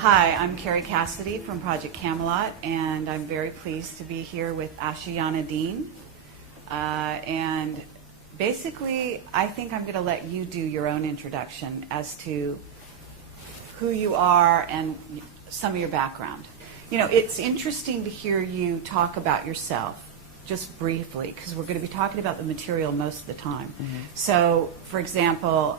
Hi, I'm Carrie Cassidy from Project Camelot, and I'm very pleased to be here with Ashayana Deane. And basically, I think I'm going to let you do your own introduction as to who you are and some of your background. You know, it's interesting to hear you talk about yourself, just briefly, because we're going to be talking about the material most of the time. Mm-hmm. So, for example,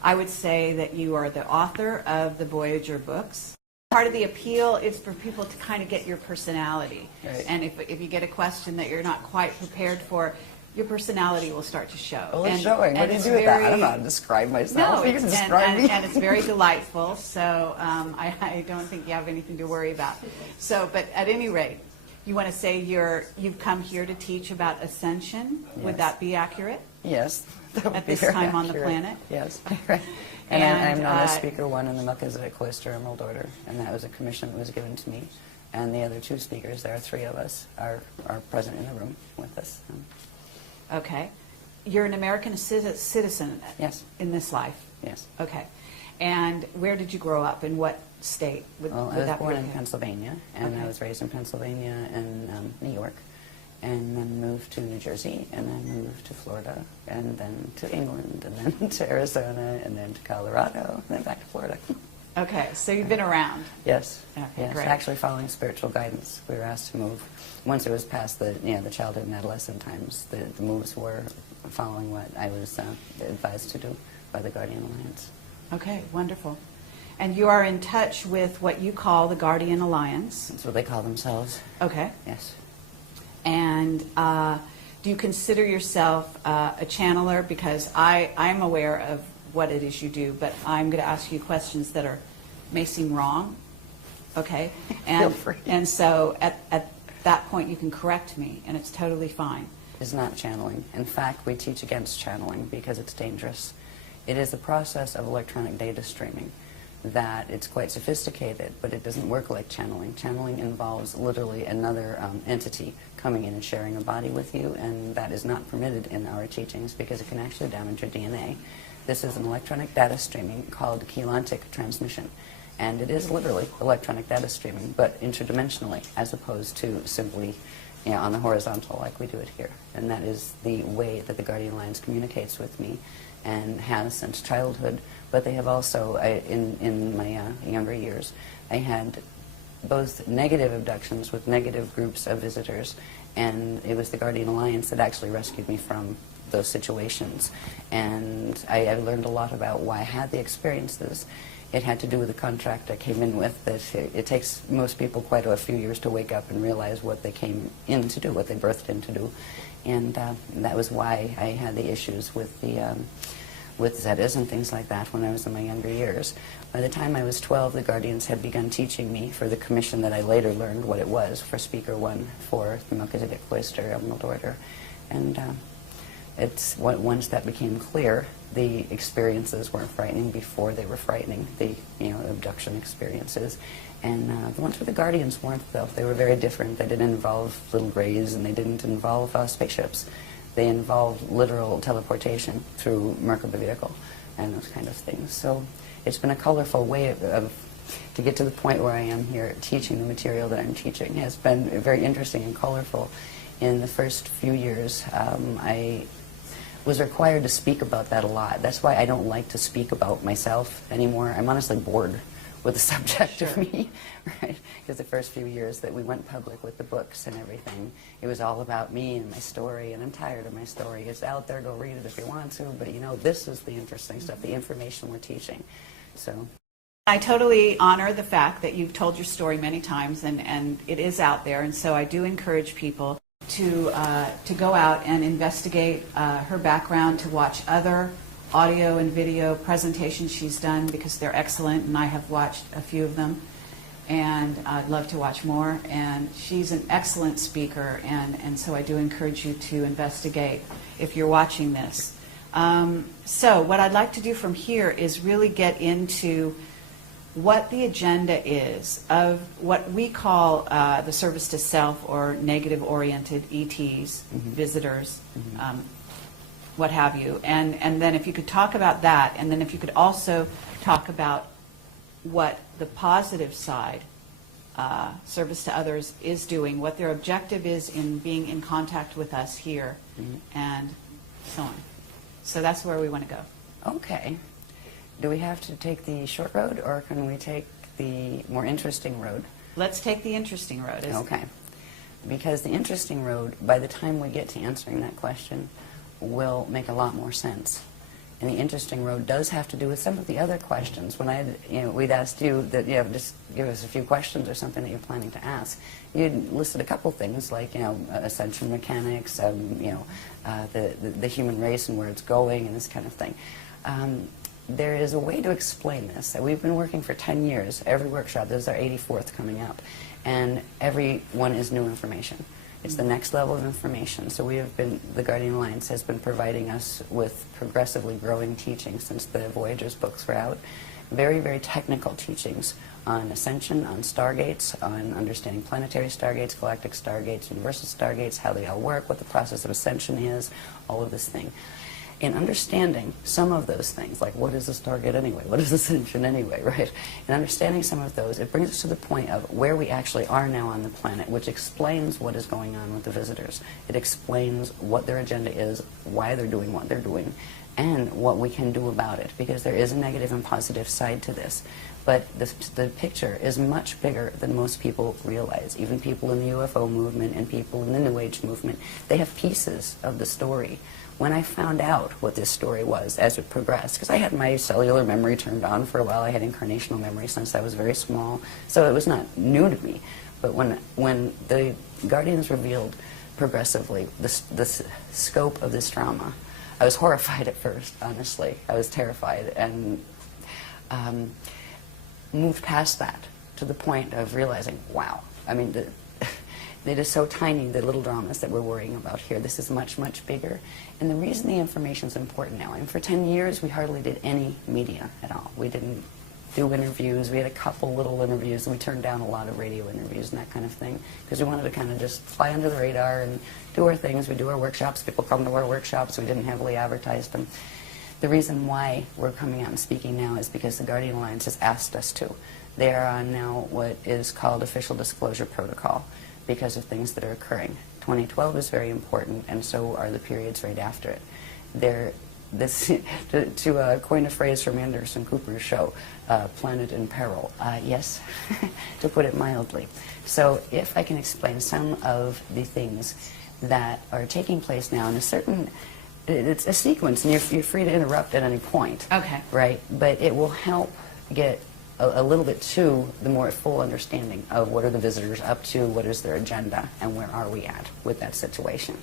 I would say that you are the author of the Voyager books. Part of the appeal is for people to kind of get your personality. Right. And if you get a question that you're not quite prepared for, your personality will start to show. Well, it's showing. What do you do with that? I don't know how to describe myself. No, you can describe me. And it's very delightful, so I don't think you have anything to worry about. So, but at any rate, you want to say you've come here to teach about Ascension. Yes. Would that be accurate? Yes. At this time on the planet? Yes. And I'm known as Speaker 1 in the Melchizedek Cloister Emerald Order, and that was a commission that was given to me. And the other two speakers, there are three of us, are present in the room with us. Okay. You're an American citizen. Yes. In this life? Yes. Okay. And where did you grow up? In what state? Well, I was born in Pennsylvania, and I was raised in Pennsylvania and New York, and then moved to New Jersey, and then moved to Florida, and then to England, and then to Arizona, and then to Colorado, and then back to Florida. Okay, so you've been around. Yes. Okay, yes. Great. Actually, following spiritual guidance, we were asked to move. Once it was past the childhood and adolescent times, the moves were following what I was advised to do by the Guardian Alliance. Okay, wonderful. And you are in touch with what you call the Guardian Alliance. That's what they call themselves. Okay. Yes. And do you consider yourself a channeler? Because I'm aware of what it is you do, but I'm going to ask you questions that may seem wrong. Okay? Feel free. And so at that point you can correct me, and it's totally fine. It's not channeling. In fact, we teach against channeling because it's dangerous. It is a process of electronic data streaming that it's quite sophisticated, but it doesn't work like channeling. Channeling involves literally another entity coming in and sharing a body with you, and that is not permitted in our teachings because it can actually damage your DNA. This is an electronic data streaming called chelantic transmission, and it is literally electronic data streaming, but interdimensionally, as opposed to simply on the horizontal like we do it here. And that is the way that the Guardian Alliance communicates with me and has since childhood. But they have also, in my younger years, I had both negative abductions with negative groups of visitors, and it was the Guardian Alliance that actually rescued me from those situations. And I learned a lot about why I had the experiences. It had to do with the contract I came in with, that it takes most people quite a few years to wake up and realize what they came in to do, what they birthed in to do. And that was why I had the issues with the with Zetas and things like that when I was in my younger years. By the time I was 12, the Guardians had begun teaching me for the commission that I later learned what it was, for Speaker 1 for the Melchizedek Cloister Emerald Order. And once that became clear, the experiences weren't frightening before they were frightening, the abduction experiences. And the ones with the Guardians weren't, though. They were very different. They didn't involve little grays, and they didn't involve spaceships. They involved literal teleportation through Merkaba vehicle and those kind of things. So it's been a colorful way to get to the point where I am here teaching the material that I'm teaching. It's been very interesting and colorful. In the first few years, I was required to speak about that a lot. That's why I don't like to speak about myself anymore. I'm honestly bored with the subject of me, right? Because the first few years that we went public with the books and everything, it was all about me and my story, and I'm tired of my story. It's out there, go read it if you want to, but this is the interesting stuff, the information we're teaching. So I totally honor the fact that you've told your story many times, and it is out there, and so I do encourage people to go out and investigate her background, to watch other audio and video presentations she's done, because they're excellent, and I have watched a few of them, and I'd love to watch more. And she's an excellent speaker, and so I do encourage you to investigate if you're watching this. So what I'd like to do from here is really get into what the agenda is of what we call the service to self, or negative-oriented ETs, visitors, what have you. And then if you could talk about that, and then if you could also talk about what the positive side, service to others, is doing, what their objective is in being in contact with us here, and so on. So that's where we want to go. Okay. Do we have to take the short road, or can we take the more interesting road? Let's take the interesting road. Okay. Because the interesting road, by the time we get to answering that question, will make a lot more sense. And the interesting road does have to do with some of the other questions. When we'd asked you that, just give us a few questions or something that you're planning to ask. You'd listed a couple things like, ascension mechanics, the human race and where it's going and this kind of thing. There is a way to explain this. We've been working for 10 years. Every workshop, this is our 84th coming up, and every one is new information. It's the next level of information. So the Guardian Alliance has been providing us with progressively growing teaching since the Voyagers books were out. Very, very technical teachings on Ascension, on stargates, on understanding planetary stargates, galactic stargates, universal stargates, how they all work, what the process of Ascension is, all of this thing. In understanding some of those things, like what is a stargate anyway, what is Ascension anyway, right? In understanding some of those, it brings us to the point of where we actually are now on the planet, which explains what is going on with the visitors. It explains what their agenda is, why they're doing what they're doing, and what we can do about it, because there is a negative and positive side to this. But the picture is much bigger than most people realize. Even people in the UFO movement and people in the New Age movement, they have pieces of the story. When I found out what this story was as it progressed, because I had my cellular memory turned on for a while, I had incarnational memory since I was very small, so it was not new to me. But when the Guardians revealed progressively the scope of this drama, I was horrified at first, honestly. I was terrified, and moved past that to the point of realizing, wow, I mean, it is so tiny, the little dramas that we're worrying about here. This is much, much bigger. And the reason the information is important now, and for 10 years we hardly did any media at all. We didn't do interviews. We had a couple little interviews, and we turned down a lot of radio interviews and that kind of thing, because we wanted to kind of just fly under the radar and do our things. We do our workshops. People come to our workshops. We didn't heavily advertise them. The reason why we're coming out and speaking now is because the Guardian Alliance has asked us to. They are on now what is called official disclosure protocol, because of things that are occurring. 2012 is very important, and so are the periods right after it. To coin a phrase from Anderson Cooper's show, planet in peril. Yes, to put it mildly. So if I can explain some of the things that are taking place now in a certain, it's a sequence, and you're free to interrupt at any point. Okay. Right, but it will help get a little bit to the more full understanding of what are the visitors up to, what is their agenda, and where are we at with that situation.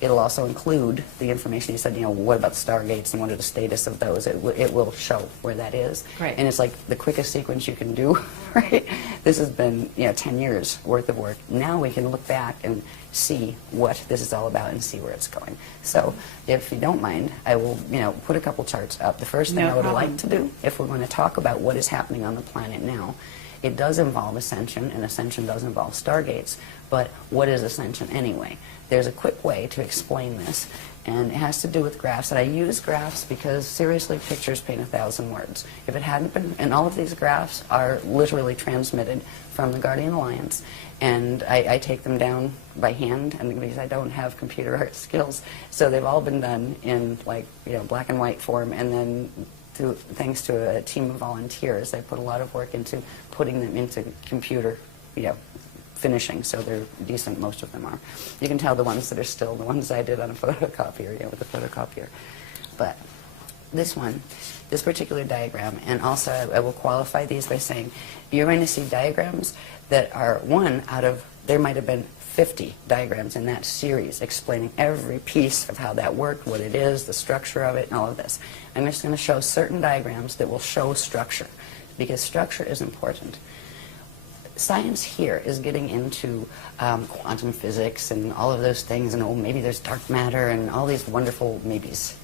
It'll also include the information you said, what about Stargates and what are the status of those? It will show where that is. Great. And it's like the quickest sequence you can do, right? This has been 10 years worth of work. Now we can look back and see what this is all about and see where it's going. So if you don't mind, I will put a couple charts up. The first thing I would like to do, if we're going to talk about what is happening on the planet now, it does involve Ascension, and Ascension does involve Stargates, but what is Ascension anyway? There's a quick way to explain this, and it has to do with graphs. And I use graphs because, seriously, pictures paint 1,000 words. If it hadn't been, and all of these graphs are literally transmitted from the Guardian Alliance, and I take them down by hand, and because I don't have computer art skills, so they've all been done in black and white form, and then thanks to a team of volunteers, they put a lot of work into putting them into computer, finishing, so they're decent, most of them are. You can tell the ones that are still the ones I did on a photocopier, with a photocopier. But this particular diagram, and also I will qualify these by saying you're going to see diagrams that are one out of, there might have been 50 diagrams in that series explaining every piece of how that worked, what it is, the structure of it, and all of this. I'm just going to show certain diagrams that will show structure, because structure is important. Science here is getting into quantum physics and all of those things, and maybe there's dark matter and all these wonderful maybes.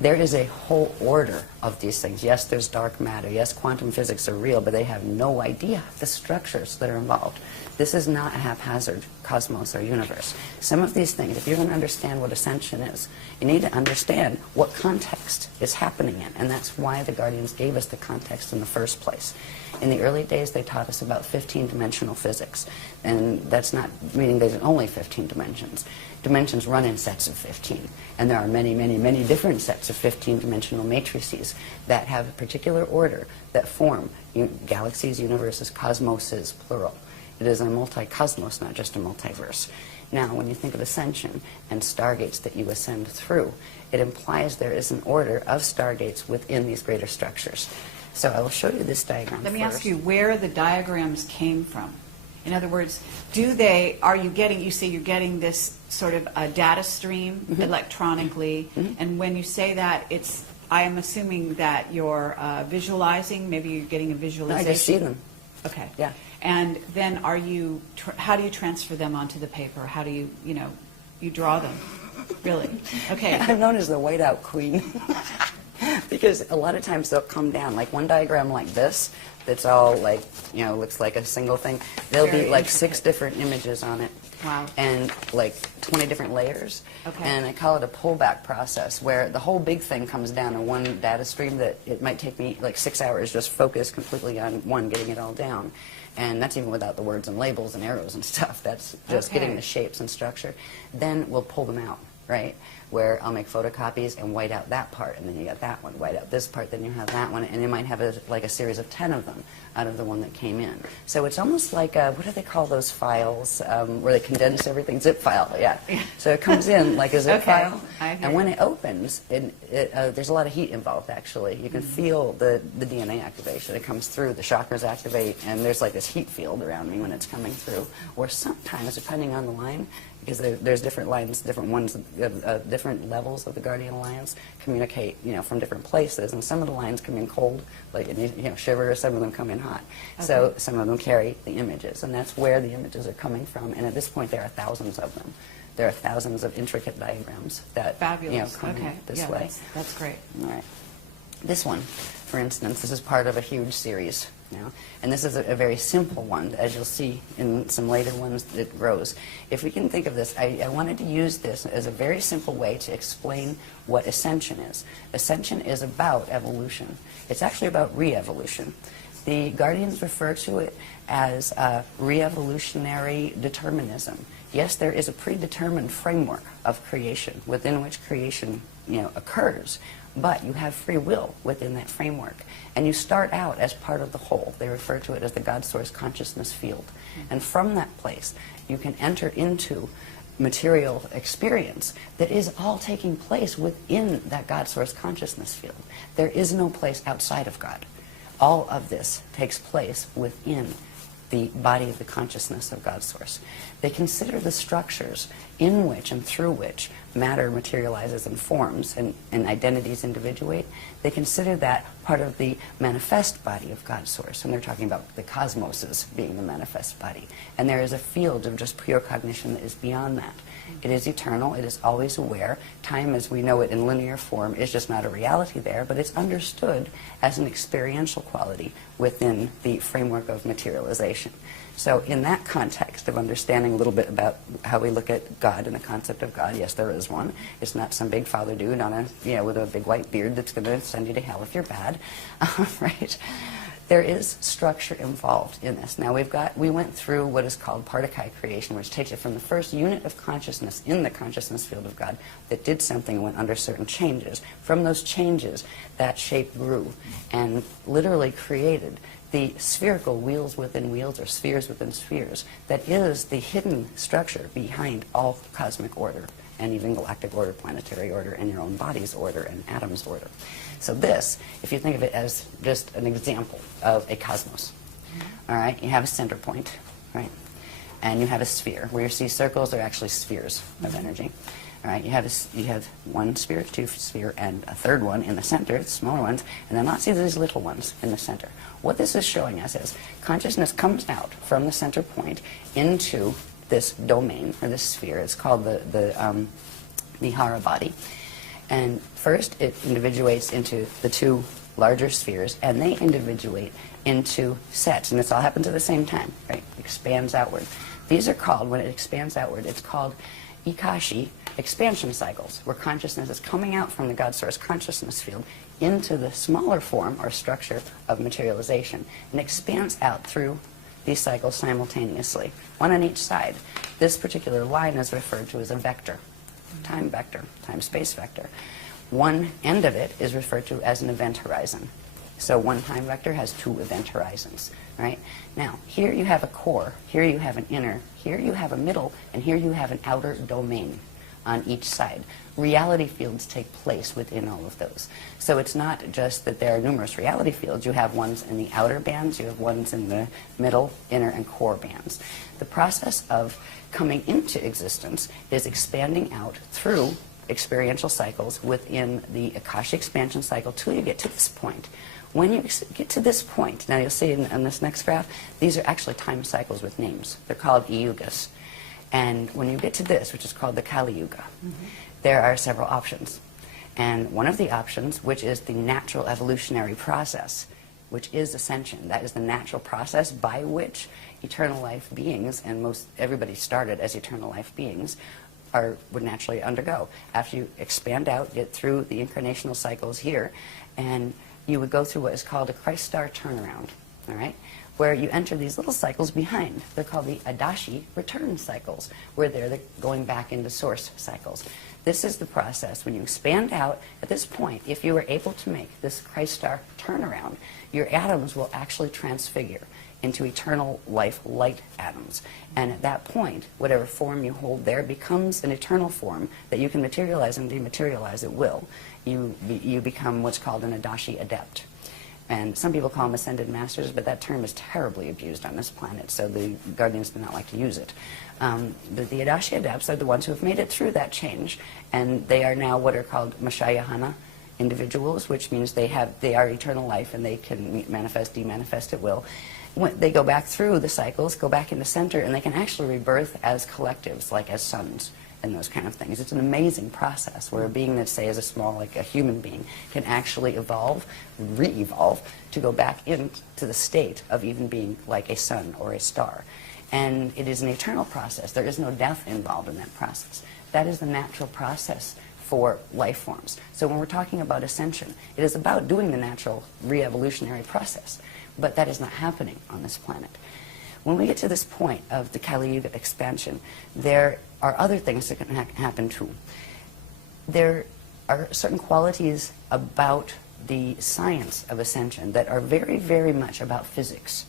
There is a whole order of these things. Yes, there's dark matter. Yes, quantum physics are real, but they have no idea the structures that are involved. This is not a haphazard cosmos or universe. Some of these things, if you're going to understand what Ascension is, you need to understand what context is happening in. And that's why the Guardians gave us the context in the first place. In the early days, they taught us about 15-dimensional physics. And that's not meaning there's only 15 dimensions. Dimensions run in sets of 15. And there are many, many, many different sets of 15-dimensional matrices that have a particular order that form galaxies, universes, cosmoses, plural. It is a multi-cosmos, not just a multiverse. Now, when you think of Ascension and stargates that you ascend through, it implies there is an order of stargates within these greater structures. So I will show you this diagram Let me first. ask you where the diagrams came from. In other words, are you getting, you say you're getting this sort of a data stream electronically, and when you say that, I am assuming that you're visualizing, maybe you're getting a visualization. No, I just see them. Okay. Yeah. And then how do you transfer them onto the paper? How do you, you draw them? Really? Okay. I'm known as the whiteout queen. Because a lot of times they'll come down, like one diagram like this, that's all like, looks like a single thing. There'll be like 6 different images on it. Wow. And like 20 different layers. Okay. And I call it a pullback process, where the whole big thing comes down in one data stream that it might take me like 6 hours just focus completely on one, getting it all down. And that's even without the words and labels and arrows and stuff. That's just getting the shapes and structure. Then we'll pull them out, right? Where I'll make photocopies and white out that part, and then you got that one, white out this part, then you have that one, and you might have like a series of 10 of them out of the one that came in. So it's almost like, what do they call those files where they condense everything? Zip file, yeah. So it comes in like a zip file, and when it opens, there's a lot of heat involved, actually. You can feel the DNA activation. It comes through, the chakras activate, and there's like this heat field around me when it's coming through. Or sometimes, depending on the line, because there's different lines, different ones, different levels of the Guardian Alliance communicate, from different places, and some of the lines come in cold, like shiver, some of them come in hot. Okay. So some of them carry the images, and that's where the images are coming from. And at this point, there are thousands of them. There are thousands of intricate diagrams that come this way. That's great. All right. This one, for instance, this is part of a huge series now, and this is a very simple one. As you'll see in some later ones, it grows. If we can think of this, I wanted to use this as a very simple way to explain what Ascension is. Ascension is about evolution. It's actually about re-evolution. The Guardians refer to it as re-evolutionary determinism. Yes, there is a predetermined framework of creation within which creation occurs, but you have free will within that framework. And you start out as part of the whole. They refer to it as the God Source consciousness field. And from that place, you can enter into material experience that is all taking place within that God Source consciousness field. There is no place outside of God. All of this takes place within the body of the consciousness of God Source. They consider the structures in which and through which matter materializes and forms and identities individuate. They consider that part of the manifest body of God Source, and they're talking about the cosmoses being the manifest body. And there is a field of just pure cognition that is beyond that. It is eternal, it is always aware. Time as we know it in linear form is just not a reality there, but it's understood as an experiential quality within the framework of materialization. So in that context of understanding a little bit about how we look at God and the concept of God, yes, there is one. It's not some big father dude on with a big white beard that's going to send you to hell if you're bad, right? There is structure involved in this. Now we went through what is called Partakai creation, which takes it from the first unit of consciousness in the consciousness field of God that did something and went under certain changes. From those changes, that shape grew and literally created the spherical wheels within wheels, or spheres within spheres, that is the hidden structure behind all cosmic order, and even galactic order, planetary order, and your own body's order, and atoms' order. So this, if you think of it as just an example of a cosmos, all right, you have a center point, right, and you have a sphere. Where you see circles, they're actually spheres of energy. All right, you have one sphere, two sphere, and a third one in the center, smaller ones, and then lots of these little ones in the center. What this is showing us is consciousness comes out from the center point into this domain, or this sphere. It's called the Hara body. And first it individuates into the two larger spheres, and they individuate into sets, and this all happens at the same time, right? Expands outward. These are called, when it expands outward, it's called Ikashi expansion cycles, where consciousness is coming out from the God Source consciousness field into the smaller form or structure of materialization, and expands out through these cycles simultaneously, one on each side. This particular line is referred to as a vector, time-space vector. One end of it is referred to as an event horizon. So one time vector has two event horizons, right? Now, here you have a core, here you have an inner, here you have a middle, and here you have an outer domain on each side. Reality fields take place within all of those. So it's not just that there are numerous reality fields. You have ones in the outer bands, you have ones in the middle, inner, and core bands. The process of coming into existence is expanding out through experiential cycles within the Akasha expansion cycle till you get to this point. When you get to this point, now you'll see in this next graph, these are actually time cycles with names. They're called yugas. And when you get to this, which is called the Kali Yuga, there are several options. And one of the options, which is the natural evolutionary process, which is ascension, that is the natural process by which eternal life beings, and everybody started as eternal life beings, would naturally undergo. After you expand out, get through the incarnational cycles here, and you would go through what is called a Christ star turnaround, all right? Where you enter these little cycles behind. They're called the Adashi return cycles, where they're going back into source cycles. This is the process. When you expand out, at this point, if you were able to make this Christ star turnaround, your atoms will actually transfigure into eternal life light atoms. And at that point, whatever form you hold there becomes an eternal form that you can materialize and dematerialize at will. You become what's called an Adashi adept. And some people call them ascended masters, but that term is terribly abused on this planet, so the Guardians do not like to use it. But the Adashi adepts are the ones who have made it through that change, and they are now what are called Ashayana individuals, which means they are eternal life and they can manifest, demanifest at will. When they go back through the cycles, go back into center, and they can actually rebirth as collectives, like as suns and those kind of things. It's an amazing process where a being that, say, is a small, like a human being, can actually evolve, re-evolve, to go back into the state of even being like a sun or a star. And it is an eternal process. There is no death involved in that process. That is the natural process for life forms. So when we're talking about ascension, it is about doing the natural re-evolutionary process. But that is not happening on this planet. When we get to this point of the Kali Yuga expansion, there are other things that can happen too. There are certain qualities about the science of ascension that are very, very much about physics.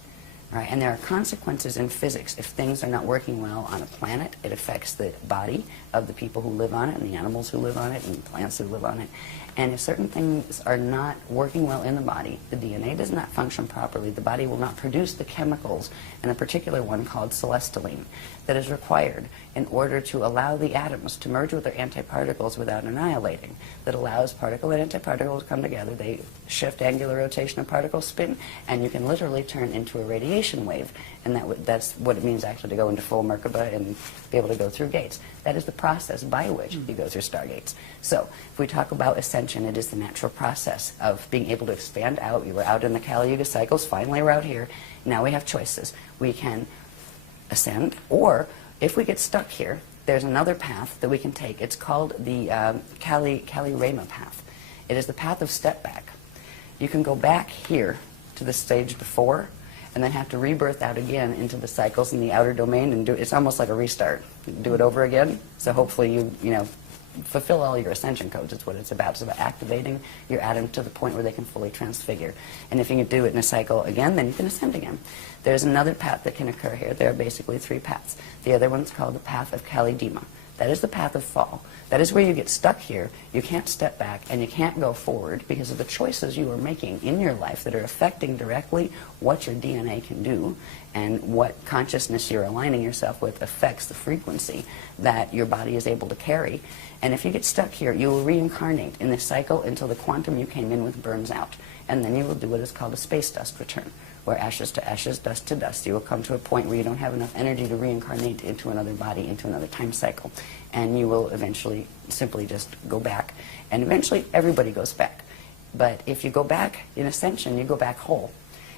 Right? And there are consequences in physics. If things are not working well on a planet, it affects the body of the people who live on it, and the animals who live on it, and the plants who live on it. And if certain things are not working well in the body, the DNA does not function properly, the body will not produce the chemicals, and a particular one called celestylene, that is required in order to allow the atoms to merge with their antiparticles without annihilating. That allows particle and antiparticle to come together. They shift angular rotation of particle spin, and you can literally turn into a radiation wave. And that's what it means actually to go into full Merkaba and be able to go through gates. That is the process by which you go through stargates. So if we talk about ascension, it is the natural process of being able to expand out. We were out in the Kali Yuga cycles, finally we're out here. Now we have choices. We can ascend, or if we get stuck here, there's another path that we can take. It's called the Kali Rama path. It is the path of step back. You can go back here to the stage before, and then have to rebirth out again into the cycles in the outer domain, and it's almost like a restart. Do it over again. So hopefully you fulfill all your ascension codes. It's what it's about. It's about activating your atoms to the point where they can fully transfigure. And if you can do it in a cycle again, then you can ascend again. There's another path that can occur here. There are basically three paths. The other one's called the path of Kali Dima. That is the path of fall. That is where you get stuck here. You can't step back and you can't go forward because of the choices you are making in your life that are affecting directly what your DNA can do, and what consciousness you're aligning yourself with affects the frequency that your body is able to carry. And if you get stuck here, you will reincarnate in this cycle until the quantum you came in with burns out. And then you will do what is called a space dust return, or ashes to ashes, dust to dust. You will come to a point where you don't have enough energy to reincarnate into another body, into another time cycle. And you will eventually simply just go back. And eventually everybody goes back. But if you go back in Ascension, you go back whole.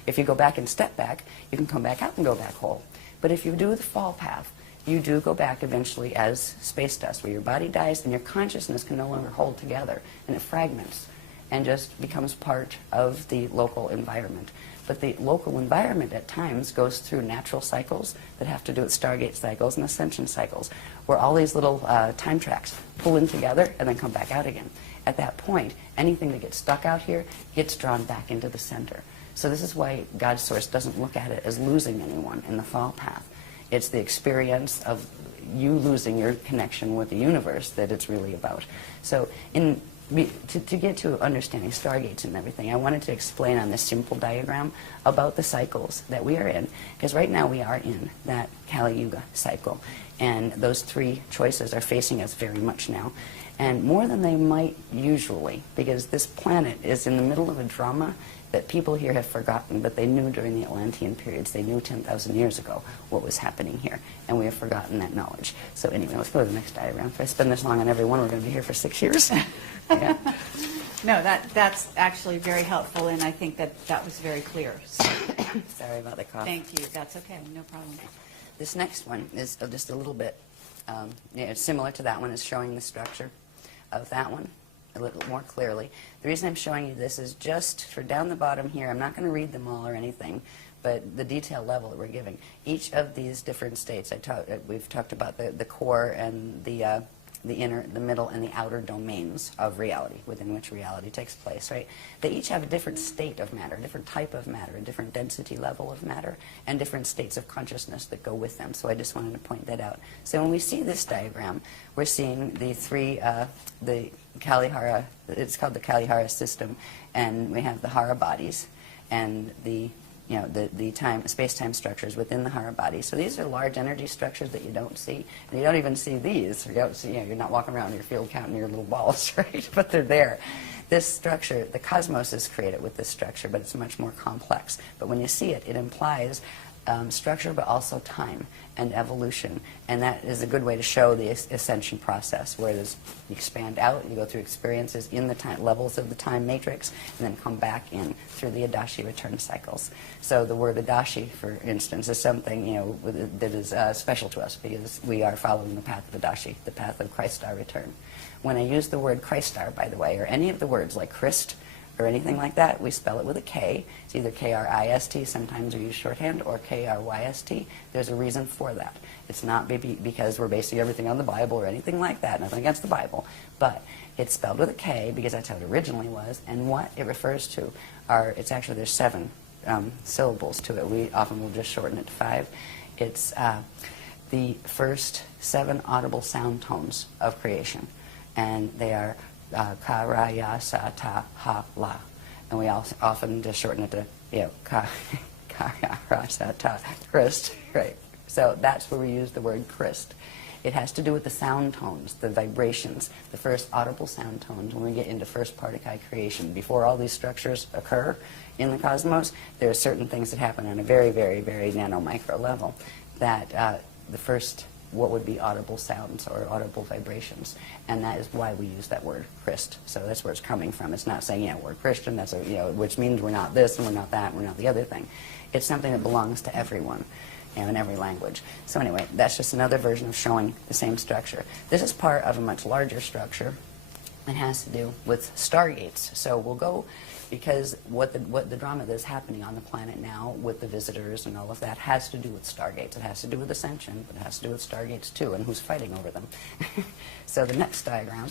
If you go back and step back, you can come back out and go back whole. But if you do the fall path, you do go back eventually as space dust, where your body dies and your consciousness can no longer hold together, and it fragments and just becomes part of the local environment. But the local environment at times goes through natural cycles that have to do with Stargate cycles and Ascension cycles, where all these little time tracks pull in together and then come back out again. At that point, anything that gets stuck out here gets drawn back into the center. So this is why God's Source doesn't look at it as losing anyone in the fall path. It's the experience of you losing your connection with the universe that it's really about. So to get to understanding Stargates and everything, I wanted to explain on this simple diagram about the cycles that we are in. Because right now we are in that Kali Yuga cycle. And those three choices are facing us very much now. And more than they might usually, because this planet is in the middle of a drama that people here have forgotten, but they knew during the Atlantean periods. They knew 10,000 years ago what was happening here, and we have forgotten that knowledge. So anyway, let's go to the next diagram. If I spend this long on every one, we're going to be here for 6 years. Yeah. No, that's actually very helpful, and I think that was very clear. So, sorry about the cough. thank you. That's okay. No problem. This next one is just a little bit similar to that one. Is showing the structure of that one a little more clearly. The reason I'm showing you this is just for down the bottom here. I'm not going to read them all or anything, but the detail level that we're giving. Each of these different states, we've talked about the core and the inner, the middle, and the outer domains of reality, within which reality takes place, right? They each have a different state of matter, a different type of matter, a different density level of matter, and different states of consciousness that go with them. So I just wanted to point that out. So when we see this diagram, we're seeing the three, the Kalihara, it's called the Kalihara system, and we have the Hara bodies, and the space-time structures within the Hara body. So these are large energy structures that you don't see. And you don't even see these. You don't see, you're not walking around in your field counting your little balls, right? But they're there. This structure, the cosmos is created with this structure, but it's much more complex. But when you see it, it implies structure, but also time and evolution. And that is a good way to show the ascension process, where it is you expand out, you go through experiences in the time levels of the time matrix, and then come back in through the Adashi return cycles. So the word Adashi, for instance, is something that is special to us, because we are following the path of Adashi, the path of Christ star return. When I use the word Christ star, by the way, or any of the words like Christ or anything like that, we spell it with a K. It's either K-R-I-S-T, sometimes we use shorthand, or K-R-Y-S-T. There's a reason for that. It's not because we're basing everything on the Bible or anything like that, nothing against the Bible, but it's spelled with a K because that's how it originally was, and what it refers to there's 7 syllables to it. We often will just shorten it to 5. It's the first 7 audible sound tones of creation, and they are ka, ra, ya, sa, ta, ha, la. And we also often just shorten it to, ka, ya, ra, sa, ta, Christ, right? So that's where we use the word Christ. It has to do with the sound tones, the vibrations, the first audible sound tones when we get into first particle creation. Before all these structures occur in the cosmos, there are certain things that happen on a very, very, very nano-micro level that the first what would be audible sounds or audible vibrations, and that is why we use that word Christ. So that's where it's coming from. It's not saying, we're Christian, that's which means we're not this and we're not that and we're not the other thing. It's something that belongs to everyone, in every language. So anyway, that's just another version of showing the same structure. This is part of a much larger structure that has to do with stargates. So we'll go, because what the drama that is happening on the planet now with the visitors and all of that has to do with stargates. It has to do with Ascension, but it has to do with stargates too, and who's fighting over them. So the next diagram,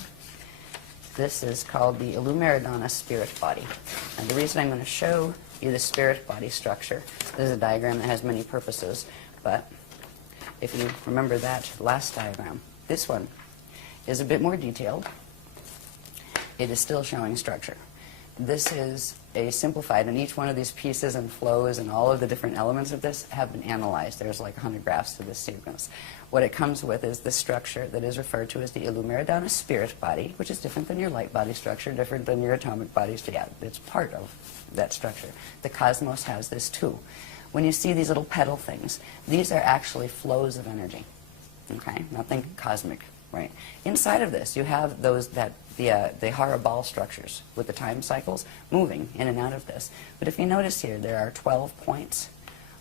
this is called the Illumeridana spirit body. And the reason I'm going to show you the spirit body structure, this is a diagram that has many purposes, but if you remember that last diagram, this one is a bit more detailed. It is still showing structure. This is a simplified, and each one of these pieces and flows and all of the different elements of this have been analyzed. There's like 100 graphs to this sequence. What it comes with is the structure that is referred to as the Illumiradana spirit body, which is different than your light body structure, different than your atomic body. So yeah, it's part of that structure. The cosmos has this too. When you see these little petal things, these are actually flows of energy. Okay, nothing cosmic, right? Inside of this, you have those the Hara ball structures with the time cycles moving in and out of this. But if you notice here, there are 12 points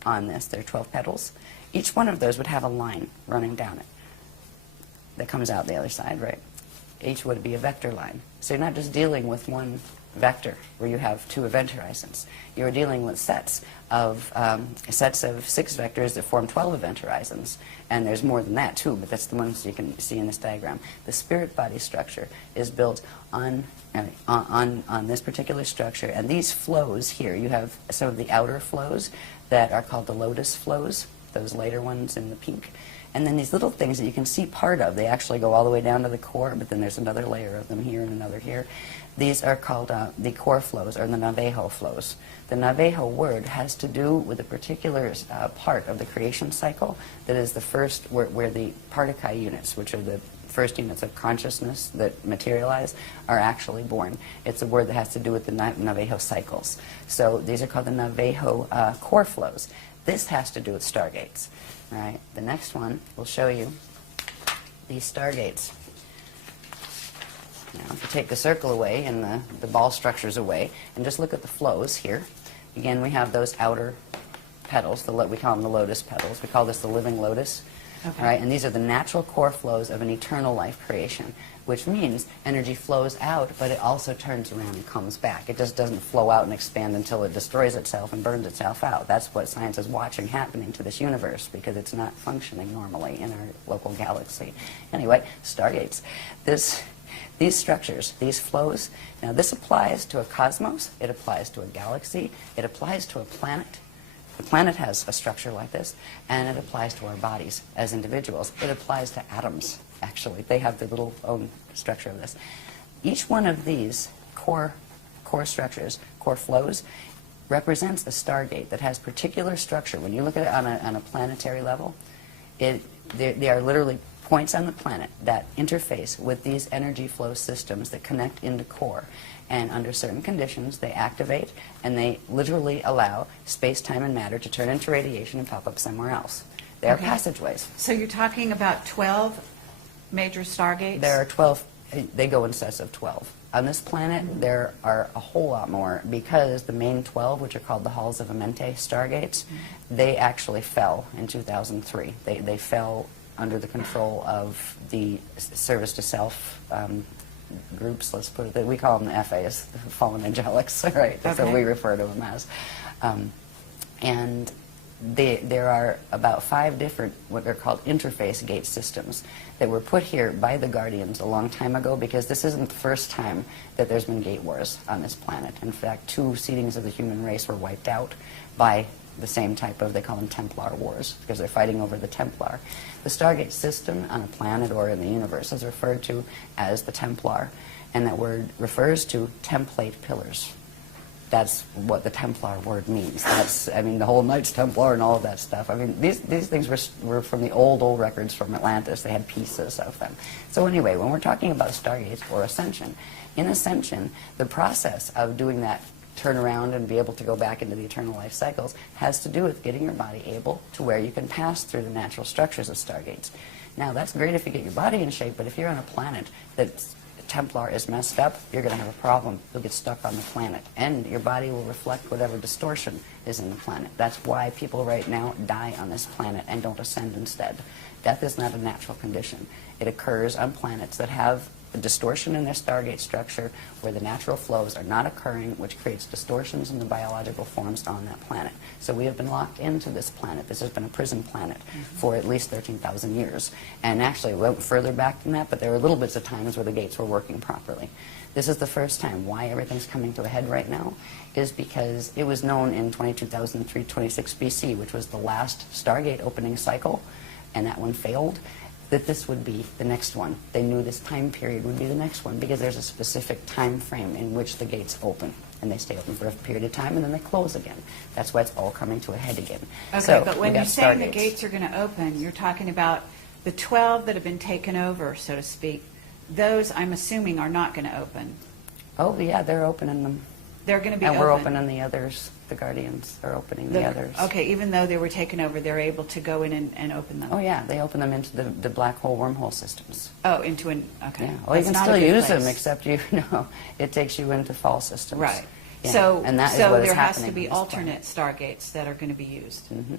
on this. There are 12 petals. Each one of those would have a line running down it that comes out the other side, right? Each would be a vector line. So you're not just dealing with one vector where you have two event horizons. You're dealing with sets of 6 vectors that form 12 event horizons. And there's more than that too, but that's the ones you can see in this diagram. The spirit body structure is built on this particular structure, and these flows here, you have some of the outer flows that are called the lotus flows, those later ones in the pink. And then these little things that you can see part of, they actually go all the way down to the core, but then there's another layer of them here and another here. These are called the core flows, or the Navajo flows. The Navajo word has to do with a particular part of the creation cycle that is the first, where the Partakai units, which are the first units of consciousness that materialize, are actually born. It's a word that has to do with the Navajo cycles. So these are called the Navajo core flows. This has to do with stargates. All right, the next one will show you these stargates. Now, if you take the circle away and the ball structures away, and just look at the flows here, again, we have those outer petals, we call them the lotus petals. We call this the living lotus. Okay. All right, and these are the natural core flows of an eternal life creation, which means energy flows out, but it also turns around and comes back. It just doesn't flow out and expand until it destroys itself and burns itself out. That's what science is watching happening to this universe, because it's not functioning normally in our local galaxy. Anyway, stargates. These structures, these flows, now this applies to a cosmos, it applies to a galaxy, it applies to a planet. The planet has a structure like this, and it applies to our bodies as individuals. It applies to atoms, actually. They have their little own structure of this. Each one of these core structures, core flows, represents a stargate that has particular structure. When you look at it on a planetary level, they are literally points on the planet that interface with these energy flow systems that connect into core. And under certain conditions, they activate, and they literally allow space, time, and matter to turn into radiation and pop up somewhere else. They are passageways. So you're talking about 12 major stargates? There are 12. They go in sets of 12. On this planet, there are a whole lot more, because the main 12, which are called the Halls of Amente stargates, they actually fell in 2003. They fell under the control of the service to self groups, let's put it that we call them the FAs, the fallen angelics, right? That's what we refer to them as. And there are about 5 different, what are called interface gate systems, that were put here by the Guardians a long time ago, because this isn't the first time that there's been gate wars on this planet. In fact, 2 seedings of the human race were wiped out by the same type of, they call them Templar wars, because they're fighting over the Templar. The Stargate system on a planet or in the universe is referred to as the Templar, and that word refers to template pillars. That's what the Templar word means. That's, I mean, the whole Knights Templar and all of that stuff. I mean, these things were from the old records from Atlantis. They had pieces of them. So anyway, when we're talking about Stargates or Ascension, in Ascension, the process of doing that turn around and be able to go back into the eternal life cycles has to do with getting your body able to where you can pass through the natural structures of stargates. Now, that's great if you get your body in shape, but if you're on a planet that's Templar is messed up, you're going to have a problem. You'll get stuck on the planet, and your body will reflect whatever distortion is in the planet. That's why people right now die on this planet and don't ascend instead. Death is not a natural condition. It occurs on planets that have a distortion in their stargate structure, where the natural flows are not occurring, which creates distortions in the biological forms on that planet. So we have been locked into this planet. This has been a prison planet for at least 13,000 years. And actually, we went further back than that, but there were little bits of times where the gates were working properly. This is the first time. Why everything's coming to a head right now is because it was known in 22,326 BC, which was the last stargate opening cycle, and that one failed. that this would be the next one. They knew this time period would be the next one because there's a specific time frame in which the gates open. And they stay open for a period of time, and then they close again. That's why it's all coming to a head again. Okay, so but when you're saying the gates are going to open, you're talking about the 12 that have been taken over, so to speak. Those, I'm assuming, are not going to open. Oh, yeah, they're opening them. They're going to be and open. we're opening the others. The Guardians are opening the others. Okay, even though they were taken over, they're able to go in and open them. Oh, yeah, they open them into the black hole wormhole systems. Oh, into an, okay. Yeah. Well, you That's can not a still good use place. them, except it takes you into fall systems. Right. Yeah. So, and that is so what is there has happening to be on this alternate stargates that are going to be used. Mm-hmm.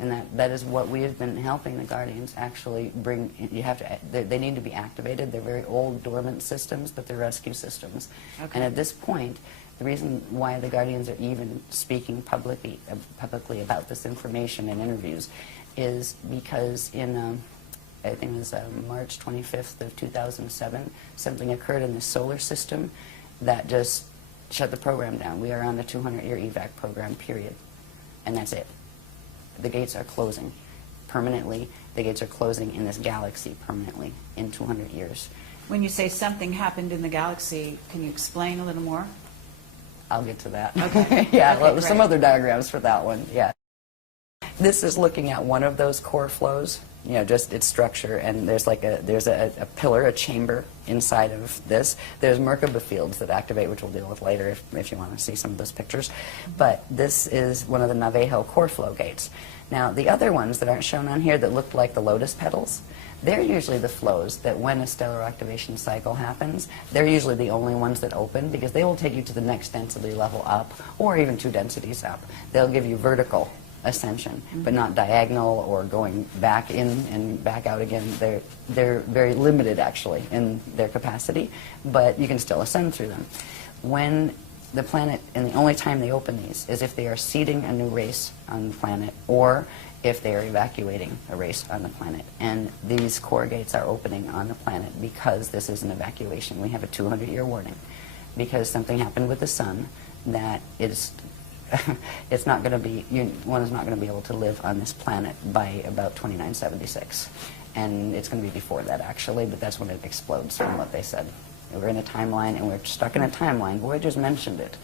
And that is what we have been helping the Guardians actually bring. You have to. They need to be activated. They're very old, dormant systems, but they're rescue systems. Okay. And at this point, the reason why the Guardians are even speaking publicly about this information in interviews is because in I think it was March 25th of 2007, something occurred in the solar system that just shut the program down. We are on the 200-year evac program, period. And that's it. The gates are closing permanently. The gates are closing in this galaxy permanently in 200 years. When you say something happened in the galaxy, can you explain a little more? I'll get to that. Okay. Yeah, Okay, well, there's some great. other diagrams for that one, yeah. This is looking at one of those core flows, you know, just its structure, and there's like a pillar, a chamber inside of this. There's Merkaba fields that activate, which we'll deal with later if you want to see some of those pictures. But this is one of the Navajo core flow gates. Now, the other ones that aren't shown on here that look like the lotus petals, they're usually the flows that when a stellar activation cycle happens, they're usually the only ones that open because they will take you to the next density level up or even 2 densities up. They'll give you vertical ascension, but not diagonal or going back in and back out again. They're very limited actually in their capacity, but you can still ascend through them. When the planet, and the only time they open these is if they are seeding a new race on the planet or if they are evacuating a race on the planet. And these core gates are opening on the planet because this is an evacuation. We have a 200-year warning because something happened with the sun that is it's not going to be, one is not going to be able to live on this planet by about 2976. And it's going to be before that, actually, but that's when it explodes from what they said. We're in a timeline, and we're stuck in a timeline. Voyager's mentioned it,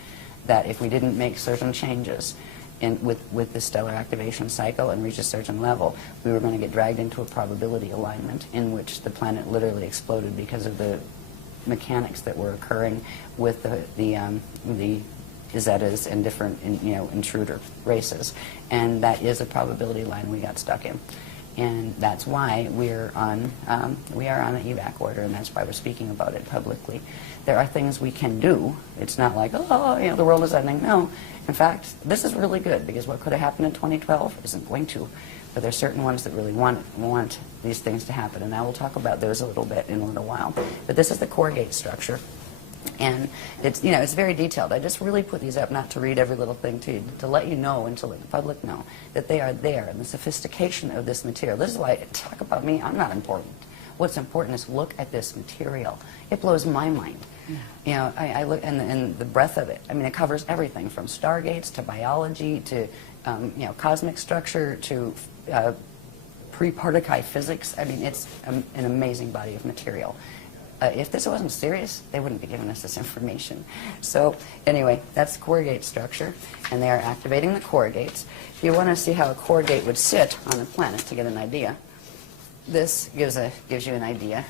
that if we didn't make certain changes with the stellar activation cycle and reach a certain level, we were going to get dragged into a probability alignment in which the planet literally exploded because of the mechanics that were occurring with the Zetas and different intruder races, and that is a probability line we got stuck in, and that's why we are on an evac order, and that's why we're speaking about it publicly. There are things we can do. It's not like, oh, the world is ending. No, in fact, this is really good because what could have happened in 2012 isn't going to. But there are certain ones that really want these things to happen, and I will talk about those a little bit in a little while. But this is the core gate structure. And it's it's very detailed. I just really put these up not to read every little thing to you, to let you know and to let the public know that they are there and the sophistication of this material. This is why I talk about me. I'm not important. What's important is look at this material. It blows my mind. Yeah. I look and the breadth of it. I mean, it covers everything from stargates to biology to cosmic structure to pre-particle physics. I mean, it's an amazing body of material. If this wasn't serious, they wouldn't be giving us this information. So anyway, that's the core gate structure, and they are activating the core gates. If you want to see how a core gate would sit on the planet to get an idea, this gives you an idea.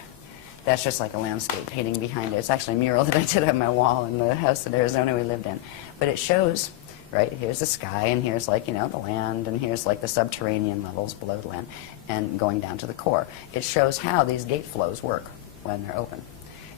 That's just like a landscape painting behind it. It's actually a mural that I did on my wall in the house in Arizona we lived in. But it shows, right, here's the sky, and here's like, the land, and here's like the subterranean levels below the land, and going down to the core. It shows how these gate flows work when they're open.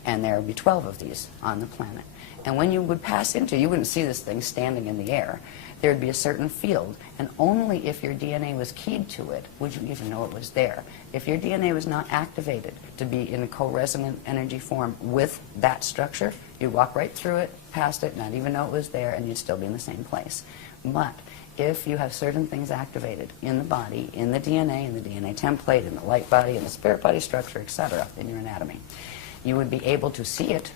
And there would be 12 of these on the planet. And when you would pass into, you wouldn't see this thing standing in the air. There would be a certain field, and only if your DNA was keyed to it would you even know it was there. If your DNA was not activated to be in a co-resonant energy form with that structure, you'd walk right through it, past it, not even know it was there, and you'd still be in the same place. But if you have certain things activated in the body, in the DNA template, in the light body, in the spirit body structure, etc., in your anatomy, you would be able to see it,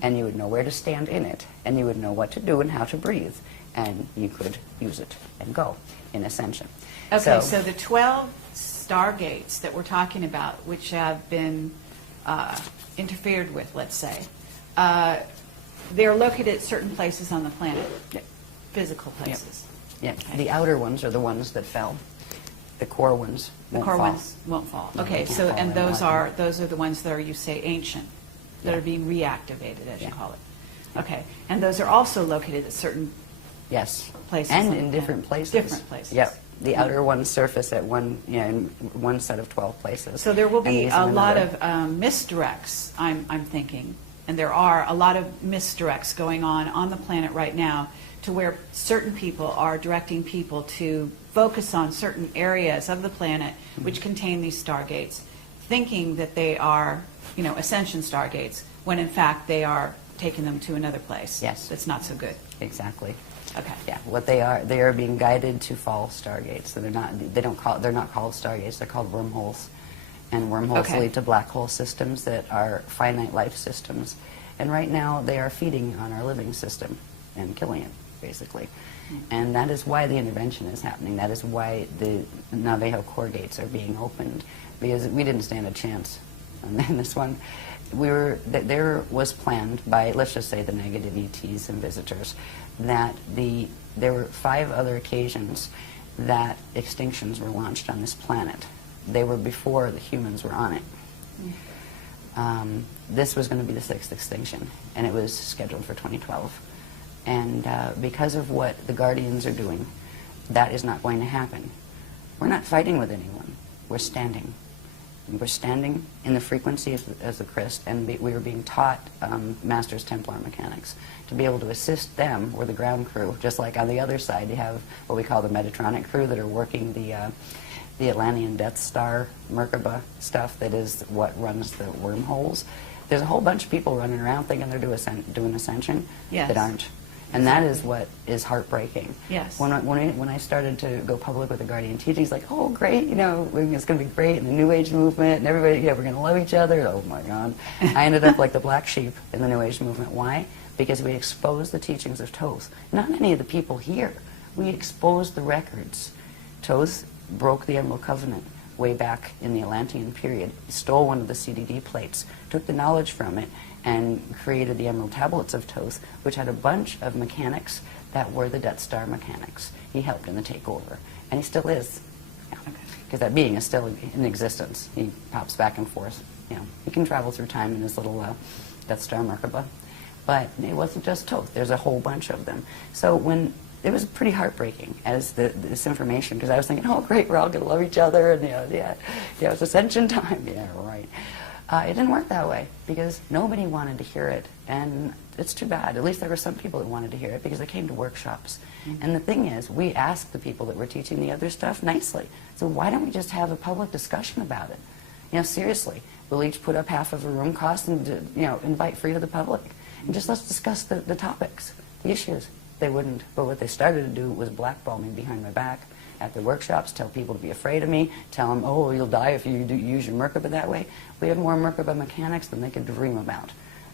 and you would know where to stand in it, and you would know what to do and how to breathe, and you could use it and go in Ascension. Okay, so the 12 stargates that we're talking about, which have been interfered with, let's say, they're located at certain places on the planet, physical places. Yeah, the outer ones are the ones that fell. The core ones won't fall. Ones won't fall. Okay, so and those are the ones that are, you say, ancient, that are being reactivated, as you call it. Okay, and those are also located at certain places, and in different places. Different places. Yep. The outer ones surface at in one set of 12 places. So there will be a lot another. of misdirects, I'm thinking, and there are a lot of misdirects going on the planet right now, to where certain people are directing people to focus on certain areas of the planet which contain these stargates, thinking that they are, ascension stargates, when in fact they are taking them to another place. Yes. That's not so good. Exactly. Okay. Yeah, what they are being guided to fall stargates. So they're not called stargates, they're called wormholes. And wormholes lead to black hole systems that are finite life systems. And right now they are feeding on our living system and killing it, basically. And that is why the intervention is happening. That is why the Navajo core gates are being opened, because we didn't stand a chance in this one. There was planned by, let's just say, the negative ETs and visitors, that there were 5 other occasions that extinctions were launched on this planet. They were before the humans were on it. This was going to be the 6th extinction, and it was scheduled for 2012. And because of what the Guardians are doing, that is not going to happen. We're not fighting with anyone. We're standing. We're standing in the frequency as the Christ, and we are being taught Masters Templar mechanics to be able to assist them, or the ground crew. Just like on the other side, you have what we call the Medetronic crew that are working the Atlantean Death Star Merkaba stuff that is what runs the wormholes. There's a whole bunch of people running around thinking they're doing Ascension that aren't. And that is what is heartbreaking. Yes. When I started to go public with the Guardian teachings, like, oh, great, it's going to be great, and the New Age movement, and everybody, we're going to love each other. Oh, my God. I ended up like the black sheep in the New Age movement. Why? Because we exposed the teachings of Thoth. Not any of the people here. We exposed the records. Thoth broke the Emerald Covenant way back in the Atlantean period, stole one of the CDD plates, took the knowledge from it, and created the Emerald Tablets of Thoth, which had a bunch of mechanics that were the Death Star mechanics. He helped in the takeover, and he still is, because that being is still in existence. He pops back and forth. He can travel through time in his little Death Star Merkaba. But it wasn't just Thoth. There's a whole bunch of them. So when it was pretty heartbreaking as this information, because I was thinking, oh, great, we're all going to love each other, and it's Ascension time. Yeah, right. It didn't work that way, because nobody wanted to hear it, and it's too bad. At least there were some people that wanted to hear it, because they came to workshops. And the thing is, we asked the people that were teaching the other stuff nicely. So why don't we just have a public discussion about it? Seriously, we'll each put up half of a room cost and invite free to the public, and just let's discuss the topics, the issues. They wouldn't. But what they started to do was blackball me behind my back at the workshops, tell people to be afraid of me, tell them, oh, you'll die if you use your Merkaba that way. We have more Merkaba mechanics than they could dream about.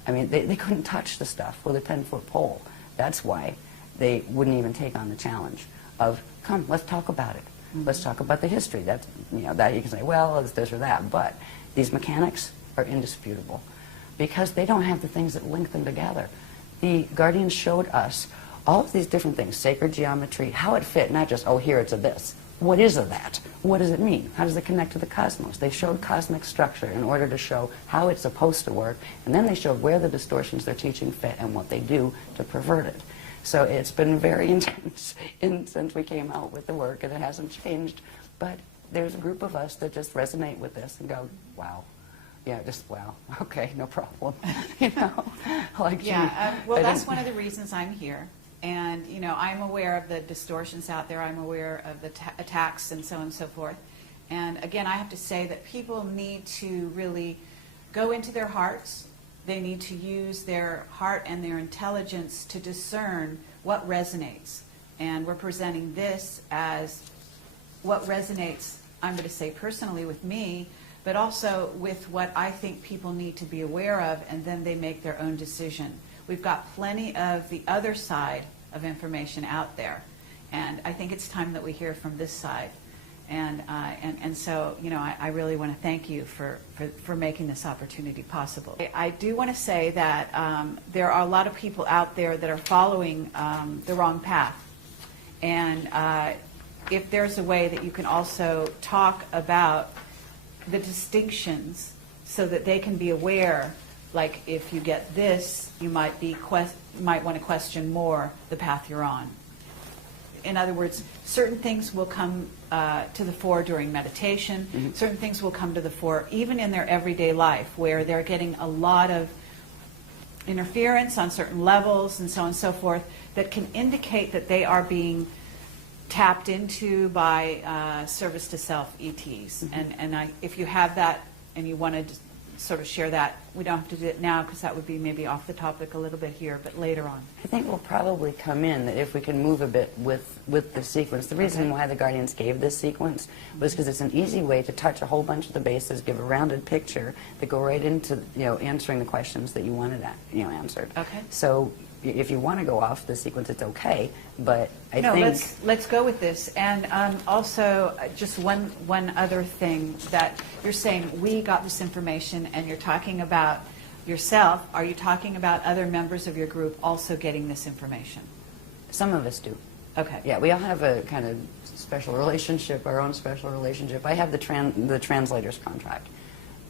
I mean, they couldn't touch the stuff with a 10-foot pole. That's why they wouldn't even take on the challenge of, come, let's talk about it. Let's talk about the history. That you can say, well, it's this or that. But these mechanics are indisputable, because they don't have the things that link them together. The Guardians showed us all of these different things, sacred geometry, how it fit, not just, oh, here it's a this. What is a that? What does it mean? How does it connect to the cosmos? They showed cosmic structure in order to show how it's supposed to work, and then they showed where the distortions they're teaching fit and what they do to pervert it. So it's been very intense since we came out with the work, and it hasn't changed. But there's a group of us that just resonate with this and go, wow. Yeah, just wow. Okay, no problem. Well, that's one of the reasons I'm here. And, I'm aware of the distortions out there. I'm aware of the attacks and so on and so forth. And, again, I have to say that people need to really go into their hearts. They need to use their heart and their intelligence to discern what resonates. And we're presenting this as what resonates, I'm going to say personally with me, but also with what I think people need to be aware of, and then they make their own decision. We've got plenty of the other side of information out there, and I think it's time that we hear from this side. And so, you know, I really want to thank you for making this opportunity possible. I do want to say that there are a lot of people out there that are following the wrong path. And if there's a way that you can also talk about the distinctions so that they can be aware, like if you get this, you might want to question more the path you're on. In other words, certain things will come to the fore during meditation. Mm-hmm. Certain things will come to the fore even in their everyday life, where they're getting a lot of interference on certain levels and so on and so forth that can indicate that they are being tapped into by service to self ETs. Mm-hmm. If you have that and you wanted to sort of share that, we don't have to do it now because that would be maybe off the topic a little bit here, but later on. I think we'll probably come in that if we can move a bit with the sequence. The reason why the Guardians gave this sequence was because it's an easy way to touch a whole bunch of the bases, give a rounded picture that go right into, you know, answering the questions that you wanted, answered. Okay. So if you want to go off the sequence, it's okay, but I think... No, let's go with this. And also, just one other thing, that you're saying we got this information and you're talking about yourself. Are you talking about other members of your group also getting this information? Some of us do. Okay. Yeah, we all have a kind of special relationship, our own special relationship. I have the translator's contract,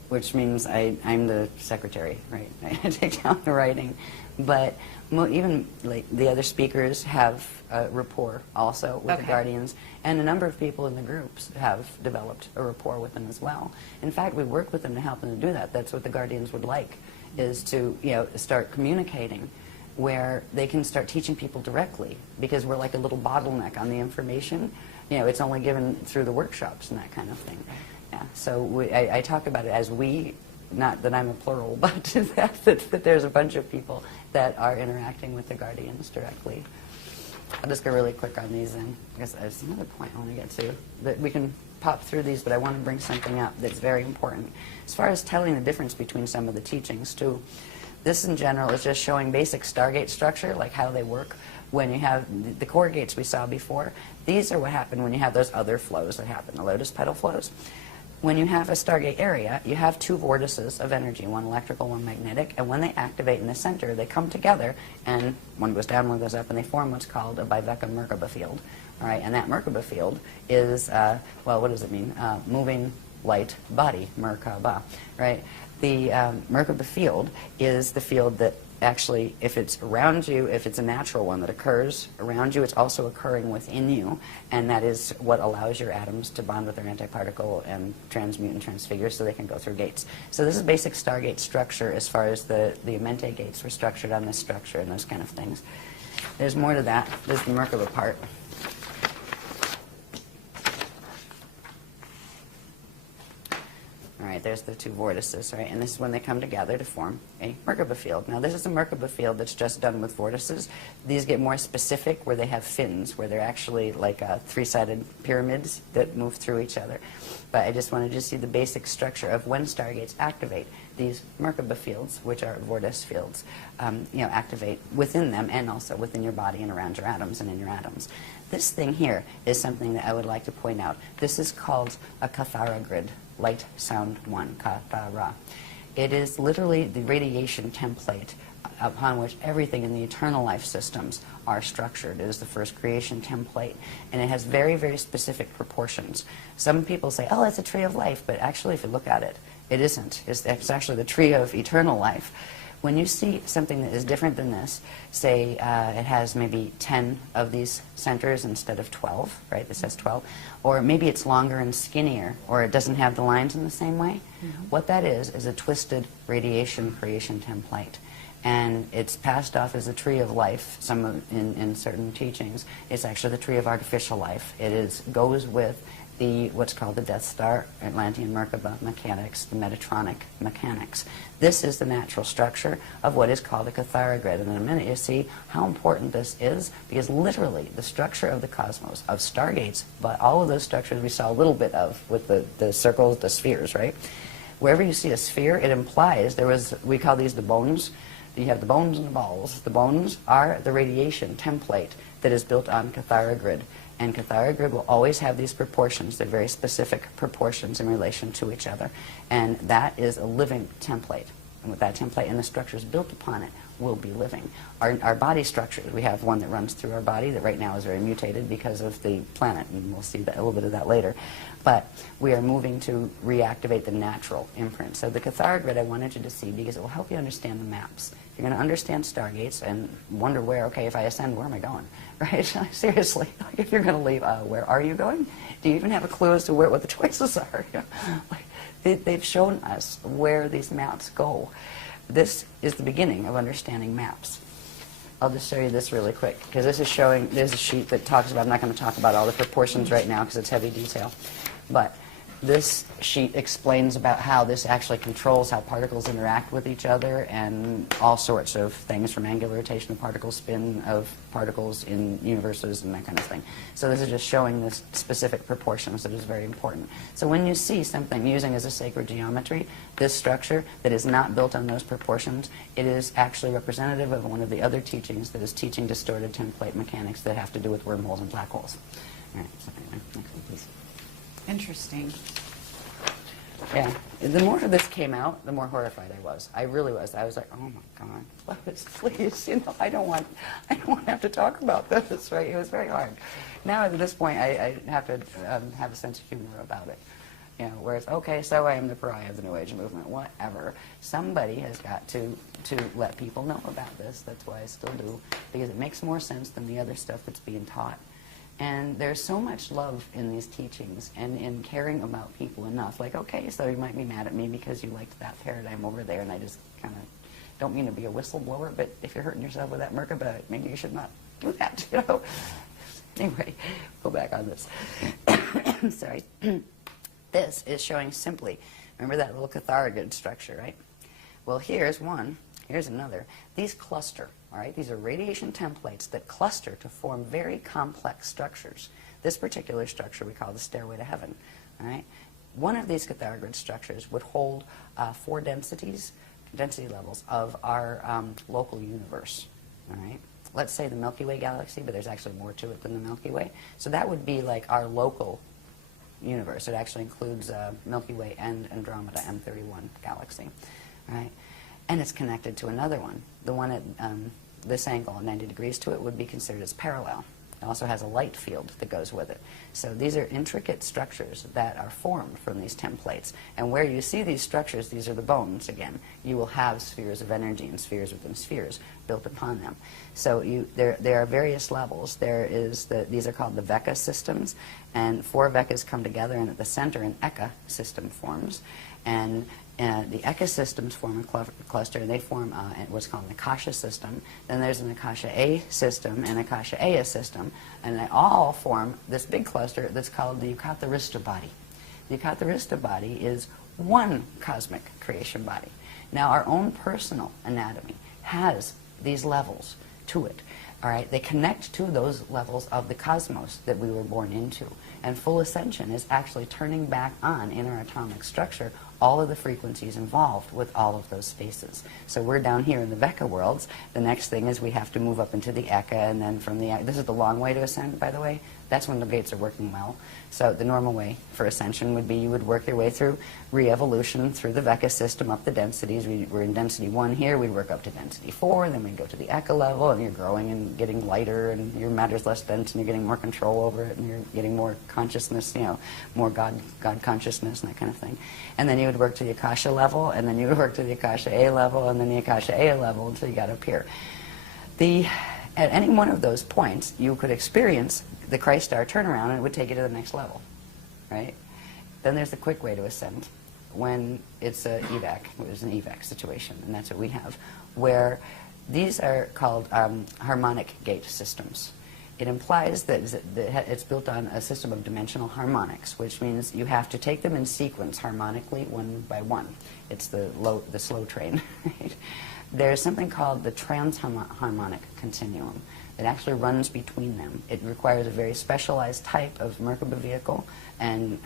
which means I'm the secretary, right? I take down the writing. But even like the other speakers have a rapport also with the Guardians, and a number of people in the groups have developed a rapport with them as well. In fact, we work with them to help them to do that. That's what the Guardians would like, is to, you know, start communicating where they can start teaching people directly, because we're like a little bottleneck on the information. You know, it's only given through the workshops and that kind of thing. Yeah. So I talk about it as we. Not that I'm a plural, but that there's a bunch of people that are interacting with the Guardians directly. I'll just go really quick on these, and I guess there's another point I want to get to. That we can pop through these, but I want to bring something up that's very important. As far as telling the difference between some of the teachings, too, this in general is just showing basic Stargate structure, like how they work. When you have the core gates we saw before, these are what happen when you have those other flows that happen, the lotus petal flows. When you have a Stargate area, you have two vortices of energy, one electrical, one magnetic, and when they activate in the center, they come together, and one goes down, one goes up, and they form what's called a Biveka Merkaba field. All right, and that Merkaba field is, well, what does it mean? Moving light body, Merkaba, right? The Merkaba field is the field that actually, if it's around you, if it's a natural one that occurs around you, it's also occurring within you, and that is what allows your atoms to bond with their antiparticle and transmute and transfigure so they can go through gates. So this is basic Stargate structure as far as the Amente gates were structured on this structure and those kind of things. There's more to that. There's the Merkaba part. All right, there's the two vortices, right? And this is when they come together to form a Merkaba field. Now, this is a Merkaba field that's just done with vortices. These get more specific where they have fins, where they're actually like three-sided pyramids that move through each other. But I just wanted you to see the basic structure of when stargates activate. These Merkaba fields, which are vortice fields, activate within them and also within your body and around your atoms and in your atoms. This thing here is something that I would like to point out. This is called a Kathara grid. Light, sound, one, Kathara. It is literally the radiation template upon which everything in the eternal life systems are structured. It is the first creation template, and it has very, very specific proportions. Some people say, oh, it's a tree of life, but actually, if you look at it, it isn't. It's actually the tree of eternal life. When you see something that is different than this, say it has maybe 10 of these centers instead of 12, right? This has 12. Or maybe it's longer and skinnier, or it doesn't have the lines in the same way. Mm-hmm. What that is a twisted radiation creation template. And it's passed off as a tree of life. In certain teachings, it's actually the tree of artificial life. It goes with what's called the Death Star, Atlantean Merkaba mechanics, the Metatronic mechanics. This is the natural structure of what is called a Kathara grid. And in a minute you'll see how important this is, because literally the structure of the cosmos, of stargates, but all of those structures we saw a little bit of with the circles, the spheres, right? Wherever you see a sphere, it implies we call these the bones. You have the bones and the balls. The bones are the radiation template that is built on Kathara grid. And Cathara grid will always have these proportions. They're very specific proportions in relation to each other. And that is a living template. And with that template and the structures built upon it will be living. Our body structure, we have one that runs through our body that right now is very mutated because of the planet, and we'll see a little bit of that later. But we are moving to reactivate the natural imprint. So the Cathara grid I wanted you to see because it will help you understand the maps. You're going to understand stargates and wonder where, okay, if I ascend, where am I going? Right? Seriously, like if you're going to leave, where are you going? Do you even have a clue as to what the choices are? They've shown us where these maps go. This is the beginning of understanding maps. I'll just show you this really quick, because this is showing, there's a sheet that talks about, I'm not going to talk about all the proportions right now because it's heavy detail, but this sheet explains about how this actually controls how particles interact with each other and all sorts of things, from angular rotation of particle spin of particles in universes and that kind of thing. So this is just showing this specific proportions that is very important. So when you see something using as a sacred geometry, this structure that is not built on those proportions, it is actually representative of one of the other teachings that is teaching distorted template mechanics that have to do with wormholes and black holes. All right, so anyway, next one, please. Interesting. Yeah. The more this came out, the more horrified I was. I really was. I was like, oh my God, please, I don't want to have to talk about this, right? It was very hard. Now at this point, I have to have a sense of humor about it. Where it's, okay, so I am the pariah of the New Age movement, whatever. Somebody has got to let people know about this. That's why I still do, because it makes more sense than the other stuff that's being taught. And there's so much love in these teachings and in caring about people enough. Like, okay, so you might be mad at me because you liked that paradigm over there, and I just kind of don't mean to be a whistleblower, but if you're hurting yourself with that Merkaba, maybe you should not do that, Anyway, go back on this. Sorry. This is showing simply, remember that little Cathara grid structure, right? Well, here's one. Here's another. These cluster. All right, these are radiation templates that cluster to form very complex structures. This particular structure we call the stairway to heaven. All right, one of these Cathara grid structures would hold 4 density levels of our local universe. All right, let's say the Milky Way galaxy, but there's actually more to it than the Milky Way. So that would be like our local universe. It actually includes Milky Way and Andromeda M31 galaxy. All right. And it's connected to another one. The one at this angle, 90 degrees to it, would be considered as parallel. It also has a light field that goes with it. So these are intricate structures that are formed from these templates. And where you see these structures, these are the bones again. You will have spheres of energy and spheres within spheres built upon them. So there are various levels. These are called the Veka systems, and 4 Vekas come together, and at the center an Eka system forms. And the Eka systems form a cluster, and they form what's called an Akasha system. Then there's an Akasha A system and Akasha Aya system, and they all form this big cluster that's called the Yukatarista body. The Yukatarista body is one cosmic creation body. Now, our own personal anatomy has these levels to it. All right, they connect to those levels of the cosmos that we were born into. And full ascension is actually turning back on in our atomic structure all of the frequencies involved with all of those spaces. So we're down here in the Veka worlds. The next thing is we have to move up into the Eka, and then from the this is the long way to ascend, by the way. That's when the gates are working well. So the normal way for ascension would be you would work your way through re-evolution through the Veka system up the densities. We're in density 1 here. We'd work up to density 4. Then we'd go to the Eka level, and you're growing and getting lighter, and your matter's less dense, and you're getting more control over it, and you're getting more consciousness, more God consciousness and that kind of thing. And then you would work to the Akasha level, and then you would work to the Akasha A level, and then the Akasha A level until you got up here. At any one of those points, you could experience the Christ star turnaround, and it would take you to the next level, right? Then there's the quick way to ascend, when it's an evac, it's an evac situation, and that's what we have, where these are called harmonic gate systems. It implies that it's built on a system of dimensional harmonics, which means you have to take them in sequence harmonically, one by one. It's the slow train, right? There's something called the transharmonic continuum that actually runs between them. It requires a very specialized type of Merkaba vehicle and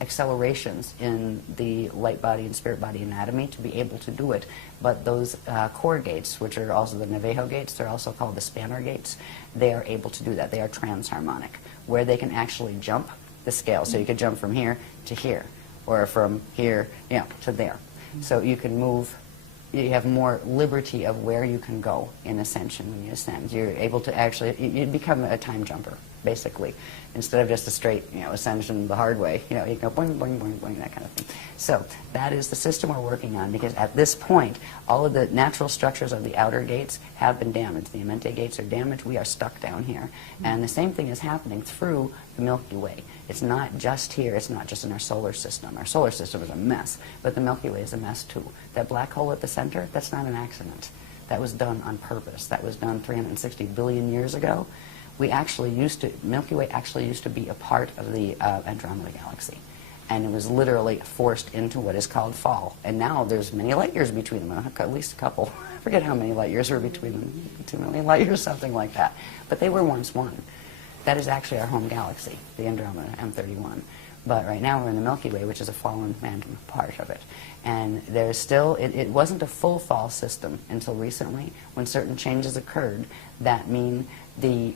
accelerations in the light body and spirit body anatomy to be able to do it. But those core gates, which are also the Navajo gates, they're also called the spanner gates, they are able to do that. They are transharmonic, where they can actually jump the scale. So you could jump from here to here, or from here, you know, to there. So you can move, you have more liberty of where you can go in ascension when you ascend. You're able to actually, you become a time jumper, basically. Instead of just a straight, you know, ascension the hard way, you know, you go boing, boing, boing, boing, that kind of thing. So that is the system we're working on, because at this point, all of the natural structures of the outer gates have been damaged. The Amenti gates are damaged. We are stuck down here. And the same thing is happening through the Milky Way. It's not just here. It's not just in our solar system. Our solar system is a mess, but the Milky Way is a mess too. That black hole at the center, that's not an accident. That was done on purpose. That was done 360 billion years ago. We actually used to, Milky Way actually used to be a part of the Andromeda galaxy. And it was literally forced into what is called fall. And now there's many light years between them, at least a couple. I forget how many light years were between them, 2 million light years, something like that. But they were once one. That is actually our home galaxy, the Andromeda M31. But right now we're in the Milky Way, which is a fallen phantom part of it. And there's still, it wasn't a full fall system until recently, when certain changes occurred that mean the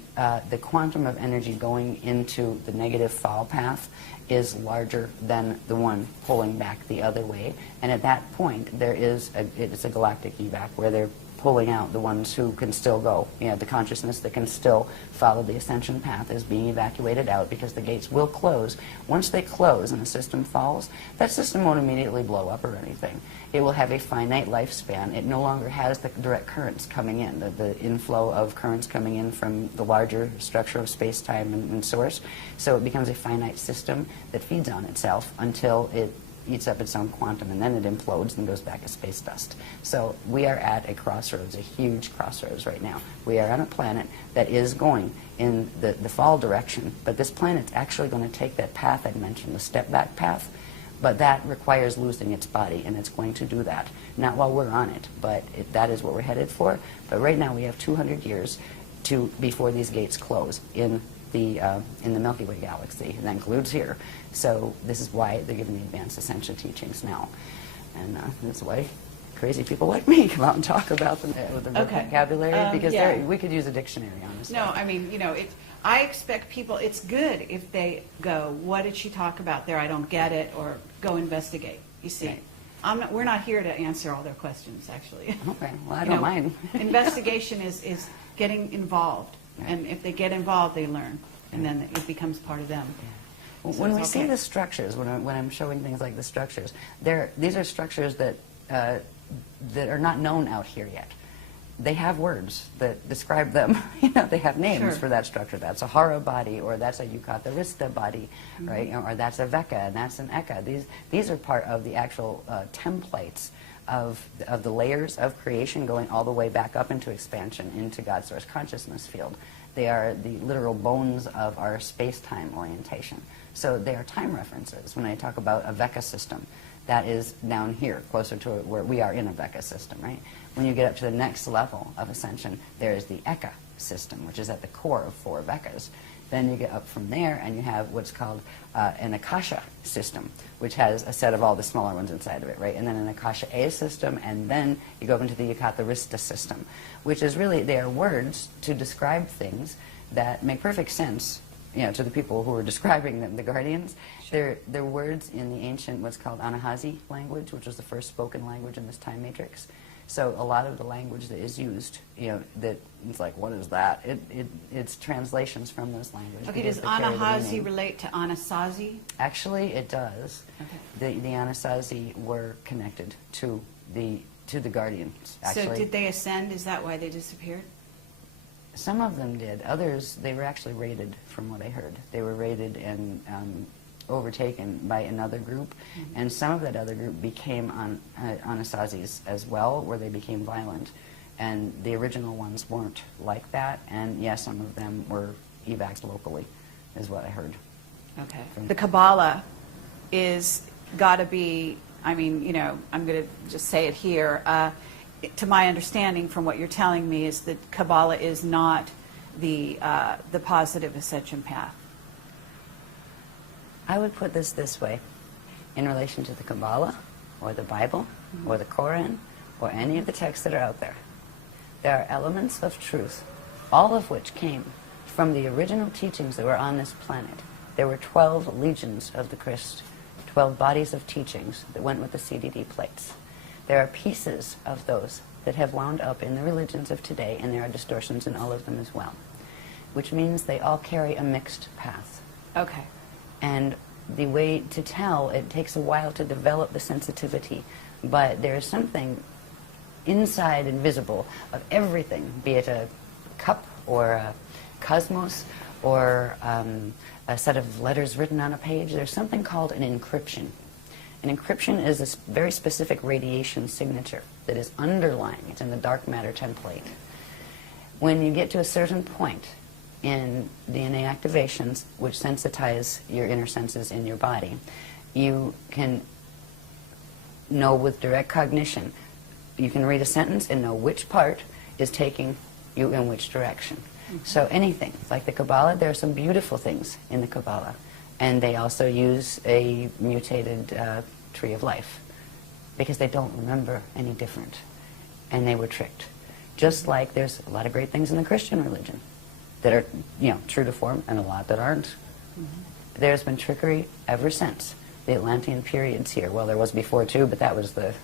quantum of energy going into the negative fall path is larger than the one pulling back the other way. And at that point, it's a galactic evac, where they're pulling out the ones who can still go. You know, the consciousness that can still follow the ascension path is being evacuated out, because the gates will close. Once they close and the system falls, that system won't immediately blow up or anything. It will have a finite lifespan. It no longer has the direct currents coming in, the inflow of currents coming in from the larger structure of space-time and source. So it becomes a finite system that feeds on itself until it eats up its own quantum, and then it implodes and goes back as space dust. So we are at a crossroads, a huge crossroads right now. We are on a planet that is going in the fall direction, but this planet's actually going to take that path I mentioned, the step-back path, but that requires losing its body, and it's going to do that. Not while we're on it, but that is what we're headed for. But right now we have 200 years before these gates close in the Milky Way galaxy, and that includes here. So this is why they're giving the advanced ascension teachings now, and this is why crazy people like me come out and talk about them with the vocabulary, because we could use a dictionary on this. No, I mean, you know, I expect people, it's good if they go, what did she talk about there? I don't get it, or go investigate. You see, right. We're not here to answer all their questions, actually. Okay, well, I don't mind. Investigation is getting involved. Right. And if they get involved, they learn, and then it becomes part of them. Yeah. So when we see the structures, when I'm showing things like the structures, these are structures that are not known out here yet. They have words that describe them. You know, they have names for that structure. That's a Hara body, or that's a Yucatharista body, right? You know, or that's a Veka, and that's an Eka. These are part of the actual templates of the layers of creation, going all the way back up into expansion, into God's source consciousness field. They are the literal bones of our space-time orientation. So they are time references. When I talk about a Veka system, that is down here, closer to where we are in a Veka system, right? When you get up to the next level of ascension, there is the Eka system, which is at the core of 4 Vekas. Then you get up from there, and you have what's called an Akasha system, which has a set of all the smaller ones inside of it, right? And then an Akasha A system, and then you go into the Yucatharista system, which is really, they are words to describe things that make perfect sense, you know, to the people who are describing them, the guardians. They're words in the ancient, what's called Anahazi language, which was the first spoken language in this time matrix. So a lot of the language that is used, you know, that it's like, what is that? It's translations from those languages. Okay, does Anahazi relate to Anasazi? Actually, it does. Okay. The Anasazi were connected to the guardians. Actually. So did they ascend? Is that why they disappeared? Some of them did. Others, they were actually raided, from what I heard. They were raided and overtaken by another group, and some of that other group became Anasazis as well, where they became violent. And the original ones weren't like that, and yes, some of them were evacs locally, is what I heard. Okay. The Kabbalah is got to be, I mean, you know, I'm going to just say it here, to my understanding from what you're telling me, is that Kabbalah is not the positive ascension path. I would put this way, in relation to the Kabbalah, or the Bible, or the Quran, or any of the texts that are out there. There are elements of truth, all of which came from the original teachings that were on this planet. There were 12 legions of the Christ, 12 bodies of teachings that went with the CDD plates. There are pieces of those that have wound up in the religions of today, and there are distortions in all of them as well, which means they all carry a mixed path. Okay. And the way to tell, it takes a while to develop the sensitivity, but there is something inside and visible of everything, be it a cup or a cosmos or a set of letters written on a page. There's something called an encryption. An encryption is a very specific radiation signature that is underlying. It's in the dark matter template. When you get to a certain point in DNA activations, which sensitize your inner senses in your body, you can know with direct cognition. You can read a sentence and know which part is taking you in which direction. So anything, like the Kabbalah, there are some beautiful things in the Kabbalah. And they also use a mutated tree of life because they don't remember any different. And they were tricked. Just like there's a lot of great things in the Christian religion that are, true to form, and a lot that aren't. There's been trickery ever since the Atlantean periods here. Well, there was before too, but that was the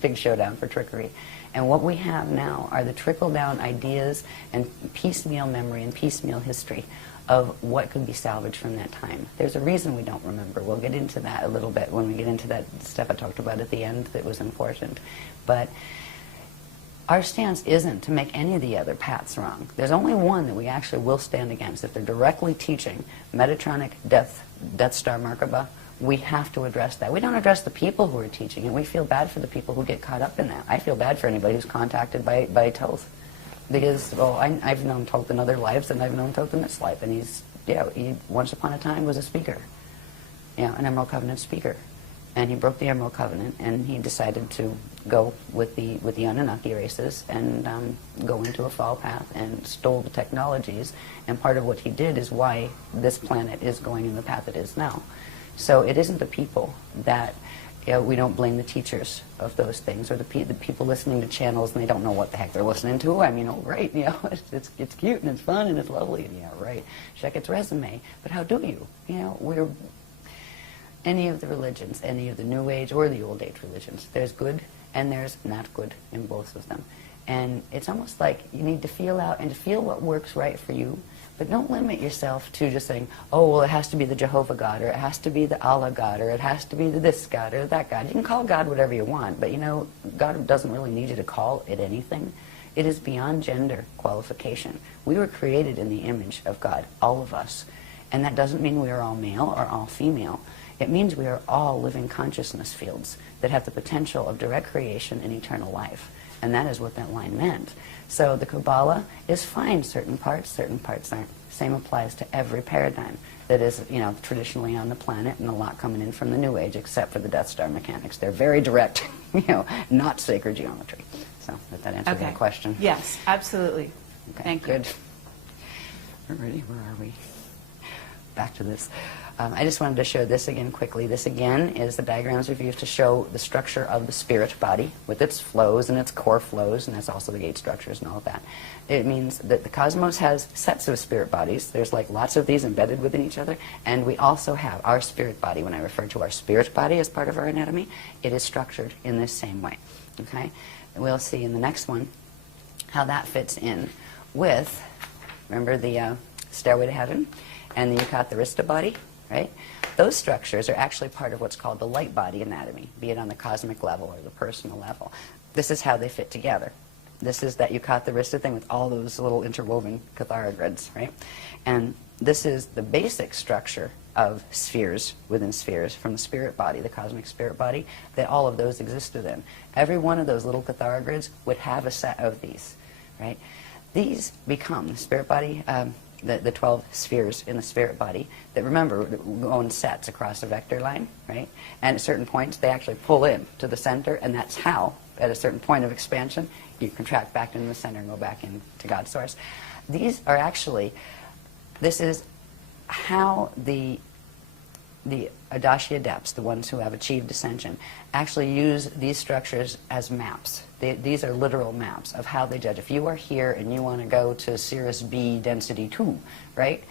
big showdown for trickery. And what we have now are the trickle-down ideas and piecemeal memory and piecemeal history of what could be salvaged from that time. There's a reason we don't remember. We'll get into that a little bit when we get into that stuff I talked about at the end that was important. But our stance isn't to make any of the other paths wrong. There's only one that we actually will stand against. If they're directly teaching Metatronic Death Star Merkaba, we have to address that. We don't address the people who are teaching it. We feel bad for the people who get caught up in that. I feel bad for anybody who's contacted by Toth. Because, well, I've known Toth in other lives, and I've known Toth in this life. And he once upon a time was a speaker, an Emerald Covenant speaker. And he broke the Emerald Covenant, and he decided to go with the Anunnaki races and go into a fall path and stole the technologies. And part of what he did is why this planet is going in the path it is now. So it isn't the people that, we don't blame the teachers of those things, or the people listening to channels and they don't know what the heck they're listening to. I mean, great, it's cute and it's fun and it's lovely, and right, check its resume. But how do you? We're any of the religions, any of the New Age or the Old Age religions, there's good and there's not good in both of them. And it's almost like you need to feel out and to feel what works right for you. But don't limit yourself to just saying, oh, well, it has to be the Jehovah God, or it has to be the Allah God, or it has to be the this God, or that God. You can call God whatever you want, but God doesn't really need you to call it anything. It is beyond gender qualification. We were created in the image of God, all of us. And that doesn't mean we are all male or all female. It means we are all living consciousness fields that have the potential of direct creation and eternal life. And that is what that line meant. So the Kabbalah is fine, certain parts aren't. Same applies to every paradigm that is, traditionally on the planet, and a lot coming in from the New Age, except for the Death Star mechanics. They're very direct, not sacred geometry. So, did that answer that question? Yes, absolutely. Okay, Thank you. good. Alrighty, where are we? Back to this. I just wanted to show this again quickly. This again is the diagrams we've used to show the structure of the spirit body with its flows and its core flows, and that's also the gate structures and all of that. It means that the cosmos has sets of spirit bodies. There's like lots of these embedded within each other, and we also have our spirit body. When I refer to our spirit body as part of our anatomy, it is structured in this same way. Okay? And we'll see in the next one how that fits in with, remember the Stairway to Heaven and the Yucatharista body? Right? Those structures are actually part of what's called the light body anatomy, be it on the cosmic level or the personal level. This is how they fit together. This is that Yucatharista thing with all those little interwoven cathara grids, right? And this is the basic structure of spheres within spheres from the spirit body, the cosmic spirit body, that all of those exist within. Every one of those little cathara grids would have a set of these, right? These become the spirit body, the 12 spheres in the spirit body that, remember, go in sets across a vector line, right? And at certain points, they actually pull in to the center, and that's how, at a certain point of expansion, you contract back into the center and go back into God's source. These are actually, this is how the the Adashi adepts, the ones who have achieved ascension, actually use these structures as maps. These are literal maps of how they judge. If you are here and you want to go to Cirrus B density 2, right?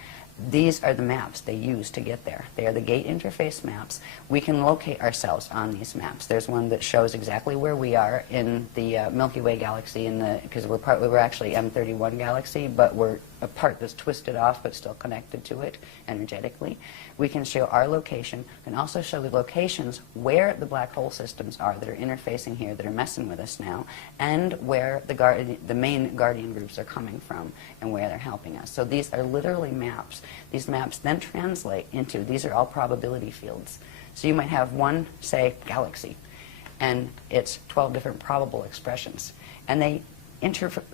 These are the maps they use to get there. They are the gate interface maps. We can locate ourselves on these maps. There's one that shows exactly where we are in the Milky Way galaxy, because we're actually M31 galaxy, but we're a part that's twisted off but still connected to it energetically. We can show our location, and also show the locations where the black hole systems are that are interfacing here, that are messing with us now, and where the main guardian groups are coming from and where they're helping us. So these are literally maps. These maps then translate into, these are all probability fields. So you might have one, say, galaxy, and it's 12 different probable expressions. And they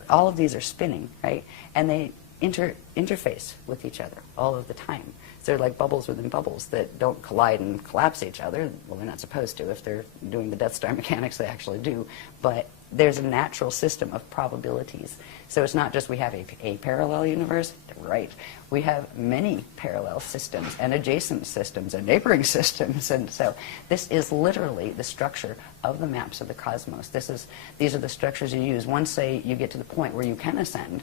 all of these are spinning, right? And they interface with each other all of the time. So they're like bubbles within bubbles that don't collide and collapse each other. Well, they're not supposed to. If they're doing the Death Star mechanics, they actually do. But there's a natural system of probabilities. So it's not just we have a parallel universe, right? We have many parallel systems and adjacent systems and neighboring systems. And so this is literally the structure of the maps of the cosmos. These are the structures you use. Once, say, you get to the point where you can ascend,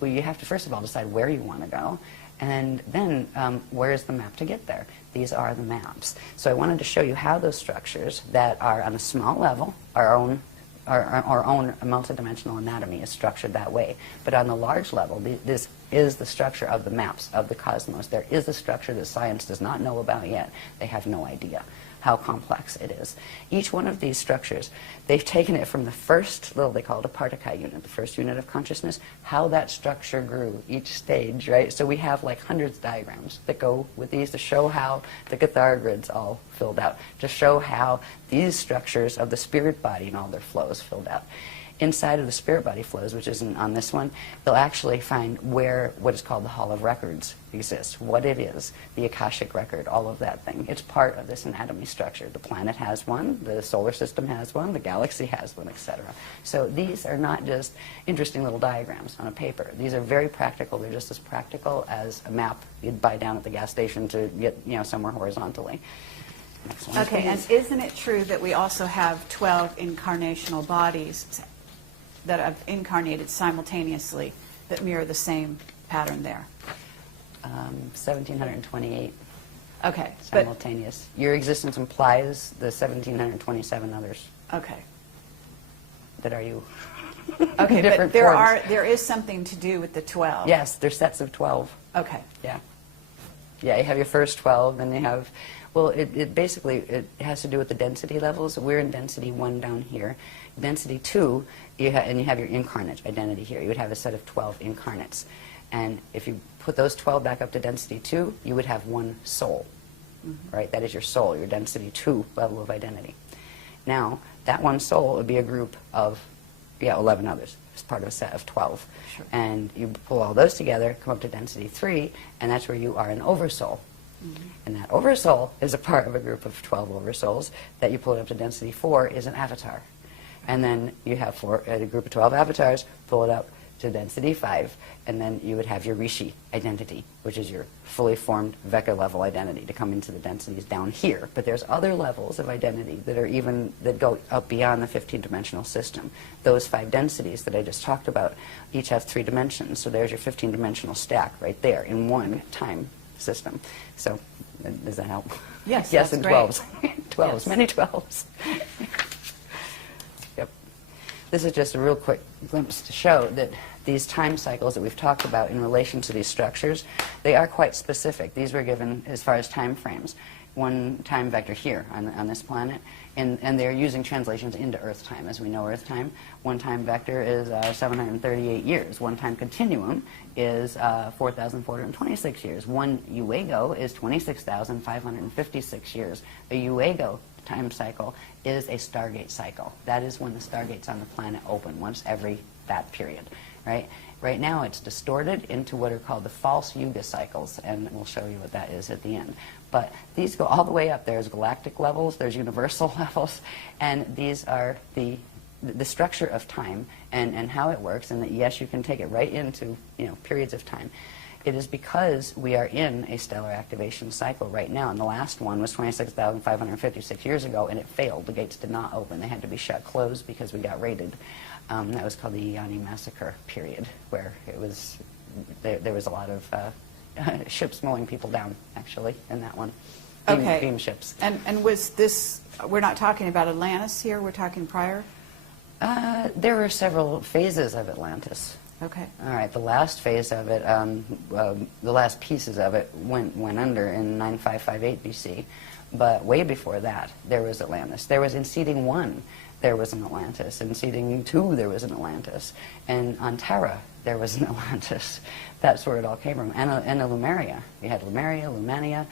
well, you have to first of all decide where you want to go, and then where is the map to get there. These are the maps. So I wanted to show you how those structures that are on a small level, our own multidimensional anatomy is structured that way. But on the large level, this is the structure of the maps of the cosmos. There is a structure that science does not know about yet. They have no idea how complex it is. Each one of these structures, they've taken it from the first little, they call it a Partakai unit, the first unit of consciousness, how that structure grew, each stage, right? So we have like hundreds of diagrams that go with these to show how the Cathara grid's all filled out, to show how these structures of the spirit body and all their flows filled out. Inside of the spirit body flows, which isn't on this one, they'll actually find where what is called the Hall of Records exists, what it is, the Akashic record, all of that thing. It's part of this anatomy structure. The planet has one, the solar system has one, the galaxy has one, etc. So these are not just interesting little diagrams on a paper. These are very practical. They're just as practical as a map you'd buy down at the gas station to get, somewhere horizontally. Next one, Okay, please. and isn't it true that we also have 12 incarnational bodies that have incarnated simultaneously that mirror the same pattern there? 1,728 Okay, simultaneous. Your existence implies the 1,727 others okay, that are you. okay, Different but forms. there is something to do with the 12. Yes, they're sets of 12. Okay. Yeah. Yeah, you have your first 12, and you have, well, it basically, it has to do with the density levels. We're in density 1 down here. Density 2, and you have your incarnate identity here. You would have a set of 12 incarnates. And if you put those 12 back up to density 2, you would have one soul, right? That is your soul, your density 2 level of identity. Now, that one soul would be a group of, 11 others. It's part of a set of 12. Sure. And you pull all those together, come up to density 3, and that's where you are an oversoul. And that oversoul is a part of a group of 12 oversouls that you pull it up to density 4 is an avatar. And then you have a group of 12 avatars, pull it up to density 5, and then you would have your Rishi identity, which is your fully formed Vecca level identity to come into the densities down here. But there's other levels of identity that go up beyond the 15-dimensional system. Those 5 densities that I just talked about each have 3 dimensions. So there's your 15-dimensional stack right there in one time system. So does that help? Yes, Yes, that's and great. 12s. 12s, Yes. many 12s. Yep. This is just a real quick glimpse to show that these time cycles that we've talked about in relation to these structures, they are quite specific. These were given as far as time frames. One time vector here on this planet, and they're using translations into Earth time. As we know Earth time, one time vector is 738 years. One time continuum is 4,426 years. One Uego is 26,556 years. A Uego time cycle is a Stargate cycle. That is when the Stargates on the planet open, once every that period, right? Right now it's distorted into what are called the false Yuga cycles, and we'll show you what that is at the end. But these go all the way up. There's galactic levels, there's universal levels, and these are the structure of time and how it works, and that yes, you can take it right into periods of time. it is because we are in a stellar activation cycle right now, and the last one was 26,556 years ago, and it failed. The gates did not open. They had to be shut closed because we got raided. That was called the Deane massacre period, where it was there was a lot of ships mowing people down, actually, in that one. Beam ships. And was this, we're not talking about Atlantis here, we're talking prior? There were several phases of Atlantis. Okay. All right, the last phase of it, the last pieces of it went under in 9558 BC, but way before that, there was Atlantis. There was in seeding 1, there was an Atlantis. In seeding 2, there was an Atlantis. And on Terra, there was an Atlantis. That's where it all came from. And a Lemuria. We had Lemuria, Lumania.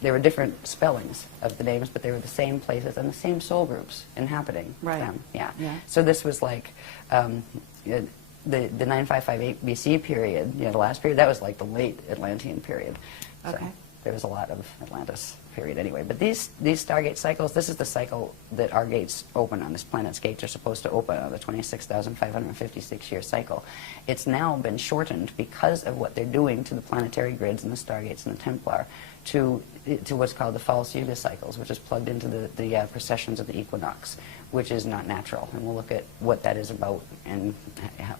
There were different spellings of the names, but they were the same places and the same soul groups inhabiting them. Yeah. So this was like the 9558 BC period, the last period, that was like the late Atlantean period. So there was a lot of Atlantis period anyway. But these Stargate cycles, this is the cycle that our gates open on. This planet's gates are supposed to open on the 26,556-year cycle. It's now been shortened because of what they're doing to the planetary grids and the Stargates and the Templar to what's called the false Yuga cycles, which is plugged into the precessions of the equinox, which is not natural. And we'll look at what that is about and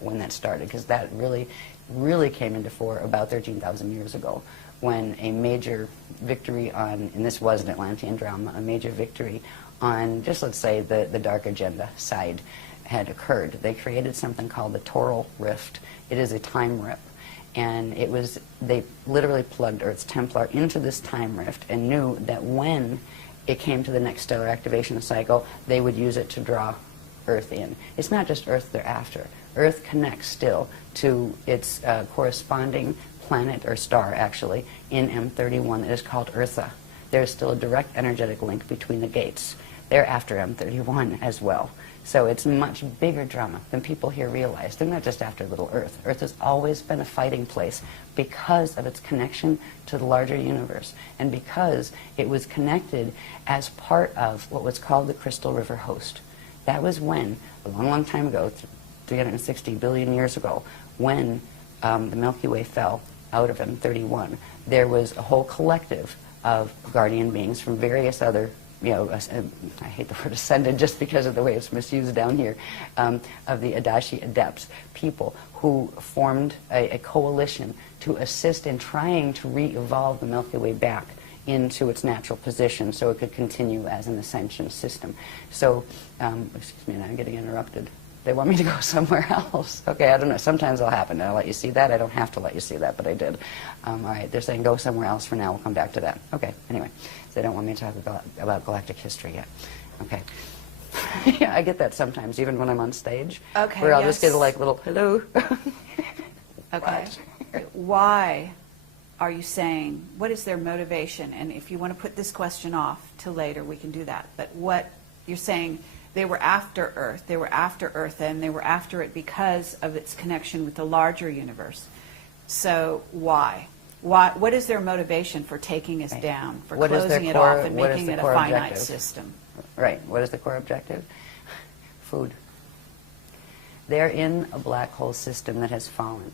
when that started, because that really came into fore about 13,000 years ago, when a major victory on, and this was an Atlantean drama, a major victory on just, let's say, the dark agenda side had occurred. They created something called the Toral Rift. It is a time rip. And they literally plugged Earth's Templar into this time rift and knew that when it came to the next stellar activation cycle, they would use it to draw Earth in. It's not just Earth they're after. Earth connects still to its corresponding planet, or star actually, in M31 that is called Eartha. There's still a direct energetic link between the gates. They're after M31 as well. So it's much bigger drama than people here realize. They're not just after little Earth. Earth has always been a fighting place because of its connection to the larger universe, and because it was connected as part of what was called the Crystal River Host. That was when, a long, long time ago, 360 billion years ago, when the Milky Way fell out of M31, there was a whole collective of guardian beings from various other, I hate the word ascended just because of the way it's misused down here, of the Adashi Adepts, people who formed a coalition to assist in trying to re-evolve the Milky Way back into its natural position so it could continue as an ascension system. So, excuse me, now I'm getting interrupted. They want me to go somewhere else. Okay, I don't know. Sometimes it'll happen. I'll let you see that. I don't have to let you see that, but I did. All right, they're saying go somewhere else for now. We'll come back to that. Okay, anyway. So they don't want me to talk about galactic history yet. Okay. Yeah, I get that sometimes, even when I'm on stage. Okay, where I'll just get a little, hello. Okay. Why are you saying, what is their motivation? And if you want to put this question off till later, we can do that. But what you're saying, they were after Earth. They were after Earth, and they were after it because of its connection with the larger universe. So why? What is their motivation for taking us down, for closing it off and making it a finite system? Right. What is the core objective? Food. They're in a black hole system that has fallen.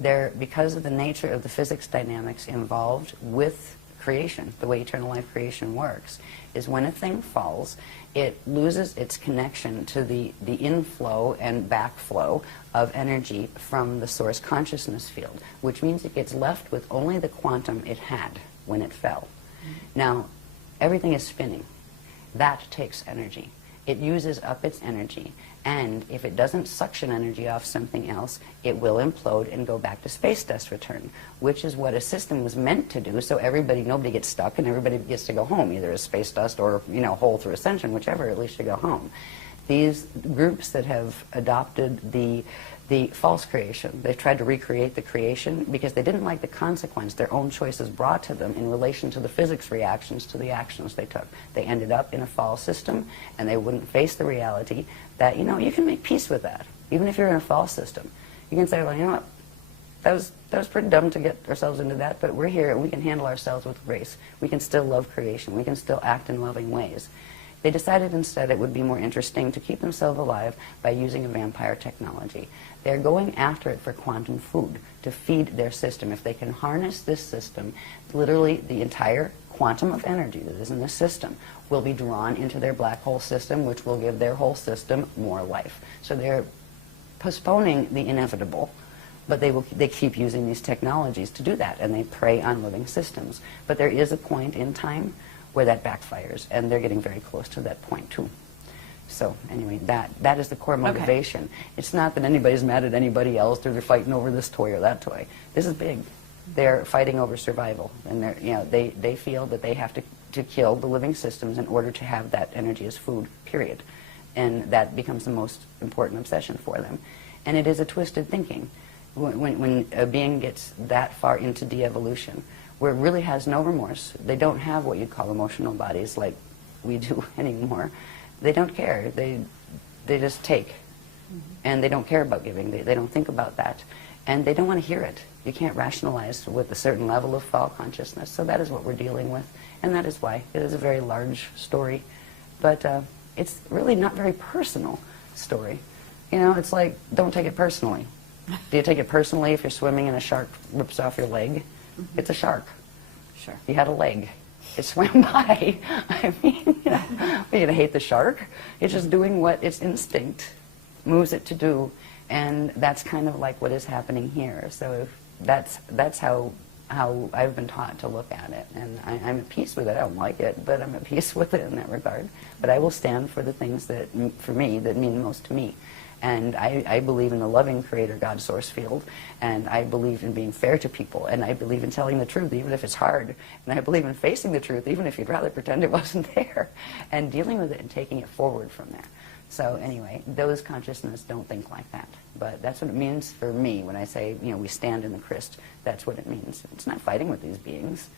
Because of the nature of the physics dynamics involved with creation, the way eternal life creation works, is when a thing falls, it loses its connection to the inflow and backflow of energy from the source consciousness field, which means it gets left with only the quantum it had when it fell. Now, everything is spinning. That takes energy. It uses up its energy, and if it doesn't suction energy off something else, it will implode and go back to space dust return, which is what a system was meant to do, so nobody gets stuck and everybody gets to go home, either as space dust or, whole through ascension, whichever, at least you go home. These groups that have adopted the false creation, they've tried to recreate the creation because they didn't like the consequence their own choices brought to them in relation to the physics reactions to the actions they took. They ended up in a false system, and they wouldn't face the reality that, you can make peace with that, even if you're in a false system. You can say, well, you know what, that was pretty dumb to get ourselves into that, but we're here and we can handle ourselves with grace. We can still love creation. We can still act in loving ways. They decided instead it would be more interesting to keep themselves alive by using a vampire technology. They're going after it for quantum food, to feed their system. If they can harness this system, literally the entire quantum of energy that is in the system will be drawn into their black hole system, which will give their whole system more life. So they're postponing the inevitable, but they keep using these technologies to do that, and they prey on living systems. But there is a point in time where that backfires, and they're getting very close to that point too. So anyway, that is the core motivation. Okay. It's not that anybody's mad at anybody else, or they're fighting over this toy or that toy. This is big. They're fighting over survival, and they feel that they have to kill the living systems in order to have that energy as food, period. And that becomes the most important obsession for them. And it is a twisted thinking. When a being gets that far into de-evolution, where it really has no remorse, they don't have what you'd call emotional bodies like we do anymore. They don't care. They just take. And they don't care about giving. They don't think about that. And they don't want to hear it. You can't rationalize with a certain level of fall consciousness. So that is what we're dealing with. And that is why it is a very large story. But it's really not very personal story. You know, it's like, don't take it personally. Do you take it personally if you're swimming and a shark rips off your leg? It's a shark. Sure. You had a leg. It swam by. I mean, you know, are you going to hate the shark? It's just doing what its instinct moves it to do. And that's kind of like what is happening here. So that's how I've been taught to look at it. And I'm at peace with it. I don't like it, but I'm at peace with it in that regard. But I will stand for the things that, for me, that mean most to me. And I believe in the loving creator God source field, and I believe in being fair to people, and I believe in telling the truth even if it's hard, and I believe in facing the truth even if you'd rather pretend it wasn't there, and dealing with it and taking it forward from there. So anyway, those consciousness don't think like that. But that's what it means for me when I say, you know, we stand in the Christ. That's what it means. It's not fighting with these beings.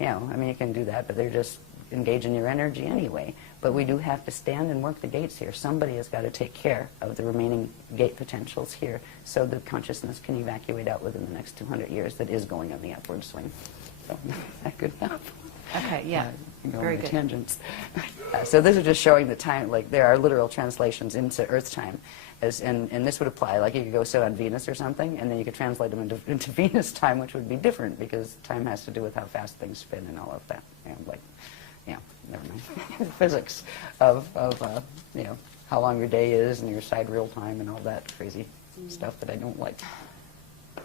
You know, I mean, you can do that, but they're just engaging your energy anyway. But we do have to stand and work the gates here. Somebody has got to take care of the remaining gate potentials here so that consciousness can evacuate out within the next 200 years that is going on the upward swing. So, that good enough? Okay, yeah. Very good. Tangents. So this is just showing the time, like there are literal translations into Earth time. And this would apply, like you could go sit on Venus or something, and then you could translate them into Venus time, which would be different because time has to do with how fast things spin and all of that. Yeah, never mind. Physics of you know, how long your day is and your sidereal time and all that crazy stuff that I don't like.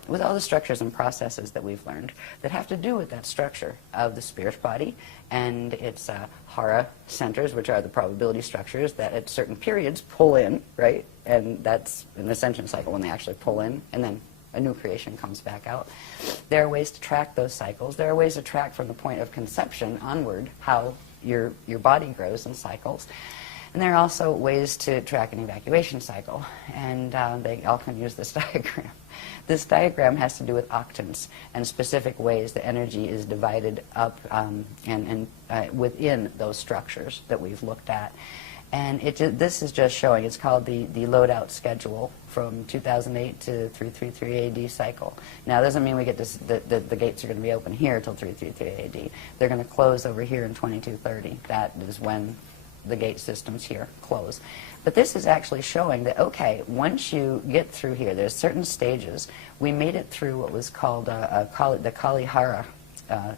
With all the structures and processes that we've learned that have to do with that structure of the spirit body and its hara centers, which are the probability structures that at certain periods pull in, right? And that's an ascension cycle when they actually pull in, and then a new creation comes back out. There are ways to track those cycles. There are ways to track from the point of conception onward how your body grows in cycles. And there are also ways to track an evacuation cycle, and they all can use this diagram. This diagram has to do with octants and specific ways the energy is divided up and within those structures that we've looked at. And this is just showing, it's called the loadout schedule from 2008 to 333 AD cycle. Now, it doesn't mean we get this, the gates are going to be open here until 333 AD. They're going to close over here in 2230. That is when the gate systems here close. But this is actually showing that, okay, once you get through here, there's certain stages. We made it through what was called the Kalihara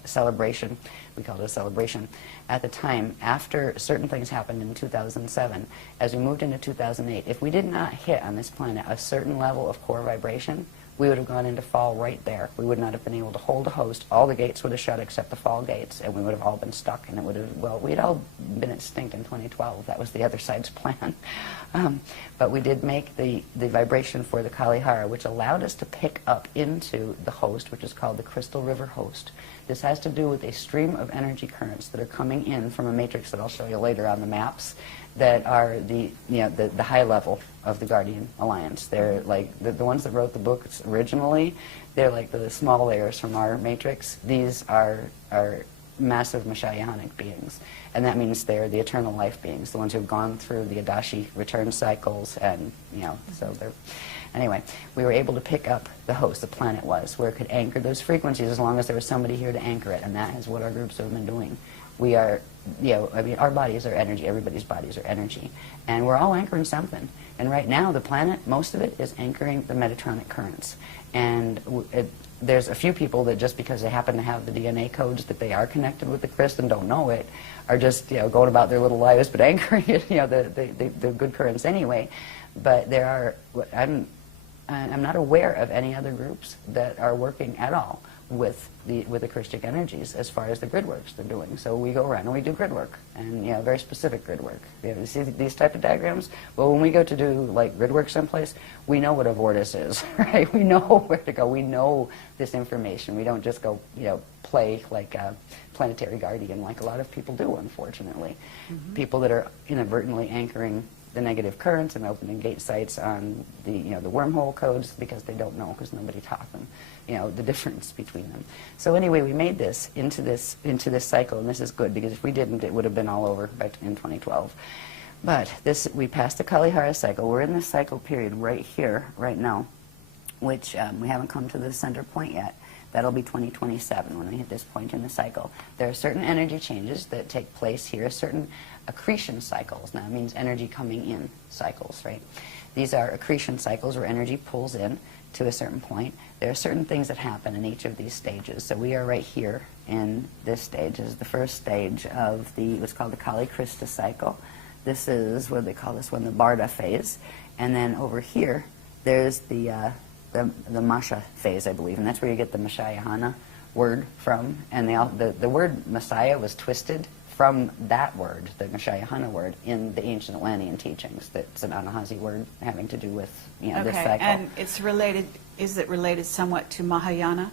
celebration. We called it a celebration at the time after certain things happened in 2007. As we moved into 2008, if we did not hit on this planet a certain level of core vibration, we would have gone into fall right there. We would not have been able to hold a host. All the gates would have shut except the fall gates, and we would have all been stuck, and it would have, well, we'd all been extinct in 2012. That was the other side's plan. But we did make the vibration for the Kalihara, which allowed us to pick up into the host, which is called the Crystal River host. This has to do with a stream of energy currents that are coming in from a matrix that I'll show you later on the maps that are the high level of the Guardian Alliance. They're like the ones that wrote the books originally. They're like the small layers from our matrix. These are massive Ashayanic beings, and that means they're the eternal life beings, the ones who've gone through the Adashi return cycles, and so they're. Anyway, we were able to pick up the host, the planet was, where it could anchor those frequencies as long as there was somebody here to anchor it, and that is what our groups have been doing. We are, I mean, our bodies are energy. Everybody's bodies are energy. And we're all anchoring something. And right now, the planet, most of it is anchoring the Metatronic currents. And there's a few people that just because they happen to have the DNA codes that they are connected with the crystal and don't know it, are just, going about their little lives, but anchoring it, the good currents anyway. But there are, I'm not aware of any other groups that are working at all with the Christic energies as far as the grid works they're doing. So we go around and we do grid work, and very specific grid work. You see these type of diagrams? Well, when we go to do like grid work someplace, we know what a vortice is, right? We know where to go. We know this information. We don't just go, play like a planetary guardian like a lot of people do, unfortunately. Mm-hmm. People that are inadvertently anchoring the negative currents and opening gate sites on the the wormhole codes because they don't know, because nobody taught them the difference between them. So anyway, we made this into this cycle, and this is good, because if we didn't, it would have been all over back in 2012. But we passed the Kalihara cycle. We're in this cycle period right here, right now, which we haven't come to the center point yet. That'll be 2027 when we hit this point in the cycle. There are certain energy changes that take place here, certain accretion cycles. Now, it means energy coming in cycles, right? These are accretion cycles where energy pulls in to a certain point. There are certain things that happen in each of these stages. So we are right here in this stage. This is the first stage of what's called the Kali Krista cycle. This is, what do they call this one, the Barda phase. And then over here, there's the Masha phase, I believe, and that's where you get the Ashayana word from. And the word Messiah was twisted from that word, the Ashayana word, in the ancient Atlantean teachings. That's an Anahazi word having to do with this cycle. And it's related. Is it related somewhat to Mahayana,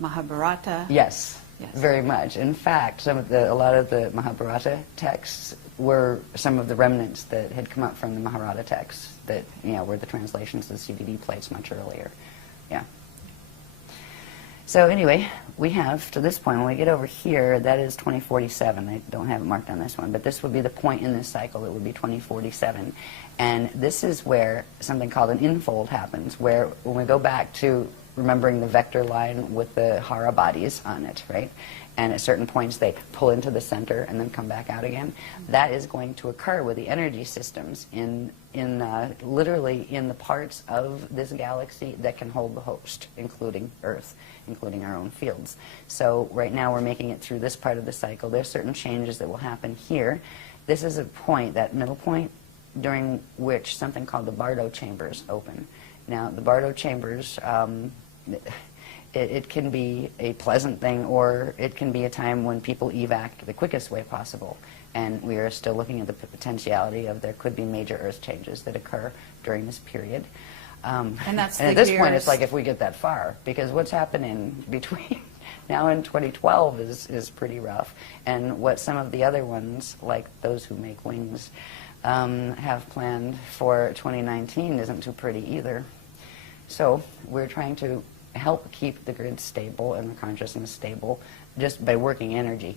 Mahabharata? Yes. Very much. In fact, a lot of the Mahabharata texts were some of the remnants that had come up from the Mahabharata texts that were the translations of the CDD plates much earlier. Yeah. So anyway, we have to this point, when we get over here, that is 2047. I don't have it marked on this one, but this would be the point in this cycle. It would be 2047. And this is where something called an infold happens, where when we go back to remembering the vector line with the Hara bodies on it, right? And at certain points they pull into the center and then come back out again. That is going to occur with the energy systems literally in the parts of this galaxy that can hold the host, including Earth, including our own fields. So right now we're making it through this part of the cycle. There's certain changes that will happen here. This is a point, that middle point, during which something called the Bardo chambers open. Now, the Bardo chambers, it can be a pleasant thing, or it can be a time when people evac the quickest way possible. And we are still looking at the potentiality of there could be major Earth changes that occur during this period. And that's and at this point, it's like if we get that far, because what's happening between now and 2012 is pretty rough. And what some of the other ones, like those who make wings, have planned for 2019 isn't too pretty either. So we're trying to help keep the grid stable and the consciousness stable just by working energy,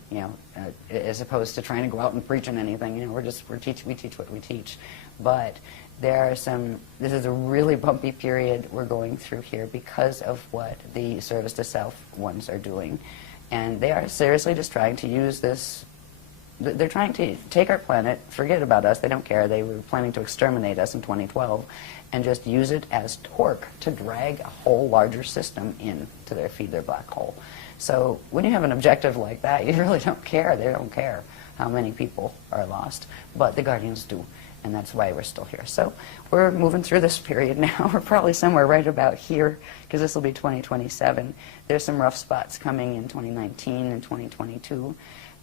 as opposed to trying to go out and preach on anything. We teach what we teach. But there are this is a really bumpy period we're going through here because of what the service to self ones are doing. And they are seriously just trying to use this. They're trying to take our planet, forget about us, they don't care. They were planning to exterminate us in 2012 and just use it as torque to drag a whole larger system in to feed their black hole. So when you have an objective like that, you really don't care. They don't care how many people are lost, but the Guardians do, and that's why we're still here. So we're moving through this period now. We're probably somewhere right about here, because this will be 2027. There's some rough spots coming in 2019 and 2022.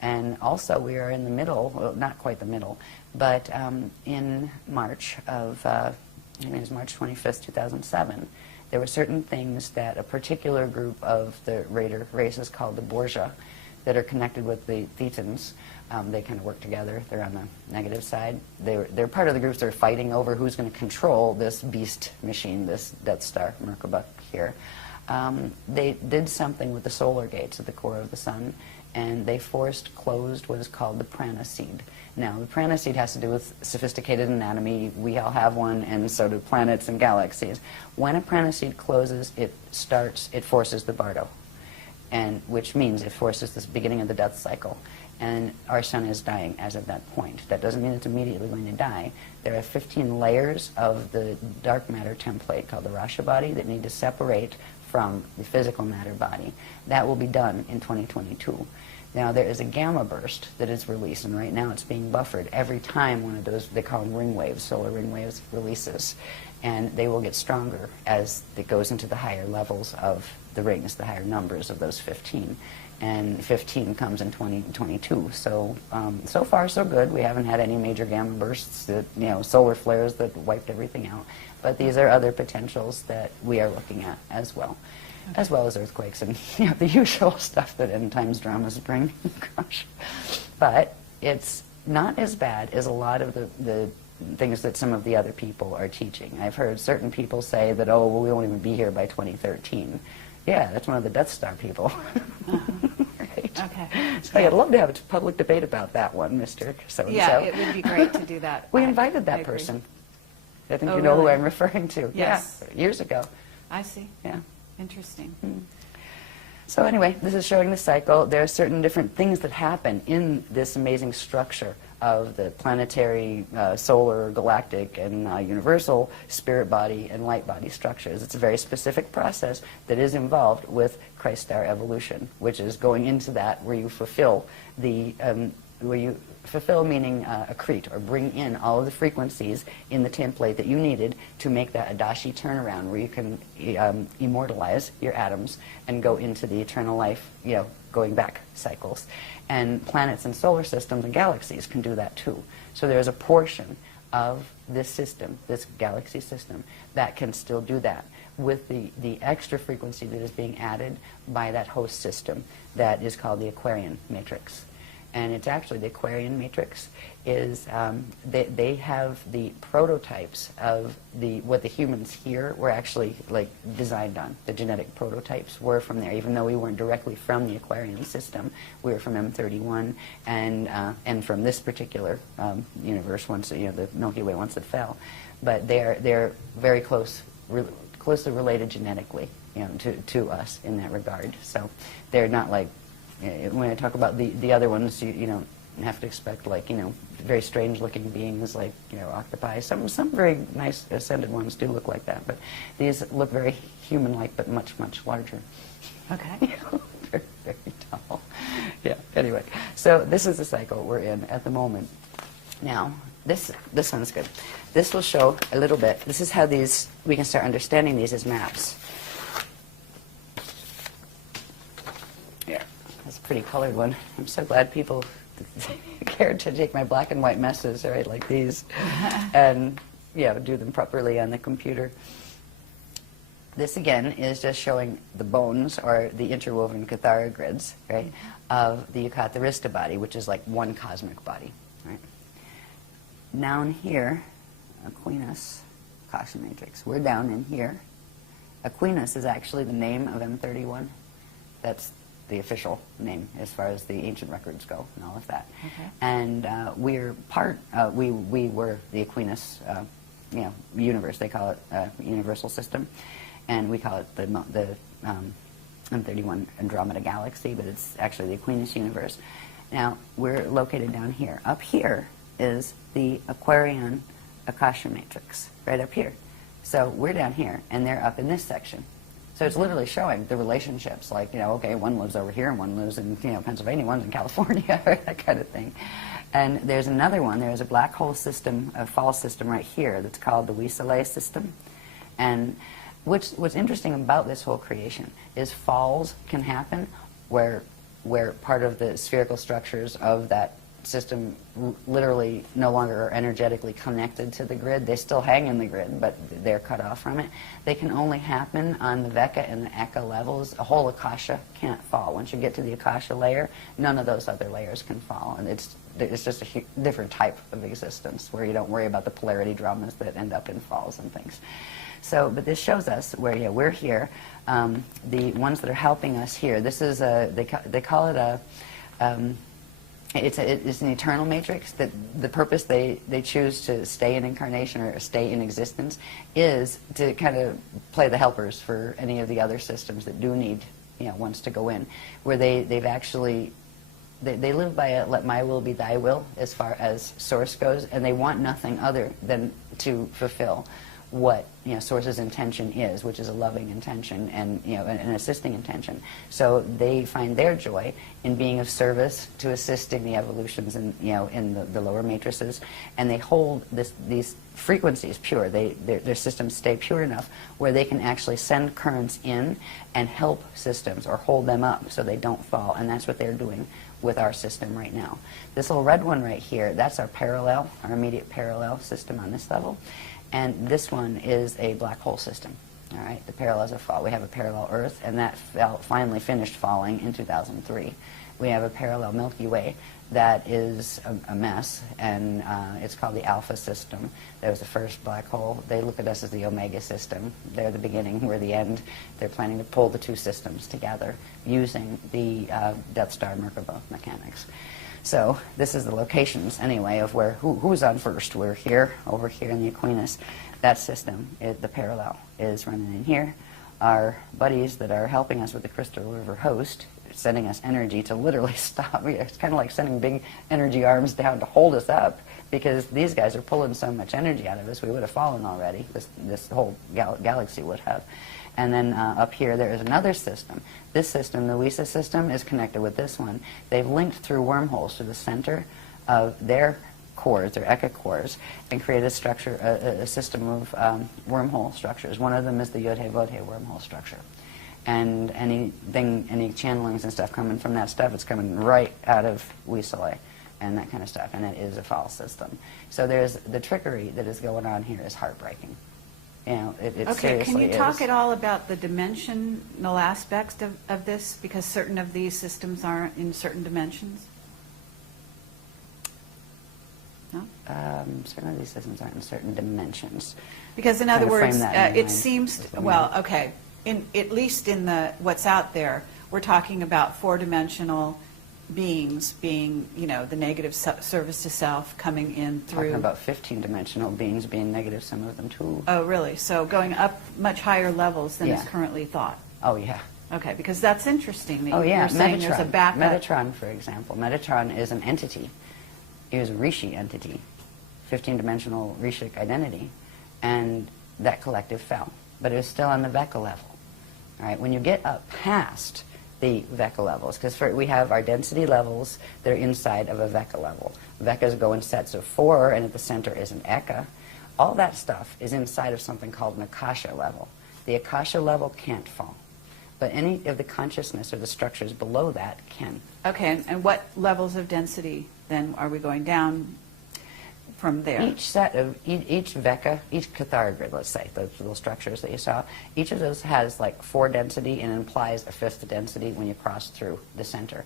And also we are in the middle, well, not quite the middle, but in March of, I think it was March 25th, 2007, there were certain things that a particular group of the Raider races called the Borgia that are connected with the Thetans. They kind of work together. They're on the negative side. They're part of the groups that are fighting over who's going to control this beast machine, this Death Star Merkaba here. They did something with the solar gates at the core of the sun, and they forced closed what is called the prana seed. Now, the prana seed has to do with sophisticated anatomy. We all have one, and so do planets and galaxies. When a prana seed closes, it forces the Bardo. and which means it forces this beginning of the death cycle. And our sun is dying as of that point. That doesn't mean it's immediately going to die. There are 15 layers of the dark matter template called the Rasha body that need to separate from the physical matter body. That will be done in 2022. Now there is a gamma burst that is released, and right now it's being buffered every time one of those, they call them ring waves, solar ring waves, releases. And they will get stronger as it goes into the higher levels of the rings, the higher numbers of those 15. And 15 comes in 2022. So, so far so good. We haven't had any major gamma bursts, that, solar flares that wiped everything out. But these are other potentials that we are looking at as well. Okay. As well as earthquakes and the usual stuff that end times dramas bring. Gosh. But it's not as bad as a lot of the things that some of the other people are teaching. I've heard certain people say that, oh, well, we won't even be here by 2013. Yeah, that's one of the Death Star people. Right. Okay. So I'd love to have a public debate about that one, Mr. So-and-so. Yeah, it would be great to do that. We invited that person. I think you know who I'm referring to. Yes. Yeah, years ago. I see. Yeah. Interesting. Mm. So anyway, this is showing the cycle. There are certain different things that happen in this amazing structure of the planetary, solar, galactic, and universal spirit body and light body structures. It's a very specific process that is involved with Christ star evolution, which is going into that where you fulfill the, fulfill meaning accrete, or bring in all of the frequencies in the template that you needed to make that Adashi turnaround, where you can immortalize your atoms and go into the eternal life, going back cycles. And planets and solar systems and galaxies can do that too. So there's a portion of this system, this galaxy system, that can still do that with the extra frequency that is being added by that host system that is called the Aquarian matrix. And it's actually, the Aquarian matrix is, they have the prototypes of what the humans here were actually designed on. The genetic prototypes were from there, even though we weren't directly from the Aquarian system. We were from M31 and from this particular universe once, the Milky Way once it fell. But they're very closely related genetically, to us in that regard. So they're not like, when I talk about the other ones, you don't have to expect very strange looking beings like octopi. Some very nice ascended ones do look like that, but these look very human like, but much larger. Okay. Very, very tall. Yeah. Anyway, so this is the cycle we're in at the moment. Now, this one's good. This will show a little bit. This is how we can start understanding these as maps. Yeah. That's a pretty colored one. I'm so glad people cared to take my black and white messes, right, like these, and do them properly on the computer. This again is just showing the bones, or the interwoven Kathara grids, right, of the Yucatharista body, which is like one cosmic body, right. Down here, Aquinas, Akasha matrix. We're down in here. Aquinas is actually the name of M31. That's the official name as far as the ancient records go and all of that. Okay. And we're we were the Aquinas universe. They call it universal system, and we call it the M31 Andromeda galaxy, but it's actually the Aquinas universe. Now we're located down here. Up here is the Aquarian Akasha matrix, right up here. So we're down here and they're up in this section. So it's literally showing the relationships, like, okay, one lives over here and one lives in, Pennsylvania, one's in California, that kind of thing. And there's another one, there's a black hole system, a fall system right here that's called the Weaselay system. And what's interesting about this whole creation is falls can happen where part of the spherical structures of that system literally no longer are energetically connected to the grid. They still hang in the grid, but they're cut off from it. They can only happen on the Veka and the Eka levels. A whole Akasha can't fall. Once you get to the Akasha layer, none of those other layers can fall. And it's just a different type of existence where you don't worry about the polarity dramas that end up in falls and things. So, but this shows us where we're here. The ones that are helping us here, this is they call it a it's an eternal matrix. That the purpose they choose to stay in incarnation or stay in existence is to kind of play the helpers for any of the other systems that do need wants to go in, where they've actually they live by a let my will be thy will as far as Source goes, and they want nothing other than to fulfill what Source's intention is, which is a loving intention and an assisting intention. So they find their joy in being of service to assisting the evolutions in the lower matrices, and they hold these frequencies pure. Their systems stay pure enough where they can actually send currents in and help systems or hold them up so they don't fall, and that's what they're doing with our system right now. This little red one right here, that's our parallel, our immediate parallel system on this level. And this one is a black hole system. All right, the parallels are fall. We have a parallel Earth, and that finally finished falling in 2003. We have a parallel Milky Way that is a mess, and it's called the Alpha system. That was the first black hole. They look at us as the Omega system. They're the beginning, we're the end. They're planning to pull the two systems together using the Death Star Merkaba mechanics. So this is the locations, anyway, of where who's on first. We're here, over here in the Aquinas. That system, the parallel, is running in here. Our buddies that are helping us with the Crystal River host, sending us energy to literally stop. It's kind of like sending big energy arms down to hold us up, because these guys are pulling so much energy out of us, we would have fallen already. This whole galaxy would have. And then up here, there is another system. This system, the Luisa system, is connected with this one. They've linked through wormholes to the center of their cores, their Eka cores, and created a structure, a system of wormhole structures. One of them is the Yodhe-Vodhe wormhole structure. And any channelings and stuff coming from that stuff, it's coming right out of Weasley and that kind of stuff. And it is a false system. So there's the trickery that is going on here is heartbreaking. It okay, can you talk is. at all about the dimensional aspects of this? Because certain of these systems aren't in certain dimensions. No? Certain of these systems aren't in certain dimensions. Because in other words, it seems, well, mean. okay, at least in what's out there, we're talking about four-dimensional beings being, the negative service to self coming in through. Talking about 15-dimensional beings being negative, some of them too. Oh, really? So going up much higher levels than is Yeah. currently thought. Oh, yeah. Okay, because that's interesting. That Oh, yeah. You're saying there's a backup. Metatron, for example. Metatron is an entity. It was a Rishi entity, 15-dimensional Rishic identity, and that collective fell. But it was still on the Veka level. All right, when you get up past the Veka levels, because we have our density levels that are inside of a Veka level. Vekas go in sets of 4, and at the center is an Eka. All that stuff is inside of something called an Akasha level. The Akasha level can't fall, but any of the consciousness or the structures below that can. Okay, and what levels of density then are we going down from there? Each set of, each Veka, each Cathar grid, let's say, those little structures that you saw, each of those has like 4 density and implies a 5th density when you cross through the center.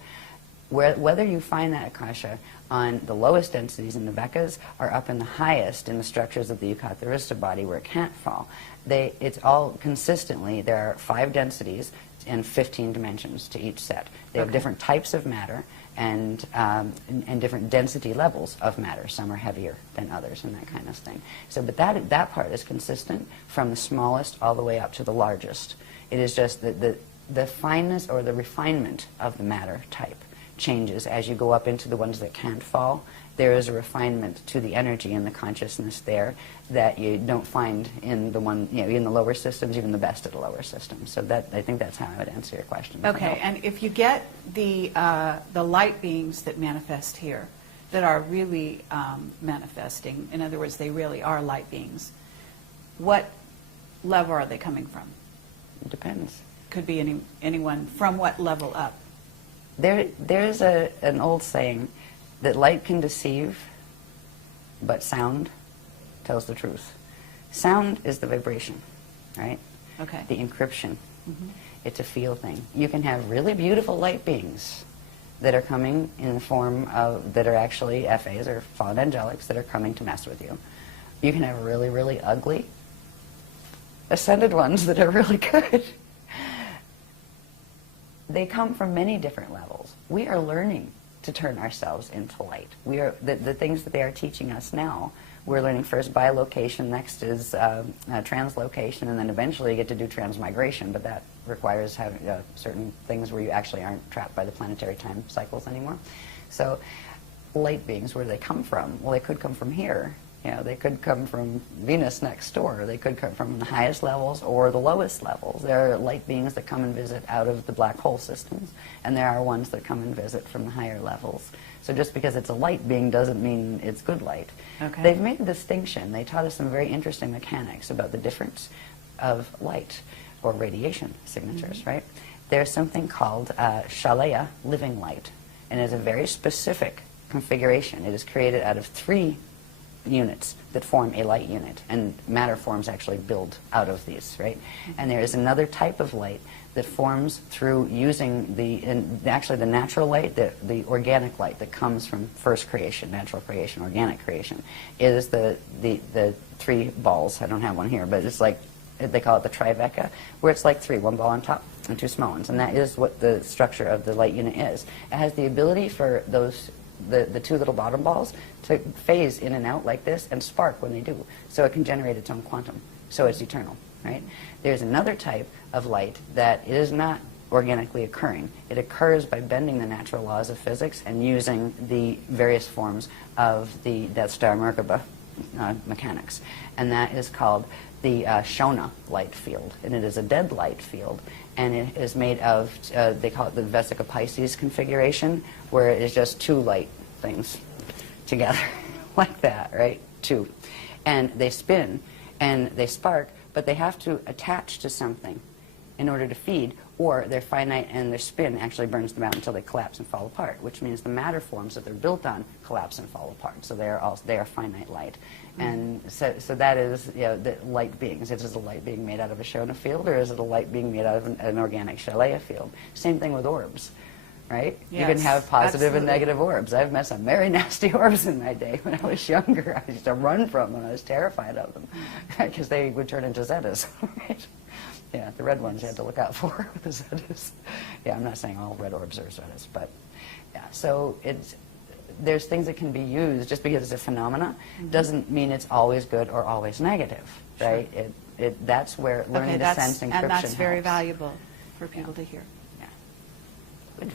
Whether you find that Akasha on the lowest densities in the Vekas or up in the highest in the structures of the Yukatharista body where it can't fall, it's all consistently, there are 5 densities and 15 dimensions to each set. They have different types of matter and different density levels of matter. Some are heavier than others and that kind of thing. So, but that part is consistent from the smallest all the way up to the largest. It is just the fineness or the refinement of the matter type changes as you go up into the ones that can't fall. There is a refinement to the energy and the consciousness there that you don't find in the one, in the lower systems, even the best of the lower systems. So I think that's how I would answer your question. Okay, and if you get the light beings that manifest here, that are really manifesting, in other words, they really are light beings, what level are they coming from? It depends. Could be anyone. From what level up? There's an old saying that light can deceive, but sound tells the truth. Sound is the vibration, right? Okay. The encryption. Mm-hmm. It's a feel thing. You can have really beautiful light beings that are coming in the form of, that are actually FAs or fallen angelics that are coming to mess with you. You can have really, really ugly ascended ones that are really good. They come from many different levels. We are learning to turn ourselves into light. We are the things that they are teaching us now. We're learning first bilocation, next is translocation, and then eventually you get to do transmigration, but that requires having certain things where you actually aren't trapped by the planetary time cycles anymore. So light beings, where do they come from? Well, they could come from here. They could come from Venus next door. They could come from the highest levels or the lowest levels. There are light beings that come and visit out of the black hole systems, and there are ones that come and visit from the higher levels. So just because it's a light being doesn't mean it's good light. Okay. They've made a distinction. They taught us some very interesting mechanics about the difference of light or radiation signatures, right? There's something called Ashayana, living light, and it's a very specific configuration. It is created out of 3 units that form a light unit, and matter forms actually build out of these, right? And there is another type of light that forms through using actually the natural light, the organic light that comes from first creation, natural creation, organic creation, is the 3 balls. I don't have one here, but it's like, they call it the trivecca, where it's like 3, 1 ball on top and 2 small ones, and that is what the structure of the light unit is. It has the ability for those the 2 little bottom balls to phase in and out like this and spark when they do. So it can generate its own quantum. So it's eternal, right? There's another type of light that is not organically occurring. It occurs by bending the natural laws of physics and using the various forms of the Death Star Merkaba mechanics. And that is called the Shona light field. And it is a dead light field. And it is made of, they call it the Vesica Pisces configuration, where it is just 2 light things together, like that, right? 2. And they spin, and they spark, but they have to attach to something in order to feed, or they're finite and their spin actually burns them out until they collapse and fall apart, which means the matter forms that they're built on collapse and fall apart. So they are finite light. And so that is, the light beings. Is it a light being made out of a Shona field, or is it a light being made out of an organic Shalaya field? Same thing with orbs, right? Yes, you can have positive absolutely. and negative orbs. I've met some very nasty orbs in my day when I was younger. I used to run from them. I was terrified of them because they would turn into Zetas, right? Yeah, the red ones you had to look out for with the Zetas. Yeah, I'm not saying all red orbs are Zetas, but yeah, so there's things that can be used. Just because it's a phenomena doesn't mean it's always good or always negative, right? Sure. That's where learning to sense encryption and that's very helps. valuable for people to hear. Yeah. Good.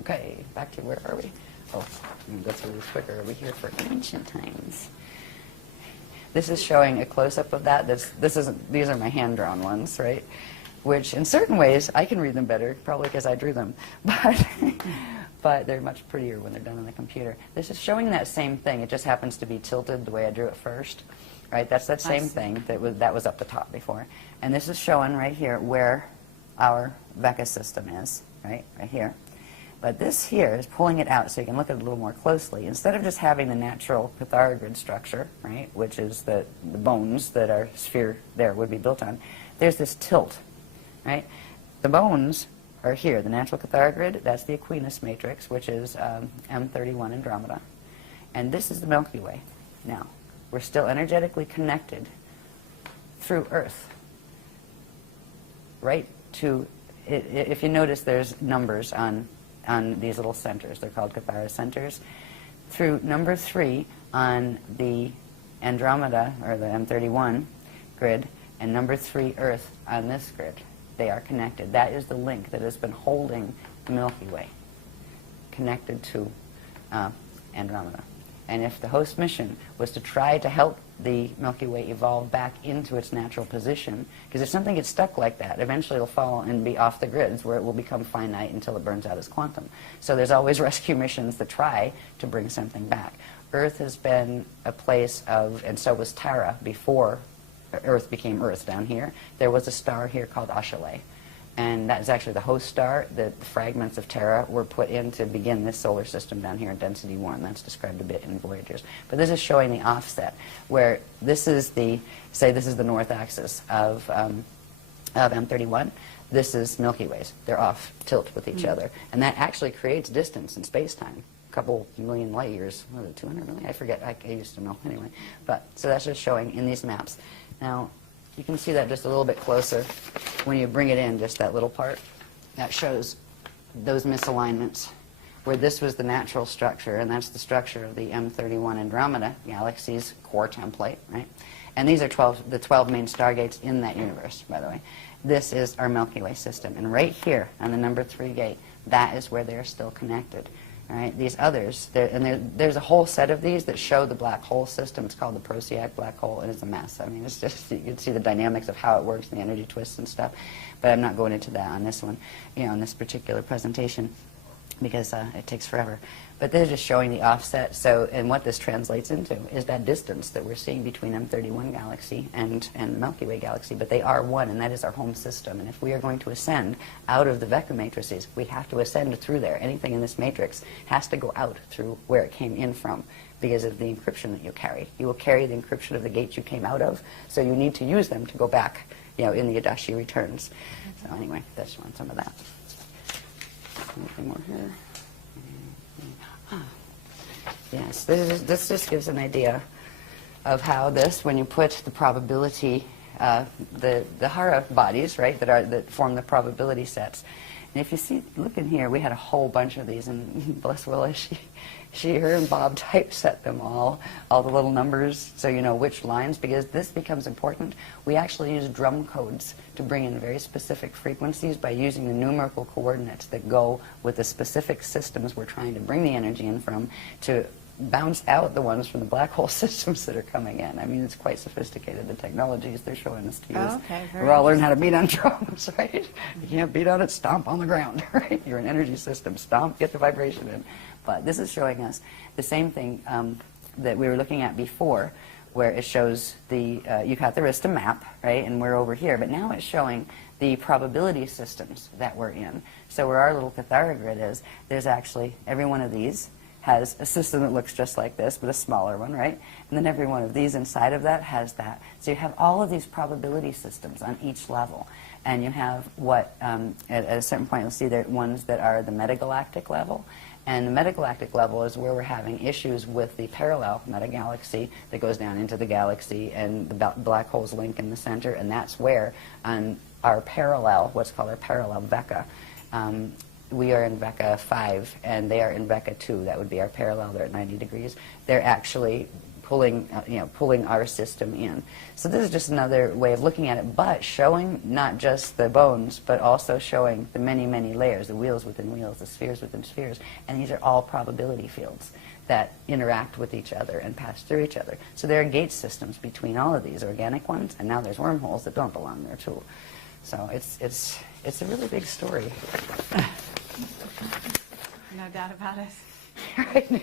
Okay, back to where are we? Oh, I'm going to go through this quicker. Are we here for ancient times? This is showing a close-up of that. These are my hand-drawn ones, right? Which, in certain ways, I can read them better, probably because I drew them. But they're much prettier when they're done on the computer. This is showing that same thing. It just happens to be tilted the way I drew it first, right? That's that same thing that was up the top before. And this is showing right here where our Vecca system is, right here. But this here is pulling it out so you can look at it a little more closely. Instead of just having the natural Pythagorean grid structure, right, which is the bones that our sphere there would be built on, there's this tilt, right? The bones are here. The natural Pythagorean grid, that's the Aquinas matrix, which is M31 Andromeda. And this is the Milky Way. Now, we're still energetically connected through Earth, right to, if you notice, there's numbers on these little centers. They're called Cathara centers. Through number 3 on the Andromeda, or the M31 grid, and number 3 Earth on this grid. They are connected. That is the link that has been holding the Milky Way connected to Andromeda. And if the host mission was to try to help the Milky Way evolve back into its natural position, because if something gets stuck like that, eventually it'll fall and be off the grids where it will become finite until it burns out as quantum. So there's always rescue missions that try to bring something back. Earth has been a place of, and so was Tara before Earth became Earth down here. There was a star here called Ashayana. And that is actually the host star. The fragments of Terra were put in to begin this solar system down here in density 1. That's described a bit in Voyagers. But this is showing the offset, where this is the, say this is the north axis of M31. This is Milky Ways. They're off tilt with each other. And that actually creates distance in space-time. A couple million light years. What is it, 200 million? I forget. I used to know. Anyway. But, so that's just showing in these maps. Now, you can see that just a little bit closer when you bring it in, just that little part. That shows those misalignments where this was the natural structure, and that's the structure of the M31 Andromeda galaxy's core template, right? And these are the 12 main stargates in that universe, by the way. This is our Milky Way system. And right here on the number 3 gate, that is where they're still connected. Right? These others, there's a whole set of these that show the black hole system. It's called the Procyon black hole, and it's a mess. I mean, it's just, you can see the dynamics of how it works, the energy twists and stuff. But I'm not going into that on this one, on this particular presentation, because it takes forever. But they're just showing the offset. So, and what this translates into is that distance that we're seeing between M31 galaxy and Milky Way galaxy. But they are one, and that is our home system. And if we are going to ascend out of the Vecca matrices, we have to ascend through there. Anything in this matrix has to go out through where it came in from because of the encryption that you carry. You will carry the encryption of the gates you came out of, so you need to use them to go back, in the Adashi returns. So anyway, that's on some of that. Anything more here? Yes, this just gives an idea of how this, when you put the probability, the Hara bodies, right, that form the probability sets. And if you see, look in here, we had a whole bunch of these, and bless Willa, her and Bob typeset them all the little numbers, so you know which lines, because this becomes important. We actually use drum codes to bring in very specific frequencies by using the numerical coordinates that go with the specific systems we're trying to bring the energy in from to bounce out the ones from the black hole systems that are coming in. I mean, it's quite sophisticated, the technologies they're showing us to use. Oh, okay, we all learn how to beat on drums, right? You can't beat on it, stomp on the ground, right? You're an energy system, stomp, get the vibration in. But this is showing us the same thing that we were looking at before, where it shows the, you got the Arista map, right? And we're over here, but now it's showing the probability systems that we're in. So where our little Cathara grid is, there's actually, every one of these has a system that looks just like this, but a smaller one, right? And then every one of these inside of that has that. So you have all of these probability systems on each level. And you have what, at a certain point, you'll see there ones that are the metagalactic level. And the metagalactic level is where we're having issues with the parallel metagalaxy that goes down into the galaxy, and the black holes link in the center. And that's where, on our parallel, what's called our parallel Vecca, we are in Vecca 5, and they are in Vecca 2. That would be our parallel. They're at 90 degrees. They're actually pulling, pulling our system in. So this is just another way of looking at it, but showing not just the bones, but also showing the many, many layers, the wheels within wheels, the spheres within spheres. And these are all probability fields that interact with each other and pass through each other. So there are gate systems between all of these organic ones, and now there's wormholes that don't belong there too. So it's a really big story. No doubt about it. Right?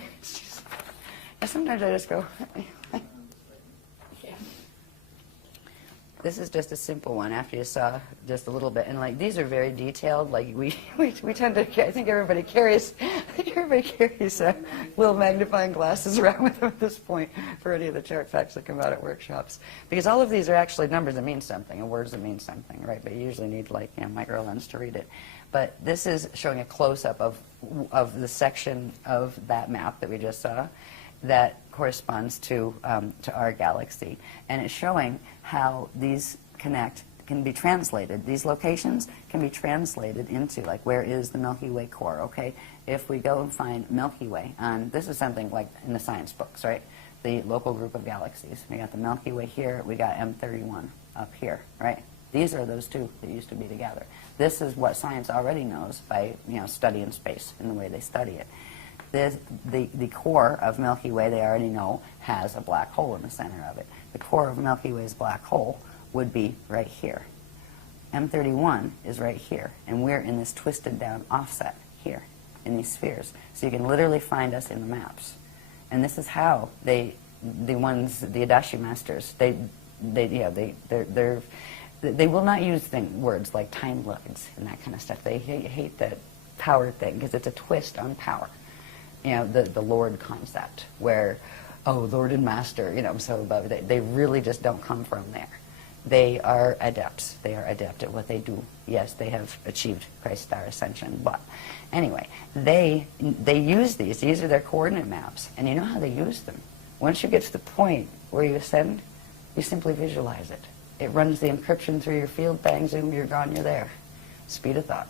Sometimes I just go, This is just a simple one after you saw just a little bit. And like these are very detailed. Like we tend to, I think everybody carries little magnifying glasses around with them at this point for any of the chart facts that come out at workshops. Because all of these are actually numbers that mean something and words that mean something, right? But you usually need like micro lens to read it. But this is showing a close-up of the section of that map that we just saw that corresponds to our galaxy. And it's showing how these can be translated. These locations can be translated into, like, where is the Milky Way core, okay? If we go and find Milky Way, this is something like in the science books, right? The local group of galaxies. We got the Milky Way here, we got M31 up here, right? These are those two that used to be together. This is what science already knows by, studying space and the way they study it. The core of Milky Way, they already know, has a black hole in the center of it. The core of Milky Way's black hole would be right here. M31 is right here, and we're in this twisted down offset here in these spheres. So you can literally find us in the maps. And this is how the Adashi masters, they will not use words like timelines and that kind of stuff. They hate that power thing because it's a twist on power. The Lord concept where, Lord and Master, so above. They really just don't come from there. They are adepts. They are adept at what they do. Yes, they have achieved Christ our Ascension. But anyway, they use these. These are their coordinate maps. And you know how they use them? Once you get to the point where you ascend, you simply visualize it. It runs the encryption through your field, bang, zoom, you're gone, you're there. Speed of thought.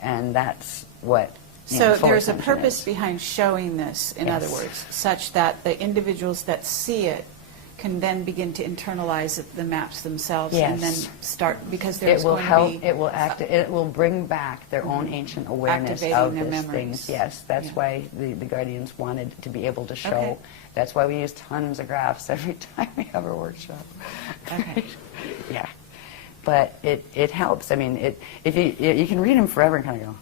And that's what So full there's a ascension purpose is. behind showing this, in other Yes. words, such that the individuals that see it can then begin to internalize the maps themselves and then Yes. start, because there's It will going help. to be... It will bring back their own ancient awareness Activating of their these memories. things. Yes, that's Yeah. why the guardians wanted to be able to show. Okay. That's why we use tons of graphs every time we have a workshop. Okay. Yeah, but it helps. I mean, if you can read them forever and kind of go,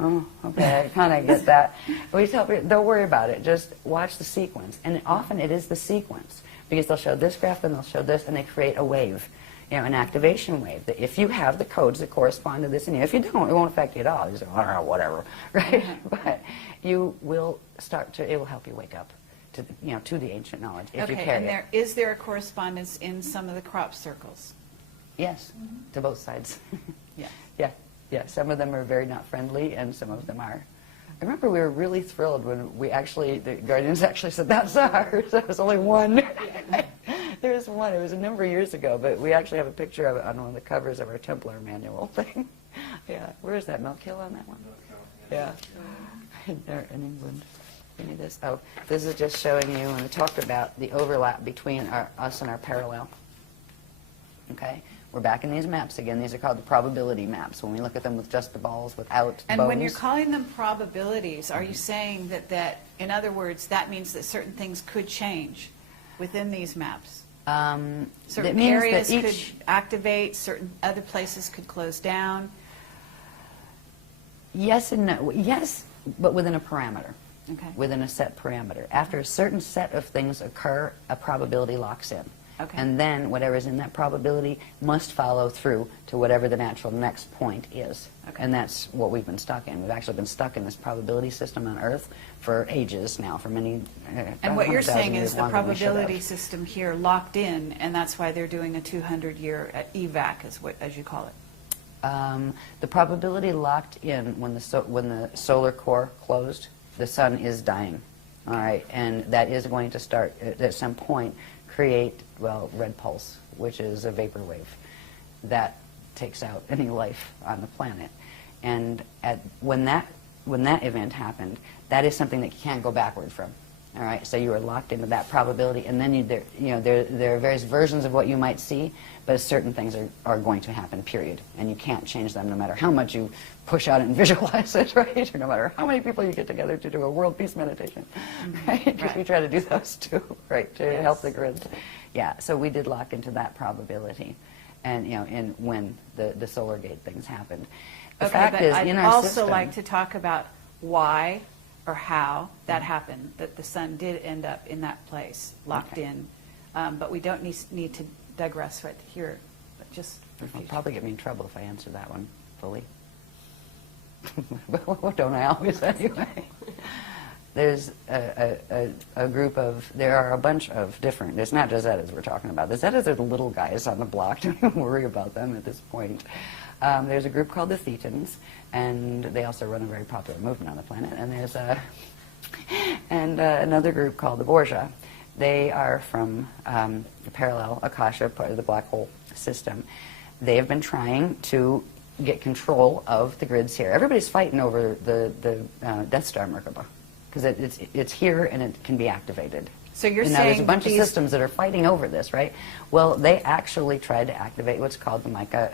oh, okay, I kind of get that. We tell people, don't worry about it. Just watch the sequence, and often it is the sequence. Because they'll show this graph, then they'll show this, and they create a wave, an activation wave. That if you have the codes that correspond to this, and if you don't, it won't affect you at all. You say, I don't know, whatever, right? But you will start to. It will help you wake up to to the ancient knowledge if you Okay, carry and it. is there a correspondence in some of the crop circles? Yes, to both sides. Yeah. Yeah. Some of them are very not friendly, and some of them are. I remember we were really thrilled when the guardians actually said, that's ours. There was only one. There was one. It was a number of years ago, but we actually have a picture of it on one of the covers of our Templar manual thing. Yeah. Where is that? Milk Hill on that one? Yeah. There in England. Any of this? Oh, this is just showing you, and we talked about the overlap between us and our parallel. Okay? We're back in these maps again. These are called the probability maps. When we look at them with just the balls, without And bones. when you're calling them probabilities, are you saying that, in other words, that means that certain things could change within these maps? It Certain means areas that each, could activate, certain other places could close down? yes and no. Yes, but within a parameter. Okay. Within a set parameter. After a certain set of things occur, a probability locks in. Okay. And then whatever is in that probability must follow through to whatever the natural next point is. Okay. And that's what we've been stuck in. We've actually been stuck in this probability system on Earth for ages now, for many And what you're 100,000 saying years is the longer than we should have. probability system here locked in, and that's why they're doing a 200-year evac, as you call it. The probability locked in when the solar core closed, the sun is dying. All right, and that is going to start at some point create, well, red pulse, which is a vapor wave that takes out any life on the planet. And when that event happened, that is something that you can't go backward from. All right, so you are locked into that probability, and then there are various versions of what you might see, but certain things are going to happen, period. And you can't change them no matter how much you push out and visualize it, right? Or no matter how many people you get together to do a world peace meditation, right? Because we try to do those too, right, to help the grids. Yeah, so we did lock into that probability, and and when the solar gate things happened. The fact but is, I'd in our also system, like to talk about why or how that happened, that the sun did end up in that place, locked in. But we don't need to digress right here, but just for It'll future. probably get me in trouble if I answer that one fully. But don't I always anyway? There's a group of, there are a bunch of different, it's not just Zetas we're talking about. The Zetas are the little guys on the block. Don't even worry about them at this point. There's a group called the Thetans, and they also run a very popular movement on the planet. And there's another group called the Borgia. They are from the parallel Akasha, part of the black hole system. They have been trying to get control of the grids here. Everybody's fighting over the Death Star Merkaba, because it's here and it can be activated. So you're and now there's a saying bunch of these- systems that are fighting over this, right? Well, they actually tried to activate what's called the Mica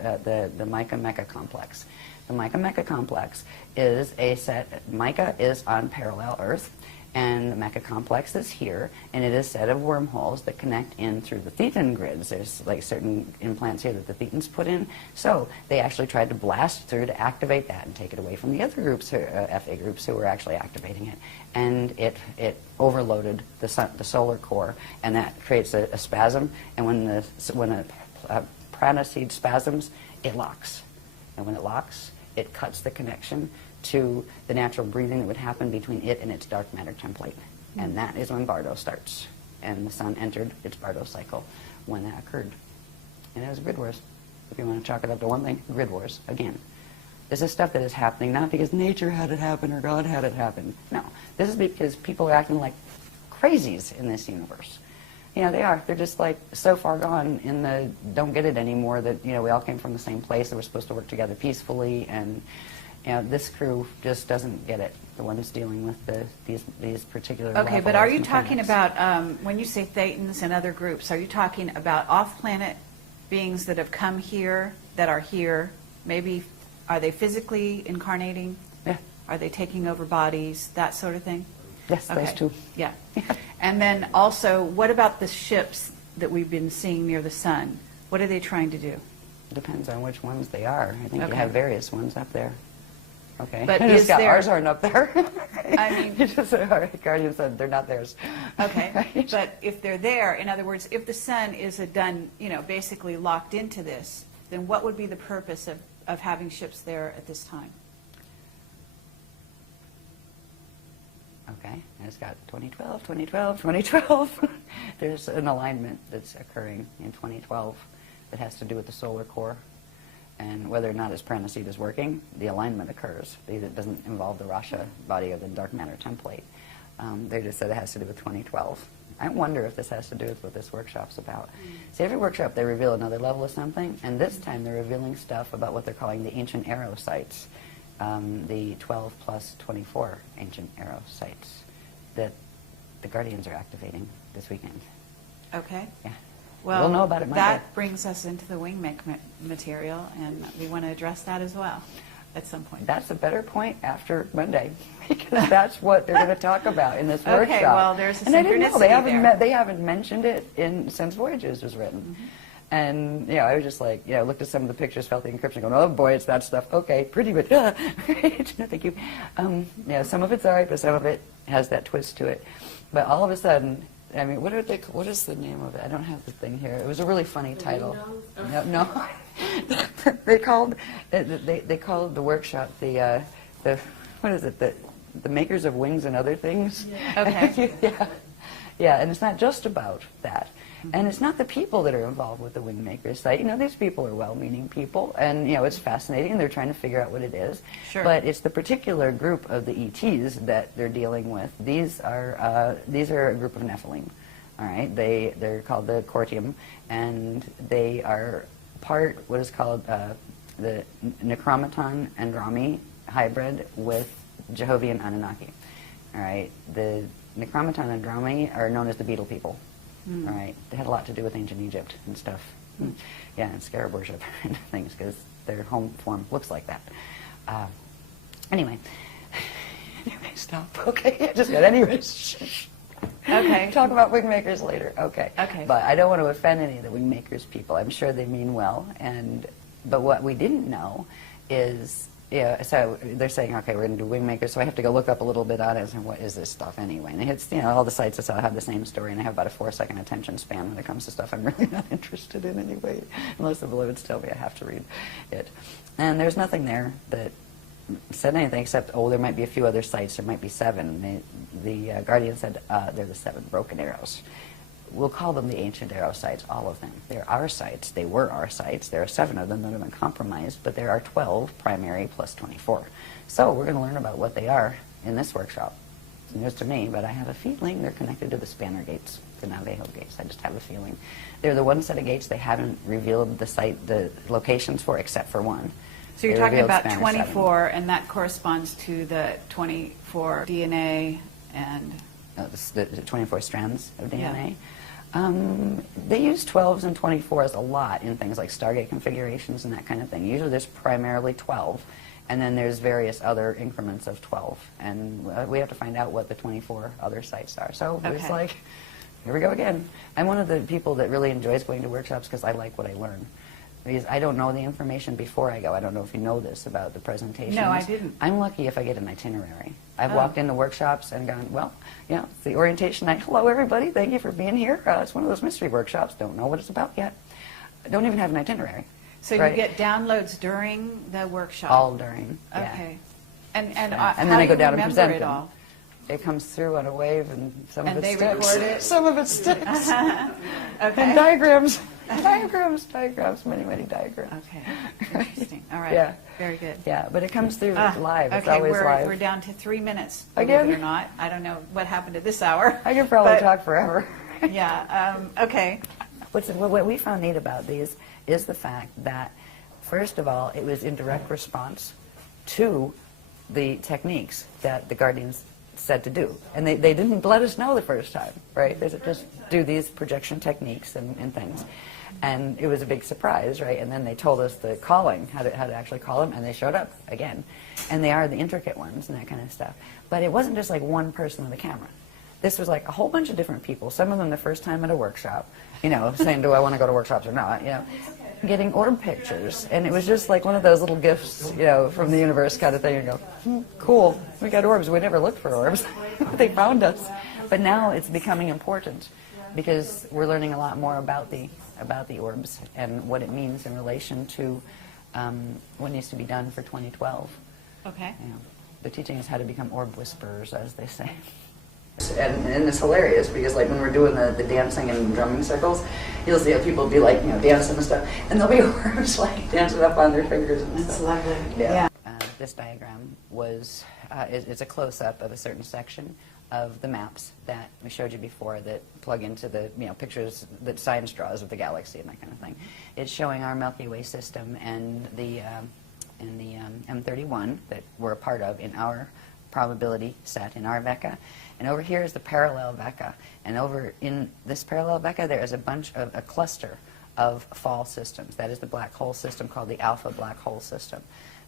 Mecha complex. The Mica Mecha complex is a set. Mica is on parallel Earth, and the Mecha complex is here, and it is a set of wormholes that connect in through the Thetan grids. There's like certain implants here that the Thetans put in. So they actually tried to blast through to activate that and take it away from the other groups, FA groups, who were actually activating it. And it overloaded the solar core, and that creates a spasm. And when a prana seed spasms, it locks. And when it locks, it cuts the connection to the natural breathing that would happen between it and its dark matter template. And that is when Bardo starts. And the sun entered its Bardo cycle when that occurred. And it was grid wars. If you want to chalk it up to one thing, grid wars, again. This is stuff that is happening not because nature had it happen or God had it happen. No. This is because people are acting like crazies in this universe. They are. They're just like so far gone in the don't get it anymore that, we all came from the same place and we're supposed to work together peacefully, and this crew just doesn't get it. The ones dealing with these particular Okay, but are you levels and talking planets. about, when you say Thetans and other groups, are you talking about off-planet beings that have come here, that are here? Maybe, are they physically incarnating? Yeah. Are they taking over bodies, that sort of thing? Yes, those Okay. two. Yeah. And then also, what about the ships that we've been seeing near the sun? What are they trying to do? Depends on which ones they are. I think Okay. you have various ones up there. Okay. But I just is got, there- ours aren't up there. I mean- You just said, our Guardian said they're not theirs. Okay, Right? but if they're there, in other words, if the sun is basically locked into this, then what would be the purpose of having ships there at this time? Okay, and it's got 2012, 2012, 2012. There's an alignment that's occurring in 2012 that has to do with the solar core. And whether or not its Pranaseed is working, the alignment occurs. It doesn't involve the Rasha body or the dark matter template. They just said it has to do with 2012. I wonder if this has to do with what this workshop's about. See, every workshop they reveal another level of something, and this time they're revealing stuff about what they're calling the ancient arrow sites, the 12 plus 24 ancient arrow sites that the Guardians are activating this weekend. Okay. Yeah. Well, We'll know about it Monday. that brings us into the wingmake material, and we want to address that as well at some point. That's a better point after Monday, because that's what they're going to talk about in this Okay, workshop. well, there's a and I didn't know they synchronicity haven't there. they haven't mentioned it since Voyages was written. And I was just like, looked at some of the pictures, felt the encryption, going, oh boy, it's that stuff. Okay, pretty, but right? No, thank you. Some of it's all right, but some of it has that twist to it. But all of a sudden, I mean, what is the name of it? I don't have the thing here. It was a really funny title. No. they called the workshop the what is it? The makers of wings and other things. Okay. Yeah, and it's not just about that. And it's not the people that are involved with the Wingmaker site. These people are well-meaning people, and it's fascinating. They're trying to figure out what it is. Sure. But it's the particular group of the ETs that they're dealing with. These are a group of Nephilim. All right, they're called the Cortium, and they are part what is called the Necromaton Andrami hybrid with Jehovian Anunnaki. All right, the Necromaton Andrami are known as the Beetle people. All right, they had a lot to do with ancient Egypt and stuff. Yeah, and scarab worship and things, because their home form looks like that. Anyway, stop. Okay, I just got anyways. Okay. Talk about wingmakers later. Okay. Okay. But I don't want to offend any of the wingmakers people. I'm sure they mean well. But what we didn't know is, so they're saying, okay, we're going to do wingmakers, so I have to go look up a little bit on it and what is this stuff anyway. And it's, all the sites I saw have the same story, and I have about a 4-second attention span when it comes to stuff I'm really not interested in anyway, unless the beloveds tell me I have to read it. And there's nothing there that said anything except, there might be a few other sites, there might be 7. The Guardian said they're the 7 broken arrows. We'll call them the ancient arrow sites, all of them. They're our sites. They were our sites. There are 7 of them that have been compromised, but there are 12 primary plus 24. So we're going to learn about what they are in this workshop. It's news to me, but I have a feeling they're connected to the Spanner gates, the Navajo gates. I just have a feeling. They're the one set of gates they haven't revealed the locations for, except for one. So you're They talking revealed about Spanner 24, and that corresponds to the 24 DNA and... the 24 strands of DNA. Yeah. They use 12s and 24s a lot in things like Stargate configurations and that kind of thing. Usually there's primarily 12, and then there's various other increments of 12. And we have to find out what the 24 other sites are. So it's Okay. like, here we go again. I'm one of the people that really enjoys going to workshops because I like what I learn. Because I don't know the information before I go. I don't know if you know this about the presentations. No, I didn't. I'm lucky if I get an itinerary. I've walked into workshops and gone, well, it's the orientation night. Hello, everybody. Thank you for being here. It's one of those mystery workshops. Don't know what it's about yet. I don't even have an itinerary. So right? you get downloads during the workshop? All during, yeah. Okay. And And how then I do go you down and remember present it them. all? It comes through on a wave, and some And of they it sticks. record it? Some of it sticks. Okay. And diagrams. diagrams, many diagrams. Okay. Interesting. All right. Yeah. Very good. Yeah, but it comes through live. It's Okay, always live. we're down to 3 minutes, Again? believe it or not. I don't know what happened at this hour. I could probably but- talk forever. Yeah. Okay. What we found neat about these is the fact that, first of all, it was in direct response to the techniques that the guardians said to do. And they didn't let us know the first time, right? They said, just do these projection techniques and things. And it was a big surprise, right? And then they told us the calling, how to actually call them, and they showed up again. And they are the intricate ones and that kind of stuff. But it wasn't just like one person with a camera. This was like a whole bunch of different people, some of them the first time at a workshop, you know, saying, do I want to go to workshops or not, you know, getting orb pictures. And it was just like one of those little gifts, you know, from the universe kind of thing. You go, cool, we got orbs. We never looked for orbs. They found us. But now it's becoming important because we're learning a lot more about the orbs and what it means in relation to what needs to be done for 2012. Okay. You know, the teaching is how to become orb whisperers, as they say. And it's hilarious because, like, when we're doing the dancing and drumming circles, you'll see how people be like, you know, dancing and stuff, and there'll be orbs like dancing up on their fingers and That's stuff. lovely. Yeah. This diagram was it's a close-up of a certain section of the maps that we showed you before that plug into the, you know, pictures that science draws of the galaxy and that kind of thing. It's showing our Milky Way system and the M31 that we're a part of in our probability set in our Vecca. And over here is the parallel Vecca. And over in this parallel Vecca, there is a cluster of fall systems. That is the black hole system called the alpha black hole system.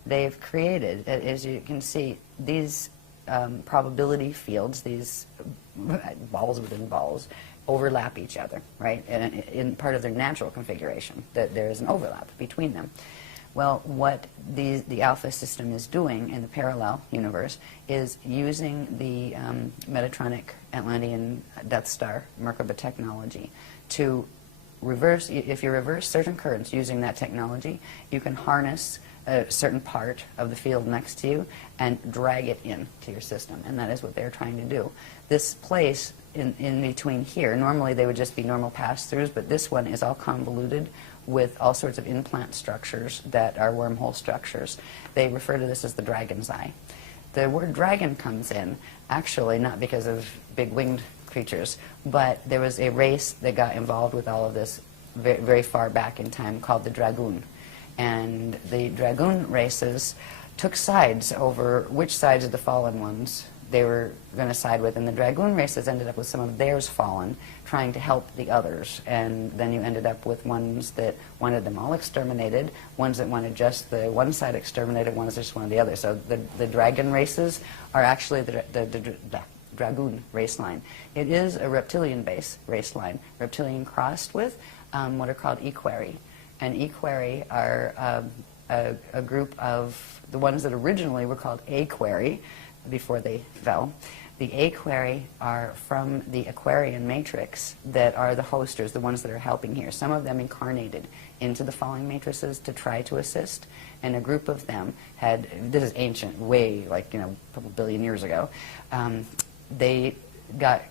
They've created, as you can see, these probability fields, these balls within balls, overlap each other, right? And in part of their natural configuration, that there is an overlap between them. Well, what the alpha system is doing in the parallel universe is using the Metatronic Atlantean Death Star Merkaba technology to reverse, if you reverse certain currents using that technology, you can harness a certain part of the field next to you and drag it into your system. And that is what they're trying to do. This place in between here, normally they would just be normal pass-throughs, but this one is all convoluted with all sorts of implant structures that are wormhole structures. They refer to this as the dragon's eye. The word dragon comes in, actually, not because of big winged creatures, but there was a race that got involved with all of this very, very far back in time called the Dragoon. And the Dragoon races took sides over which sides of the fallen ones they were going to side with, and the Dragoon races ended up with some of theirs fallen, trying to help the others. And then you ended up with ones that wanted them all exterminated, ones that wanted just the one side exterminated, ones that just wanted the other. So the dragon races are actually the Dragoon race line. It is a reptilian-based race line, reptilian crossed with what are called equerry. And equerry are a group of the ones that originally were called aquery before they fell. The aquery are from the Aquarian matrix that are the hosters, the ones that are helping here. Some of them incarnated into the falling matrices to try to assist, and a group of them had, this is ancient, way, like, you know, a couple billion years ago, they got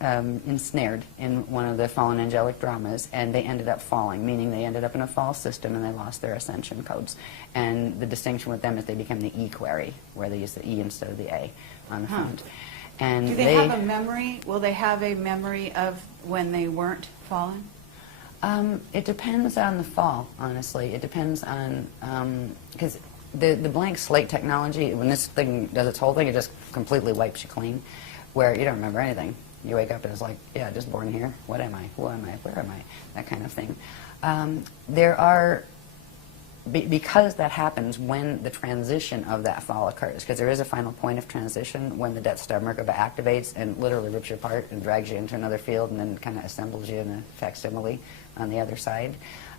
ensnared in one of the fallen angelic dramas, and they ended up falling, meaning they ended up in a fall system and they lost their ascension codes. And the distinction with them is they become the equerry, where they use the E instead of the A on the front. And do they have a memory? Will they have a memory of when they weren't fallen? It depends on the fall, honestly. It depends on, because the blank slate technology, when this thing does its whole thing, it just completely wipes you clean, where you don't remember anything. You wake up and it's like, yeah, just born here. What am I? Who am I? Where am I? That kind of thing. There are, because that happens when the transition of that fall occurs, because there is a final point of transition when the Death Star Merkaba activates and literally rips you apart and drags you into another field and then kind of assembles you in a facsimile on the other side.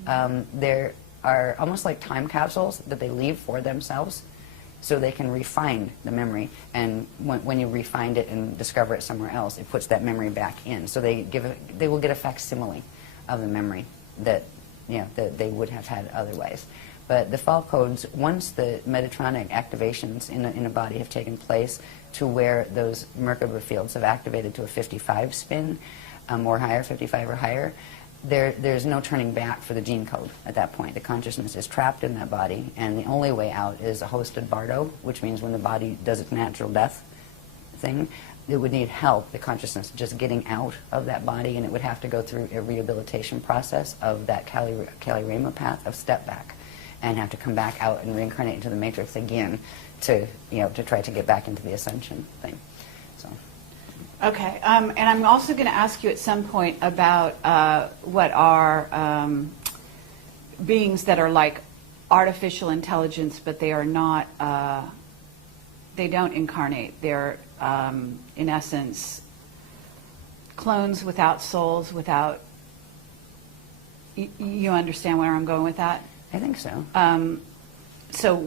There are almost like time capsules that they leave for themselves, so they can refine the memory, and when you refine it and discover it somewhere else, it puts that memory back in. So they will get a facsimile of the memory that, you know, that they would have had otherwise. But the fall codes, once the Metatronic activations in a body have taken place to where those Merkaba fields have activated to a 55 spin or higher, 55 or higher, there's no turning back for the gene code at that point. The consciousness is trapped in that body, and the only way out is a hosted bardo, which means when the body does its natural death thing, it would need help, the consciousness, just getting out of that body, and it would have to go through a rehabilitation process of that Kali Rama path of step back. and have to come back out and reincarnate into the Matrix again to, to try to get back into the Ascension thing. So. Okay, and I'm also going to ask you at some point about what are beings that are like artificial intelligence, but they are not, they don't incarnate. They're, in essence, clones without souls, without, you understand where I'm going with that? I think so. So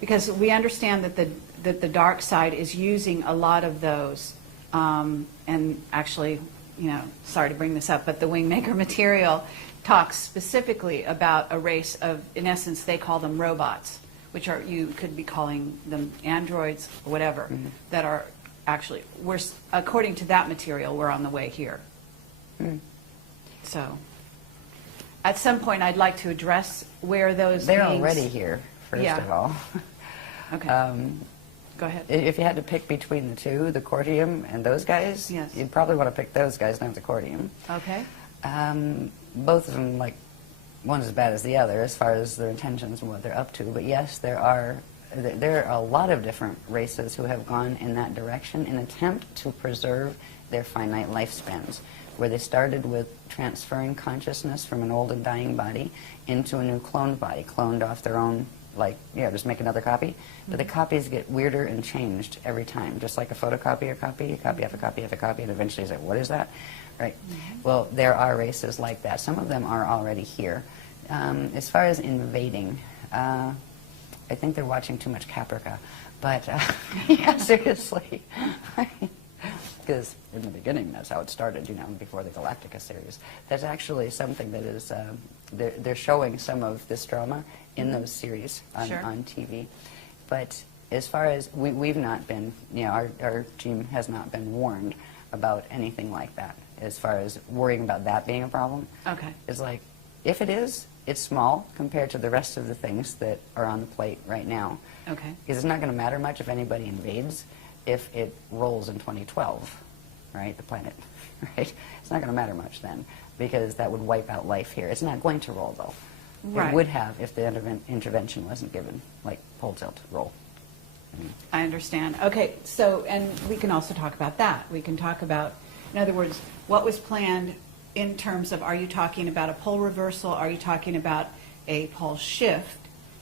because we understand that the dark side is using a lot of those, and actually, sorry to bring this up, but the Wingmaker material talks specifically about a race of, in essence, they call them robots, which are, you could be calling them androids or whatever, mm-hmm. that are actually, according to that material, we're on the way here. Mm. So, at some point, I'd like to address where those They're beings, already here, first of all. Okay. Go ahead. If you had to pick between the two, the Cortium and those guys, yes. You'd probably want to pick those guys, not the Cortium. Okay. Both of them, one's as bad as the other as far as their intentions and what they're up to. But yes, there are a lot of different races who have gone in that direction in an attempt to preserve their finite lifespans, where they started with transferring consciousness from an old and dying body into a new cloned body, cloned off their own, just make another copy. Mm-hmm. But the copies get weirder and changed every time, just like a photocopier copy, a copy of a copy of a copy, and eventually it's like, what is that? Right. Mm-hmm. Well, there are races like that. Some of them are already here. As far as invading, I think they're watching too much Caprica. But, yeah, seriously. Because in the beginning, that's how it started, before the Galactica series. That's actually something that is, they're showing some of this drama in those series on TV. But as far as, we've not been, our team has not been warned about anything like that, as far as worrying about that being a problem. Okay. It's like, if it is, it's small compared to the rest of the things that are on the plate right now. Okay. Because it's not going to matter much if anybody invades if it rolls in 2012, right, the planet, right? It's not going to matter much then, because that would wipe out life here. It's not going to roll, though. Right. It would have if the intervention wasn't given, like pole tilt roll. I understand. Okay, so, and we can also talk about that. We can talk about, in other words, what was planned in terms of, are you talking about a pole reversal? Are you talking about a pole shift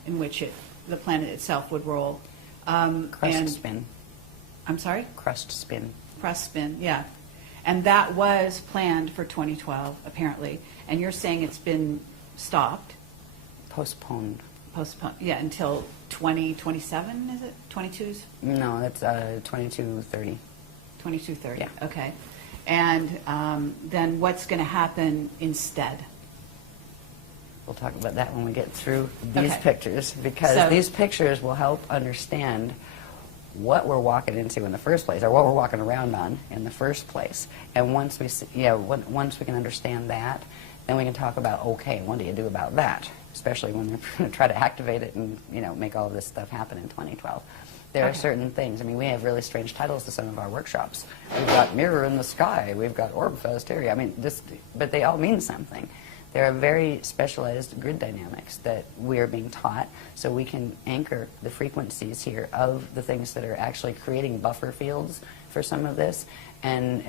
in which the planet itself would roll? Crust spin. I'm sorry? Crust spin. Crust spin, yeah. And that was planned for 2012, apparently. And you're saying it's been stopped? Postponed. Postponed, yeah, until 2027, is it? 22s? No, that's 2230. 2230, yeah. Okay. And then what's going to happen instead? We'll talk about that when we get through these pictures, because these pictures will help understand what we're walking into in the first place, or what we're walking around on in the first place. And once we once we can understand that, then we can talk about, okay, what do you do about that? Especially when they're going to try to activate it and make all of this stuff happen in 2012. There are certain things. I mean, we have really strange titles to some of our workshops. We've got Mirror in the Sky. We've got Orb Fest area. I mean, but they all mean something. There are very specialized grid dynamics that we are being taught, so we can anchor the frequencies here of the things that are actually creating buffer fields for some of this. And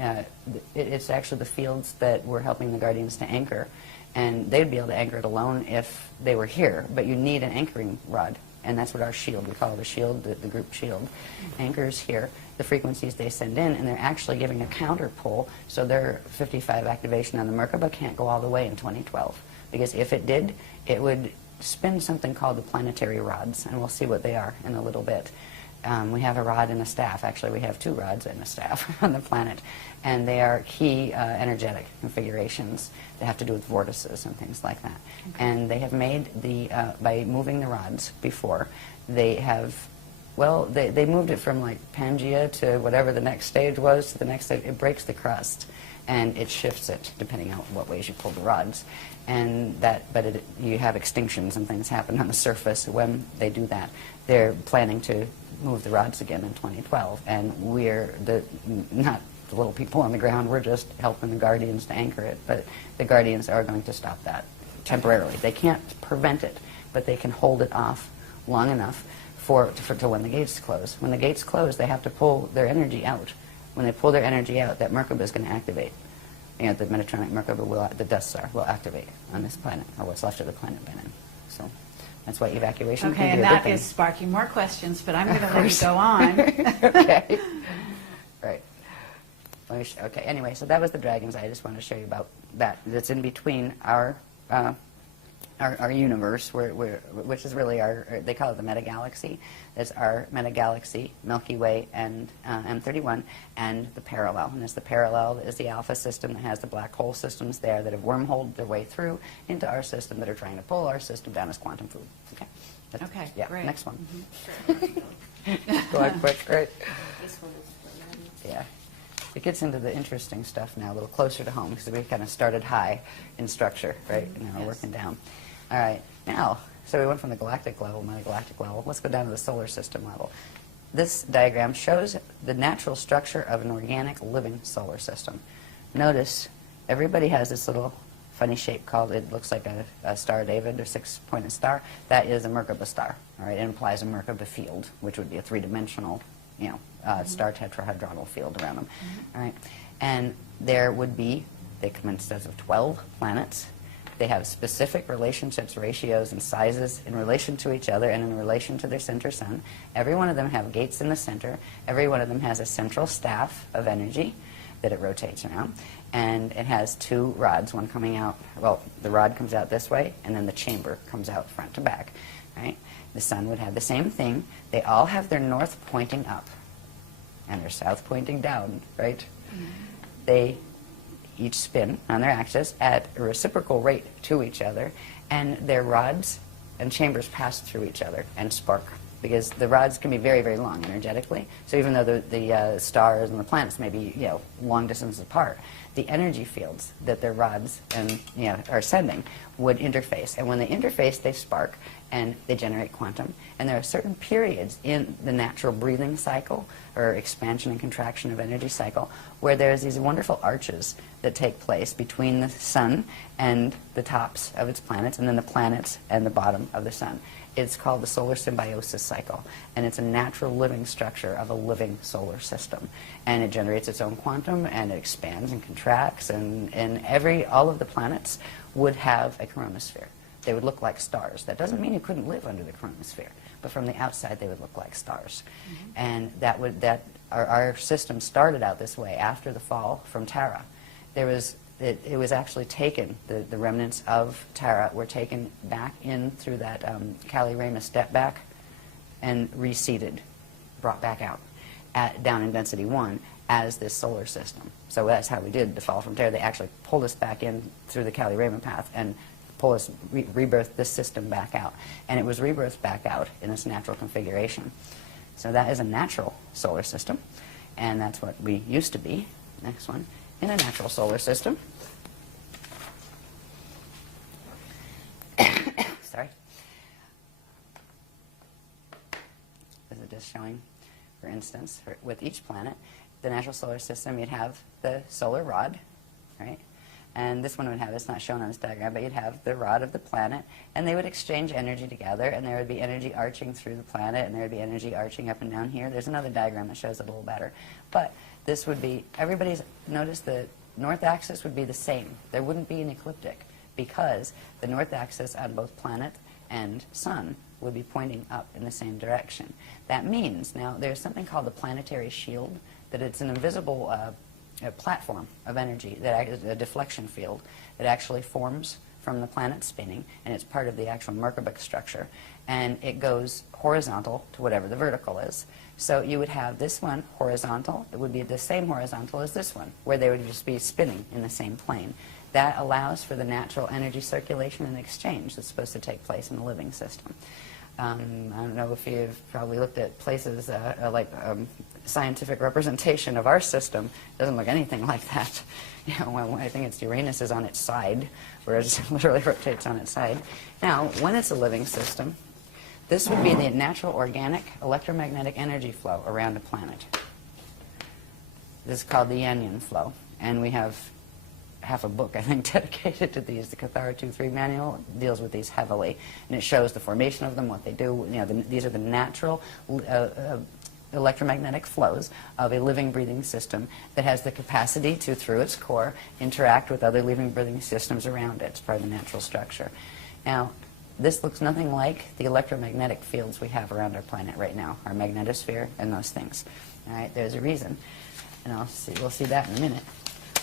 it's actually the fields that we're helping the Guardians to anchor. And they'd be able to anchor it alone if they were here, but you need an anchoring rod. And that's what our shield, we call it a shield, the group shield, anchors here the frequencies they send in, and they're actually giving a counter pull, so their 55 activation on the Merkaba can't go all the way in 2012. Because if it did, it would spin something called the planetary rods, and we'll see what they are in a little bit. We have a rod and a staff. Actually, we have two rods and a staff on the planet, and they are key energetic configurations that have to do with vortices and things like that. Okay. And they have made by moving the rods before, they have, well, they moved it from like Pangea to whatever the next stage was to the next stage. It breaks the crust, and it shifts it depending on what ways you pull the rods. And you have extinctions and things happen on the surface when they do that. They're planning to move the rods again in 2012, and we're not the little people on the ground. We're just helping the Guardians to anchor it, but the Guardians are going to stop that temporarily. They can't prevent it, but they can hold it off long enough to when the gates close. When the gates close, they have to pull their energy out. When they pull their energy out, that Merkaba is going to activate. You know, the Metatronic Merkaba the Death Star will activate on this planet, or what's left of the planet by then. So that's why evacuation Okay, can be and a good that thing. is sparking more questions, but I'm going to let you go on. Okay. Right. Okay, anyway, so that was the dragons. I just wanted to show you about that. That's in between our universe, which is really they call it the metagalaxy. It's our metagalaxy, Milky Way, and M31, and the parallel. And it's the parallel is the alpha system that has the black hole systems there that have wormholed their way through into our system that are trying to pull our system down as quantum food. Okay. Okay, yeah, great. Next one. Mm-hmm. Go on quick, right? This one is for Yeah. It gets into the interesting stuff now, a little closer to home, because we kind of started high in structure, right? And now we're Yes. working down. All right, now, so we went from the galactic level, metagalactic level. Let's go down to the solar system level. This diagram shows the natural structure of an organic living solar system. Notice everybody has this little funny shape called, it looks like a Star of David or six-pointed star. That is a Merkaba star, all right? It implies a Merkaba field, which would be a three-dimensional, you know, star tetrahedronal field around them, all right? And there would be, they consist of 12 planets. They have specific relationships, ratios, and sizes in relation to each other and in relation to their center sun. Every one of them have gates in the center. Every one of them has a central staff of energy that it rotates around. And it has two rods, one coming out, well, the rod comes out this way, and then the chamber comes out front to back, right? The sun would have the same thing. They all have their north pointing up and their south pointing down, right? Mm-hmm. They each spin on their axis at a reciprocal rate to each other, and their rods and chambers pass through each other and spark, because the rods can be very, very long energetically. So even though the stars and the planets may be, you know, long distances apart, the energy fields that their rods and, you know, are sending would interface. And when they interface, they spark and they generate quantum. And there are certain periods in the natural breathing cycle, or expansion and contraction of energy cycle, where there's these wonderful arches that take place between the sun and the tops of its planets, and then the planets and the bottom of the sun. It's called the solar symbiosis cycle, and it's a natural living structure of a living solar system. And it generates its own quantum, and it expands and contracts, and all of the planets would have a chromosphere. They would look like stars. That doesn't mean you couldn't live under the chromosphere, but from the outside they would look like stars. Mm-hmm. And our system started out this way after the fall from Terra. It was actually taken, the remnants of Terra were taken back in through that Kali-Rama step back and reseeded, brought back out down in density 1 as this solar system. So that's how we did the fall from Terra. They actually pulled us back in through the Kali-Rama path and pull us, rebirth this system back out. And it was rebirthed back out in its natural configuration. So that is a natural solar system, and that's what we used to be. Next one. In a natural solar system. Sorry. This is just showing, for instance, with each planet, the natural solar system, you'd have the solar rod, right? And this one would have, it's not shown on this diagram, but you'd have the rod of the planet, and they would exchange energy together, and there would be energy arching through the planet, and there would be energy arching up and down here. There's another diagram that shows it a little better. But this would be, notice the north axis would be the same. There wouldn't be an ecliptic, because the north axis on both planet and sun would be pointing up in the same direction. That means, now, there's something called the planetary shield, that it's an invisible a platform of energy, that is a deflection field that actually forms from the planet spinning, and it's part of the actual Merkaba structure, and it goes horizontal to whatever the vertical is. So you would have this one horizontal. It would be the same horizontal as this one, where they would just be spinning in the same plane. That allows for the natural energy circulation and exchange that's supposed to take place in the living system. I don't know if you've probably looked at places like scientific representation of our system. It doesn't look anything like that. You know, well, I think it's Uranus is on its side, whereas it literally rotates on its side. Now, when it's a living system, this would be the natural organic electromagnetic energy flow around a planet. This is called the Yanyan flow, and we have half a book, I think, dedicated to these. The Cathara 2-3 manual deals with these heavily, and it shows the formation of them, what they do. You know, these are the natural electromagnetic flows of a living, breathing system that has the capacity to, through its core, interact with other living, breathing systems around it. It's part of the natural structure. Now, this looks nothing like the electromagnetic fields we have around our planet right now, our magnetosphere and those things. All right, there's a reason, and we'll see that in a minute.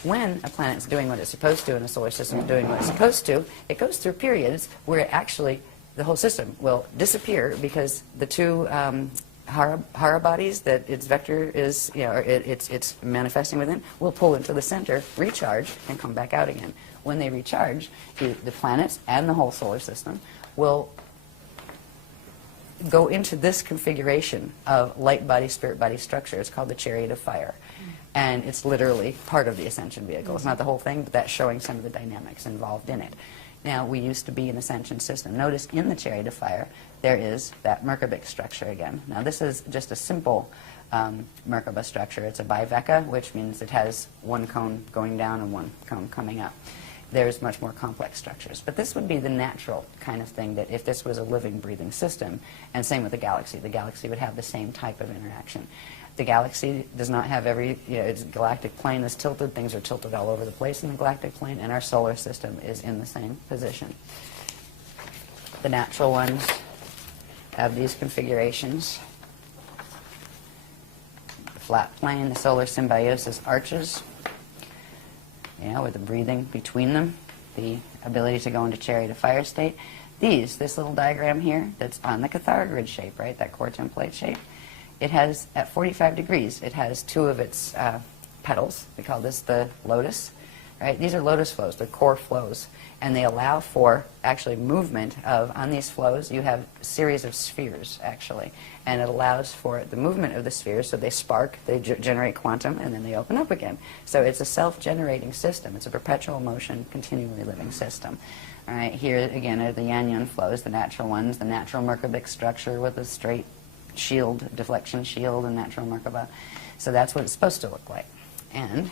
When a planet's doing what it's supposed to and a solar system is doing what it's supposed to, it goes through periods where it actually, the whole system will disappear because the two Hara bodies that its vector is, you know, it's manifesting within, will pull into the center, recharge, and come back out again. When they recharge, the planets and the whole solar system will go into this configuration of light body, spirit body structure. It's called the chariot of fire. And it's literally part of the Ascension vehicle. It's not the whole thing, but that's showing some of the dynamics involved in it. Now, we used to be an Ascension system. Notice in the chariot of fire, there is that Merkaba structure again. Now, this is just a simple Merkaba structure. It's a biveka, which means it has one cone going down and one cone coming up. There's much more complex structures. But this would be the natural kind of thing that if this was a living, breathing system, and same with the galaxy would have the same type of interaction. The galaxy does not have its galactic plane is tilted. Things are tilted all over the place in the galactic plane, and our solar system is in the same position. The natural ones have these configurations. The flat plane, the solar symbiosis arches, with the breathing between them, the ability to go into chariot of fire state. This little diagram here that's on the Cathara grid shape, right, that core template shape, it has, at 45 degrees, it has two of its petals. We call this the lotus, right? These are lotus flows, they're core flows, and they allow for actually movement of, on these flows, you have a series of spheres, actually, and it allows for the movement of the spheres, so they spark, they generate quantum, and then they open up again. So it's a self-generating system. It's a perpetual motion, continually living system. All right, here again are the Yanyan flows, the natural ones, the natural Merkabic structure with a straight shield, deflection shield, and natural Merkaba. So that's what it's supposed to look like. And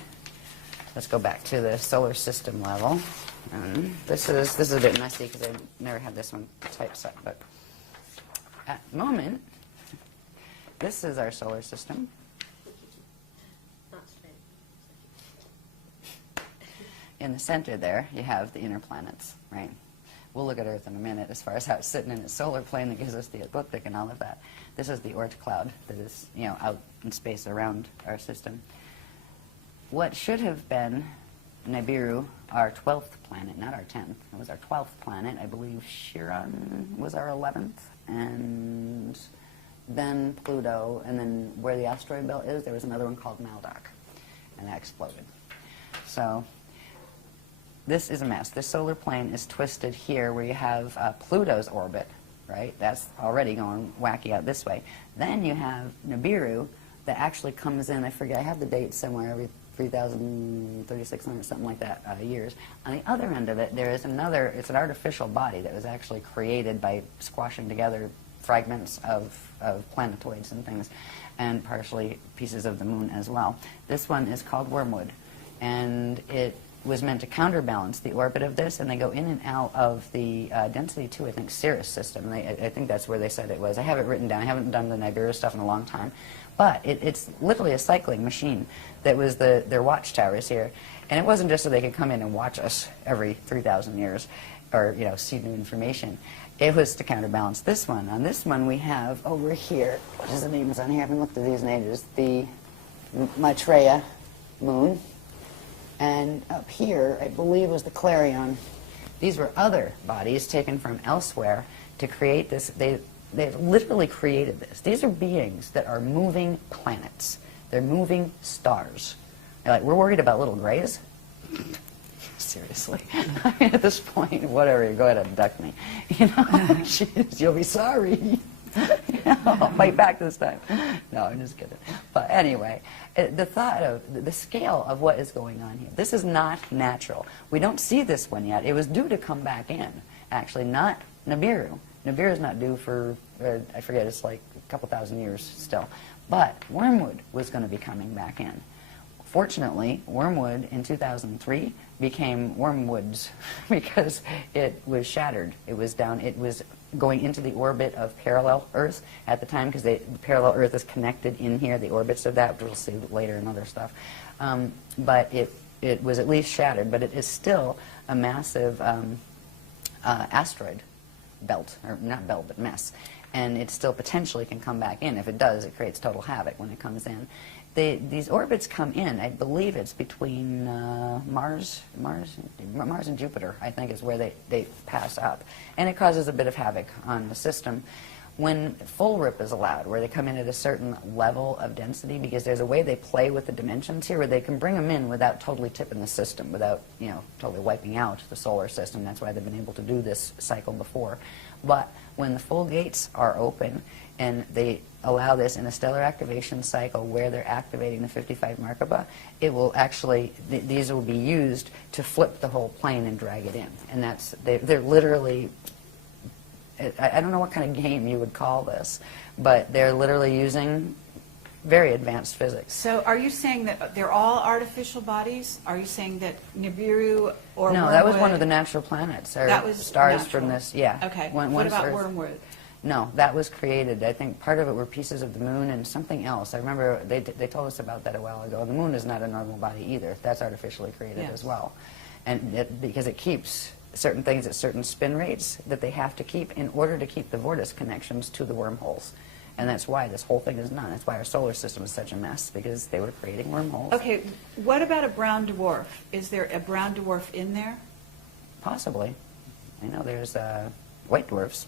let's go back to the solar system level. This is a bit messy because I never had this one typeset, but at the moment, this is our solar system. Not straight. In the center there, you have the inner planets, right? We'll look at Earth in a minute as far as how it's sitting in its solar plane that gives us the ecliptic and all of that. This is the Oort cloud that is, out in space around our system. What should have been Nibiru, our 12th planet, not our 10th. It was our 12th planet. I believe Chiron was our 11th, and then Pluto, and then where the asteroid belt is, there was another one called Maldoc, and that exploded. So this is a mess. This solar plane is twisted here where you have Pluto's orbit, right? That's already going wacky out this way. Then you have Nibiru that actually comes in, I forget, I have the date somewhere, every 3,600, something like that, years. On the other end of it, there is another, it's an artificial body that was actually created by squashing together fragments of planetoids and things, and partially pieces of the moon as well. This one is called Wormwood, and it was meant to counterbalance the orbit of this, and they go in and out of the density 2, I think, Sirius system. I think that's where they said it was. I have it written down. I haven't done the Nibiru stuff in a long time. But it's literally a cycling machine that was their watchtowers here. And it wasn't just so they could come in and watch us every 3,000 years or, see new information. It was to counterbalance this one. On this one we have over here, what is the names on here? I haven't looked at these names. The Maitreya moon. And up here, I believe, was the Clarion. These were other bodies taken from elsewhere to create this. They've literally created this. These are beings that are moving planets. They're moving stars. You're like, we're worried about little grays? Seriously. I mean, at this point, whatever, go ahead and abduct me. Jeez, you'll be sorry. I'll fight back this time. No, I'm just kidding. But anyway, the thought of the scale of what is going on here, this is not natural. We don't see this one yet. It was due to come back in, actually, not Nibiru. Nibiru is not due for, I forget, it's like a couple thousand years still. But Wormwood was going to be coming back in. Fortunately, Wormwood in 2003 became wormwoods because it was shattered. It was down, it was going into the orbit of parallel Earth at the time, because the parallel Earth is connected in here, the orbits of that, which we'll see later in other stuff. But it was at least shattered, but it is still a massive asteroid belt, or not belt, but mess. And it still potentially can come back in. If it does, it creates total havoc when it comes in. These orbits come in, I believe it's between Mars and Jupiter, I think, is where they pass up. And it causes a bit of havoc on the system. When full rip is allowed, where they come in at a certain level of density, because there's a way they play with the dimensions here where they can bring them in without totally tipping the system, without, you know, totally wiping out the solar system. That's why they've been able to do this cycle before. But when the full gates are open and they allow this in a stellar activation cycle where they're activating the 55 Merkaba, it will actually, these will be used to flip the whole plane and drag it in. And that's, they're literally, I don't know what kind of game you would call this, but they're literally using very advanced physics. So are you saying that they're all artificial bodies? Are you saying that Nibiru or No, Wormwood, that was one of the natural planets, or that was stars natural. from this, yeah. Okay, One what about Earth. Wormwood? No, that was created. I think part of it were pieces of the moon and something else. I remember they told us about that a while ago. The moon is not a normal body either. That's artificially created as well. And because it keeps certain things at certain spin rates that they have to keep in order to keep the vortex connections to the wormholes. And that's why this whole thing is done. That's why our solar system is such a mess, because they were creating wormholes. Okay, what about a brown dwarf? Is there a brown dwarf in there? Possibly. I know there's white dwarfs,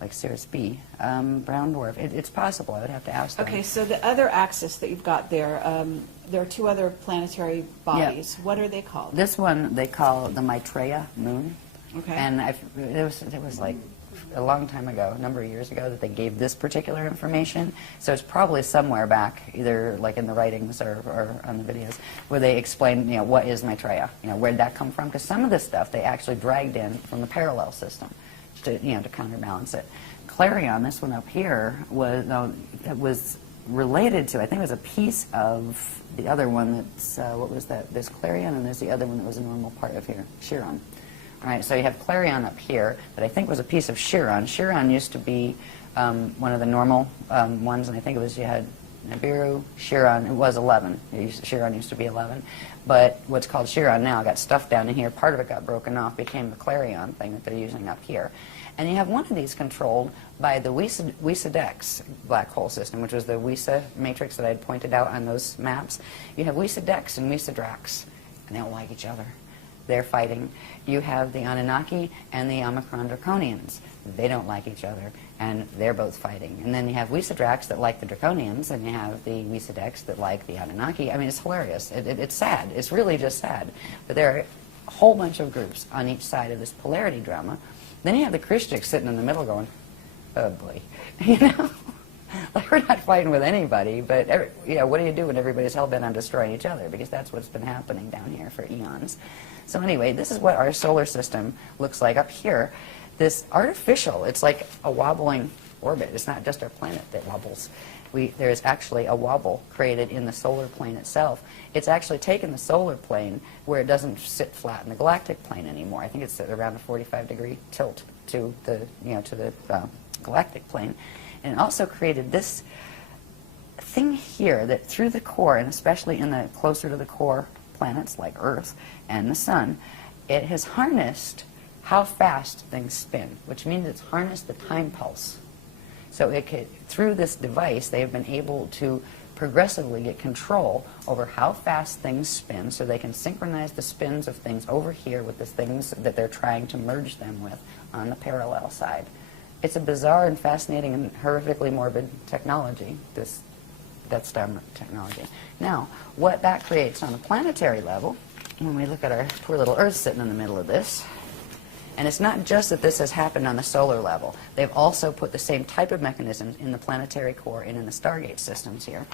like Sirius B. Brown dwarf. It's possible. I would have to ask them. Okay, so the other axis that you've got there are two other planetary bodies. Yeah. What are they called? This one they call the Maitreya moon. Okay. And it was like a long time ago, a number of years ago, that they gave this particular information. So it's probably somewhere back, either like in the writings or on the videos, where they explain, you know, what is Maitreya, you know, where did that come from? Because some of this stuff they actually dragged in from the parallel system to, you know, to counterbalance it. Clarion, this one up here, was related to, I think it was a piece of the other one that's, what was that? There's Clarion and there's the other one that was a normal part of here, Chiron. All right, so you have Clarion up here that I think was a piece of Chiron. Chiron used to be one of the normal ones, and I think it was, you had Nibiru, Chiron, it was 11. Chiron used to be 11. But what's called Chiron now got stuffed down in here. Part of it got broken off, became the Clarion thing that they're using up here. And you have one of these controlled by the Wiesa-Dex black hole system, which was the Wiesa matrix that I had pointed out on those maps. You have Wiesa-Dex and Wiesa-Drax, and they don't like each other. They're fighting. You have the Anunnaki and the Omicron Draconians. They don't like each other, and they're both fighting. And then you have Wiesa-Drax that like the Draconians, and you have the Wiesa-Dex that like the Anunnaki. I mean, it's hilarious. It's sad. It's really just sad. But there are a whole bunch of groups on each side of this polarity drama. Then you have the Christians sitting in the middle going, oh boy, you know? Like, we're not fighting with anybody, but you know, what do you do when everybody's hell-bent on destroying each other? Because that's what's been happening down here for eons. So anyway, this is what our solar system looks like up here. This artificial, it's like a wobbling orbit. It's not just our planet that wobbles. There's actually a wobble created in the solar plane itself. It's actually taken the solar plane where it doesn't sit flat in the galactic plane anymore. I think it's at around a 45-degree tilt to the, you know, to the galactic plane. And it also created this thing here that through the core, and especially in the closer to the core planets like Earth and the Sun, it has harnessed how fast things spin, which means it's harnessed the time pulse. So through this device, they've been able to progressively get control over how fast things spin, so they can synchronize the spins of things over here with the things that they're trying to merge them with on the parallel side. It's a bizarre and fascinating and horrifically morbid technology, this Death Star technology. Now, what that creates on a planetary level, when we look at our poor little Earth sitting in the middle of this, and it's not just that this has happened on the solar level. They've also put the same type of mechanisms in the planetary core and in the Stargate systems here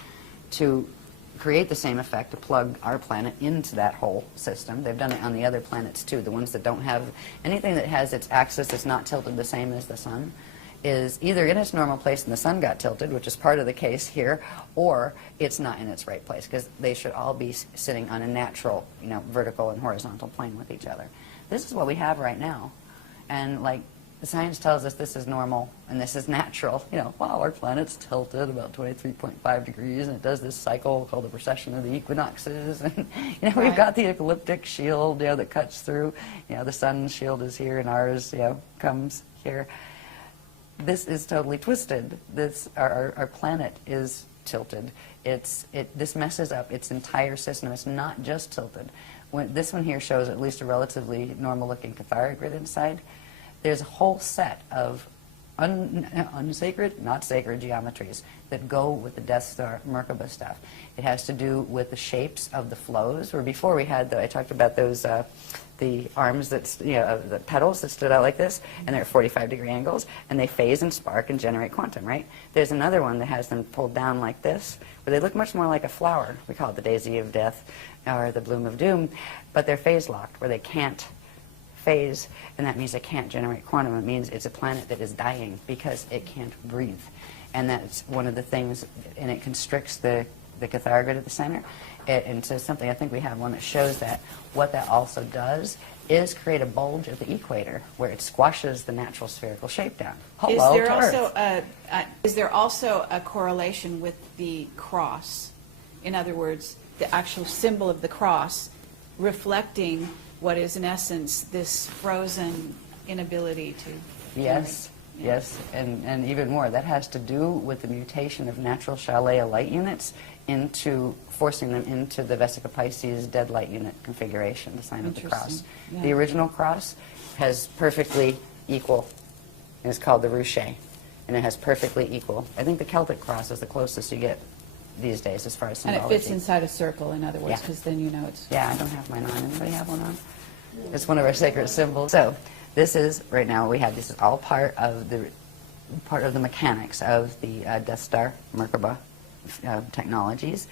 to create the same effect, to plug our planet into that whole system. They've done it on the other planets too, the ones that don't have anything that has its axis that's not tilted the same as the Sun. is either in its normal place and the sun got tilted, which is part of the case here, or it's not in its right place, because they should all be sitting on a natural, vertical and horizontal plane with each other. This is what we have right now. And like the science tells us this is normal and this is natural. Wow, our planet's tilted about 23.5 degrees and it does this cycle called the precession of the equinoxes. And, we've got the ecliptic shield, that cuts through. The sun's shield is here and ours, comes here. This is totally twisted. Our planet is tilted. This messes up its entire system. It's not just tilted. This one here shows at least a relatively normal-looking Cathara grid inside. There's a whole set of unsacred, not sacred geometries that go with the Death Star Merkaba stuff. It has to do with the shapes of the flows. Where before we had I talked about those the arms that the petals that stood out like this, and they're at 45-degree angles, and they phase and spark and generate quantum. Right? There's another one that has them pulled down like this, where they look much more like a flower. We call it the Daisy of Death or the Bloom of Doom, but they're phase locked, where they can't phase, and that means it can't generate quantum. It means it's a planet that is dying because it can't breathe. And that's one of the things, and it constricts the Cathara grid at the center. And so something, I think we have one that shows that. What that also does is create a bulge at the equator where it squashes the natural spherical shape down. Hello to Earth. Is there also a correlation with the cross? In other words, the actual symbol of the cross reflecting what is in essence this frozen inability to Yes, yes, and even more. That has to do with the mutation of natural Shalea light units into forcing them into the Vesica Pisces dead light unit configuration, the sign of the cross. Yeah. The original cross has perfectly equal, and it's called the Ruche, and it has perfectly equal. I think the Celtic cross is the closest you get these days as far as symbology. And it fits inside a circle, in other words, because then it's... Yeah, I don't have mine on. Anybody have one on? It's one of our sacred symbols. So this is, right now, this is all part of the mechanics of the Death Star Merkaba technologies.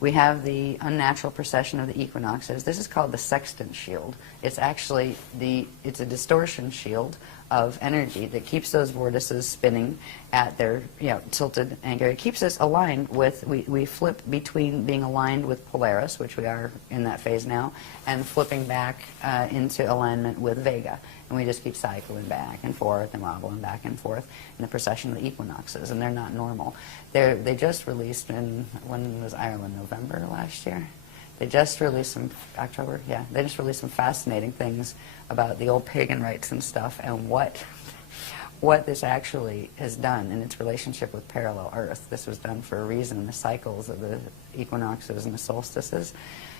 We have the unnatural precession of the equinoxes. This is called the sextant shield. It's actually it's a distortion shield of energy that keeps those vortices spinning at their tilted angle. It keeps us aligned with, we flip between being aligned with Polaris, which we are in that phase now, and flipping back into alignment with Vega. And we just keep cycling back and forth and wobbling back and forth in the precession of the equinoxes, and they're not normal. They just released when was Ireland, November last year? They just released some, October, yeah. They just released some fascinating things about the old pagan rites and stuff, and what this actually has done in its relationship with parallel Earth. This was done for a reason. The cycles of the equinoxes and the solstices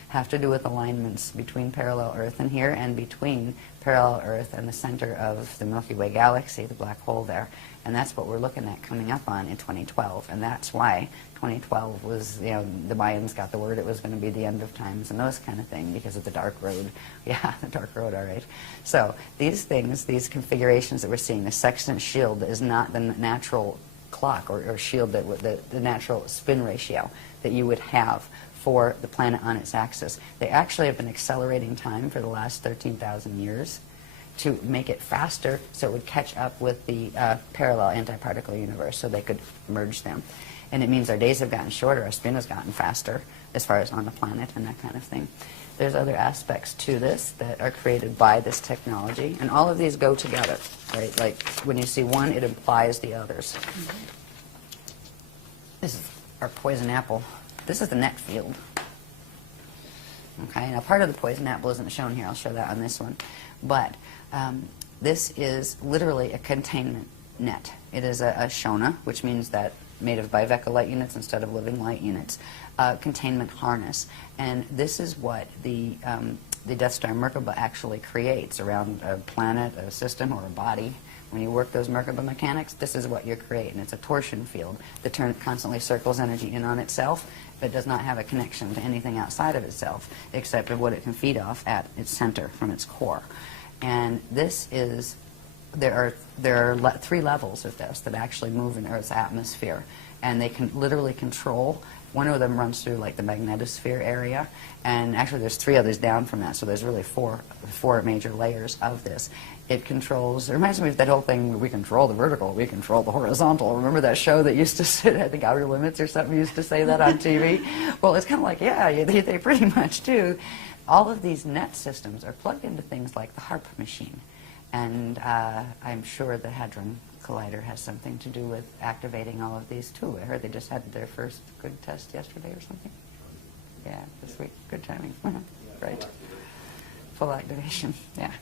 have to do with alignments between parallel Earth and here, and between parallel Earth and the center of the Milky Way galaxy, the black hole there. And that's what we're looking at coming up on in 2012. And that's why 2012 was, the Mayans got the word it was going to be the end of times and those kind of things because of the dark road. Yeah, the dark road, all right. So these things, these configurations that we're seeing, the sextant shield is not the natural clock or shield, the natural spin ratio that you would have for the planet on its axis. They actually have been accelerating time for the last 13,000 years to make it faster so it would catch up with the parallel antiparticle universe so they could merge them. And it means our days have gotten shorter, our spin has gotten faster as far as on the planet and that kind of thing. There's other aspects to this that are created by this technology, and all of these go together, right? Like when you see one, it implies the others. Mm-hmm. This is our poison apple. This is the net field. Okay, now part of the poison apple isn't shown here. I'll show that on this one. But this is literally a containment net. It is a Shona, which means that made of Biveka light units instead of living light units, containment harness. And this is what the Death Star Merkaba actually creates around a planet, a system, or a body. When you work those Merkaba mechanics, this is what you're creating. It's a torsion field that constantly circles energy in on itself, but does not have a connection to anything outside of itself, except of what it can feed off at its center from its core. And this is, there are 3 levels of this that actually move in Earth's atmosphere, and they can literally control One of them runs through like the magnetosphere area, and actually there's 3 others down from that, so there's really four major layers of this. It controls, it reminds me of that whole thing, we control the vertical, we control the horizontal. Remember that show that used to sit, I think Outer Limits or something used to say that on TV? Well, it's kind of like, yeah, they pretty much do. All of these net systems are plugged into things like the HARP machine. And I'm sure the Hadron Collider has something to do with activating all of these too. I heard they just had their first good test yesterday or something. Yeah, this week. Good timing. Right. Full activation. Yeah.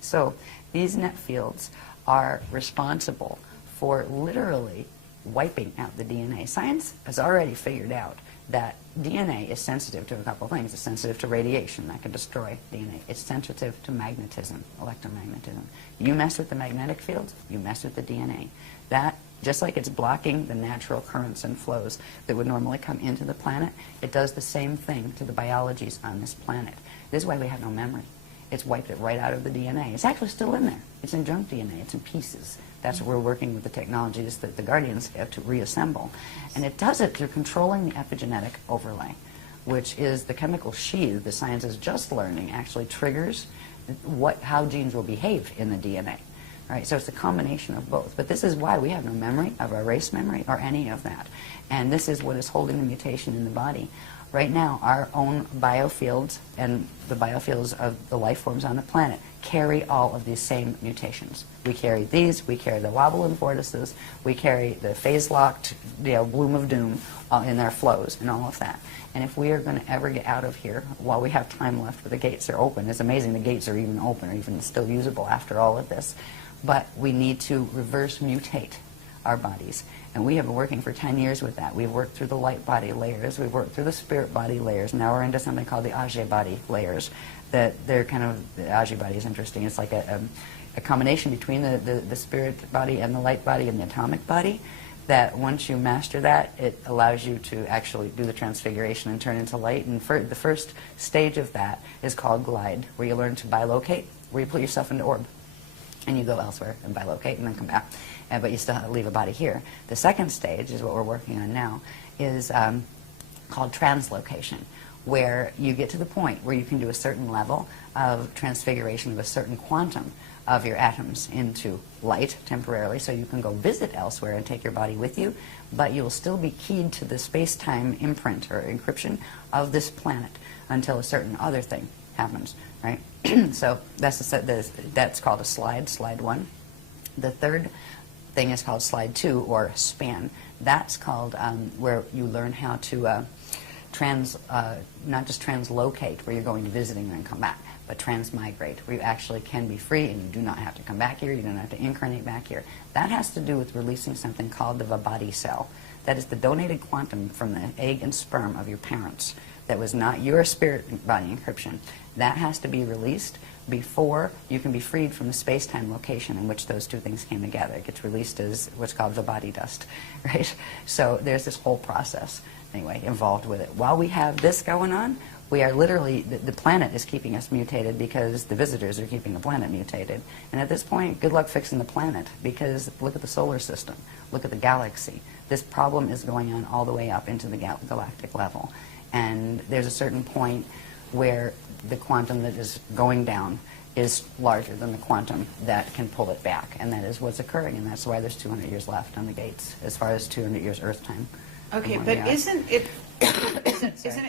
So these net fields are responsible for literally wiping out the DNA. Science has already figured out that DNA is sensitive to a couple of things. It's sensitive to radiation that can destroy DNA. It's sensitive to magnetism, electromagnetism. You mess with the magnetic fields, you mess with the DNA. That, just like it's blocking the natural currents and flows that would normally come into the planet, it does the same thing to the biologies on this planet. This is why we have no memory. It's wiped it right out of the DNA. It's actually still in there. It's in junk DNA. It's in pieces. That's what we're working with the technologies that the Guardians have to reassemble. And it does it through controlling the epigenetic overlay, which is the chemical sheath the science is just learning actually triggers how genes will behave in the DNA. Right? So it's a combination of both. But this is why we have no memory of our race memory or any of that. And this is what is holding the mutation in the body. Right now, our own biofields and the biofields of the life forms on the planet carry all of these same mutations. We carry these, we carry the wobble and vortices, we carry the phase-locked bloom of doom in their flows and all of that. And if we are going to ever get out of here while we have time left where the gates are open, it's amazing the gates are even open or even still usable after all of this, but we need to reverse mutate our bodies. And we have been working for 10 years with that. We've worked through the light body layers, we've worked through the spirit body layers, now we're into something called the Ajay body layers. That they're kind of, the Ajay body is interesting. It's like a combination between the spirit body and the light body and the atomic body, that once you master that, it allows you to actually do the transfiguration and turn into light. And the first stage of that is called glide, where you learn to bilocate, where you put yourself into orb. And you go elsewhere and bilocate and then come back. But you still leave a body here. The second stage is what we're working on now, is called translocation, where you get to the point where you can do a certain level of transfiguration of a certain quantum of your atoms into light temporarily, so you can go visit elsewhere and take your body with you, but you'll still be keyed to the space-time imprint or encryption of this planet until a certain other thing happens, right? So that's called a slide, slide 1. The third thing is called slide 2, or span. That's called where you learn how to not just translocate, where you're going to visiting and then come back, but transmigrate, where you actually can be free and you do not have to come back here, you don't have to incarnate back here. That has to do with releasing something called the Vibhati cell. That is the donated quantum from the egg and sperm of your parents. That was not your spirit body encryption. That has to be released before you can be freed from the space-time location in which those two things came together. It gets released as what's called Vibhati dust, right? So there's this whole process, anyway, involved with it. While we have this going on, we are literally, the planet is keeping us mutated because the visitors are keeping the planet mutated. And at this point, good luck fixing the planet, because look at the solar system, look at the galaxy. This problem is going on all the way up into the galactic level. And there's a certain point where the quantum that is going down is larger than the quantum that can pull it back. And that is what's occurring, and that's why there's 200 years left on the gates, as far as 200 years Earth time. Okay, but isn't it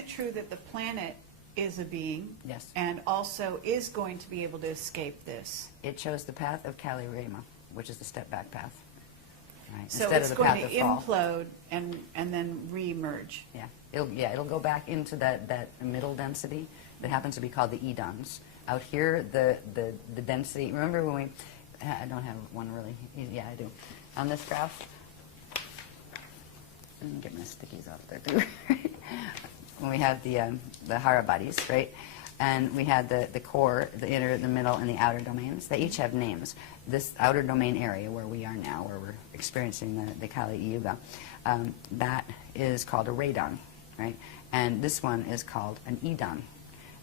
true that the planet is a being? Yes. And also is going to be able to escape this? It chose the path of Kali Rama, which is the step-back path. Right? So Instead it's of the going path to of fall. implode and then re-emerge. Yeah, it'll go back into that middle density that happens to be called the edons. Out here, the density. Remember when we? I don't have one really. Yeah, I do. On this graph, let me get my stickies off there too. When we have the Hara bodies, right? And we had the core, the inner, the middle, and the outer domains. They each have names. This outer domain area where we are now, where we're experiencing the Kali Yuga, that is called a radon, right? And this one is called an edon.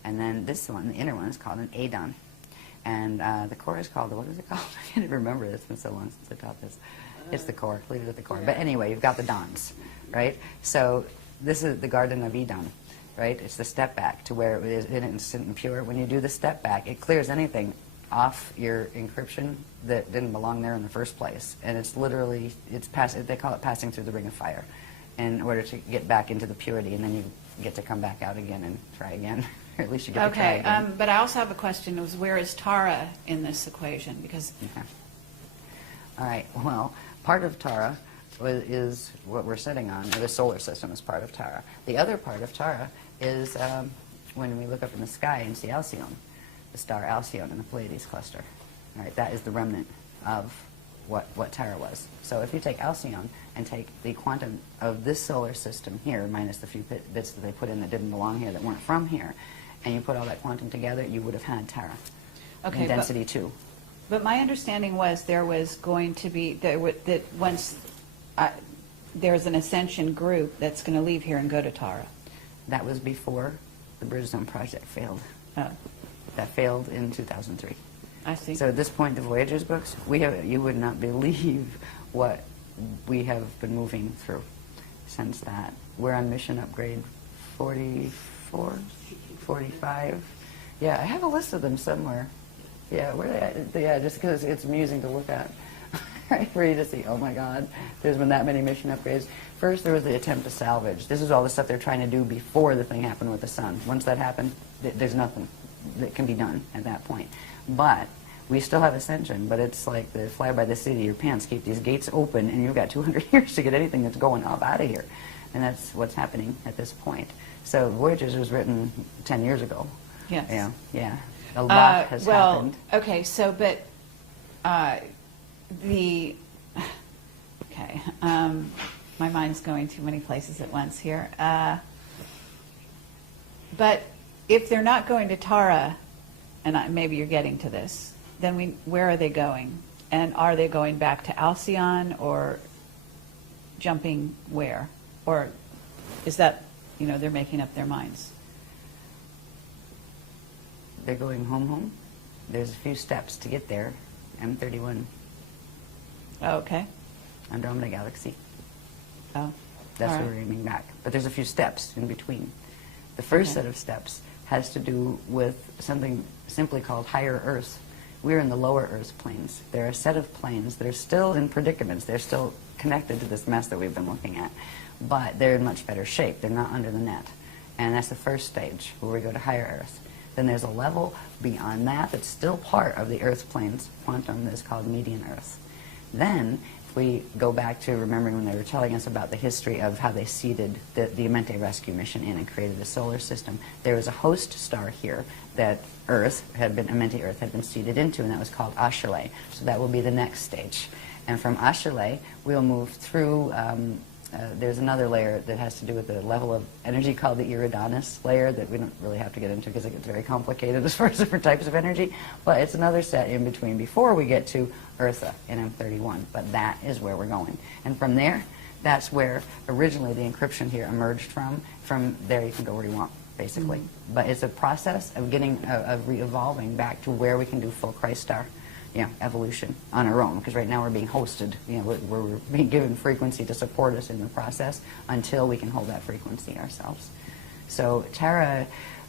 And then this one, the inner one, is called an adon. And the core is called, what is it called? I can't even remember. It's been so long since I taught this. It's the core. Leave it at the core. But anyway, you've got the dons, right? So this is the Garden of Eden, right? It's the step back to where it is innocent and pure. When you do the step back, it clears anything off your encryption that didn't belong there in the first place. And it's literally, they call it passing through the ring of fire in order to get back into the purity, and then you get to come back out again and try again. Or at least you get to try again. But I also have a question, was where is Tara in this equation? Because Okay. All right, well, part of Tara is what we're sitting on, or the solar system is part of Tara. The other part of Tara is when we look up in the sky and see Alcyone, the star Alcyone in the Pleiades cluster. All right, that is the remnant of what Tara was. So if you take Alcyone and take the quantum of this solar system here, minus the few bits that they put in that didn't belong here, that weren't from here, and you put all that quantum together, you would have had Tara. Okay, in density 2. But my understanding was there was going to be, that once there's an Ascension group that's going to leave here and go to Tara. That was before the Bridgestone project failed. Oh, That failed in 2003. I see. So at this point, the Voyagers books, you would not believe what we have been moving through since that. We're on mission upgrade 44, 45. Yeah, I have a list of them somewhere. Yeah, where they at? Yeah, just because it's amusing to look at. Right, for you to see, oh my God, there's been that many mission upgrades. First, there was the attempt to salvage. This is all the stuff they're trying to do before the thing happened with the sun. Once that happened, there's nothing that can be done at that point. But we still have Ascension, but it's like the fly by the seat of your pants. Keep these gates open, and you've got 200 years to get anything that's going up out of here. And that's what's happening at this point. So Voyagers was written 10 years ago. Yes. Yeah, yeah. A lot has happened. Okay, so, but okay, my mind's going too many places at once here. But if they're not going to Tara, and maybe you're getting to this, then where are they going? And are they going back to Alcyone, or jumping where? Or is that, they're making up their minds? They're going home. There's a few steps to get there. M31. Oh, okay. Andromeda Galaxy. Oh, That's all where right. we're aiming back. But there's a few steps in between. The first Okay. set of steps has to do with something simply called higher Earth. We're in the lower Earth planes. There are a set of planes that are still in predicaments. They're still connected to this mess that we've been looking at. But they're in much better shape. They're not under the net. And that's the first stage, where we go to higher Earth. Then there's a level beyond that that's still part of the Earth plane's quantum that is called median Earth. Then, if we go back to remembering when they were telling us about the history of how they seeded the Amenti rescue mission in and created a solar system, there was a host star here that Amenti Earth had been seeded into, and that was called Ashayana. So that will be the next stage. And from Ashayana, we'll move through, there's another layer that has to do with the level of energy called the Iridanus layer that we don't really have to get into because it gets very complicated as far as different types of energy. But it's another set in between before we get to Eartha in M31. But that is where we're going. And from there, that's where originally the encryption here emerged from. From there, you can go where you want, basically. Mm-hmm. But it's a process of of re-evolving back to where we can do full Christ star. Evolution on our own, because right now we're being hosted, we're being given frequency to support us in the process until we can hold that frequency ourselves. So Tara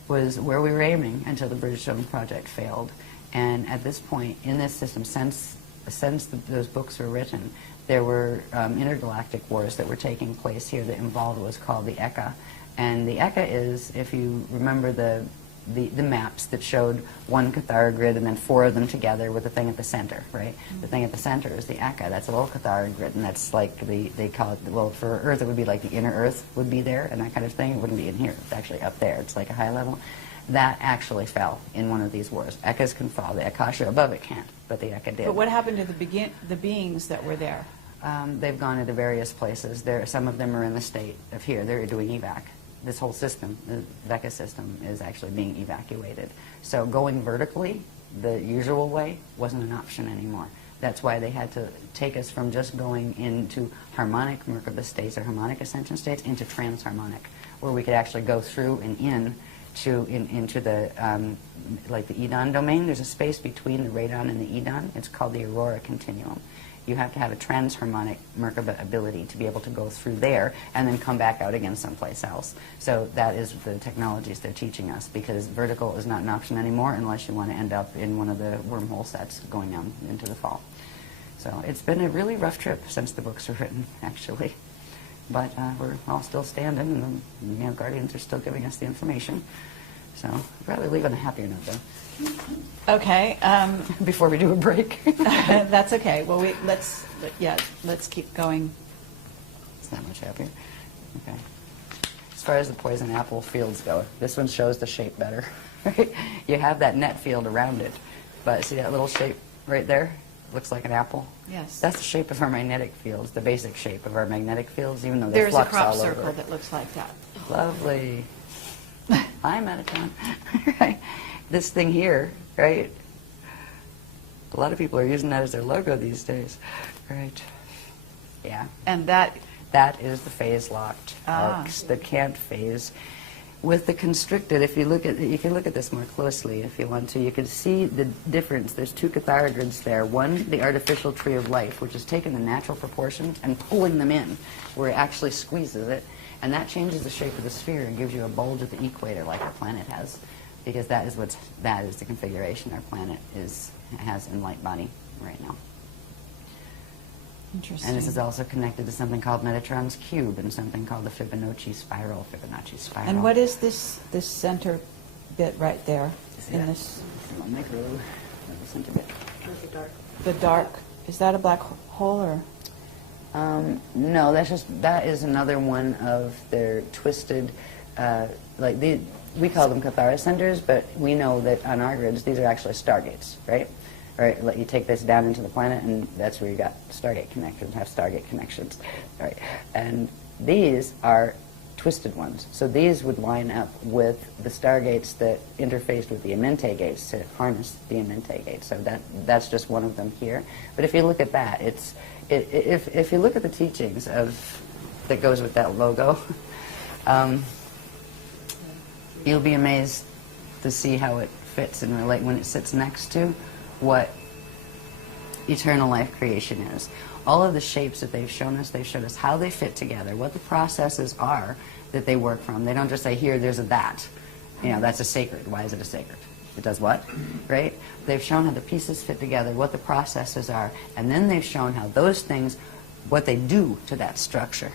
was where we were aiming until the Bridgestone project failed. And at this point in this system, since those books were written, there were intergalactic wars that were taking place here that involved what was called the Eka. And the Eka is, if you remember the maps that showed one Cathara grid and then 4 of them together with the thing at the center, right? The thing at the center is the Eka. That's a little Cathara grid, and that's like they call it, well, for Earth it would be like the inner Earth would be there and that kind of thing. It wouldn't be in here. It's actually up there. It's like a high level. That actually fell in one of these wars. Ekas can fall. The Akasha above it can't, but the Eka did. But what happened to the beings that were there? They've gone into various places. Some of them are in the state of here. They're doing evac. This whole system, the VECA system, is actually being evacuated. So going vertically, the usual way, wasn't an option anymore. That's why they had to take us from just going into harmonic Merkaba states or harmonic ascension states into transharmonic, where we could actually go through and into the like the Eden domain. There's a space between the radon and the Eden. It's called the Aurora Continuum. You have to have a transharmonic Merkaba ability to be able to go through there and then come back out again someplace else. So that is the technologies they're teaching us, because vertical is not an option anymore unless you want to end up in one of the wormhole sets going on into the fall. So it's been a really rough trip since the books were written, actually. But we're all still standing, and the Guardians are still giving us the information. So I'd rather leave on a happier note, though. Okay. Before we do a break. That's okay. Well, let's keep going. It's not much happier. Okay. As far as the poison apple fields go, this one shows the shape better. Right? You have that net field around it, but see that little shape right there? Looks like an apple. Yes. That's the shape of our magnetic fields, the basic shape of our magnetic fields, even though there's a flux crop all circle over. that looks like that. Lovely. I'm out of town. Right? This thing here, right? A lot of people are using that as their logo these days. Right. Yeah. And that is the phase-locked arcs that can't phase. With the constricted, if you look at, you can look at this more closely if you want to. You can see the difference. There's two cathara there. One, the artificial tree of life, which is taking the natural proportions and pulling them in, where it actually squeezes it, and that changes the shape of the sphere and gives you a bulge at the equator, like our planet has, because that is the configuration our planet has in light body right now. interesting. And this is also connected to something called Metatron's cube and something called the Fibonacci spiral. And what is this center bit right there? See In that? this, Center bit. the dark, is that a black hole or? No, that is another one of their twisted, we call them Cathara centers, but we know that on our grids these are actually stargates, right? Right, let you take this down into the planet, and that's where you got Stargate connections, have Stargate connections, right? And these are twisted ones. So these would line up with the Stargates that interfaced with the Amenti gates to harness the Amenti gates. So that's just one of them here. But if you look at that, if you look at the teachings that goes with that logo, you'll be amazed to see how it fits and relate when it sits next to what eternal life creation is. All of the shapes that they've shown us how they fit together, what the processes are that they work from. They don't just say, here, there's a that. That's a sacred. Why is it a sacred? It does what? Right? They've shown how the pieces fit together, what the processes are, and then they've shown how those things, what they do to that structure.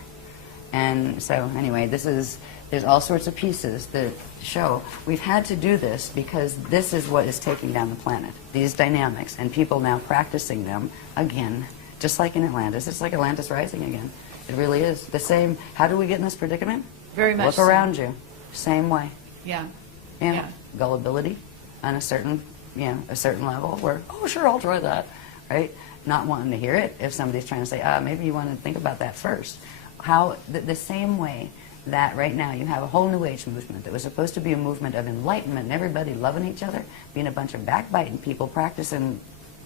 And so, anyway, there's all sorts of pieces that show we've had to do this because this is what is taking down the planet, these dynamics, and people now practicing them again, just like in Atlantis. It's like Atlantis rising again. It really is. The same, how do we get in this predicament? Very much Look so. around you. Same way. Yeah. Yeah. Gullibility on a certain level where, oh, sure, I'll try that, right? Not wanting to hear it if somebody's trying to say, maybe you want to think about that first. How, the same way that right now you have a whole New Age movement that was supposed to be a movement of enlightenment and everybody loving each other, being a bunch of backbiting people practicing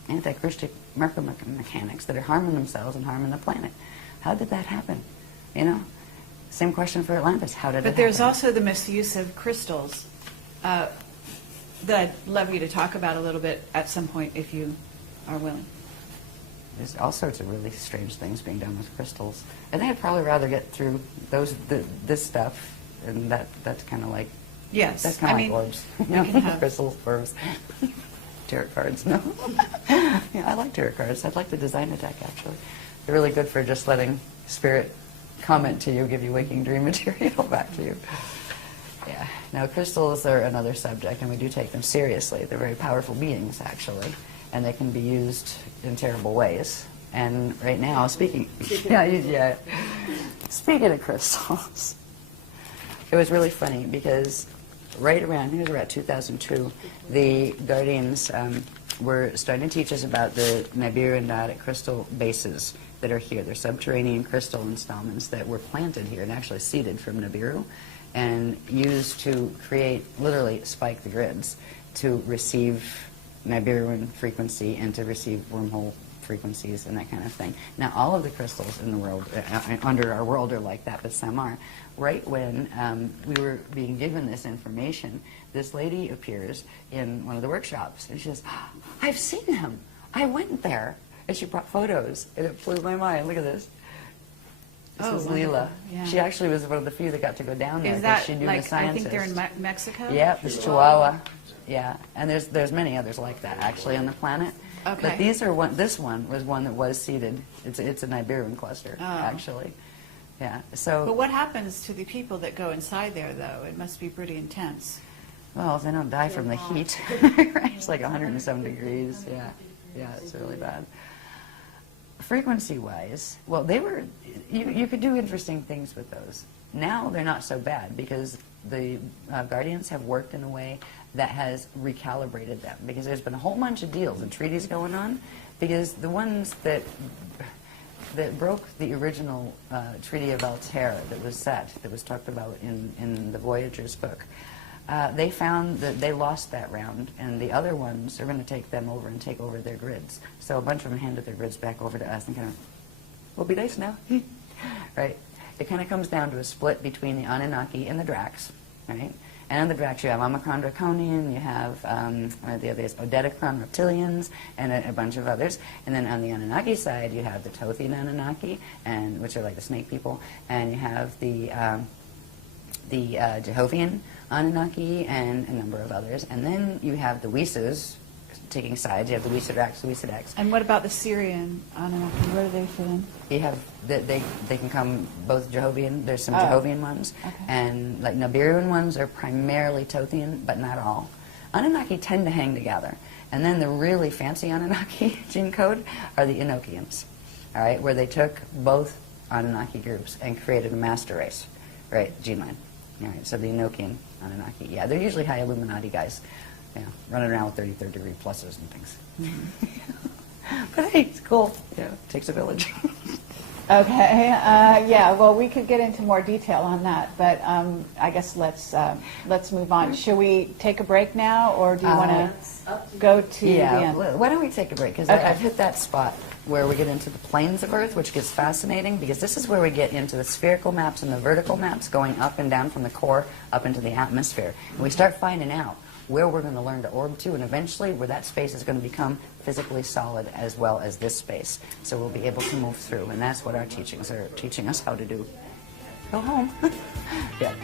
anti-Christian mechanics that are harming themselves and harming the planet. How did that happen? Same question for Atlantis. How did it happen? But there's also the misuse of crystals that I'd love you to talk about a little bit at some point if you are willing. There's all sorts of really strange things being done with crystals. And I'd probably rather get through this stuff, and that's kind of like, Yes. that's kind of like orbs. can have- Crystals, orbs. Tarot cards, no. Yeah, I like tarot cards. I'd like the design attack, actually. They're really good for just letting spirit comment to you, give you waking dream material back to you. Yeah. Now, crystals are another subject, and we do take them seriously. They're very powerful beings, actually, and they can be used in terrible ways. And right now, speaking of crystals, it was really funny because right around, it was about 2002, the Guardians were starting to teach us about the Nibiru and Diotic crystal bases that are here. They're subterranean crystal installments that were planted here and actually seeded from Nibiru and used to create, literally spike the grids to receive Nibiruan frequency and to receive wormhole frequencies and that kind of thing. Now, all of the crystals in the world, under our world, are like that, but some are. Right when we were being given this information, this lady appears in one of the workshops, and she says, I've seen him. I went there. And she brought photos, and it blew my mind. Look at this. This is wonderful. Leela. Yeah. She actually was one of the few that got to go down there Is because that she knew the like, I scientists. think they're in Mexico? Yeah, this Chihuahua. Yeah, and there's many others like that actually on the planet. Okay. But these are one. This one was one that was seeded. It's an Iberian cluster actually. Yeah. So. But what happens to the people that go inside there, though? It must be pretty intense. Well, they don't die from the heat. Right? It's like 107 degrees. Yeah. Yeah, it's really bad. Frequency-wise, well, they were. You could do interesting things with those. Now they're not so bad because the guardians have worked in a way that has recalibrated them, because there's been a whole bunch of deals and treaties going on, because the ones that broke the original Treaty of Altair that was set, that was talked about in the Voyagers book, they found that they lost that round, and the other ones are going to take them over and take over their grids. So a bunch of them handed their grids back over to us and kind of, we'll be nice now. Right? It kind of comes down to a split between the Anunnaki and the Dracs, right? And the Dracs, you have Omicron Draconian, you have the other is Odedicron Reptilians, and a bunch of others. And then on the Anunnaki side, you have the Tothian Anunnaki, which are like the snake people, and you have the Jehovian Anunnaki and a number of others. And then you have the Weeses taking sides. You have the Weesadrax, the Weesadex. And what about the Syrian Anunnaki? Where do they fit in? You have they can come both Jehovian. There's some Jehovian ones, okay. and like Nibiruan ones are primarily Tothian, but not all. Anunnaki tend to hang together, and then the really fancy Anunnaki gene code are the Enochians, all right, where they took both Anunnaki groups and created a master race, right, gene line. All right, so the Enochian Anunnaki, yeah, they're usually high Illuminati guys, yeah, running around with 33rd degree pluses and things. Mm-hmm. But hey, it's cool. Yeah, it takes a village. Okay. Yeah. Well, we could get into more detail on that, but I guess let's move on. Should we take a break now, or do you want to go to the end? Why don't we take a break? Because Okay. I've hit that spot where we get into the planes of Earth, which gets fascinating, because this is where we get into the spherical maps and the vertical maps going up and down from the core up into the atmosphere. And we start finding out where we're going to learn to orb to, and eventually where that space is going to become physically solid as well as this space. So we'll be able to move through, and that's what our teachings are teaching us how to do. Go home. Yeah.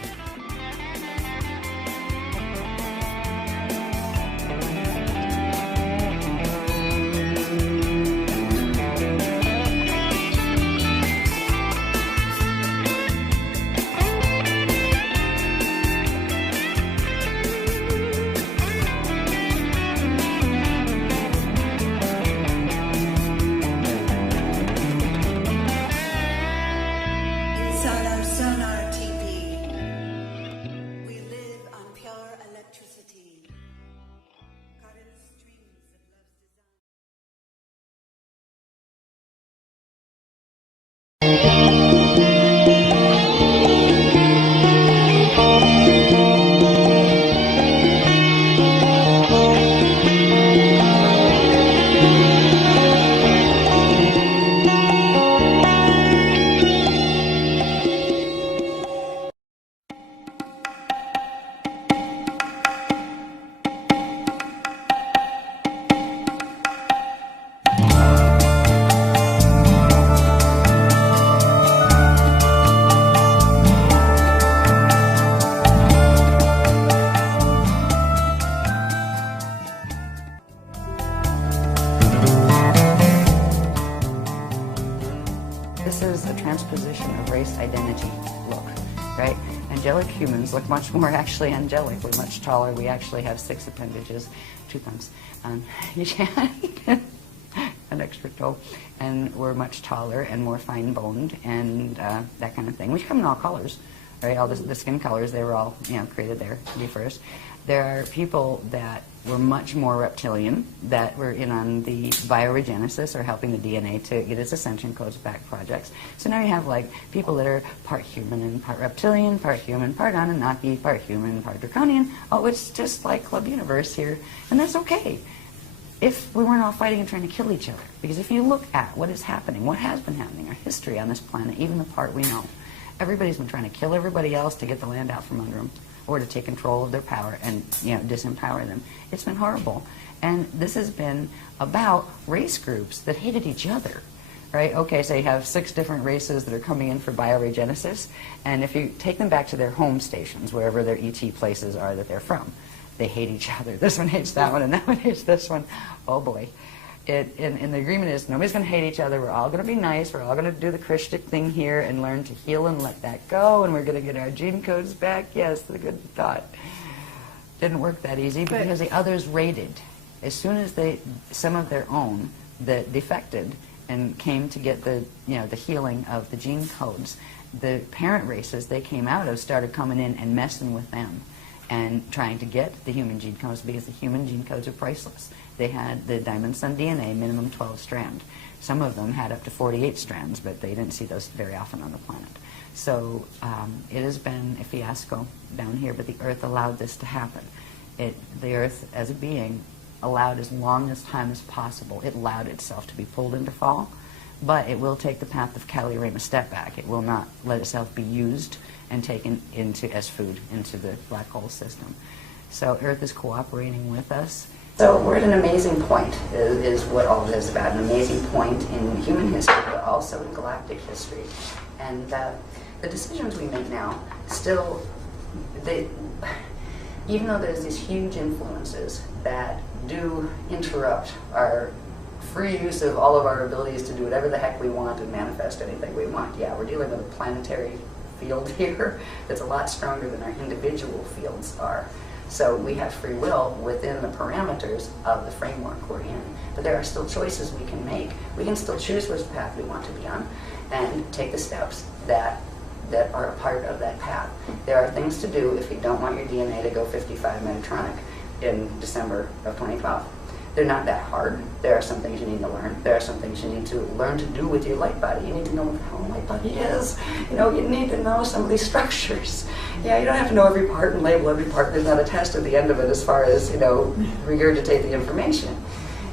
Sonar TV. We live on pure electricity. Current streams of love's design. This is a transposition of race identity look, right? Angelic humans look much more actually angelic. We're much taller. We actually have 6 appendages, 2 thumbs, an extra toe, and we're much taller and more fine-boned and that kind of thing. We come in all colors, right? All the skin colors, they were all created there to be first. There are people that were much more reptilian, that were in on the bioregenesis or helping the DNA to get its ascension codes back projects. So now you have like people that are part human and part reptilian, part human, part Anunnaki, part human, part draconian. Oh, it's just like Club Universe here, and that's okay if we weren't all fighting and trying to kill each other. Because if you look at what is happening, what has been happening, our history on this planet, even the part we know, everybody's been trying to kill everybody else to get the land out from under them. or to take control of their power and, disempower them. It's been horrible. And this has been about race groups that hated each other. Right? Okay, so you have 6 different races that are coming in for bioregenesis, and if you take them back to their home stations, wherever their ET places are that they're from, they hate each other. This one hates that one, and that one hates this one. Oh boy. And the agreement is nobody's going to hate each other. We're all going to be nice. We're all going to do the Christic thing here and learn to heal and let that go, and we're going to get our gene codes back. Yes, the good thought. Didn't work that easy because the others raided. As soon as some of their own that defected and came to get the healing of the gene codes, the parent races they came out of started coming in and messing with them and trying to get the human gene codes because the human gene codes are priceless. They had the Diamond Sun DNA, minimum 12 strand. Some of them had up to 48 strands, but they didn't see those very often on the planet. So it has been a fiasco down here, but the Earth allowed this to happen. The Earth, as a being, allowed as long as time as possible. It allowed itself to be pulled into fall, but it will take the path of Kali Rama step back. It will not let itself be used and taken as food into the black hole system. So Earth is cooperating with us. So we're at an amazing point, is what all this is about, an amazing point in human history, but also in galactic history. And the decisions we make now, still, even though there's these huge influences that do interrupt our free use of all of our abilities to do whatever the heck we want and manifest anything we want. Yeah, we're dealing with a planetary field here that's a lot stronger than our individual fields are. So we have free will within the parameters of the framework we're in. But there are still choices we can make. We can still choose which path we want to be on and take the steps that are a part of that path. There are things to do if you don't want your DNA to go 55 Metatronic in December of 2012. They're not that hard. There are some things you need to learn. There are some things you need to learn to do with your light body. You need to know what the hell a light body is. You need to know some of these structures. Yeah, you don't have to know every part and label every part. There's not a test at the end of it as far as, regurgitate the information.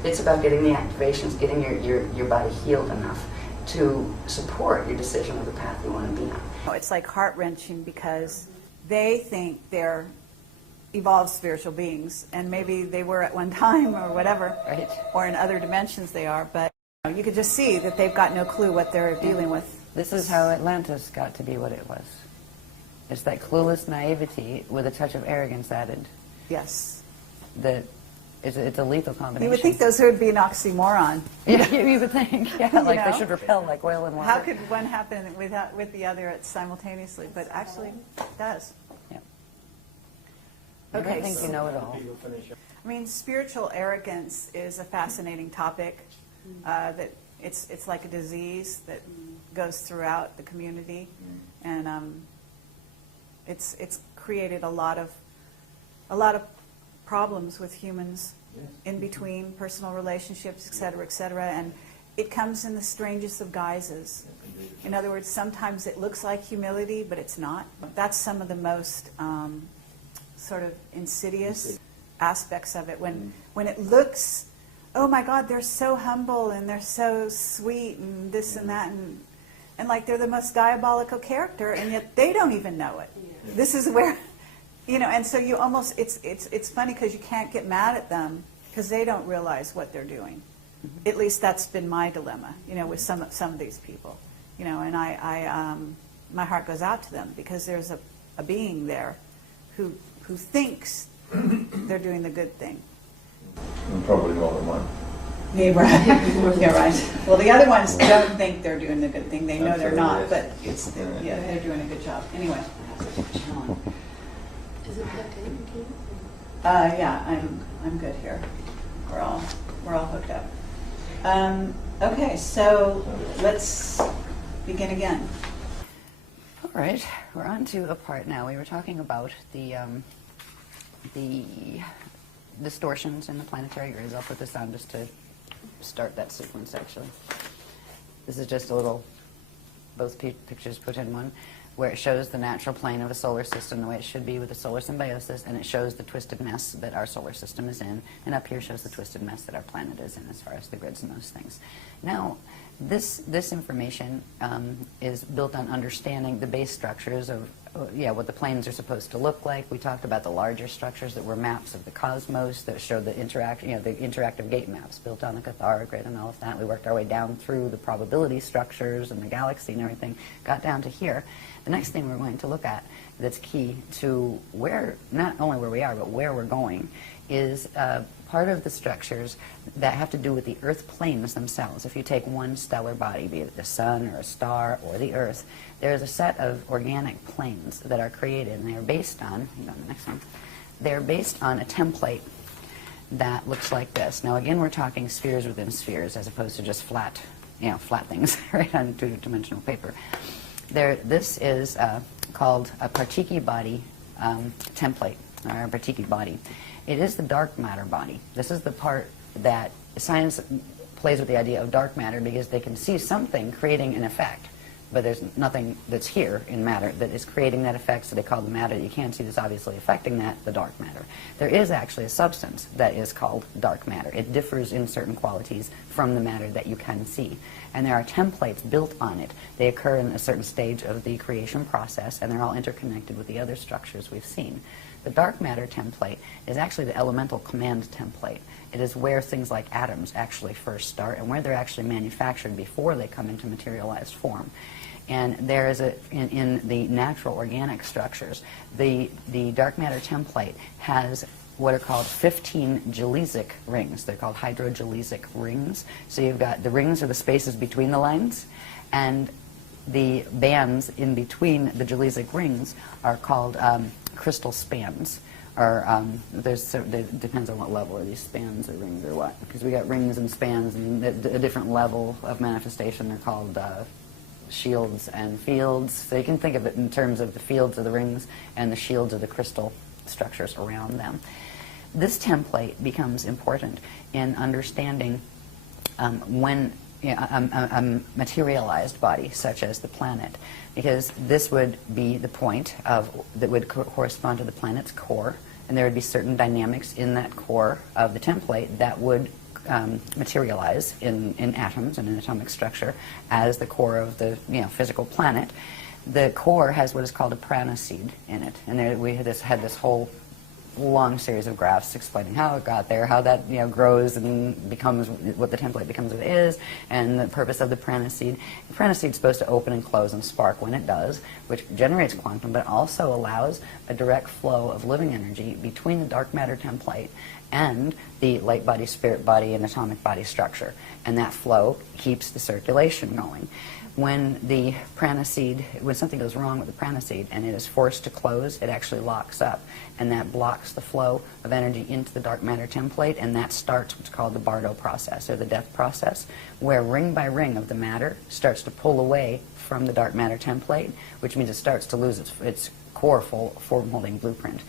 It's about getting the activations, getting your body healed enough to support your decision of the path you want to be on. It's like heart-wrenching because they think they're evolved spiritual beings, and maybe they were at one time or whatever, right, or in other dimensions they are, but you could just see that they've got no clue what they're dealing with. This is how Atlantis got to be what it was. It's that clueless naivety with a touch of arrogance added. Yes. That it's a lethal combination. You would think those would be an oxymoron. Yeah, you would think. Yeah, like they should repel like oil and water. How could one happen with the other simultaneously? But actually, it does. Yeah. Okay. I don't think you know it all. I mean, spiritual arrogance is a fascinating topic. That it's like a disease that goes throughout the community, and it's created a lot of problems with humans in between personal relationships, et cetera, and it comes in the strangest of guises. In other words, sometimes it looks like humility, but it's not. That's some of the most sort of insidious aspects of it. When it looks, oh my God, they're so humble and they're so sweet and this and that and like they're the most diabolical character, and yet they don't even know it. This is where, and so you almost, it's funny because you can't get mad at them because they don't realize what they're doing. At least that's been my dilemma, with some of these people, and I my heart goes out to them because there's a being there who thinks they're doing the good thing. And probably more than one. Yeah, right. Yeah, right. Well, the other ones don't think they're doing the good thing. They know they're not, but they're doing a good job. Anyway. Is it plugged in? Can you? Yeah, I'm good here. We're all hooked up. Okay, so let's begin again. All right, we're on to a part now. We were talking about the distortions in the planetary grids. I'll put this on just to start that sequence, actually. This is just a little, both pictures put in one, where it shows the natural plane of a solar system the way it should be with the solar symbiosis, and it shows the twisted mess that our solar system is in, and up here shows the twisted mess that our planet is in as far as the grids and those things. Now, this information is built on understanding the base structures of what the planes are supposed to look like. We talked about the larger structures that were maps of the cosmos that showed the the interactive gate maps built on the Cathara grid and all of that. We worked our way down through the probability structures and the galaxy and everything, got down to here. The next thing we're going to look at that's key to where, not only where we are, but where we're going, is part of the structures that have to do with the Earth planes themselves. If you take one stellar body, be it the sun or a star or the Earth, there's a set of organic planes that are created, and they are based on, hang on the next one, they're based on a template that looks like this. Now again, we're talking spheres within spheres as opposed to just flat, flat things right on two-dimensional paper. This is called a Partiki body template, or a Partiki body. It is the dark matter body. This is the part that science plays with the idea of dark matter because they can see something creating an effect, but there's nothing that's here in matter that is creating that effect, so they call the matter that you can't see that's obviously affecting that the dark matter. There is actually a substance that is called dark matter. It differs in certain qualities from the matter that you can see, and there are templates built on it. They occur in a certain stage of the creation process, and they're all interconnected with the other structures we've seen. The dark matter template is actually the elemental command template. It is where things like atoms actually first start and where they're actually manufactured before they come into materialized form. And there is in the natural organic structures, the dark matter template has what are called 15 gelesic rings. They're called hydrogelesic rings. So you've got the rings are the spaces between the lines, and the bands in between the gelesic rings are called crystal spans. Or it depends on what level, are these spans or rings or what? Because we got rings and spans and a different level of manifestation. They're called shields and fields. So you can think of it in terms of the fields of the rings and the shields of the crystal structures around them. This template becomes important in understanding when a materialized body, such as the planet, because this would be the point that would correspond to the planet's core, and there would be certain dynamics in that core of the template that would materialize in atoms and in atomic structure as the core of the physical planet. The core has what is called a prana seed in it, and we had this whole long series of graphs explaining how it got there, how that grows and becomes what the template becomes what it is, and the purpose of the prana seed. The prana seed is supposed to open and close and spark when it does, which generates quantum, but also allows a direct flow of living energy between the dark matter template and the light body, spirit body, and atomic body structure, and that flow keeps the circulation going. When the prana seed, when something goes wrong with the prana seed and it is forced to close, it actually locks up, and that blocks the flow of energy into the dark matter template, and that starts what's called the Bardo process, or the death process, where ring by ring of the matter starts to pull away from the dark matter template, which means it starts to lose its core form-holding blueprint.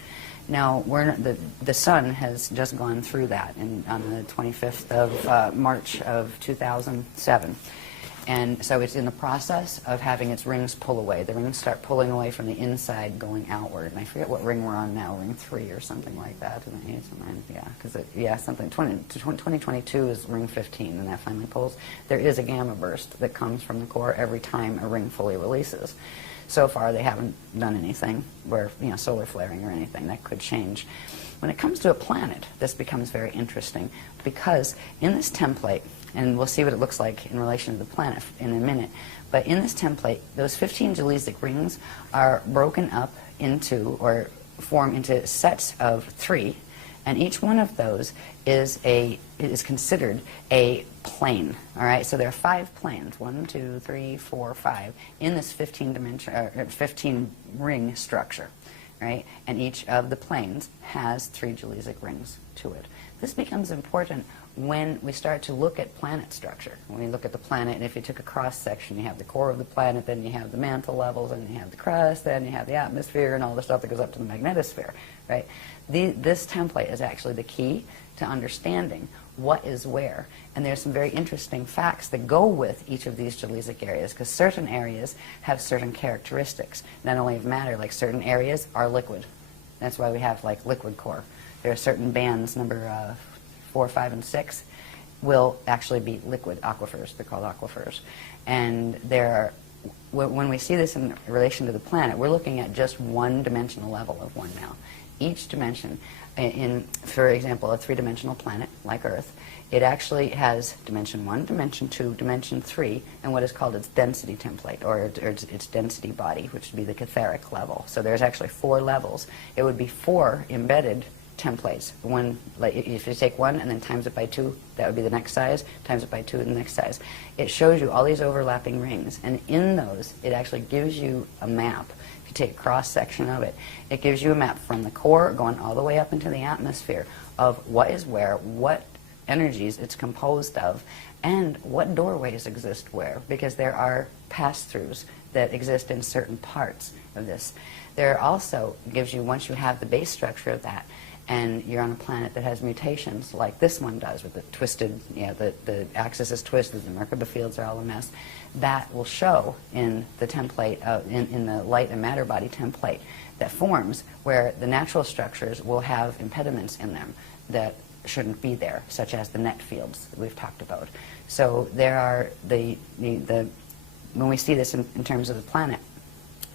Now, the sun has just gone through that on the 25th of March of 2007. And so it's in the process of having its rings pull away. The rings start pulling away from the inside, going outward. And I forget what ring we're on now, ring 3 or something like that. Yeah, something. 2022 is ring 15, and that finally pulls. There is a gamma burst that comes from the core every time a ring fully releases. So far, they haven't done anything where, solar flaring or anything. That could change. When it comes to a planet, this becomes very interesting, because in this template, and we'll see what it looks like in relation to the planet in a minute, but in this template, those 15 gelesic rings are broken up into, or form into sets of 3, and each one of those is considered a plane. All right, so there are 5 planes, 1, 2, 3, 4, 5, in this 15 ring structure, right? And each of the planes has 3 gelesic rings to it. This becomes important when we start to look at planet structure. When we look at the planet, and if you took a cross-section, you have the core of the planet, then you have the mantle levels, and you have the crust, then you have the atmosphere, and all the stuff that goes up to the magnetosphere, right? This template is actually the key to understanding what is where. And there's some very interesting facts that go with each of these gelesic areas, because certain areas have certain characteristics, not only of matter, like certain areas are liquid. That's why we have, like, liquid core. There are certain bands, number 4, 5, and 6, will actually be liquid aquifers. They're called aquifers. And there are when we see this in relation to the planet, we're looking at just one dimensional level of one now. Each dimension, for example, a three-dimensional planet like Earth, it actually has dimension 1, dimension 2, dimension 3, and what is called its density template, or its density body, which would be the catheric level. So there's actually 4 levels. It would be 4 embedded templates. One, like if you take 1 and then times it by 2, that would be the next size, times it by 2 and the next size. It shows you all these overlapping rings, and in those, it actually gives you a map. If you take a cross-section of it, it gives you a map from the core going all the way up into the atmosphere of what is where, what energies it's composed of, and what doorways exist where, because there are pass-throughs that exist in certain parts of this. There also gives you, once you have the base structure of that, and you're on a planet that has mutations like this one does, with the twisted, the axis is twisted, the Merkaba fields are all a mess, that will show in the template, in the light and matter body template that forms, where the natural structures will have impediments in them that shouldn't be there, such as the net fields that we've talked about. So there are when we see this in terms of the planet,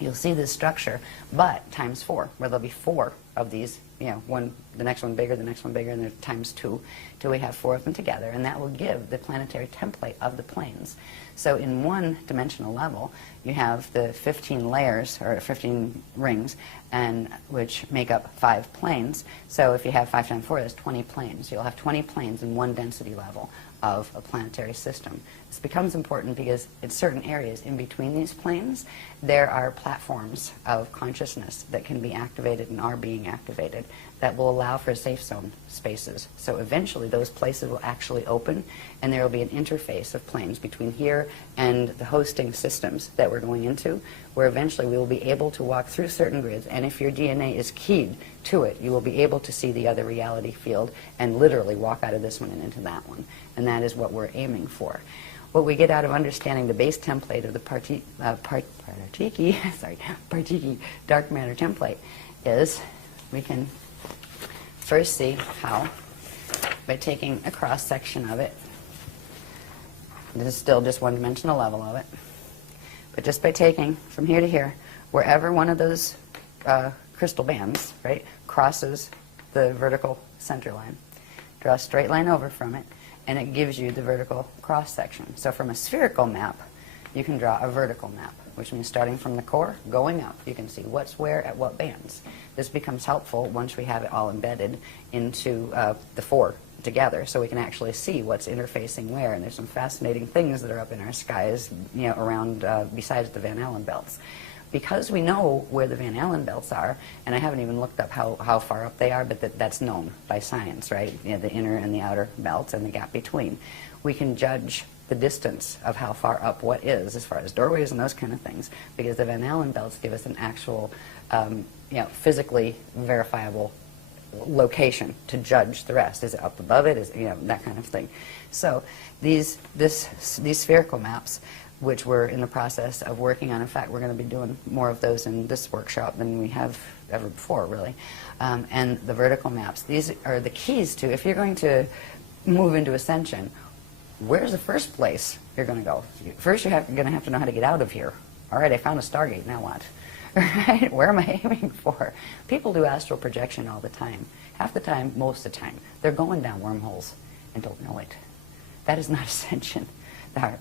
you'll see this structure, but times 4, where there'll be 4 of these, one, the next one bigger, the next one bigger, and then times 2, till we have 4 of them together, and that will give the planetary template of the planes. So in one dimensional level, you have the 15 layers, or 15 rings, and which make up 5 planes. So if you have 5 times 4, that's 20 planes. You'll have 20 planes in one density level of a planetary system. This becomes important because in certain areas in between these planes, there are platforms of consciousness that can be activated and are being activated that will allow for safe zone spaces. So eventually those places will actually open, and there will be an interface of planes between here and the hosting systems that we're going into, where eventually we will be able to walk through certain grids, and if your DNA is keyed to it, you will be able to see the other reality field and literally walk out of this one and into that one. And that is what we're aiming for. What we get out of understanding the base template of the Partiki dark matter template is we can first see how, by taking a cross-section of it, this is still just one-dimensional level of it, but just by taking from here to here, wherever one of those crystal bands, right, crosses the vertical center line, draw a straight line over from it, and it gives you the vertical cross-section. So from a spherical map, you can draw a vertical map, which means starting from the core, going up, you can see what's where at what bands. This becomes helpful once we have it all embedded into the 4 together, so we can actually see what's interfacing where. And there's some fascinating things that are up in our skies, around, besides the Van Allen belts. Because we know where the Van Allen belts are, and I haven't even looked up how far up they are, but that's known by science, right? The inner and the outer belts and the gap between. We can judge the distance of how far up what is, as far as doorways and those kind of things, because the Van Allen belts give us an actual, physically verifiable location to judge the rest. Is it up above it? Is that kind of thing. So these spherical maps, which we're in the process of working on. In fact, we're going to be doing more of those in this workshop than we have ever before, really. And the vertical maps. These are the keys to, if you're going to move into Ascension, where's the first place you're going to go? First, you're going to have to know how to get out of here. All right, I found a Stargate, now what? Right? Where am I aiming for? People do astral projection all the time. Half the time, most of the time, they're going down wormholes and don't know it. That is not Ascension.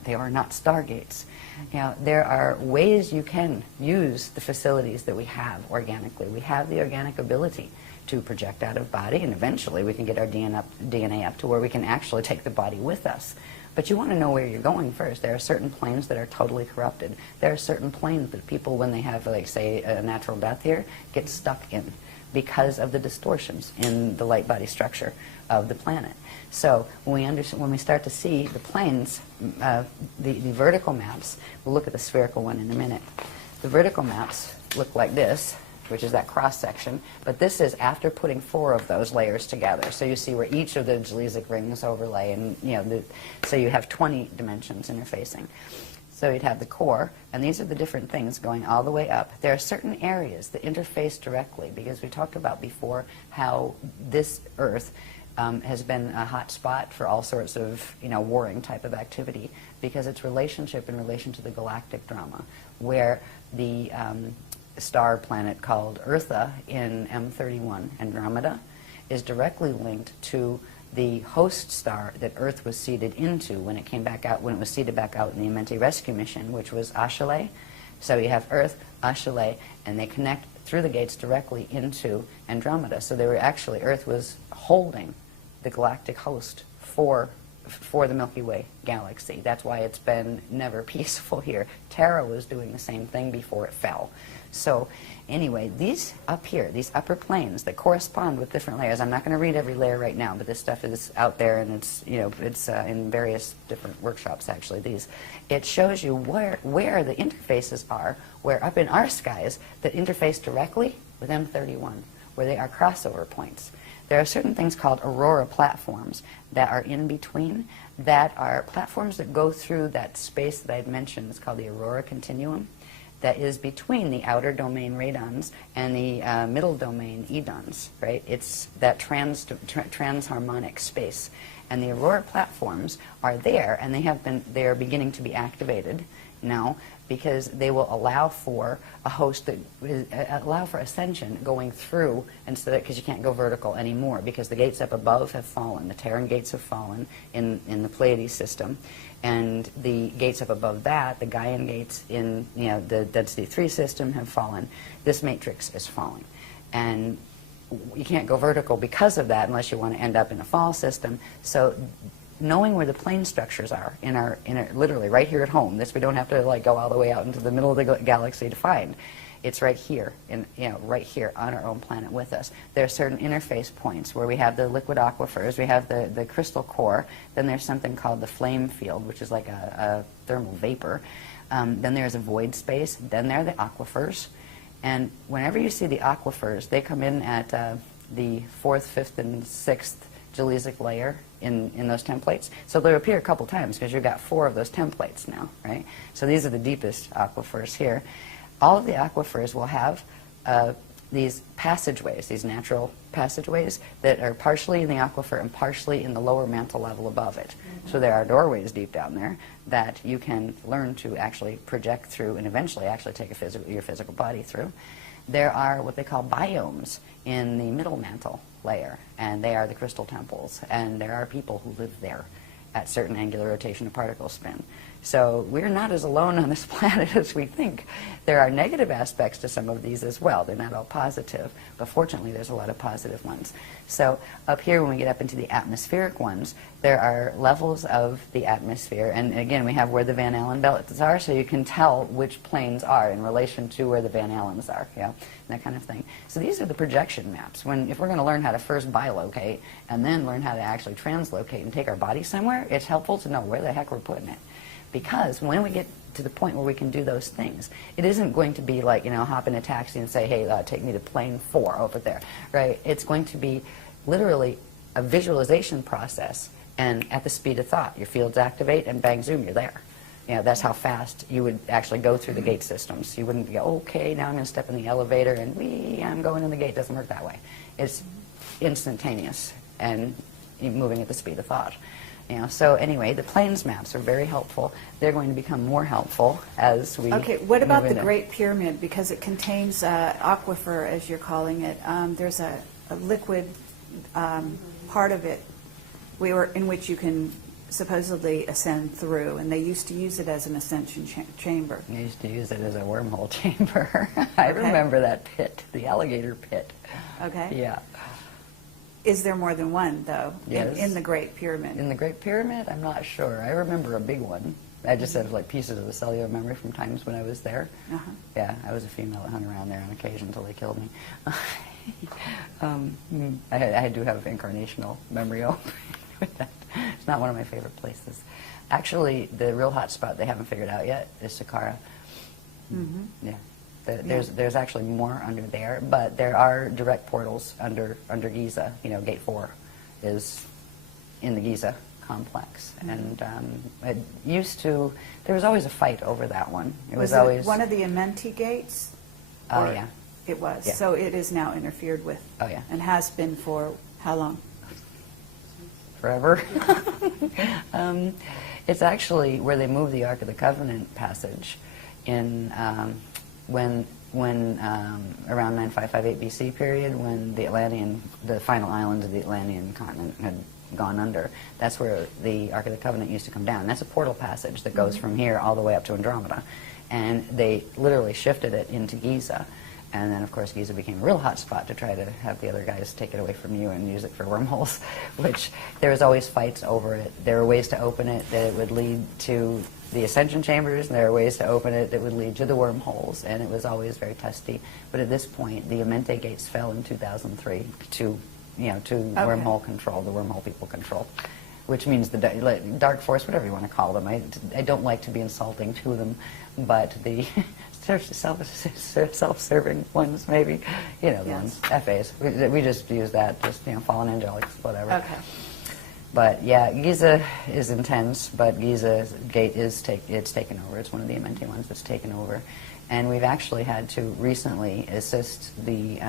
They are not Stargates. There are ways you can use the facilities that we have organically. We have the organic ability to project out of body, and eventually we can get our DNA up to where we can actually take the body with us. But you want to know where you're going first. There are certain planes that are totally corrupted. There are certain planes that people, when they have, like, say, a natural death here, get stuck in because of the distortions in the light body structure of the planet. So when we start to see the planes, the vertical maps, we'll look at the spherical one in a minute. The vertical maps look like this, which is that cross-section, but this is after putting 4 of those layers together. So you see where each of the Jaleasic rings overlay, and so you have 20 dimensions interfacing. So you'd have the core, and these are the different things going all the way up. There are certain areas that interface directly, because we talked about before how this Earth has been a hot spot for all sorts of, warring type of activity, because its relationship in relation to the galactic drama, where the star planet called Eartha in M31, Andromeda, is directly linked to the host star that Earth was seeded into when it came back out, when it was seeded back out in the Amenti rescue mission, which was Ashayana. So you have Earth, Ashayana, and they connect through the gates directly into Andromeda. So they were actually, Earth was holding the galactic host for the Milky Way galaxy. That's why it's been never peaceful here. Terra was doing the same thing before it fell. So anyway, these up here, these upper planes that correspond with different layers, I'm not going to read every layer right now, but this stuff is out there, and it's, it's in various different workshops actually. It shows you where the interfaces are, where up in our skies that interface directly with M31, where they are crossover points. There are certain things called aurora platforms that are in between, that are platforms that go through that space that I had mentioned. It's called the aurora continuum, that is between the outer domain radons and the middle domain edons, right? It's that transharmonic space. And the aurora platforms are there, and they are beginning to be activated now, because they will allow for a host that allow for ascension going through, instead of, because you can't go vertical anymore, because the gates up above have fallen. The Terran gates have fallen in the Pleiades system, and the gates up above that, the Gaian gates in the density 3 system, have fallen. This matrix is falling, and you can't go vertical because of that unless you want to end up in a fall system. So knowing where the plane structures are in our literally right here at home, this we don't have to go all the way out into the middle of the galaxy to find. It's right here, right here on our own planet with us. There are certain interface points where we have the liquid aquifers, we have the crystal core, then there's something called the flame field, which is like a thermal vapor. Then there's a void space, then there are the aquifers. And whenever you see the aquifers, they come in at the 4th, 5th, and 6th Jaleesic layer in those templates. So they'll appear a couple times because you've got 4 of those templates now, right? So these are the deepest aquifers here. All of the aquifers will have these passageways, these natural passageways that are partially in the aquifer and partially in the lower mantle level above it. So there are doorways deep down there that you can learn to actually project through and eventually actually take your physical body through. There are what they call biomes in the middle mantle layer, and they are the crystal temples, and there are people who live there at certain angular rotation of particle spin. So we're not as alone on this planet as we think. There are negative aspects to some of these as well. They're not all positive, but fortunately there's a lot of positive ones. So up here, when we get up into the atmospheric ones, there are levels of the atmosphere, and again we have where the Van Allen belts are, so you can tell which planes are in relation to where the Van Allens are, that kind of thing. So these are the projection maps. If we're going to learn how to first bilocate and then learn how to actually translocate and take our body somewhere, it's helpful to know where the heck we're putting it. Because when we get to the point where we can do those things, it isn't going to be like, hop in a taxi and say, hey, take me to plane 4 over there, right? It's going to be literally a visualization process, and at the speed of thought, your fields activate and bang, zoom, you're there. That's how fast you would actually go through the gate systems. You wouldn't go, okay, now I'm going to step in the elevator and I'm going in the gate. It doesn't work that way. It's instantaneous and moving at the speed of thought. So anyway, the planes maps are very helpful. They're going to become more helpful as we Okay, what about move the into Great Pyramid? Because it contains aquifer, as you're calling it. There's a liquid part of it in which you can supposedly ascend through, and they used to use it as an ascension chamber. They used to use it as a wormhole chamber. I remember that pit, the alligator pit. Okay. Yeah. Is there more than one, though, Yes. in the Great Pyramid? In the Great Pyramid, I'm not sure. I remember a big one. I just have pieces of the cellular memory from times when I was there. Uh-huh. Yeah, I was a female that hung around there on occasion until they killed me. I do have incarnational memory with that. It's not one of my favorite places. Actually, the real hot spot they haven't figured out yet is Saqqara. Mm-hmm. Yeah. There's actually more under there, but there are direct portals under Giza. Gate 4 is in the Giza complex, and it used to. There was always a fight over that one. It was always one of the Amenti gates. Oh Or yeah. It was. Yeah. So it is now interfered with. Oh yeah. And has been for how long? forever. It's actually where they moved the Ark of the Covenant passage in when around 9558 BC period, when the final islands of the Atlantean continent had gone under. That's where the Ark of the Covenant used to come down. That's a portal passage that goes from here all the way up to Andromeda. And they literally shifted it into Giza. And then, of course, Giza became a real hot spot to try to have the other guys take it away from you and use it for wormholes, which there was always fights over it. There were ways to open it that it would lead to the Ascension chambers, and there were ways to open it that would lead to the wormholes, and it was always very testy. But at this point, the Amente gates fell in 2003 to wormhole control, the wormhole people control, which means the dark force, whatever you want to call them. I don't like to be insulting to them, but the self-serving ones, maybe, the ones, FAs. We just use that, just, fallen angelics, whatever. Okay. But yeah, Giza is intense, but Giza's gate it's taken over. It's one of the Amenti ones that's taken over. And we've actually had to recently assist the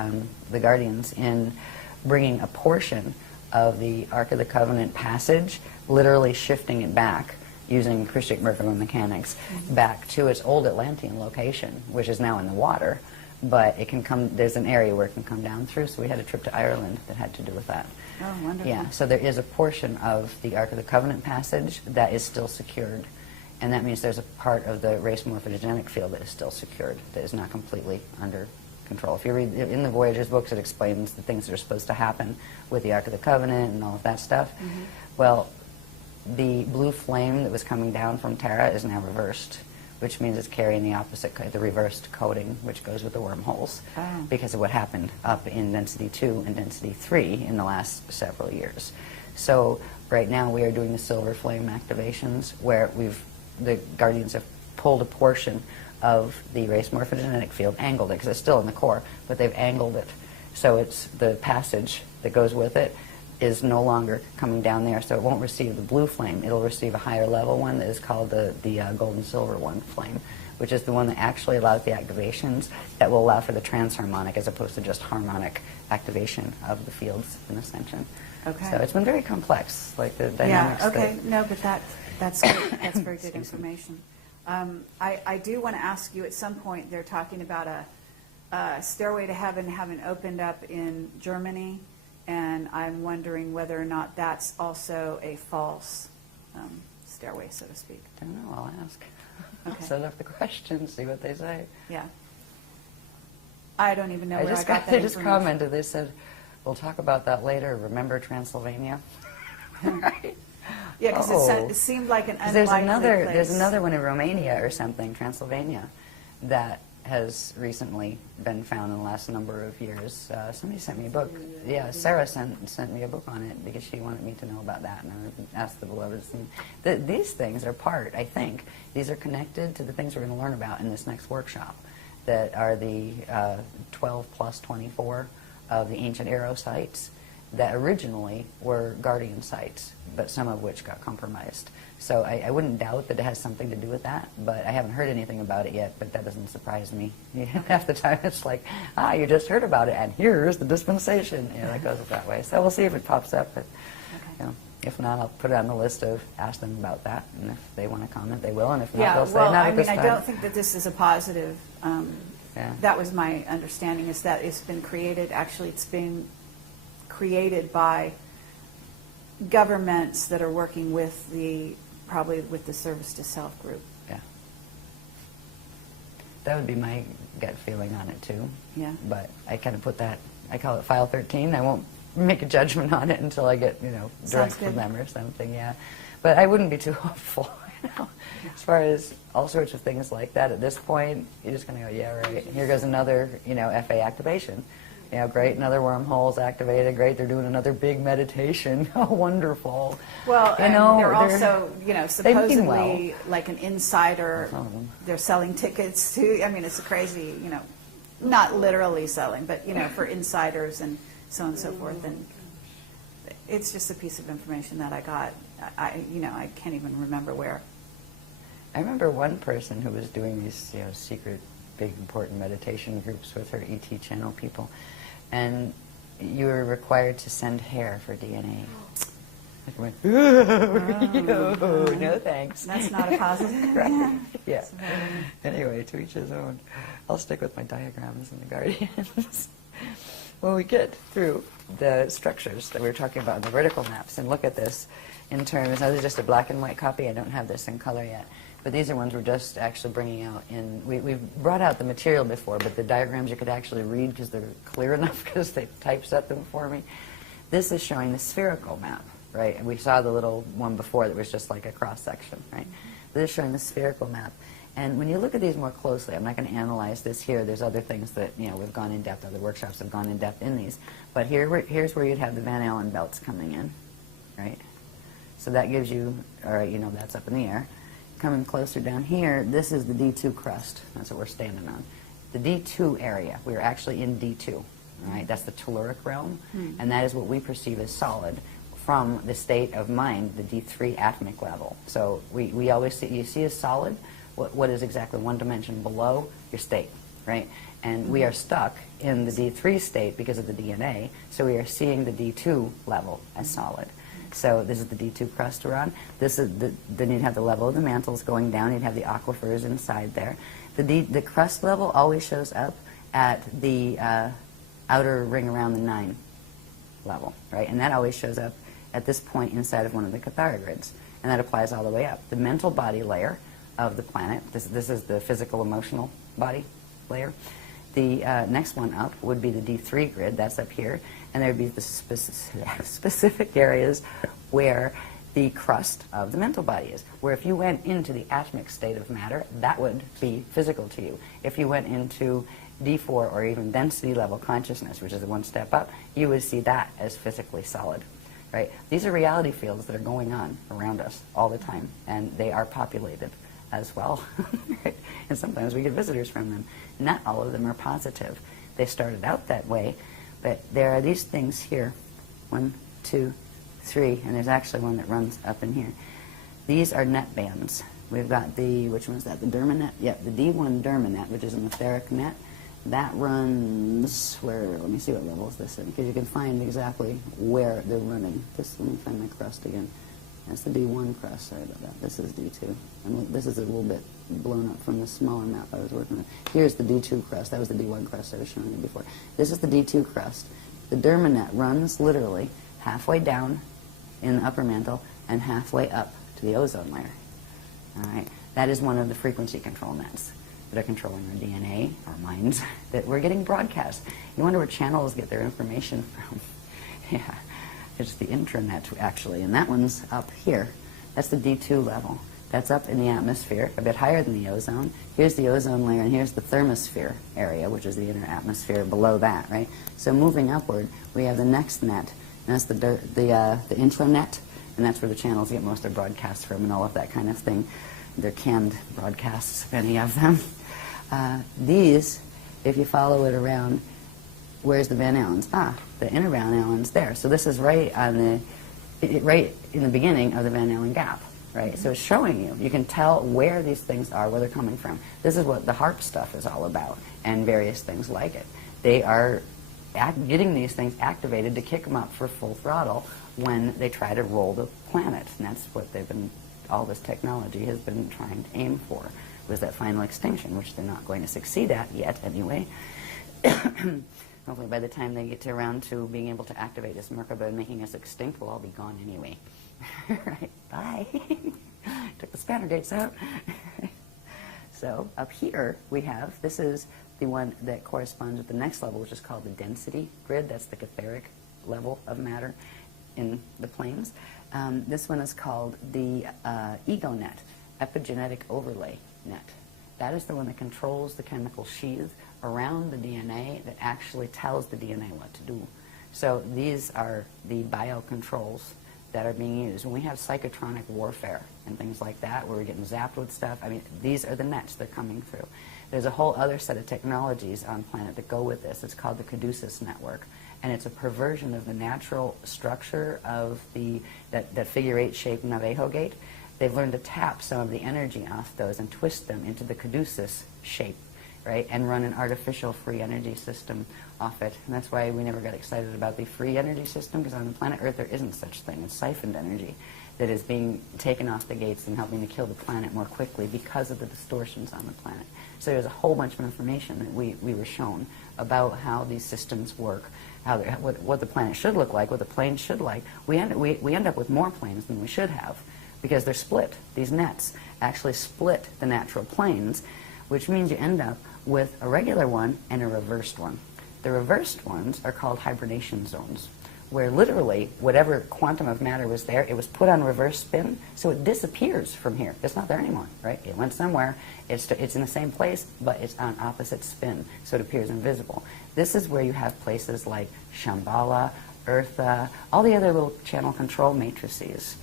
Guardians in bringing a portion of the Ark of the Covenant passage, literally shifting it back using Christic Merkaba mechanics back to its old Atlantean location, which is now in the water. But it can come, there's an area where it can come down through, so we had a trip to Ireland that had to do with that. Oh, wonderful. Yeah, so there is a portion of the Ark of the Covenant passage that is still secured. And that means there's a part of the race morphogenetic field that is still secured, that is not completely under control. If you read in the Voyagers books, it explains the things that are supposed to happen with the Ark of the Covenant and all of that stuff. Well, the blue flame that was coming down from Terra is now reversed, which means it's carrying the opposite, the reversed coding, which goes with the wormholes, because of what happened up in Density 2 and Density 3 in the last several years. So right now we are doing the silver flame activations, where the Guardians have pulled a portion of the race morphogenetic field, angled it, because it's still in the core, but they've angled it. So it's the passage that goes with it is no longer coming down there, so it won't receive the blue flame. It'll receive a higher level one that is called the gold and silver one flame, which is the one that actually allows the activations that will allow for the transharmonic as opposed to just harmonic activation of the fields in Ascension. Okay. So it's been very complex, like the dynamics. Yeah, okay. that- No, but that's good. That's very good information. I do want to ask you, at some point, they're talking about a Stairway to Heaven having opened up in Germany, and I'm wondering whether or not that's also a false stairway, so to speak. I don't know, I'll ask. Okay. I'll set up the questions, see what they say. Yeah. I don't even know where I got that They just information. commented, they said, we'll talk about that later, remember Transylvania? Right? Yeah, because Oh. it seemed like an 'Cause unlikely place. there's another one in Romania or something, Transylvania, that has recently been found in the last number of years. Somebody sent me a book. Yeah, Sarah sent me a book on it because she wanted me to know about that, and I asked the beloved. These things are part, I think, these are connected to the things we're going to learn about in this next workshop, that are the 12 plus 24 of the ancient arrow sites that originally were guardian sites, but some of which got compromised. So I wouldn't doubt that it has something to do with that, but I haven't heard anything about it yet, but that doesn't surprise me. Half the time it's like, you just heard about it, and here's the dispensation. That goes that way. So we'll see if it pops up, but if not, I'll put it on the list of ask them about that, and if they want to comment, they will, and if not, they'll say not at this time. I don't think that this is a positive. Yeah. That was my understanding, is that it's been created, actually it's been created by governments that are working with probably with the Service to Self group. Yeah. That would be my gut feeling on it too. Yeah. But I kind of put that, I call it File 13. I won't make a judgment on it until I get, direct from them or something, yeah. But I wouldn't be too hopeful, As far as all sorts of things like that, at this point, you're just going to go, yeah, right. Here goes another, FA activation. Great, another wormhole's activated. Great, they're doing another big meditation. Oh, wonderful. Well, and they're also, they mean well. supposedly like an insider. They're selling tickets to. I mean, it's a crazy, not literally selling, but for insiders and so on and so forth. And it's just a piece of information that I got. I can't even remember where. I remember one person who was doing these, secret, big, important meditation groups with her ET channel people. And you were required to send hair for DNA. Like I went, oh, no thanks. That's not a positive. Right. Yeah. Anyway, to each his own. I'll stick with my diagrams and the guardians. When we get through the structures that we were talking about in the vertical maps and look at this in terms, now this is just a black and white copy, I don't have this in color yet, but these are ones we're just actually bringing out in, we've brought out the material before, but the diagrams you could actually read because they're clear enough because they typeset them for me. This is showing the spherical map, right? And we saw the little one before that was just like a cross-section, right? This is showing the spherical map. And when you look at these more closely, I'm not going to analyze this here. There's other things that, you know, we've gone in depth, other workshops have gone in depth in these. But here's where you'd have the Van Allen belts coming in, right? So that gives you, all right, you know, that's up in the air. Coming closer down here, this is the D2 crust. That's what we're standing on. The D2 area, we're actually in D2, right? That's the telluric realm, and that is what we perceive as solid from the state of mind, the D3 atomic level. So we always see, you see as solid, what is exactly one dimension below your state, right? And we are stuck in the D3 state because of the DNA, so we are seeing the D2 level as solid. So this is the D2 crust we're on. This is then you'd have the level of the mantles going down. You'd have the aquifers inside there. The crust level always shows up at the outer ring around the 9 level, right? And that always shows up at this point inside of one of the Cathara grids, and that applies all the way up. The mental body layer of the planet. This is the physical emotional body layer. The next one up would be the D3 grid. That's up here. And there would be the specific areas where the crust of the mental body is. Where if you went into the atomic state of matter, that would be physical to you. If you went into D4 or even density level consciousness, which is the one step up, you would see that as physically solid. Right? These are reality fields that are going on around us all the time, and they are populated as well. Right? And sometimes we get visitors from them. Not all of them are positive. They started out that way, but there are these things here. 1, 2, 3, and there's actually one that runs up in here. These are net bands. We've got the, which one's that, the Dermanet? Yep, the D1 Dermanet, which is an etheric net. That runs where, let me see what level is this in, because you can find exactly where they're running. Let me find my crust again. That's the D1 crust, sorry about that. This is D2. And this is a little bit blown up from the smaller map I was working with. Here's the D2 crust. That was the D1 crust I was showing you before. This is the D2 crust. The Dermanet runs literally halfway down in the upper mantle and halfway up to the ozone layer. All right? That is one of the frequency control nets that are controlling our DNA, our minds, that we're getting broadcast. You wonder where channels get their information from. Yeah. It's the intranet, actually, and that one's up here. That's the D2 level. That's up in the atmosphere, a bit higher than the ozone. Here's the ozone layer, and here's the thermosphere area, which is the inner atmosphere below that, right? So moving upward, we have the next net, and that's the intranet, and that's where the channels get most of their broadcasts from and all of that kind of thing. They're canned broadcasts, if any of them. These, if you follow it around, where's the Van Allens? The inner Van Allen's there. So this is right on right in the beginning of the Van Allen gap, right? So it's showing you. You can tell where these things are, where they're coming from. This is what the HARP stuff is all about, and various things like it. They are getting these things activated to kick them up for full throttle when they try to roll the planet, and that's what they've been. All this technology has been trying to aim for, was that final extinction, which they're not going to succeed at yet, anyway. Hopefully by the time they get to around to being able to activate this Merkaba and making us extinct, we'll all be gone anyway. Right, bye. Took the spanner gates out. So up here we have, this is the one that corresponds with the next level, which is called the density grid. That's the catheric level of matter in the planes. This one is called the ego net, epigenetic overlay net. That is the one that controls the chemical sheath around the DNA that actually tells the DNA what to do. So these are the biocontrols that are being used. When we have psychotronic warfare and things like that, where we're getting zapped with stuff, I mean, these are the nets they're coming through. There's a whole other set of technologies on planet that go with this. It's called the Caduceus network. And it's a perversion of the natural structure of that figure 8 shaped Navajo gate. They've learned to tap some of the energy off those and twist them into the Caduceus shape right, and run an artificial free energy system off it. And that's why we never got excited about the free energy system, because on the planet Earth there isn't such thing. It's siphoned energy that is being taken off the gates and helping to kill the planet more quickly because of the distortions on the planet. So there's a whole bunch of information that we were shown about how these systems work, how what the planet should look like, what the planes should like. We end up with more planes than we should have because they're split. These nets actually split the natural planes, which means you end up with a regular one and a reversed one. The reversed ones are called hibernation zones, where literally whatever quantum of matter was there, it was put on reverse spin, so it disappears from here. It's not there anymore, right? It went somewhere. It's in the same place, but it's on opposite spin, so it appears invisible. This is where you have places like Shambhala, Eartha, all the other little channel control matrices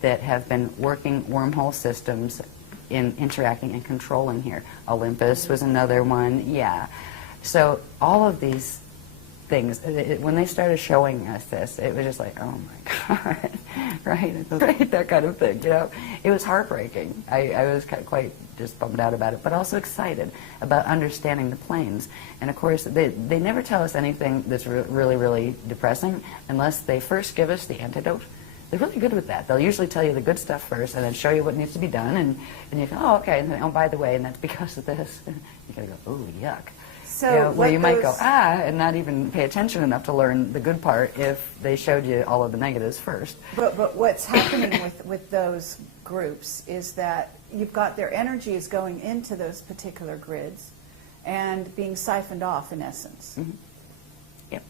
that have been working wormhole systems in interacting and controlling here. Olympus was another one, yeah. So all of these things, when they started showing us this, it was just like, oh my God, right, that kind of thing, you know. It was heartbreaking. I was quite just bummed out about it, but also excited about understanding the planes. And of course, they never tell us anything that's really, really depressing unless they first give us the antidote. They're really good with that. They'll usually tell you the good stuff first and then show you what needs to be done, and you go, oh, okay, and then, oh, by the way, and that's because of this. You gotta go, oh, yuck. So you know, where you might go, and not even pay attention enough to learn the good part if they showed you all of the negatives first. But what's happening with those groups is that you've got their energy is going into those particular grids and being siphoned off, in essence. Mm-hmm. Yep.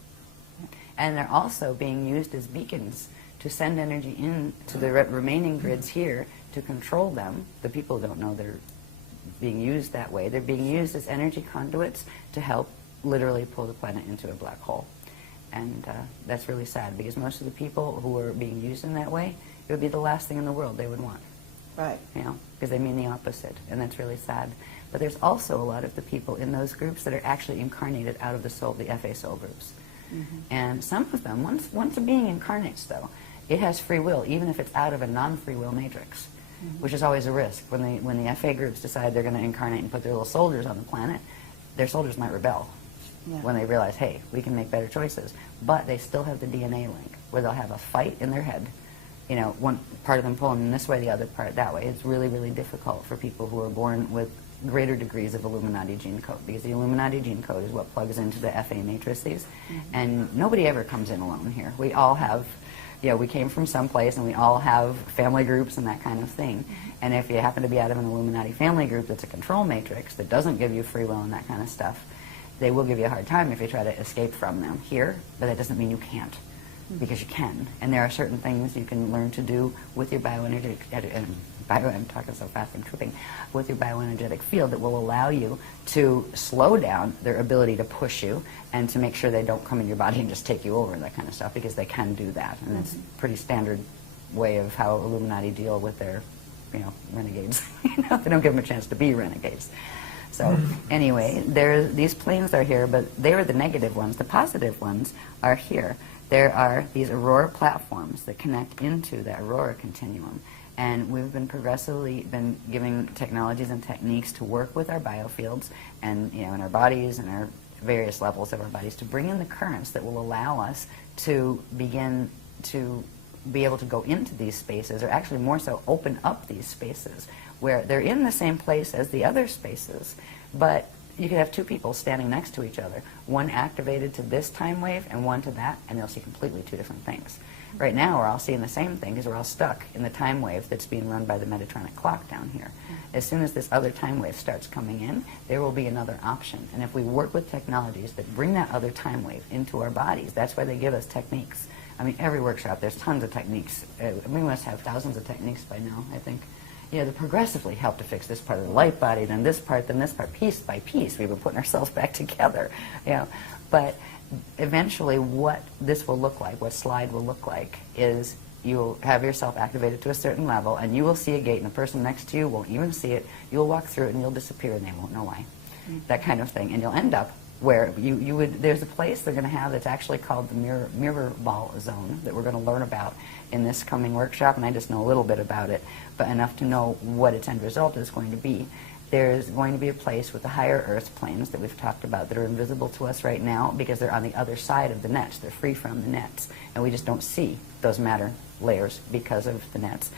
And they're also being used as beacons to send energy in to the remaining grids here to control them. The people don't know they're being used that way. They're being used as energy conduits to help literally pull the planet into a black hole. And that's really sad, because most of the people who are being used in that way, it would be the last thing in the world they would want. Right. You know, because they mean the opposite, and that's really sad. But there's also a lot of the people in those groups that are actually incarnated out of the soul, the FA soul groups. Mm-hmm. And some of them, once a being incarnates, though, it has free will, even if it's out of a non-free will matrix. Mm-hmm. Which is always a risk. When the FA groups decide they're going to incarnate and put their little soldiers on the planet, their soldiers might rebel when they realize, hey, we can make better choices. But they still have the DNA link, where they'll have a fight in their head. You know, one part of them pulling in this way, the other part that way. It's really, really difficult for people who are born with greater degrees of Illuminati gene code, because the Illuminati gene code is what plugs into the FA matrices. Mm-hmm. And nobody ever comes in alone here. We all have... Yeah, we came from someplace, and we all have family groups and that kind of thing. Mm-hmm. And if you happen to be out of an Illuminati family group that's a control matrix that doesn't give you free will and that kind of stuff, they will give you a hard time if you try to escape from them here, but that doesn't mean you can't, because you can. And there are certain things you can learn to do with your bioenergetic, I'm talking so fast, I'm tripping, with your bioenergetic field that will allow you to slow down their ability to push you and to make sure they don't come in your body and just take you over and that kind of stuff, because they can do that. And it's a pretty standard way of how Illuminati deal with their, you know, renegades. You know, they don't give them a chance to be renegades. So anyway, these planes are here, but they are the negative ones. The positive ones are here. There are these aurora platforms that connect into the aurora continuum. And we've been progressively giving technologies and techniques to work with our biofields and, you know, in our bodies and our various levels of our bodies to bring in the currents that will allow us to begin to be able to go into these spaces, or actually more so open up these spaces where they're in the same place as the other spaces, but you could have two people standing next to each other, one activated to this time wave and one to that, and they'll see completely two different things. Right now, we're all seeing the same thing because we're all stuck in the time wave that's being run by the Metatronic clock down here. As soon as this other time wave starts coming in, there will be another option. And if we work with technologies that bring that other time wave into our bodies, that's why they give us techniques. I mean, every workshop, there's tons of techniques. We must have thousands of techniques by now, I think. Yeah, they progressively help to fix this part of the light body, then this part, piece by piece. We were putting ourselves back together, you know. But eventually what this will look like, what slide will look like, is you'll have yourself activated to a certain level, and you will see a gate, and the person next to you won't even see it. You'll walk through it, and you'll disappear, and they won't know why. Mm-hmm. That kind of thing. And you'll end up where you would, there's a place they're going to have that's actually called the mirror ball zone that we're going to learn about in this coming workshop, and I just know a little bit about it, but enough to know what its end result is going to be. There's going to be a place with the higher earth planes that we've talked about that are invisible to us right now because they're on the other side of the nets. They're free from the nets. And we just don't see those matter layers because of the nets.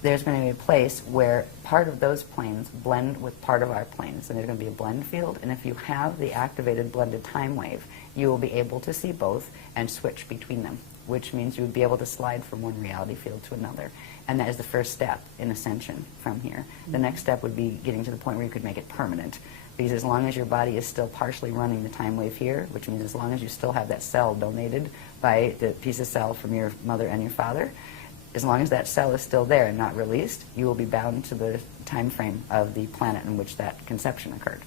There's going to be a place where part of those planes blend with part of our planes. And there's going to be a blend field. And if you have the activated blended time wave, you will be able to see both and switch between them, which means you would be able to slide from one reality field to another. And that is the first step in ascension from here. The next step would be getting to the point where you could make it permanent. Because as long as your body is still partially running the time wave here, which means as long as you still have that cell donated by the piece of cell from your mother and your father, as long as that cell is still there and not released, you will be bound to the time frame of the planet in which that conception occurred.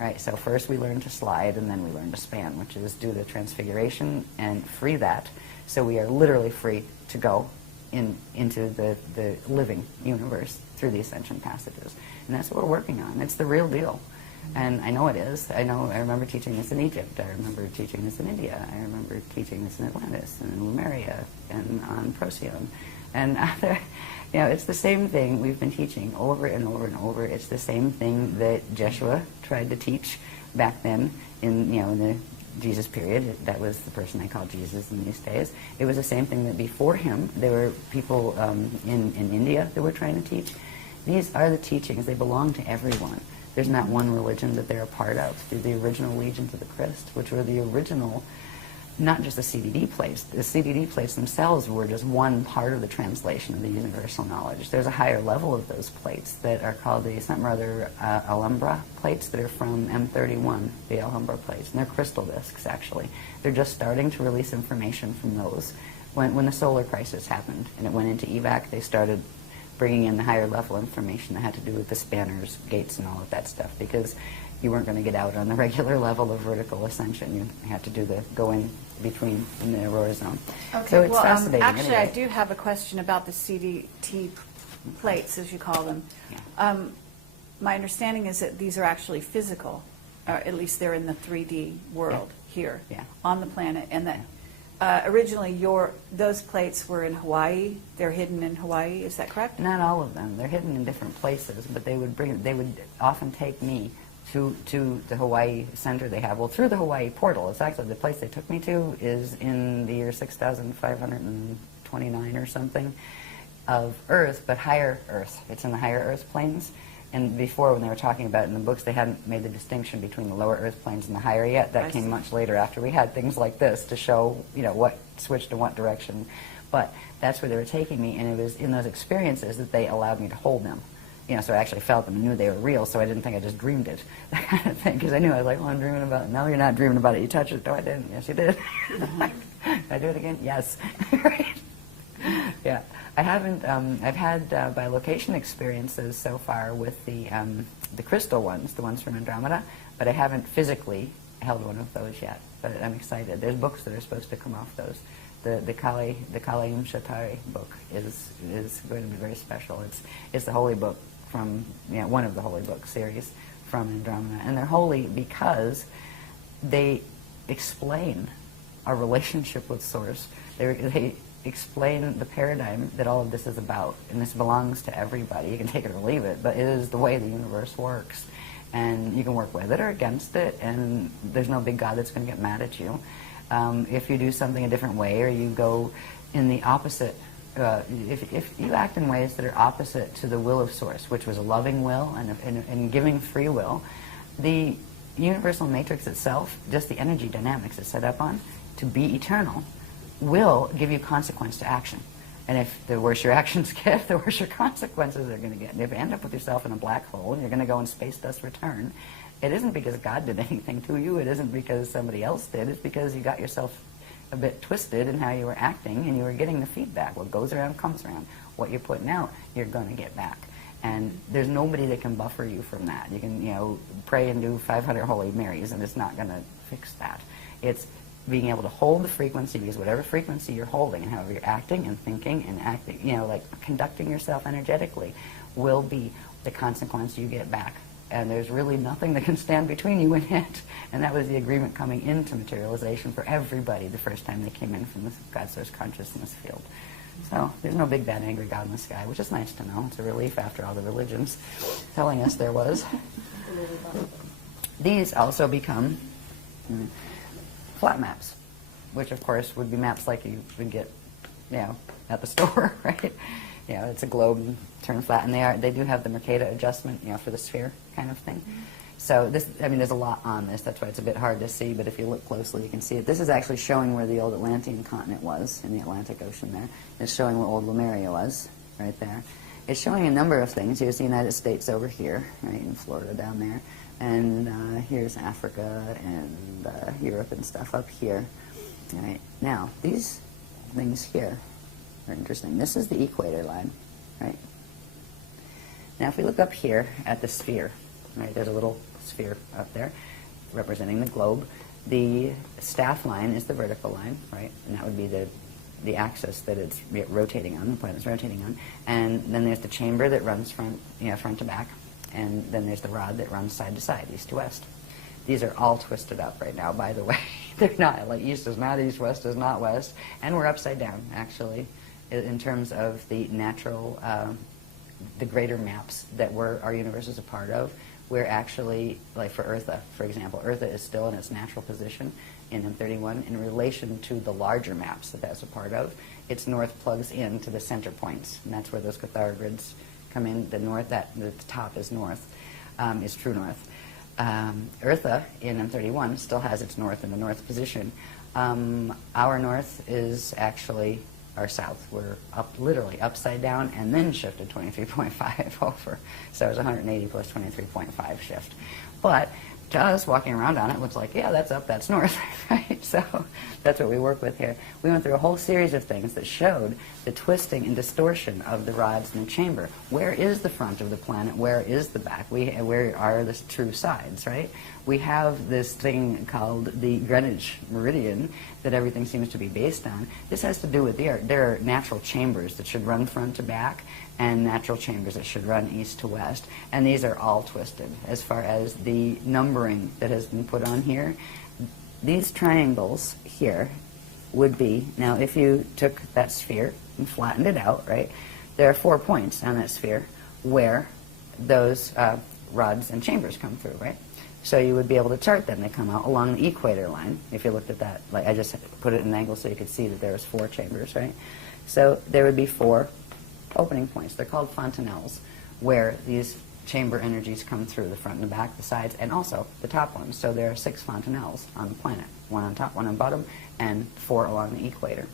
Right, so first we learn to slide, and then we learn to span, which is do the transfiguration and free that. So we are literally free to go into the living universe through the ascension passages. And that's what we're working on. It's the real deal. And I know it is. I remember teaching this in Egypt. I remember teaching this in India. I remember teaching this in Atlantis and in Lemuria and on Procyon. And other, it's the same thing we've been teaching over and over and over. It's the same thing that Jeshua tried to teach back then in the Jesus period. That was the person I call Jesus in these days. It was the same thing that before him, there were people in India that were trying to teach. These are the teachings. They belong to everyone. There's not one religion that they're a part of. They're the original legions of the Christ, which were the original, not just the CDD plates. The CDD plates themselves were just one part of the translation of the universal knowledge. There's a higher level of those plates that are called the something or other Alhambra plates that are from M31, the Alhambra plates. And they're crystal discs, actually. They're just starting to release information from those. When the solar crisis happened and it went into evac, they started bringing in the higher level information that had to do with the spanners, gates, and all of that stuff, because you weren't going to get out on the regular level of vertical ascension. You had to do the going between in the aurora zone. Okay, so it's well, fascinating. Actually, anyway. I do have a question about the CDT plates, as you call them. Yeah. My understanding is that these are actually physical, or at least they're in the 3D world here on the planet, and that originally those plates were in Hawaii. They're hidden in Hawaii. Is that correct? Not all of them. They're hidden in different places, but they would often take me to the Hawaii center they have. Well, through the Hawaii portal. It's actually the place they took me to is in the year 6,529 or something of Earth, but higher Earth. It's in the higher Earth planes. And before, when they were talking about it in the books, they hadn't made the distinction between the lower Earth planes and the higher yet. That came much later, after we had things like this to show, what switched in what direction. But that's where they were taking me, and it was in those experiences that they allowed me to hold them. So I actually felt them and knew they were real, so I didn't think I just dreamed it, that kind of thing, because I knew I was like, well, I'm dreaming about it. No, you're not dreaming about it. You touched it. No, I didn't. Yes, you did. Did I do it again? Yes. Right. Yeah. I haven't, I've had bilocation experiences so far with the crystal ones, the ones from Andromeda, but I haven't physically held one of those yet, but I'm excited. There's books that are supposed to come off those. The Kali Shatari book is going to be very special. It's the holy book from, one of the holy book series from Andromeda, and they're holy because they explain our relationship with Source. They explain the paradigm that all of this is about, and this belongs to everybody. You can take it or leave it, but it is the way the universe works, and you can work with it or against it, and there's no big God that's going to get mad at you. If you do something a different way, or you go in the opposite, if you act in ways that are opposite to the will of Source, which was a loving will and giving free will, the universal matrix itself, just the energy dynamics it's set up on, to be eternal, will give you consequence to action. And if the worse your actions get, the worse your consequences are going to get. And if you end up with yourself in a black hole and you're going to go in space dust return, it isn't because God did anything to you. It isn't because somebody else did. It's because you got yourself a bit twisted in how you were acting, and you were getting the feedback. What goes around comes around. What you're putting out, you're going to get back. And there's nobody that can buffer you from that. You can, pray and do 500 Holy Marys, and it's not going to fix that. It's being able to hold the frequency, because whatever frequency you're holding and however you're acting and thinking and acting, like conducting yourself energetically, will be the consequence you get back. And there's really nothing that can stand between you and it. And that was the agreement coming into materialization for everybody the first time they came in from the God Source consciousness field. So there's no big, bad, angry God in the sky, which is nice to know. It's a relief after all the religions telling us there was. These also become flat maps, which of course would be maps like you would get, at the store, right? It's a globe turned flat, and they do have the Mercator adjustment, for the sphere kind of thing. So this, there's a lot on this. That's why it's a bit hard to see, but if you look closely, you can see it. This is actually showing where the old Atlantean continent was in the Atlantic Ocean there. It's showing where old Lemuria was, right there. It's showing a number of things. Here's the United States over here, right, in Florida down there. And here's Africa and Europe and stuff up here. All right. Now, these things here are interesting. This is the equator line, right? Now, if we look up here at the sphere, right, there's a little sphere up there representing the globe. The staff line is the vertical line, right? And that would be the axis that it's rotating on, the planet's rotating on. And then there's the chamber that runs front to back. And then there's the rod that runs side to side, east to west. These are all twisted up right now, by the way. They're not, like east is not east, west is not west. And we're upside down, actually, in terms of the natural, the greater maps that our universe is a part of. We're actually, like for Eartha, for example, Eartha is still in its natural position in M31 in relation to the larger maps that that's a part of. Its north plugs into the center points, and that's where those Cathara grids come in. The north, the top is north, is true north. Eartha in M31 still has its north in the north position. Our north is actually our south. We're literally upside down and then shifted 23.5 over. So it was 180 plus 23.5 shift. But to us, walking around on it looks like, yeah, that's up, that's north, right? So that's what we work with here. We went through a whole series of things that showed the twisting and distortion of the rods in the chamber. Where is the front of the planet? Where is the back? Where are the true sides, right? We have this thing called the Greenwich Meridian that everything seems to be based on. This has to do with there are natural chambers that should run front to back and natural chambers that should run east to west. And these are all twisted as far as the numbering that has been put on here. These triangles here would be, now if you took that sphere and flattened it out, right, there are 4 points on that sphere where those rods and chambers come through, right? So you would be able to chart them. They come out along the equator line. If you looked at that, like I just put it in an angle so you could see that there was 4 chambers, right? So there would be 4 opening points. They're called fontanelles, where these chamber energies come through, the front and the back, the sides, and also the top ones. So there are 6 fontanelles on the planet, 1 on top, 1 on bottom, and 4 along the equator.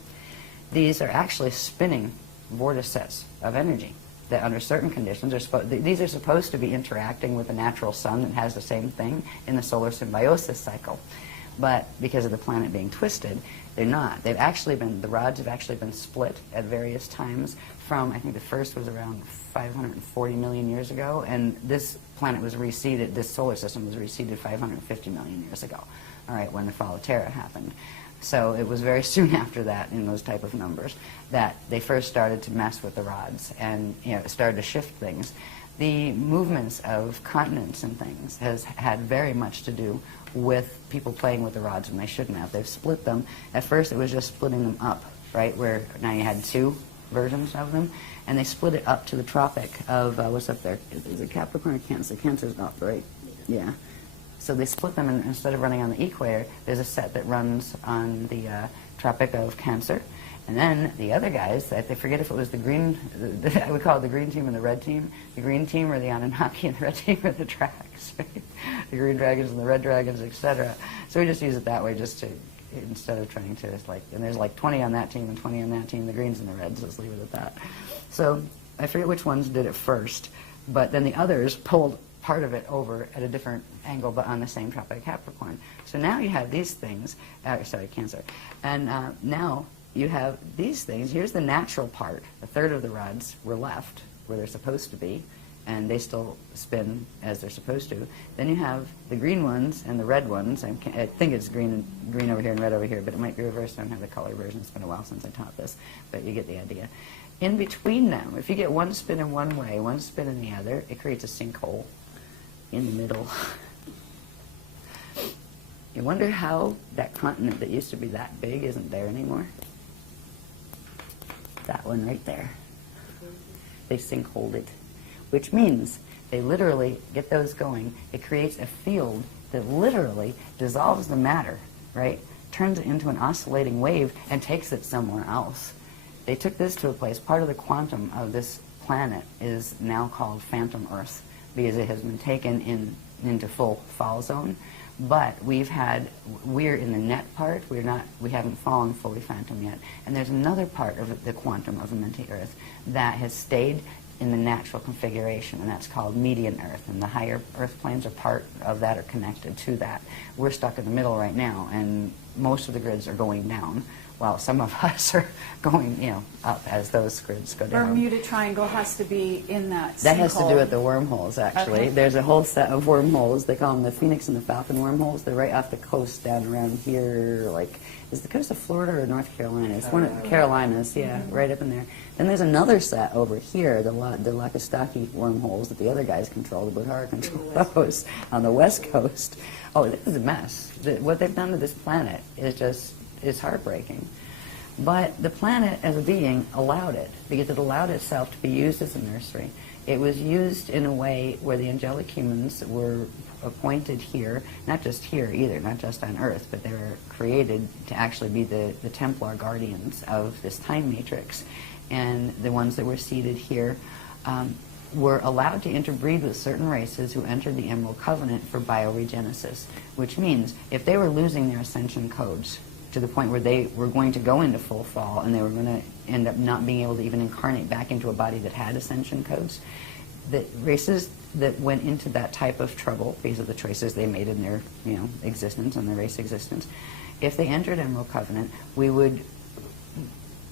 These are actually spinning vortices of energy that under certain conditions these are supposed to be interacting with the natural sun that has the same thing in the solar symbiosis cycle. But because of the planet being twisted, they're not. The rods have actually been split at various times from, I think the first was around 540 million years ago, and this planet was reseeded, this solar system was reseeded 550 million years ago, all right, when the fall of Terra happened. So it was very soon after that, in those type of numbers, that they first started to mess with the rods and started to shift things. The movements of continents and things has had very much to do with people playing with the rods when they shouldn't have. They've split them. At first it was just splitting them up, right, where now you had 2 versions of them, and they split it up to the tropic of, what's up there? Is it Capricorn or Cancer? Cancer's up, right? Yeah. So they split them, and instead of running on the equator, there's a set that runs on the Tropic of Cancer. And then the other guys, I forget if it was the green, I would call it the green team and the red team. The green team are the Anunnaki, and the red team are the Dracs, right? The green dragons and the red dragons, etc. So we just use it that way, just to, instead of trying to, and there's like 20 on that team and 20 on that team, the greens and the reds, let's leave it at that. So I forget which ones did it first, but then the others pulled part of it over at a different angle, but on the same Tropic of Capricorn. So now you have these things, Cancer, and now you have these things. Here's the natural part. A third of the rods were left where they're supposed to be, and they still spin as they're supposed to. Then you have the green ones and the red ones. I think it's green over here and red over here, but it might be reversed. I don't have the color version. It's been a while since I taught this, but you get the idea. In between them, if you get one spin in one way, one spin in the other, it creates a sinkhole in the middle. You wonder how that continent that used to be that big isn't there anymore? that one right there. They sinkholed it, which means they literally get those going. It creates a field that literally dissolves the matter, right? Turns it into an oscillating wave and takes it somewhere else. They took this to a place, part of the quantum of this planet is now called phantom Earth because it has been taken into full fall zone. But we're in the net part, we haven't fallen fully phantom yet. And there's another part of the quantum of Amenti Earth that has stayed in the natural configuration, and that's called median Earth. And the higher Earth planes are part of that, are connected to that. We're stuck in the middle right now, and most of the grids are going down, while some of us are going, up as those grids go down. Bermuda Triangle has to be in that That has to do sinkhole. with the wormholes, actually. Okay. There's a whole set of wormholes. They call them the Phoenix and the Falcon wormholes. They're right off the coast down around here, is the coast of Florida or North Carolina? It's one of the Carolinas, yeah, right up in there. Then there's another set over here, the Lakastaki wormholes that the other guys control, the Buhara control those on the west coast. Oh, this is a mess. What they've done to this planet is heartbreaking. But the planet as a being allowed it, because it allowed itself to be used as a nursery. It was used in a way where the angelic humans were appointed here, not just here either, not just on Earth, but they were created to actually be the Templar guardians of this time matrix. And the ones that were seated here were allowed to interbreed with certain races who entered the Emerald Covenant for bioregenesis, which means if they were losing their ascension codes to the point where they were going to go into full fall and they were going to end up not being able to even incarnate back into a body that had ascension codes, the races that went into that type of trouble because of the choices they made in their existence and their race existence, if they entered Emerald Covenant, we would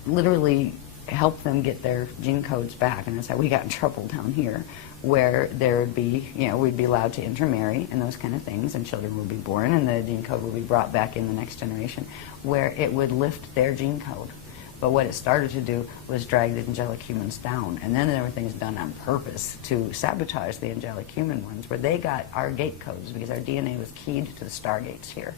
literally help them get their gene codes back. And that's how we got in trouble down here, where there would be, we'd be allowed to intermarry and those kind of things, and children would be born, and the gene code would be brought back in the next generation, where it would lift their gene code. But what it started to do was drag the angelic humans down. And then there were things done on purpose to sabotage the angelic human ones, where they got our gate codes because our DNA was keyed to the stargates here.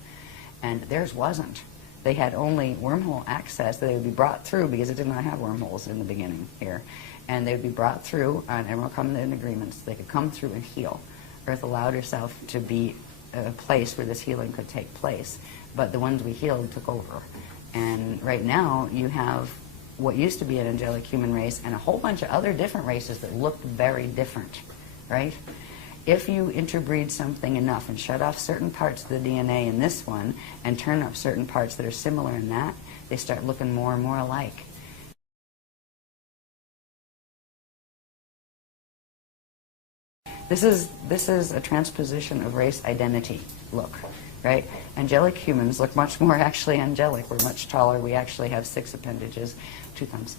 And theirs wasn't. They had only wormhole access that they would be brought through because it did not have wormholes in the beginning here. And they would be brought through on Emerald Covenant agreements. They could come through and heal. Earth allowed herself to be a place where this healing could take place. But the ones we healed took over. And right now you have what used to be an angelic human race and a whole bunch of other different races that look very different, right? If you interbreed something enough and shut off certain parts of the DNA in this one and turn up certain parts that are similar in that, they start looking more and more alike. This is a transposition of race identity look, right? Angelic humans look much more actually angelic. We're much taller. We actually have 6 appendages, 2 thumbs,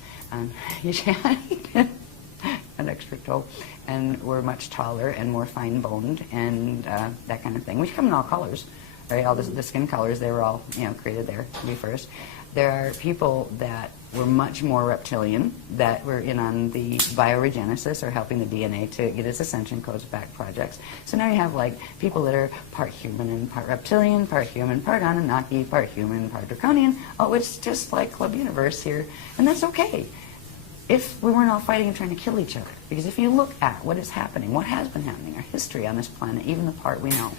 an extra toe, and we're much taller and more fine-boned and that kind of thing. We come in all colors, right? All the skin colors, they were all created there to be first. There are people that were much more reptilian, that were in on the bioregenesis or helping the DNA to get its ascension codes back projects. So now you have people that are part human and part reptilian, part human, part Anunnaki, part human, part draconian. Oh, it's just like Club Universe here, and that's okay if we weren't all fighting and trying to kill each other. Because if you look at what is happening, what has been happening, our history on this planet, even the part we know,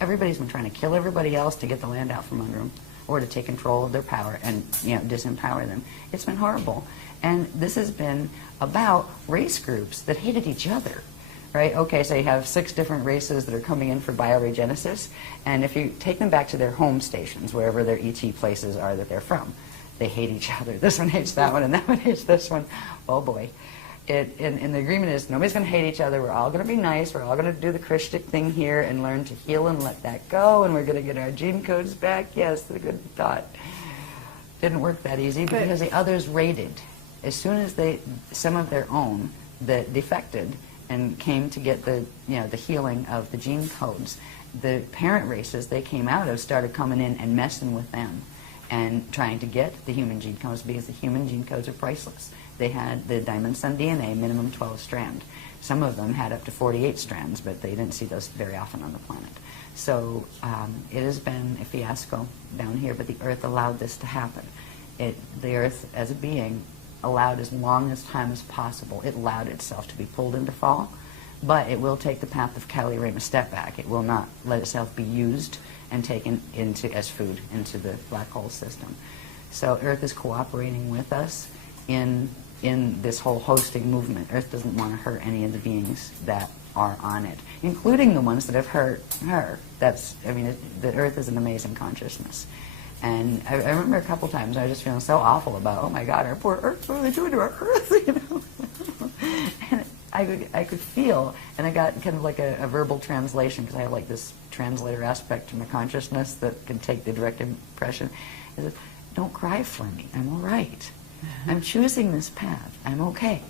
everybody's been trying to kill everybody else to get the land out from under them, or to take control of their power and disempower them. It's been horrible. And this has been about race groups that hated each other, right? Okay, so you have 6 different races that are coming in for bioregenesis, and if you take them back to their home stations, wherever their ET places are that they're from, they hate each other. This one hates that one, and that one hates this one. Oh boy. And the agreement is nobody's going to hate each other. We're all going to be nice. We're all going to do the Christic thing here and learn to heal and let that go. And we're going to get our gene codes back. Yes, the good thought. Didn't work that easy because the others raided. As soon as some of their own that defected and came to get the healing of the gene codes, the parent races they came out of started coming in and messing with them and trying to get the human gene codes because the human gene codes are priceless. They had the Diamond Sun DNA, minimum 12 strand. Some of them had up to 48 strands, but they didn't see those very often on the planet. So it has been a fiasco down here, but the Earth allowed this to happen. The Earth, as a being, allowed as long as time as possible. It allowed itself to be pulled into fall, but it will take the path of Kali Rama step back. It will not let itself be used and taken into as food into the black hole system. So Earth is cooperating with us in this whole hosting movement. Earth doesn't want to hurt any of the beings that are on it, including the ones that have hurt her. The Earth is an amazing consciousness. And I remember a couple times I was just feeling so awful about, oh my God, our poor Earth, what are they doing to our Earth, you know? And I could feel, and I got kind of like a verbal translation, because I have like this translator aspect to my consciousness that can take the direct impression. I said, don't cry for me, I'm all right. I'm choosing this path, I'm okay.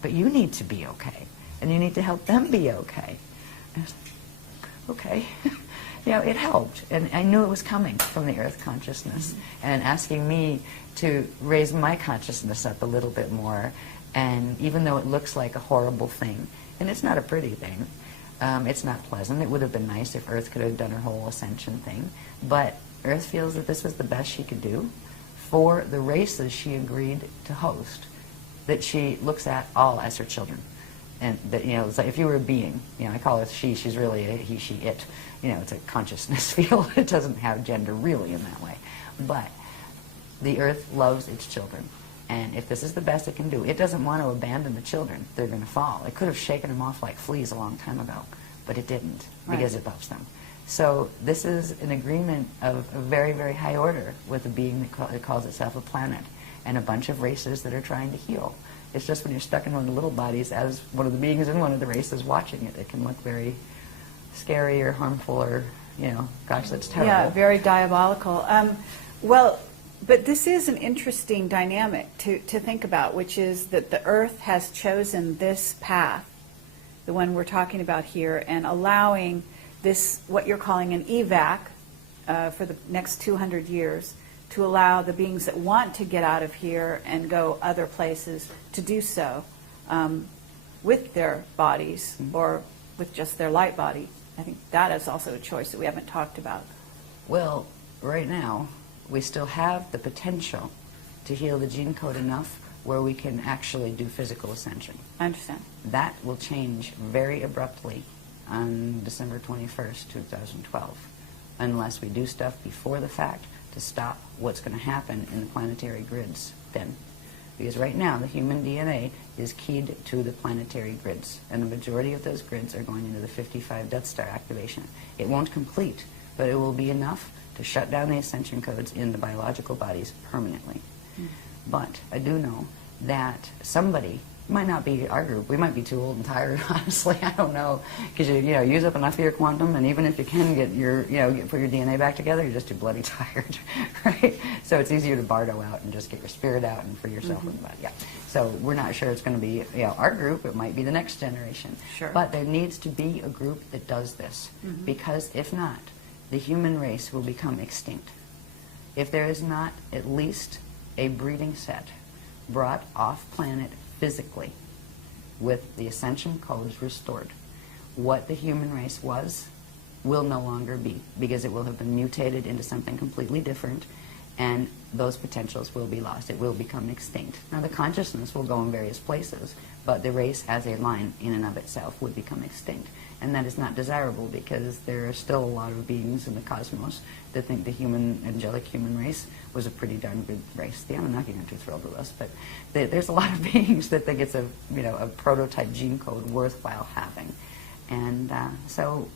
But you need to be okay, and you need to help them be okay. And I was like, okay. You know, it helped, and I knew it was coming from the Earth consciousness, and asking me to raise my consciousness up a little bit more. And even though it looks like a horrible thing, and it's not a pretty thing, it's not pleasant. It would have been nice if Earth could have done her whole ascension thing, but Earth feels that this was the best she could do for the races she agreed to host, that she looks at all as her children. And that, you know, it's like if you were a being, you know, I call it she, she's really a he, she, it. You know, it's a consciousness field. It doesn't have gender really in that way. But the Earth loves its children. And if this is the best it can do, it doesn't want to abandon the children. They're going to fall. It could have shaken them off like fleas a long time ago, but it didn't, because it loves them. So this is an agreement of a very, very high order with a being that calls itself a planet, and a bunch of races that are trying to heal. It's just when you're stuck in one of the little bodies as one of the beings in one of the races watching it, it can look very scary or harmful or, you know, gosh, that's terrible. Yeah, very diabolical. Well, but this is an interesting dynamic to think about, which is that the Earth has chosen this path, the one we're talking about here, and allowing this, what you're calling an evac for the next 200 years, to allow the beings that want to get out of here and go other places to do so with their bodies or with just their light body. I think that is also a choice that we haven't talked about. Well, right now, we still have the potential to heal the gene code enough where we can actually do physical ascension. I understand. That will change very abruptly on December 21st, 2012, unless we do stuff before the fact to stop what's going to happen in the planetary grids then. Because right now, the human DNA is keyed to the planetary grids, and the majority of those grids are going into the 55 Death Star activation. It won't complete, but it will be enough to shut down the ascension codes in the biological bodies permanently. But I do know that somebody, might not be our group, we might be too old and tired, honestly, I don't know, because you know, use up enough of your quantum, and even if you can get your, you know, put your DNA back together, you're just too bloody tired, right? So it's easier to bardo out and just get your spirit out and free yourself with the body. Yeah. So we're not sure it's going to be, you know, our group. It might be the next generation. Sure. But there needs to be a group that does this, because if not, the human race will become extinct. If there is not at least a breeding set brought off planet physically with the ascension codes restored, what the human race was will no longer be, because it will have been mutated into something completely different, and those potentials will be lost. It will become extinct. Now the consciousness will go in various places, but the race as a line in and of itself would become extinct. And that is not desirable, because there are still a lot of beings in the cosmos that think the angelic human race was a pretty darn good race. The Anunnaki aren't too thrilled with us, but there's a lot of beings that think it's a, you know, a prototype gene code worthwhile having. And so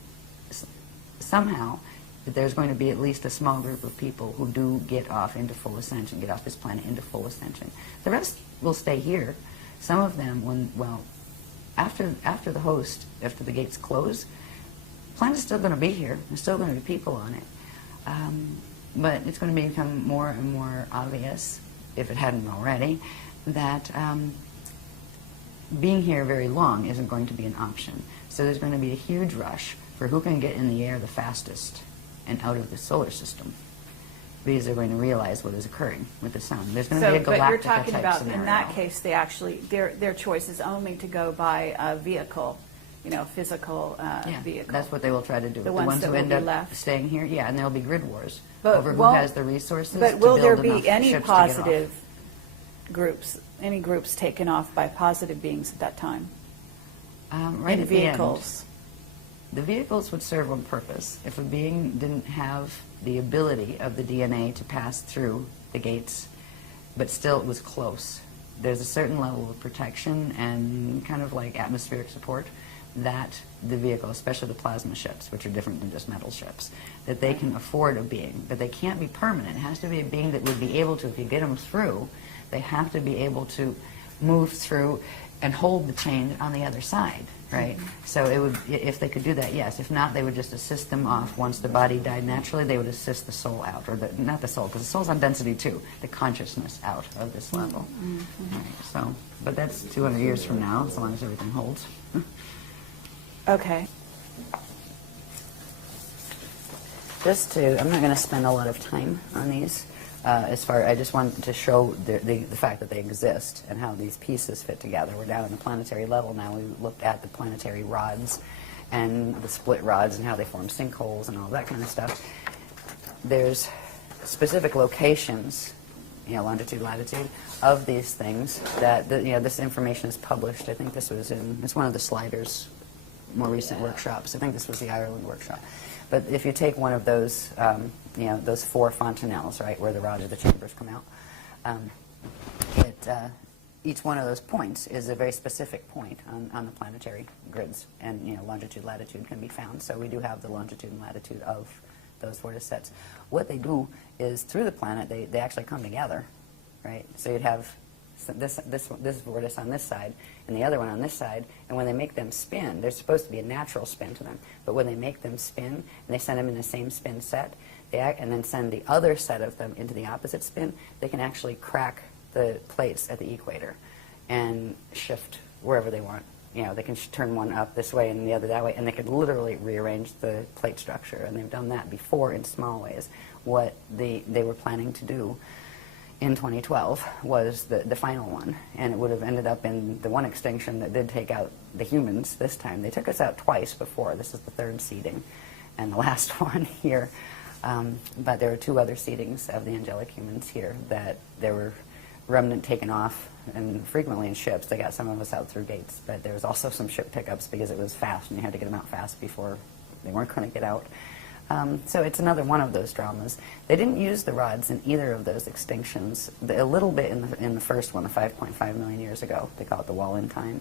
somehow there's going to be at least a small group of people who do get off into full ascension, get off this planet into full ascension. The rest will stay here. Some of them, after the host, after the gates close, the planet's still going to be here. There's still going to be people on it. But it's going to become more and more obvious, if it hadn't already, that being here very long isn't going to be an option. So there's going to be a huge rush for who can get in the air the fastest and out of the solar system, because they're going to realize what is occurring with the sun. There's going to be a galactica but you're talking type about, scenario. in that case, they actually, their choice is only to go by a vehicle, you know, physical vehicle. That's what they will try to do. The ones that who will end be up left. staying here, yeah, and there'll be grid wars But over who has the resources But to will build there enough be any ships to get off. positive groups taken off by positive beings at that time? Right In at the end, vehicles. the vehicles would serve one purpose. If a being didn't have the ability of the DNA to pass through the gates, but still it was close, there's a certain level of protection and kind of like atmospheric support that the vehicle, especially the plasma ships, which are different than just metal ships, that they can afford a being. But they can't be permanent. It has to be a being that would be able to, if you get them through, they have to be able to move through and hold the chain on the other side, right? So it would, if they could do that, yes. If not, they would just assist them off. Once the body died naturally, they would assist the soul out, or not the soul, because the soul's on density too, the consciousness out of this level. Right, so, but that's 200 years from now, as long as everything holds. Okay. I'm not going to spend a lot of time on these. I just wanted to show the fact that they exist and how these pieces fit together. We're down on the planetary level now. We looked at the planetary rods and the split rods and how they form sinkholes and all that kind of stuff. There's specific locations, longitude, latitude, of these things that, this information is published. I think it's one of the Sliders' more recent workshops. I think this was the Ireland workshop. But if you take one of those, those 4 fontanelles, right, where the rods of the chambers come out, each one of those points is a very specific point on the planetary grids, and longitude, latitude can be found. So we do have the longitude and latitude of those vortice sets. What they do is, through the planet, they actually come together, right? So you'd have this vortice on this side and the other one on this side, and when they make them spin, there's supposed to be a natural spin to them, but when they make them spin and they send them in the same spin set, and then send the other set of them into the opposite spin, they can actually crack the plates at the equator and shift wherever they want. They can turn one up this way and the other that way, and they could literally rearrange the plate structure, and they've done that before in small ways. What they were planning to do in 2012 was the final one, and it would have ended up in the one extinction that did take out the humans this time. They took us out twice before. This is the 3rd seeding and the last one here. But there were 2 other seedings of the angelic humans here that there were remnant taken off, and frequently in ships. They got some of us out through gates, but there was also some ship pickups because it was fast and you had to get them out fast before they weren't going to get out. So it's another one of those dramas. They didn't use the rods in either of those extinctions. A little bit in the first one, the 5.5 million years ago. They call it the wall in time.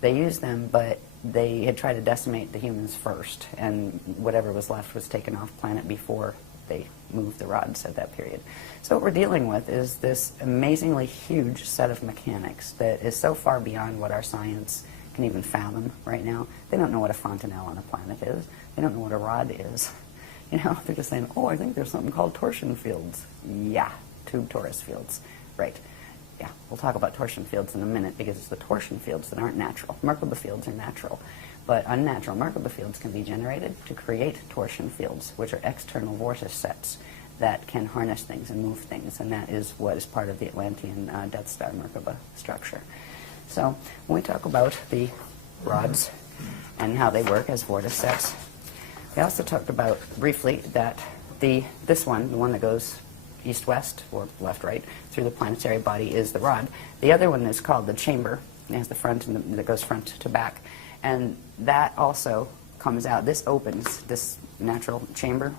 They used them, but they had tried to decimate the humans first, and whatever was left was taken off planet before they moved the rods at that period. So what we're dealing with is this amazingly huge set of mechanics that is so far beyond what our science can even fathom right now. They don't know what a fontanelle on a planet is. They don't know what a rod is. They're just saying, oh, I think there's something called torsion fields. Yeah, tube torus fields. Right. Yeah, we'll talk about torsion fields in a minute, because it's the torsion fields that aren't natural. Merkaba fields are natural, but unnatural Merkaba fields can be generated to create torsion fields, which are external vortice sets that can harness things and move things, and that is what is part of the Atlantean Death Star Merkaba structure. So when we talk about the rods and how they work as vortice sets, we also talked about briefly that this one, the one that goes east-west or left-right through the planetary body, is the rod. The other one is called the chamber. It has the front and that goes front to back, and that also comes out. This opens, this natural chamber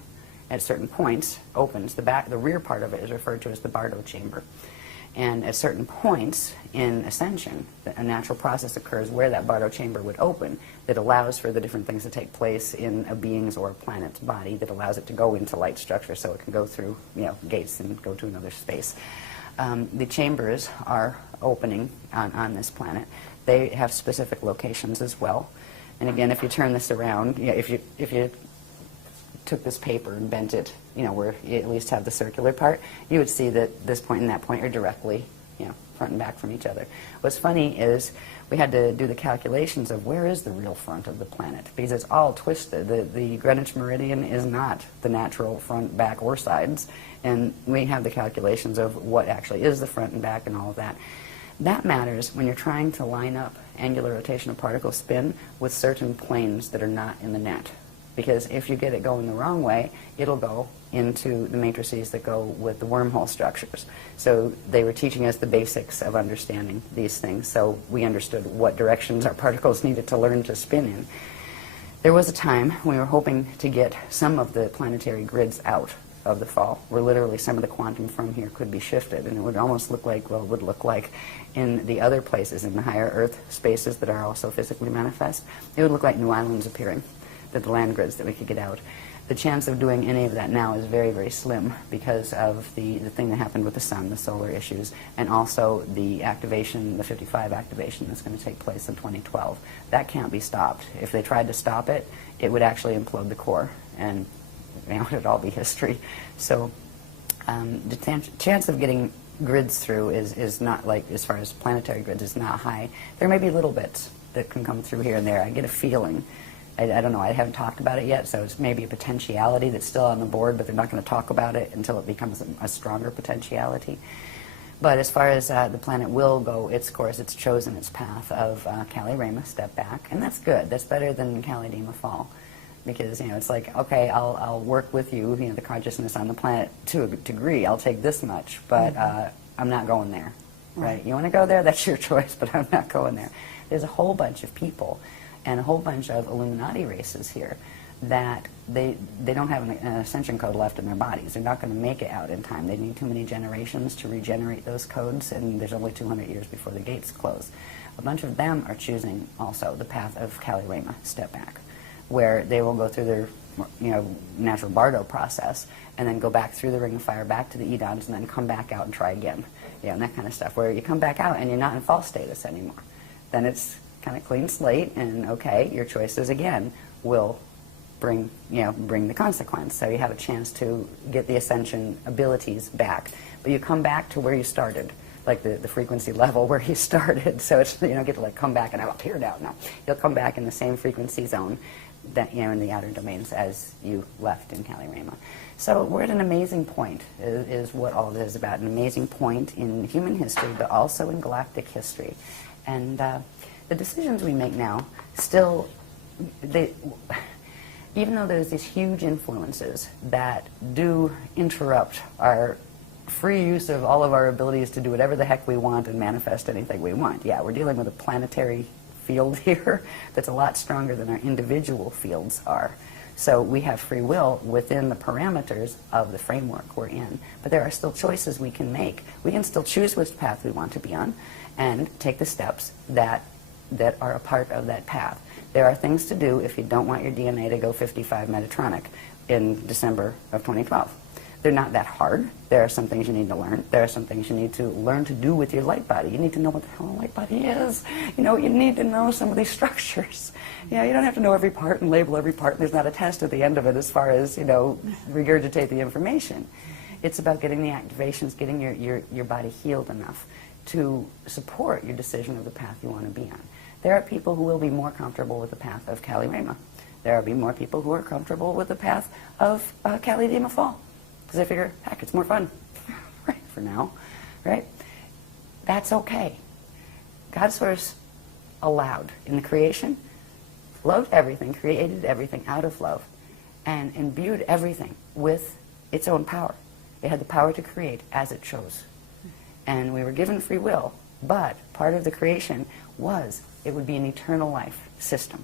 at certain points opens. The rear part of it is referred to as the Bardo chamber. And at certain points in Ascension, a natural process occurs where that Bardo chamber would open that allows for the different things to take place in a being's or a planet's body, that allows it to go into light structure so it can go through gates and go to another space. The chambers are opening on this planet. They have specific locations as well. And again, if you turn this around, if you took this paper and bent it, where you at least have the circular part, you would see that this point and that point are directly, front and back from each other. What's funny is we had to do the calculations of where is the real front of the planet, because it's all twisted. The Greenwich meridian is not the natural front, back, or sides, and we have the calculations of what actually is the front and back and all of that. That matters when you're trying to line up angular rotational particle spin with certain planes that are not in the net. Because if you get it going the wrong way, it'll go into the matrices that go with the wormhole structures. So they were teaching us the basics of understanding these things, so we understood what directions our particles needed to learn to spin in. There was a time when we were hoping to get some of the planetary grids out of the fall, where literally some of the quantum from here could be shifted, and it would almost look like, well, it would look like in the other places, in the higher Earth spaces that are also physically manifest, it would look like new islands appearing, that the land grids that we could get out. The chance of doing any of that now is very, very slim because of the thing that happened with the sun, the solar issues, and also the activation, the 55 activation that's going to take place in 2012. That can't be stopped. If they tried to stop it, it would actually implode the core, and it would all be history. So the chance of getting grids through is not, like, as far as planetary grids, is not high. There may be little bits that can come through here and there. I get a feeling. I don't know, I haven't talked about it yet, so it's maybe a potentiality that's still on the board, but they're not going to talk about it until it becomes a stronger potentiality. But as far as the planet will go, its course, it's chosen its path of Kali-Rama, step back, and that's good. That's better than Kali-Dima fall, because, you know, it's like, okay, I'll work with you, you know, the consciousness on the planet to a degree. I'll take this much, but I'm not going there, right? You want to go there? That's your choice, but I'm not going there. There's a whole bunch of people and a whole bunch of Illuminati races here that they don't have an ascension code left in their bodies. They're not going to make it out in time. They need too many generations to regenerate those codes, and there's only 200 years before the gates close. A bunch of them are choosing also the path of Kali-Rama, step back, where they will go through their, you know, natural Bardo process and then go back through the Ring of Fire, back to the Edons, and then come back out and try again. You know, and that kind of stuff, where you come back out and you're not in false status anymore. Then it's kind of clean slate, and okay, your choices again will bring the consequence. So you have a chance to get the ascension abilities back, but you come back to where you started, like the frequency level where you started. So it's, you don't get to like come back and I'm up here now. No, you'll come back in the same frequency zone that, you know, in the outer domains as you left in Kali-Rama. So we're at an amazing point, is what all this is about. An amazing point in human history, but also in galactic history. And the decisions we make now, still, even though there's these huge influences that do interrupt our free use of all of our abilities to do whatever the heck we want and manifest anything we want. Yeah, we're dealing with a planetary field here that's a lot stronger than our individual fields are. So we have free will within the parameters of the framework we're in. But there are still choices we can make. We can still choose which path we want to be on and take the steps that are a part of that path. There are things to do if you don't want your DNA to go 55 Metatronic in December of 2012. They're not that hard. There are some things you need to learn. There are some things you need to learn to do with your light body. You need to know what the hell a light body is. You know, you need to know some of these structures. You know, you don't have to know every part and label every part. There's not a test at the end of it as far as, you know, regurgitate the information. It's about getting the activations, getting your body healed enough to support your decision of the path you want to be on. There are people who will be more comfortable with the path of Kali-Rama. There will be more people who are comfortable with the path of Kali-Dima fall. Because they figure, heck, it's more fun, right, for now, right? That's okay. God source allowed in the creation, loved everything, created everything out of love, and imbued everything with its own power. It had the power to create as it chose. And we were given free will, but part of the creation was it would be an eternal life system.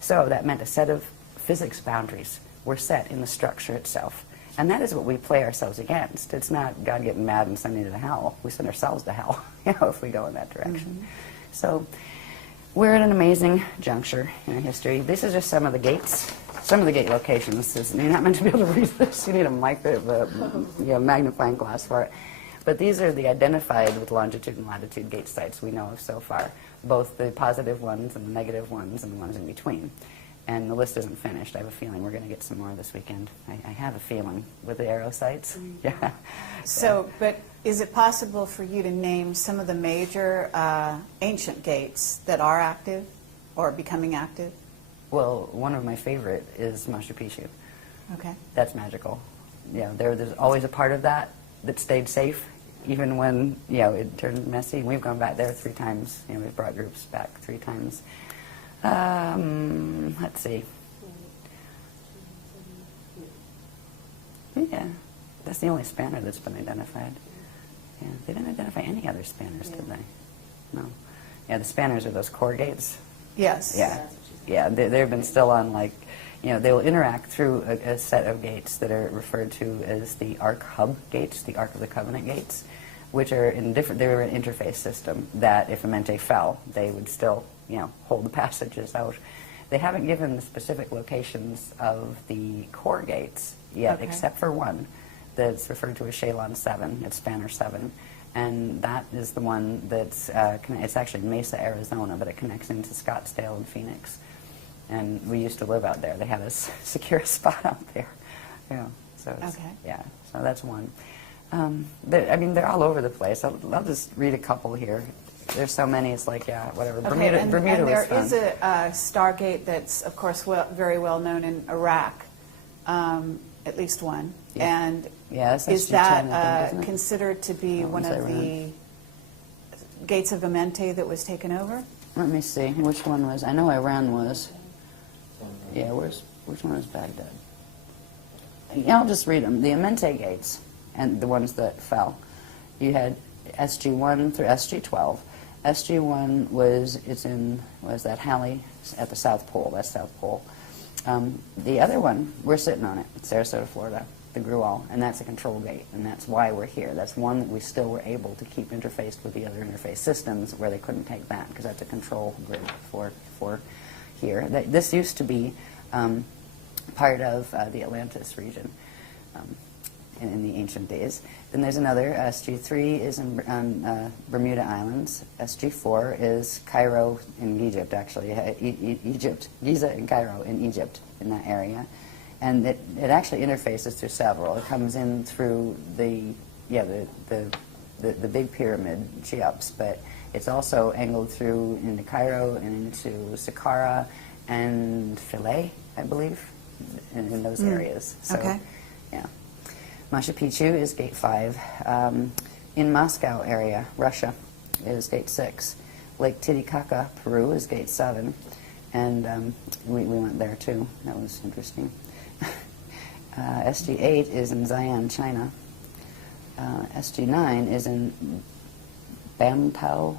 So that meant a set of physics boundaries were set in the structure itself. And that is what we play ourselves against. It's not God getting mad and sending you to hell. We send ourselves to hell, you know, if we go in that direction. So we're at an amazing juncture in our history. This is just some of the gates, some of the gate locations. You're not meant to be able to read this. You need a magnifying glass for it. But these are the identified with longitude and latitude gate sites we know of so far, both the positive ones and the negative ones and the ones in between. And the list isn't finished. I have a feeling we're going to get some more this weekend. I have a feeling with the arrow sites. Yeah. So, but is it possible for you to name some of the major ancient gates that are active or becoming active? Well, one of my favorite is Machu Picchu. Okay. That's magical. Yeah, there's always a part of that stayed safe, even when, you know, it turned messy. We've gone back there 3 times. You know, we've brought groups back 3 times. Let's see. Yeah, that's the only spanner that's been identified. Yeah, they didn't identify any other spanners, did they? No. Yeah, the spanners are those core gates. Yes. Yeah, yeah. They've been still on, like, you know, they will interact through a set of gates that are referred to as the Ark Hub gates, the Ark of the Covenant gates, which are in different. They were an interface system that, if a mente fell, they would still, you know, hold the passages out. They haven't given the specific locations of the core gates yet, Okay. except for one that's referred to as Shalon 7. It's Spanner 7. And that is the one that's, it's actually Mesa, Arizona, but it connects into Scottsdale and Phoenix. And we used to live out there. They had us secure a spot out there. Yeah, so it's, Okay. yeah, so that's one. I mean, they're all over the place. I'll just read a couple here. There's so many, it's like, yeah, whatever. Okay, Bermuda, and Bermuda was there fun. is a Stargate that's, of course, very well known in Iraq, at least one. Yeah. And Yeah, that's is SG-10, that I think, isn't it? considered to be That one one's of the gates of Amente that was taken over? Let me see, which one was, I know Iran was. Yeah, which one was Baghdad? Yeah, I'll just read them. The Amente gates, and the ones that fell. You had SG-1 through SG-12. SG-1 was that Halley at the South Pole, that's South Pole. The other one, we're sitting on it, it's Sarasota, Florida, the Gruol, and that's a control gate, and that's why we're here. That's one that we still were able to keep interfaced with the other interface systems where they couldn't take that, because that's a control grid for here. This used to be part of the Atlantis region in the ancient days. Then there's another, SG-3 is on Bermuda Islands. SG-4 is Cairo in Egypt, actually. Egypt, Giza and Cairo in Egypt, in that area. And it actually interfaces through several. It comes in through the big pyramid, Cheops, but it's also angled through into Cairo and into Saqqara and Philae, I believe, in those areas. So, Okay. yeah. Machu Picchu is Gate 5. In Moscow area, Russia, is Gate 6. Lake Titicaca, Peru, is Gate 7. And we went there too. That was interesting. SG-8 is in Xi'an, China. SG-9 is in Bamtao.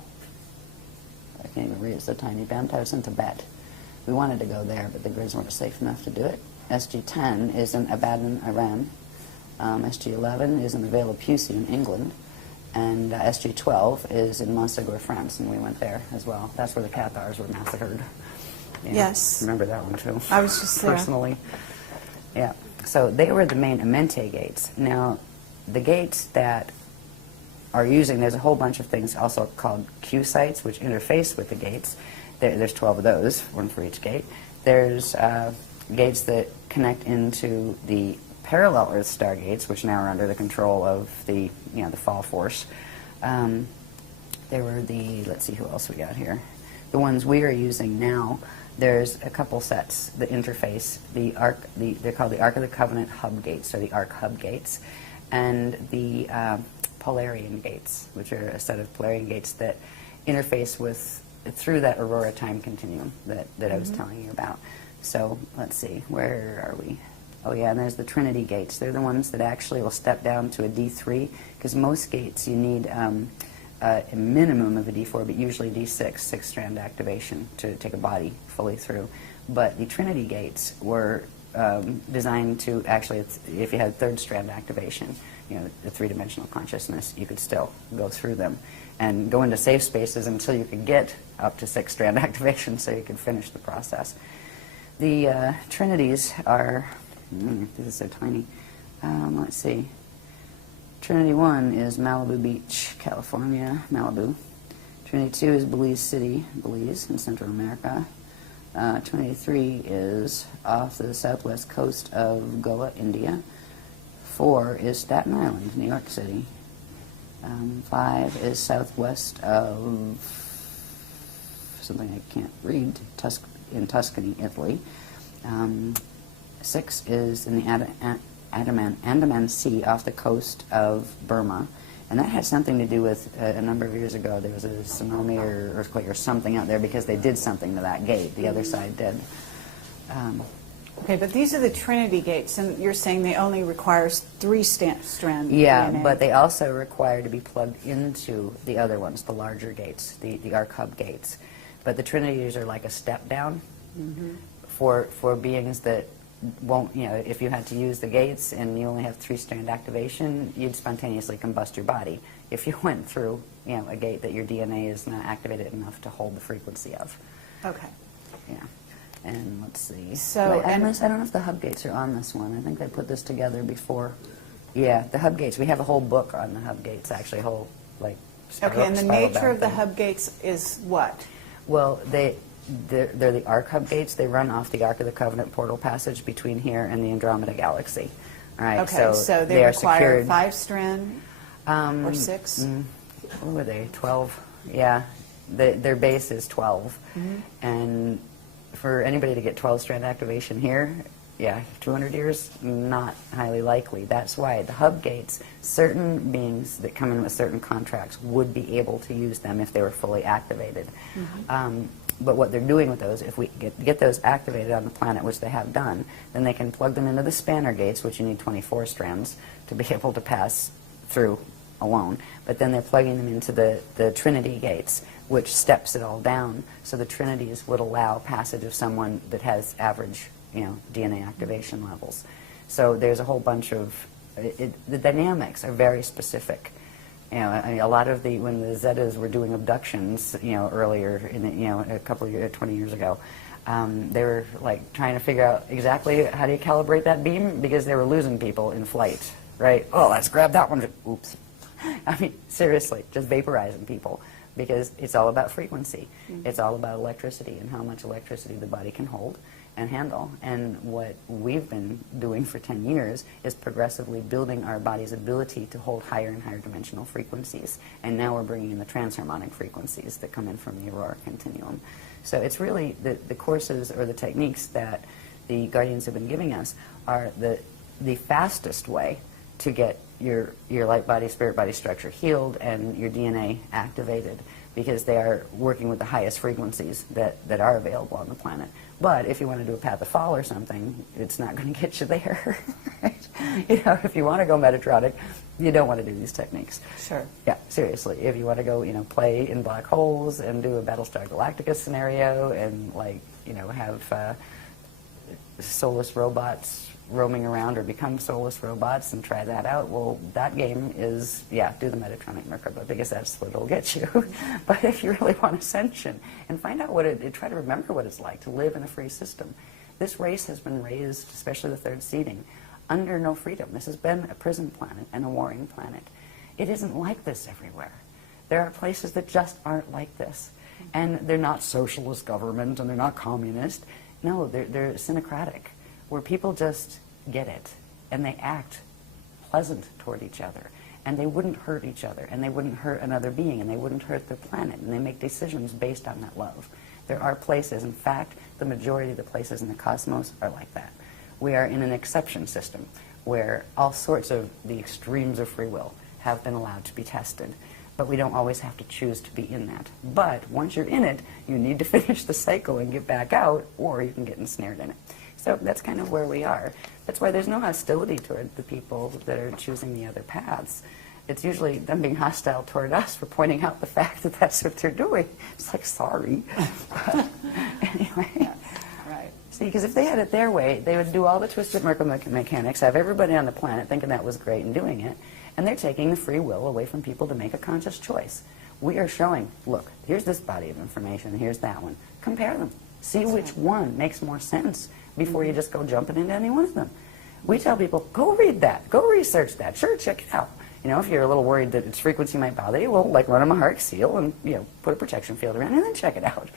I can't even read, it's so tiny. Bamtao is in Tibet. We wanted to go there, but the grids weren't safe enough to do it. SG-10 is in Abadan, Iran. SG-11 is in the Vale of Pusey in England. And SG-12 is in Montségur, France, and we went there as well. That's where the Cathars were massacred. Yeah, Yes. remember that one too. I was just there. Personally. Yeah. So they were the main Amente gates. Now, the gates that are using, there's a whole bunch of things also called Q sites, which interface with the gates. There's 12 of those, one for each gate. There's gates that connect into the parallel Earth stargates, which now are under the control of the fall force. There were let's see who else we got here. The ones we are using now, there's a couple sets. The interface, they're called the Ark of the Covenant hub gates, or the Ark hub gates, and the Polarian gates, which are a set of Polarian gates that interface through that Aurora time continuum that I was telling you about. So let's see, where are we? Oh yeah, and there's the Trinity gates. They're the ones that actually will step down to a D3, because most gates you need a minimum of a D4, but usually D6, six-strand activation to take a body fully through. But the Trinity gates were designed to actually, if you had third-strand activation, the three-dimensional consciousness, you could still go through them and go into safe spaces until you could get up to six-strand activation so you could finish the process. The Trinities are, this is so tiny. Let's see. Trinity 1 is Malibu Beach, California, Malibu. Trinity 2 is Belize City, Belize, in Central America. Trinity 3 is off the southwest coast of Goa, India. 4 is Staten Island, New York City. 5 is southwest of something I can't read, in Tuscany, Italy. 6 is in the Andaman Sea off the coast of Burma. And that had something to do with a number of years ago there was a tsunami or earthquake or something out there because they did something to that gate. The other side did. Okay, but these are the Trinity gates, and you're saying they only require strand Yeah, DNA. but they also require to be plugged into the other ones, the larger gates, the arc hub gates. But the Trinities are like a step down for beings that won't, if you had to use the gates and you only have 3-strand activation, you'd spontaneously combust your body if you went through, a gate that your DNA is not activated enough to hold the frequency of. Okay. Yeah. And let's see. So, I don't know if the hub gates are on this one. I think they put this together before. Yeah, the hub gates. We have a whole book on the hub gates, actually, a whole, Okay, and the nature of the thing. hub gates is what? Well, they're the arc hub gates. They run off the Ark of the Covenant portal passage between here and the Andromeda Galaxy. All right, Okay, so they are require secured. 5-strand or 6? What were they? 12? Yeah, their base is 12, and for anybody to get 12-strand activation here, 200 years, not highly likely. That's why the hub gates, certain beings that come in with certain contracts would be able to use them if they were fully activated. But what they're doing with those, if we get those activated on the planet, which they have done, then they can plug them into the spanner gates, which you need 24 strands to be able to pass through alone. But then they're plugging them into the Trinity gates, which steps it all down. So the Trinities would allow passage of someone that has average, DNA activation levels. So there's a whole bunch of, the dynamics are very specific. A lot of when the Zetas were doing abductions, earlier in a couple of years, 20 years ago, they were trying to figure out exactly how do you calibrate that beam, because they were losing people in flight, right? Oh, let's grab that one. Oops. I mean, seriously, just vaporizing people, because it's all about frequency. It's all about electricity and how much electricity the body can hold and handle. And what we've been doing for 10 years is progressively building our body's ability to hold higher and higher dimensional frequencies. And now we're bringing in the transharmonic frequencies that come in from the Aurora continuum. So it's really the courses or the techniques that the Guardians have been giving us are the fastest way to get your light body, spirit body structure healed and your DNA activated, because they are working with the highest frequencies that are available on the planet. But if you want to do a path of fall or something, it's not going to get you there. Right? If you want to go Metatronic, you don't want to do these techniques. Sure. Yeah, seriously. If you want to go, play in black holes and do a Battlestar Galactica scenario and have soulless robots roaming around or become soulless robots and try that out, well, that game is, do the Metatronic Merkaba, because that's what it'll get you. But if you really want Ascension and find out try to remember what it's like to live in a free system. This race has been raised, especially the third seeding, under no freedom. This has been a prison planet and a warring planet. It isn't like this everywhere. There are places that just aren't like this. And they're not socialist government and they're not communist. No, they're synocratic, where people just get it and they act pleasant toward each other, and they wouldn't hurt each other, and they wouldn't hurt another being, and they wouldn't hurt their planet, and they make decisions based on that love. There are places, in fact, the majority of the places in the cosmos are like that. We are in an exception system where all sorts of the extremes of free will have been allowed to be tested. But we don't always have to choose to be in that. But once you're in it, you need to finish the cycle and get back out, or you can get ensnared in it. So that's kind of where we are. That's why there's no hostility toward the people that are choosing the other paths. It's usually them being hostile toward us for pointing out the fact that that's what they're doing. It's like, sorry. But anyway. Yeah, right. See, because if they had it their way, they would do all the twisted mechanics, have everybody on the planet thinking that was great and doing it, and they're taking the free will away from people to make a conscious choice. We are showing, look, here's this body of information, here's that one. Compare them. See which one makes more sense before you just go jumping into any one of them. We tell people, go read that, go research that, sure, check it out. If you're a little worried that its frequency might bother you, well, run a Maharic seal and, put a protection field around it and then check it out.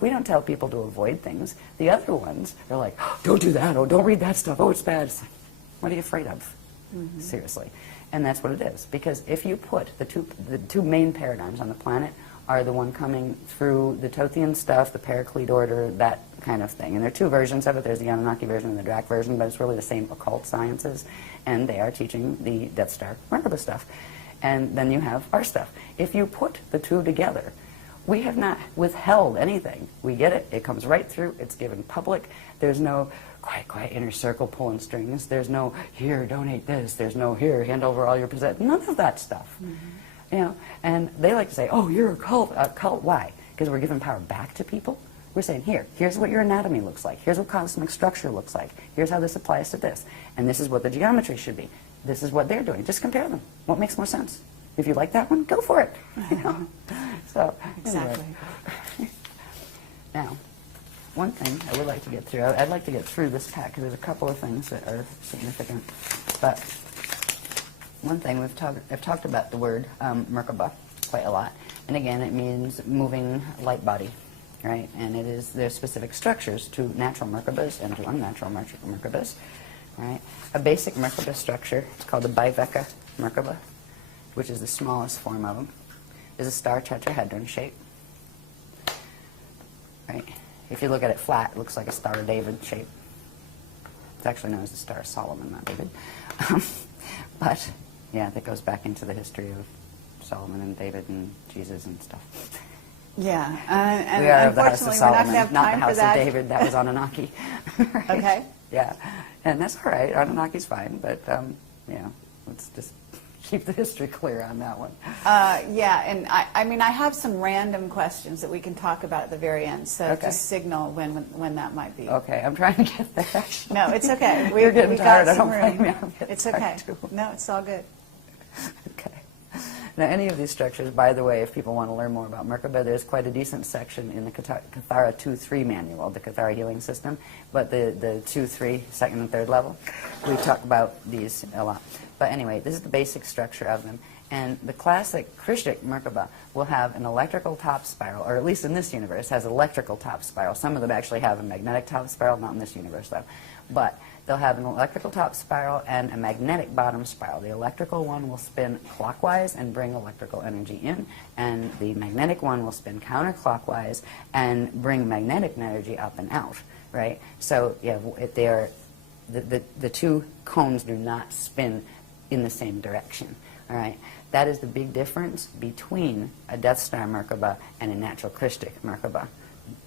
We don't tell people to avoid things. The other ones are like, oh, don't do that, oh, don't read that stuff, oh, it's bad. It's like, what are you afraid of? Seriously. And that's what it is. Because if you put the two main paradigms on the planet are the one coming through the Tothian stuff, the Paraclete order, that kind of thing. And there are two versions of it. There's the Anunnaki version and the Drac version, but it's really the same occult sciences. And they are teaching the Death Star Merkaba stuff. And then you have our stuff. If you put the two together, we have not withheld anything. We get it. It comes right through. It's given public. There's no quiet inner circle pulling strings. There's no, here, donate this. There's no, here, hand over all your possessions. None of that stuff. You know, and they like to say, oh, you're a cult. A cult, why? Because we're giving power back to people. We're saying, here's what your anatomy looks like. Here's what cosmic structure looks like. Here's how this applies to this. And this is what the geometry should be. This is what they're doing. Just compare them. What makes more sense? If you like that one, go for it. You know? So, Exactly. Anyway. Now, one thing I would like to get through, I'd like to get through this pack because there's a couple of things that are significant. But one thing, I've talked about the word Merkaba quite a lot. And again, it means moving light body, right? And there's specific structures to natural Merkabas and to unnatural Merkabas, right? A basic Merkaba structure, it's called the Biveka Merkaba, which is the smallest form of them, is a star tetrahedron shape, right? If you look at it flat, it looks like a Star of David shape. It's actually known as the Star of Solomon, not David. But, yeah, that goes back into the history of Solomon and David and Jesus and stuff. Yeah, and We are of the House of unfortunately, we're not going Solomon, to have not the time for House that. of David. That was Anunnaki. Right? Okay. Yeah, and that's all right. Anunnaki's fine, but, yeah, let's just keep the history clear on that one. Yeah, and I mean, I have some random questions that we can talk about at the very end, so Okay. just signal when that might be. Okay, I'm trying to get there, actually. No, it's okay. You're getting we tired. got I don't some blame room. you. I'm getting It's tired, okay. too. No, it's all good. Okay. Now, any of these structures, by the way, if people want to learn more about Merkaba, there's quite a decent section in the Kathara 2-3 manual, the Kathara healing system, but the 2-3, second and third level, we talk about these a lot. But anyway, this is the basic structure of them. And the classic Krishnik Merkaba will have an electrical top spiral, or at least in this universe, has electrical top spiral. Some of them actually have a magnetic top spiral, not in this universe, though. But they'll have an electrical top spiral and a magnetic bottom spiral. The electrical one will spin clockwise and bring electrical energy in, and the magnetic one will spin counterclockwise and bring magnetic energy up and out, right? So, yeah, they are, the two cones do not spin in the same direction, all right? That is the big difference between a Death Star Merkaba and a natural Krishnik Merkaba.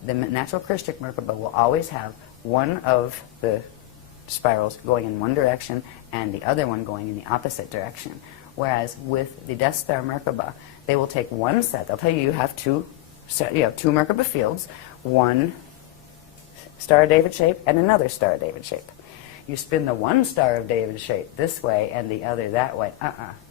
The natural Krishnik Merkaba will always have one of the spirals going in one direction and the other one going in the opposite direction. Whereas with the Death Star Merkaba, they will take one set. They'll tell you have two Merkaba fields, one Star of David shape and another Star of David shape. You spin the one Star of David shape this way and the other that way.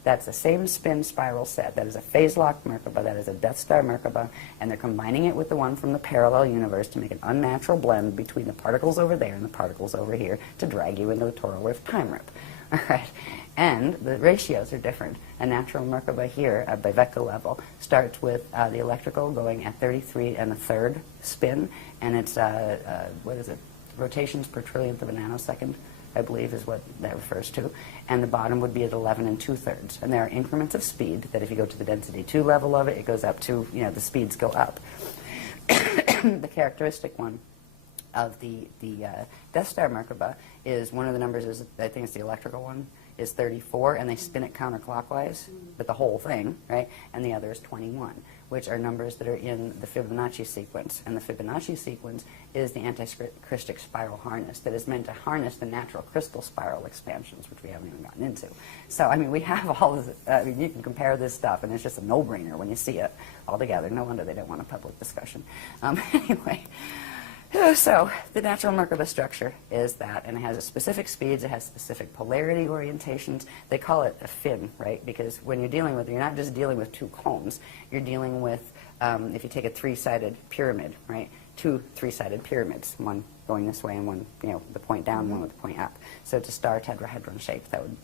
That's the same spin spiral set. That is a phase-locked Merkaba. That is a Death Star Merkaba. And they're combining it with the one from the parallel universe to make an unnatural blend between the particles over there and the particles over here to drag you into a Torah wave time rip. All right. And the ratios are different. A natural Merkaba here at Biveka level starts with the electrical going at 33 1/3 spin. And it's, what is it? Rotations per trillionth of a nanosecond, I believe, is what that refers to. And the bottom would be at 11 2/3. And there are increments of speed that if you go to the density 2 level of it, it goes up to, the speeds go up. The characteristic one of the Death Star Merkaba is, one of the numbers is, I think it's the electrical one, is 34, and they spin it counterclockwise, but the whole thing, right? And the other is 21, which are numbers that are in the Fibonacci sequence. And the Fibonacci sequence is the anti-Krishnik spiral harness that is meant to harness the natural crystal spiral expansions, which we haven't even gotten into. So, I mean, we have all of it. You can compare this stuff, and it's just a no-brainer when you see it all together. No wonder they don't want a public discussion. Anyway. So, the natural Merkaba structure is that, and it has specific speeds, it has specific polarity orientations. They call it a fin, right? Because when you're dealing with it, you're not just dealing with two cones. You're dealing with, if you take a three-sided pyramid, right? Two three-sided pyramids, one going this way and one, the point down, one with the point up. So it's a star tetrahedron shape. That would,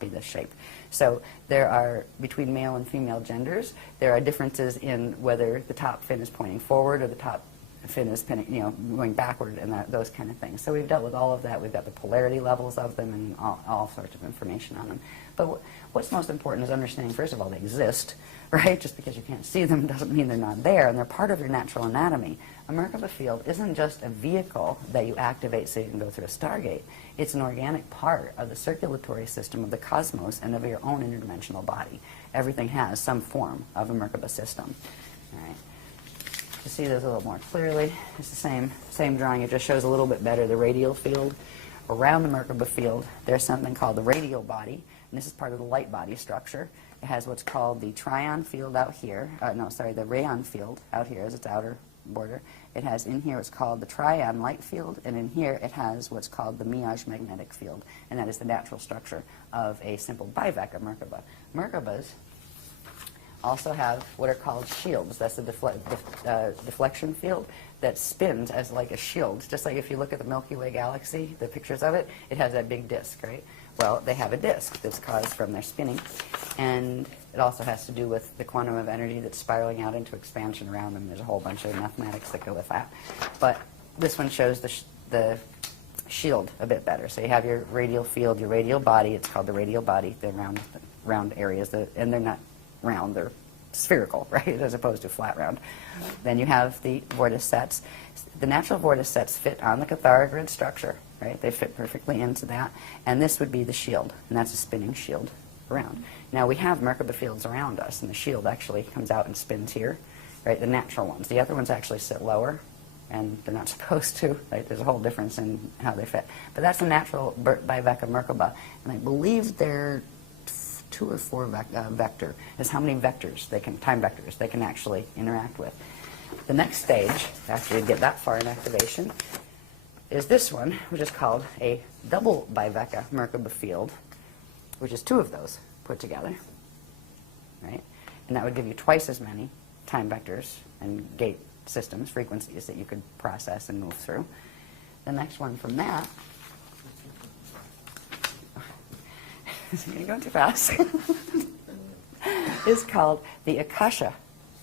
be this shape. So there are, between male and female genders, there are differences in whether the top fin is pointing forward or the top fin is going backward and those kind of things. So we've dealt with all of that. We've got the polarity levels of them and all sorts of information on them. But what's most important is understanding, first of all, they exist, right? Just because you can't see them doesn't mean they're not there, and they're part of your natural anatomy. A Merkaba field isn't just a vehicle that you activate so you can go through a Stargate. It's an organic part of the circulatory system of the cosmos and of your own interdimensional body. Everything has some form of a Merkaba system. All right. to see this a little more clearly, it's the same drawing. It just shows a little bit better the radial field. Around the Merkaba field, there's something called the radial body, and this is part of the light body structure. It has what's called the trion field out here. The rayon field out here as its outer border. It has in here what's called the trion light field, and in here it has what's called the Miage magnetic field, and that is the natural structure of a simple biveka Merkaba. Merkabas also have what are called shields. That's the deflection field that spins as like a shield. Just like if you look at the Milky Way galaxy, the pictures of it, it has that big disk, right? Well, they have a disk that's caused from their spinning, and it also has to do with the quantum of energy that's spiraling out into expansion around them. There's a whole bunch of mathematics that go with that. But this one shows the shield a bit better. So you have your radial field, your radial body. It's called the radial body. They're round areas, and they're not round, they're spherical, right, as opposed to flat round. Then you have the vorticets. The natural vorticets fit on the Cathara grid structure, right? They fit perfectly into that. And this would be the shield, and that's a spinning shield around. Now we have Merkaba fields around us, and the shield actually comes out and spins here, right, the natural ones. The other ones actually sit lower, and they're not supposed to, right? There's a whole difference in how they fit. But that's the natural biveka Merkaba, and I believe they're 2 or 4 vector is how many vectors time vectors they can actually interact with. The next stage, after you get that far in activation, is this one, which is called a double biveka Merkaba field, which is 2 of those put together, right? And that would give you twice as many time vectors and gate systems, frequencies that you could process and move through. The next one from that, you're going too fast, is called the Akasha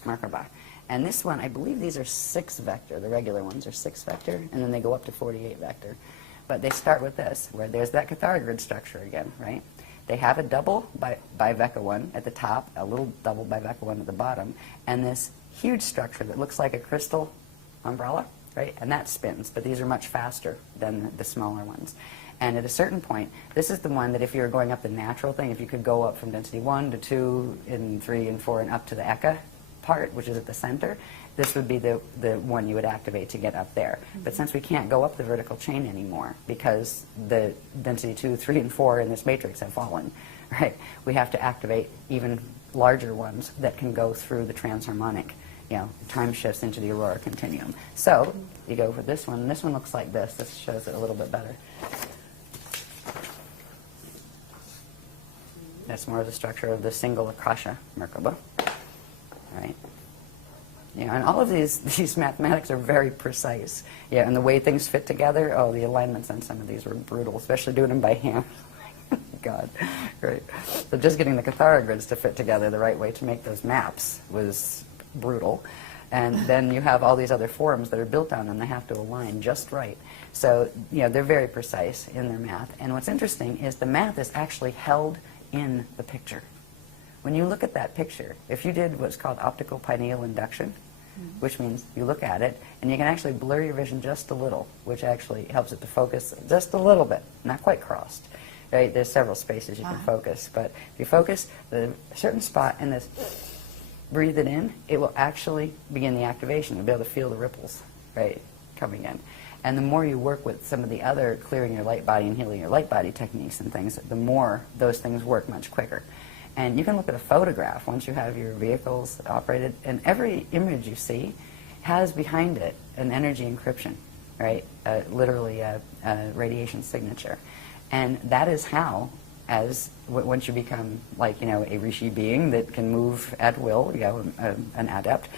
Merkaba. And this one, I believe these are 6 vector. The regular ones are 6 vector, and then they go up to 48 vector. But they start with this, where there's that Cathara grid structure again, right? They have a double biveka one at the top, a little double biveka one at the bottom, and this huge structure that looks like a crystal umbrella, right? And that spins, but these are much faster than the smaller ones. And at a certain point, this is the one that if you were going up the natural thing, if you could go up from density 1 to 2 and 3 and 4 and up to the Eka part, which is at the center, this would be the one you would activate to get up there. But since we can't go up the vertical chain anymore because the density 2, 3, and 4 in this matrix have fallen, right, we have to activate even larger ones that can go through the transharmonic, time shifts into the Aurora continuum. So you go for this one, and this one looks like this. This shows it a little bit better. That's more of the structure of the single Akasha Merkaba, right? And all of these mathematics are very precise. And the way things fit together, the alignments on some of these were brutal, especially doing them by hand. God, right? So just getting the Cathara grids to fit together the right way to make those maps was brutal. And then you have all these other forms that are built on them. They have to align just right. So, they're very precise in their math. And what's interesting is the math is actually held in the picture. When you look at that picture, if you did what's called optical pineal induction, which means you look at it and you can actually blur your vision just a little, which actually helps it to focus just a little bit, not quite crossed. Right? There's several spaces you can focus, but if you focus a certain spot and this, breathe it in, it will actually begin the activation. You'll be able to feel the ripples, right, coming in. And the more you work with some of the other clearing your light body and healing your light body techniques and things, the more those things work much quicker. And you can look at a photograph once you have your vehicles operated, and every image you see has behind it an energy encryption, right? Literally a radiation signature. And that is how, once you become like, a rishi being that can move at will, an adept,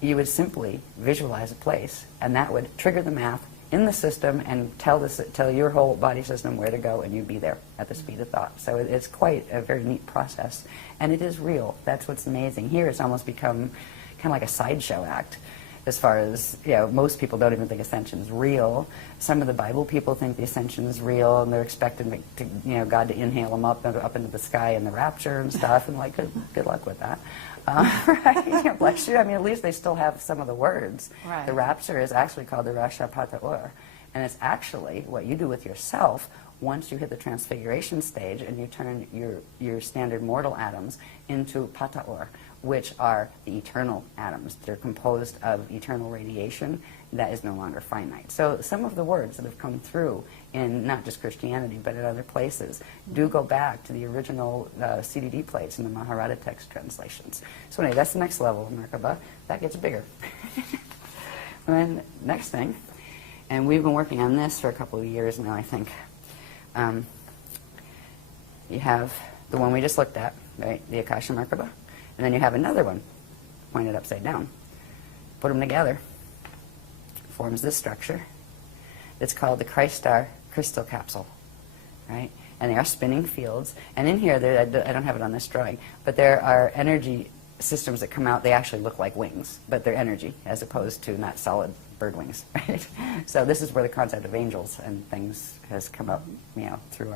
you would simply visualize a place, and that would trigger the math in the system and tell your whole body system where to go, and you'd be there at the speed of thought. So it's quite a very neat process, and it is real. That's what's amazing. Here it's almost become kind of like a sideshow act, as far as, most people don't even think Ascension is real. Some of the Bible people think the Ascension is real, and they're expecting God to inhale them up into the sky in the rapture and stuff, and like, good luck with that. Right? Bless you. I mean, at least they still have some of the words. Right. The rapture is actually called the Rashapata Ur, and it's actually what you do with yourself once you hit the transfiguration stage and you turn your standard mortal atoms into pataor, which are the eternal atoms. They're composed of eternal radiation that is no longer finite. So some of the words that have come through in not just Christianity but in other places do go back to the original CDD plates in the Mahabharata text translations. So anyway, that's the next level of Merkaba. That gets bigger. And next thing, and we've been working on this for a couple of years now, I think. You have the one we just looked at, right, the Akasha Merkaba, and then you have another one pointed upside down. Put them together, forms this structure. It's called the Christ Star Crystal Capsule, right? And they are spinning fields. And in here, I don't have it on this drawing, but there are energy systems that come out. They actually look like wings, but they're energy as opposed to not solid bird wings, right? So this is where the concept of angels and things has come up, through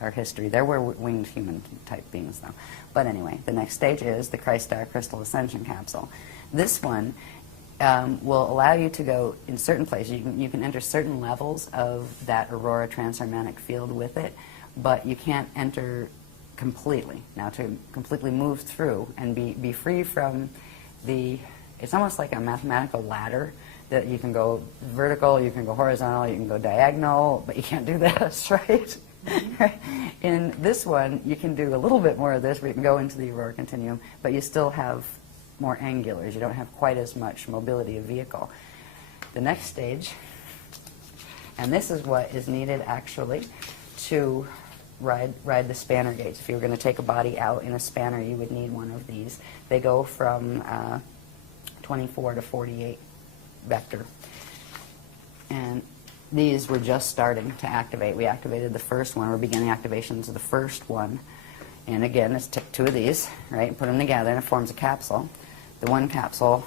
our history. There were winged human type beings though. But anyway, the next stage is the Christ Star Crystal Ascension Capsule. This one will allow you to go in certain places. You can enter certain levels of that aurora transharmonic field with it, but you can't enter completely. Now, to completely move through and be free from it's almost like a mathematical ladder that you can go vertical, you can go horizontal, you can go diagonal, but you can't do this, right? In this one, you can do a little bit more of this, where you can go into the aurora continuum, but you still have more angulars. You don't have quite as much mobility of vehicle. The next stage, and this is what is needed actually to ride the spanner gates. If you were going to take a body out in a spanner, you would need one of these. They go from 24 to 48 vector. And these were just starting to activate. We activated the first one. We're beginning activations of the first one. And again, let's take two of these, right, put them together, and it forms a capsule. The one capsule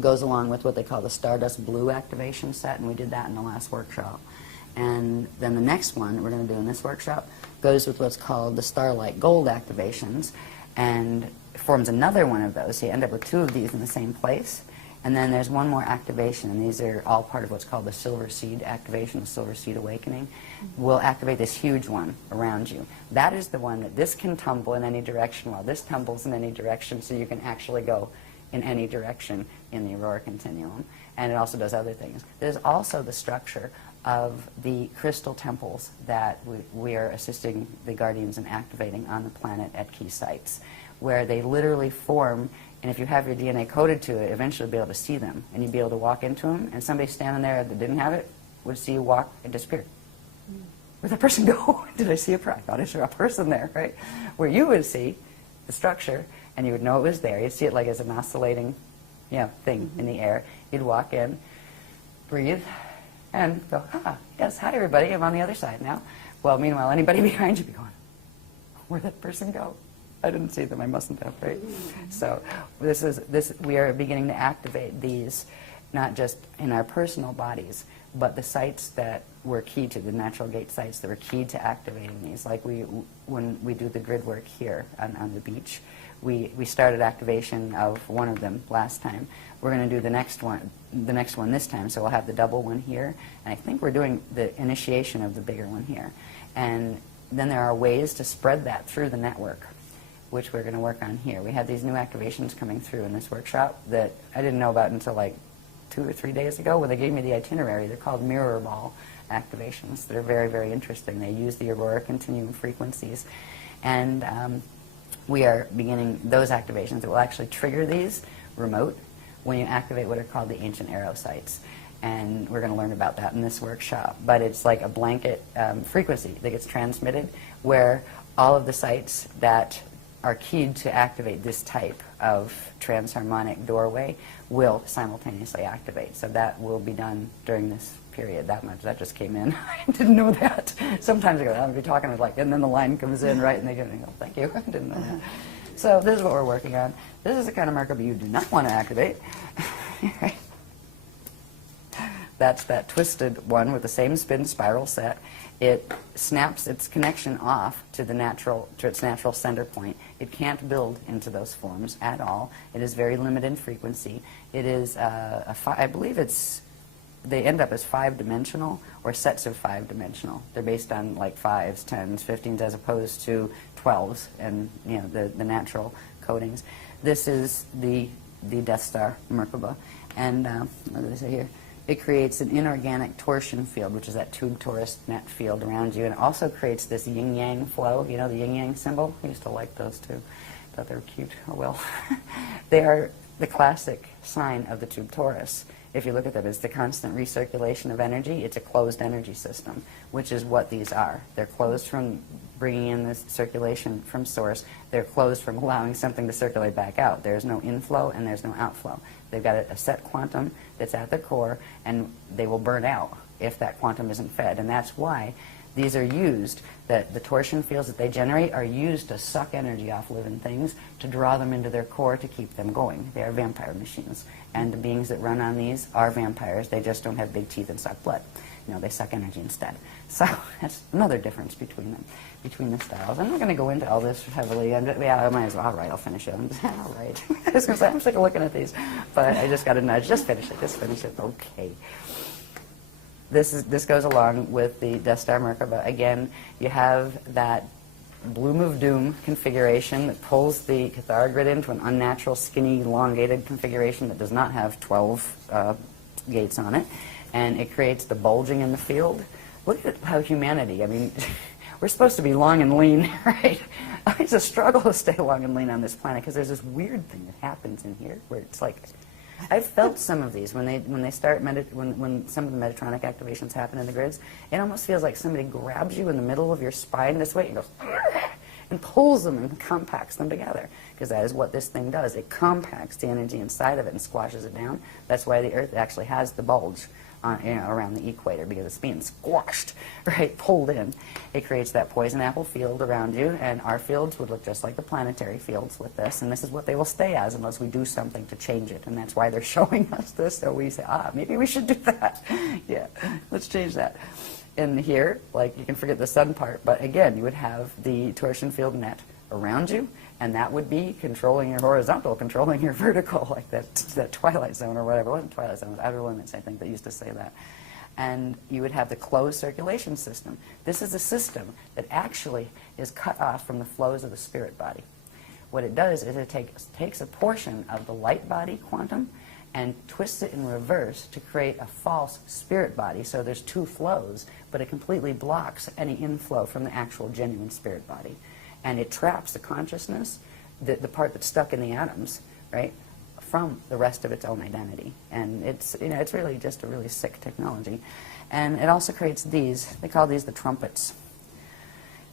goes along with what they call the Stardust Blue activation set, and we did that in the last workshop. And then the next one that we're going to do in this workshop goes with what's called the Starlight Gold activations, and forms another one of those. So you end up with two of these in the same place. And then there's one more activation, and these are all part of what's called the Silver Seed activation, the Silver Seed Awakening. We'll activate this huge one around you. That is the one that this can tumble in any direction, while this tumbles in any direction, so you can actually go in any direction in the aurora continuum. And it also does other things. There's also the structure of the crystal temples that we are assisting the guardians in activating on the planet at key sites, where they literally form. And if you have your DNA coded to it, eventually you'll be able to see them. And you'd be able to walk into them, and somebody standing there that didn't have it would see you walk and disappear. Where'd that person go? Did I see I thought I saw a person there, right? Where you would see the structure, and you would know it was there. You'd see it like as an oscillating thing in the air. You'd walk in, breathe, and go, yes, hi everybody, I'm on the other side now. Well, meanwhile, anybody behind you be going, where'd that person go? I didn't see them, I mustn't have, right? So we are beginning to activate these, not just in our personal bodies, but the sites that were key to, the natural gate sites that were key to activating these. Like when we do the grid work here on the beach, we started activation of one of them last time. We're going to do the next one this time, so we'll have the double one here, and I think we're doing the initiation of the bigger one here. And then there are ways to spread that through the network, which we're going to work on here. We had these new activations coming through in this workshop that I didn't know about until like 2 or 3 days ago when they gave me the itinerary. They're called mirror ball activations. They're very, very interesting. They use the aurora continuum frequencies. And we are beginning those activations that will actually trigger these remote when you activate what are called the ancient arrow sites. And we're going to learn about that in this workshop. But it's like a blanket frequency that gets transmitted where all of the sites that are keyed to activate this type of transharmonic doorway will simultaneously activate. So that will be done during this period. That just came in. I didn't know that. Sometimes I go, I'll be talking like, and then the line comes in, right, and they go, thank you, I didn't know that. So this is what we're working on. This is the kind of Merkaba you do not want to activate. That's that twisted one with the same spin spiral set. It snaps its connection off to its natural center point. It can't build into those forms at all. It is very limited in frequency. It is I believe it's they end up as 5-dimensional or sets of 5-dimensional. They're based on like 5s, 10s, 15s as opposed to 12s and the natural codings. This is the Death Star Merkaba, and what did I say here? It creates an inorganic torsion field, which is that tube torus net field around you, and it also creates this yin-yang flow. You know the yin-yang symbol? I used to like those too. Thought they were cute. Oh well. They are the classic sign of the tube torus. If you look at them, it's the constant recirculation of energy. It's a closed energy system, which is what these are. They're closed from bringing in this circulation from source. They're closed from allowing something to circulate back out. There's no inflow and there's no outflow. They've got a set quantum that's at their core, and they will burn out if that quantum isn't fed. And that's why these are used, that the torsion fields that they generate are used to suck energy off living things, to draw them into their core to keep them going. They are vampire machines. And the beings that run on these are vampires. They just don't have big teeth and suck blood. They suck energy instead. So that's another difference between them, between the styles. I'm not going to go into all this heavily. I might as well. All right, I'll finish it. All right. I was going to say, I'm sick of looking at these. But I just got a nudge. Just finish it. Just finish it. Okay. This goes along with the Death Star Merkaba. Again, you have that Bloom of Doom configuration that pulls the Cathara grid into an unnatural, skinny, elongated configuration that does not have 12 gates on it. And it creates the bulging in the field. Look at how humanity, we're supposed to be long and lean, right? It's a struggle to stay long and lean on this planet because there's this weird thing that happens in here where it's like, I've felt some of these when they start when some of the Metatronic activations happen in the grids. It almost feels like somebody grabs you in the middle of your spine this way and goes and pulls them and compacts them together, because that is what this thing does. It compacts the energy inside of it and squashes it down. That's why the Earth actually has the bulge around the equator, because it's being squashed, right, pulled in. It creates that poison apple field around you, and our fields would look just like the planetary fields with this, and this is what they will stay as unless we do something to change it, and that's why they're showing us this, so we say, maybe we should do that. Yeah, let's change that. In here, like, you can forget the sun part, but again, you would have the torsion field net around you, and that would be controlling your horizontal, controlling your vertical, like that Twilight Zone or whatever. It wasn't Twilight Zone, it was Outer Limits, I think, that used to say that. And you would have the closed circulation system. This is a system that actually is cut off from the flows of the spirit body. What it does is it takes a portion of the light body quantum and twists it in reverse to create a false spirit body. So there's two flows, but it completely blocks any inflow from the actual genuine spirit body. And it traps the consciousness, the part that's stuck in the atoms, right, from the rest of its own identity. And it's really just a really sick technology. And it also creates these. They call these the trumpets.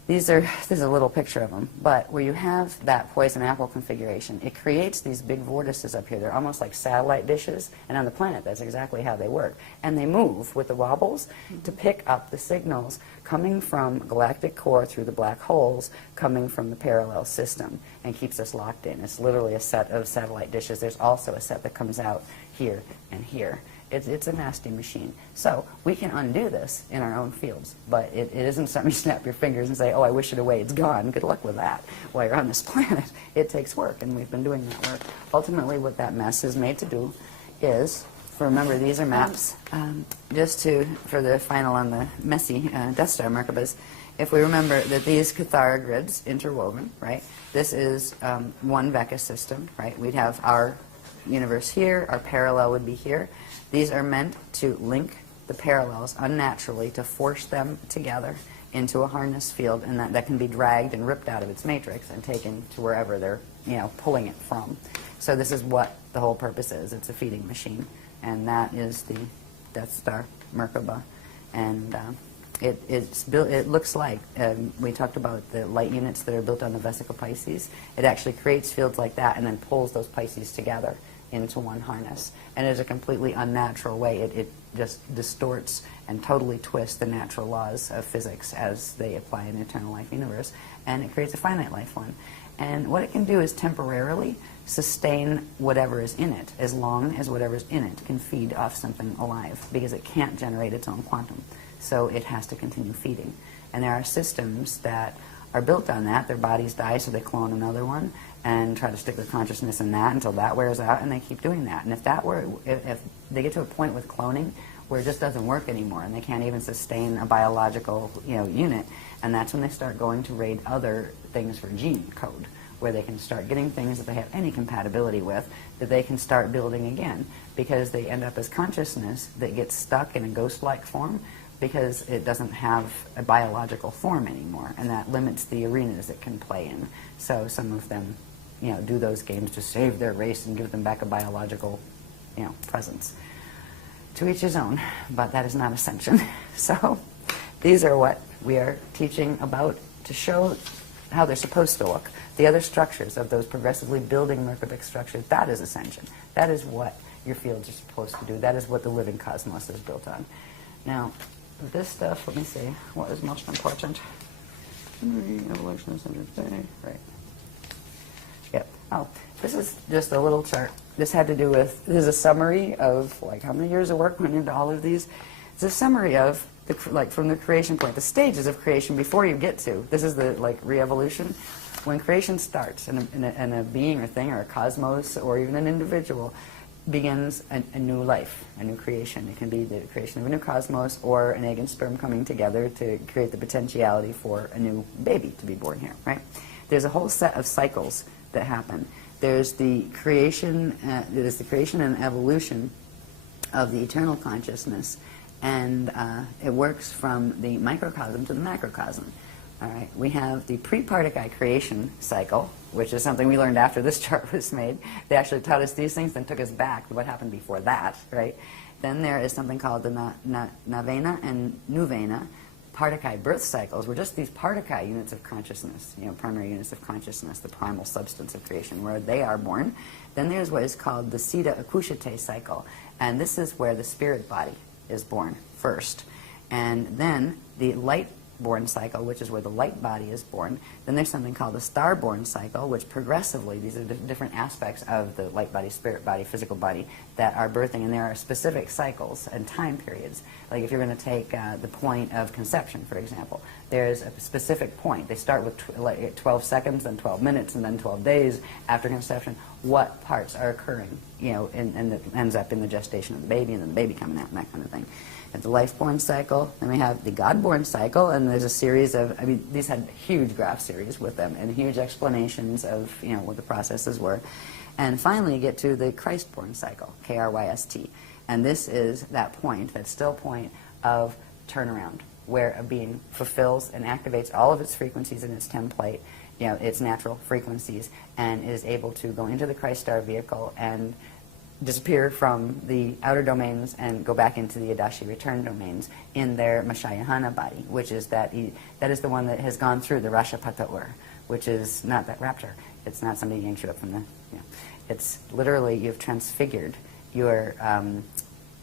This is a little picture of them, but where you have that poison apple configuration, it creates these big vortices up here. They're almost like satellite dishes, and on the planet, that's exactly how they work. And they move with the wobbles to pick up the signals coming from galactic core through the black holes, coming from the parallel system, and keeps us locked in. It's literally a set of satellite dishes. There's also a set that comes out here and here. It's a nasty machine. So we can undo this in our own fields, but it isn't something you snap your fingers and say, oh, I wish it away, it's gone. Good luck with that. While you're on this planet, it takes work, and we've been doing that work. Ultimately, what that mess is made to do is, remember, these are maps, for the final on the messy Death Star Merkabas, if we remember that these Cathara grids, interwoven, right, this is one Vecca system, right? We'd have our universe here, our parallel would be here. These are meant to link the parallels unnaturally to force them together into a harness field, and that can be dragged and ripped out of its matrix and taken to wherever they're pulling it from. So this is what the whole purpose is. It's a feeding machine, and that is the Death Star Merkaba. And it looks like, we talked about the light units that are built on the Vesica Pisces. It actually creates fields like that and then pulls those Pisces together into one harness. And it is a completely unnatural way. It just distorts and totally twists the natural laws of physics as they apply in the eternal life universe, and it creates a finite life one. And what it can do is temporarily sustain whatever is in it, as long as whatever's in it can feed off something alive, because it can't generate its own quantum. So it has to continue feeding. And there are systems that are built on that. Their bodies die, so they clone another one and try to stick their consciousness in that until that wears out, and they keep doing that. And if they get to a point with cloning where it just doesn't work anymore, and they can't even sustain a biological, unit. And that's when they start going to raid other things for gene code, where they can start getting things that they have any compatibility with that they can start building again, because they end up as consciousness that gets stuck in a ghost-like form because it doesn't have a biological form anymore, and that limits the arenas it can play in. So some of them, do those games to save their race and give them back a biological, presence. To each his own, but that is not Ascension. So these are what we are teaching about to show how they're supposed to look. The other structures of those progressively building Merkabah structures, that is Ascension. That is what your fields are supposed to do. That is what the living cosmos is built on. Now, this stuff, let me see, what is most important? Evolution, Ascension, right. Yep. Oh, this is just a little chart. This had to do with, this is a summary of, like, how many years of work went into all of these. It's a summary of, from the creation point, the stages of creation before you get to. This is the, re-evolution. When creation starts, and a being or thing or a cosmos or even an individual begins a new life, a new creation. It can be the creation of a new cosmos or an egg and sperm coming together to create the potentiality for a new baby to be born here, right? There's a whole set of cycles that happen. There's the creation, and evolution of the eternal consciousness, and it works from the microcosm to the macrocosm. All right, we have the pre-Partakai creation cycle, which is something we learned after this chart was made. They actually taught us these things, then took us back to what happened before that, right? Then there is something called the Navena and Nuvena Partakai birth cycles, were just these Partakai units of consciousness, primary units of consciousness, the primal substance of creation, where they are born. Then there's what is called the Siddha Akushate cycle, and this is where the spirit body is born first. And then the light-born cycle, which is where the light body is born. Then there's something called the star-born cycle, which progressively, these are different aspects of the light body, spirit body, physical body that are birthing, and there are specific cycles and time periods. Like if you're going to take the point of conception, for example, there's a specific point. They start with 12 seconds, then 12 minutes, and then 12 days after conception. What parts are occurring, and it ends up in the gestation of the baby, and then the baby coming out, and that kind of thing. At the life-born cycle, then we have the God-born cycle, and there's a series of, these had huge graph series with them, and huge explanations of, what the processes were. And finally you get to the Christ-born cycle, K-R-Y-S-T. And this is that point, that still point of turnaround, where a being fulfills and activates all of its frequencies in its template, its natural frequencies, and is able to go into the Christ star vehicle and disappear from the outer domains and go back into the Adashi return domains in their Ashayana body, which is that is the one that has gone through the Rashapata Ur, which is not that rapture. It's not somebody yanks you up from the, it's literally you've transfigured your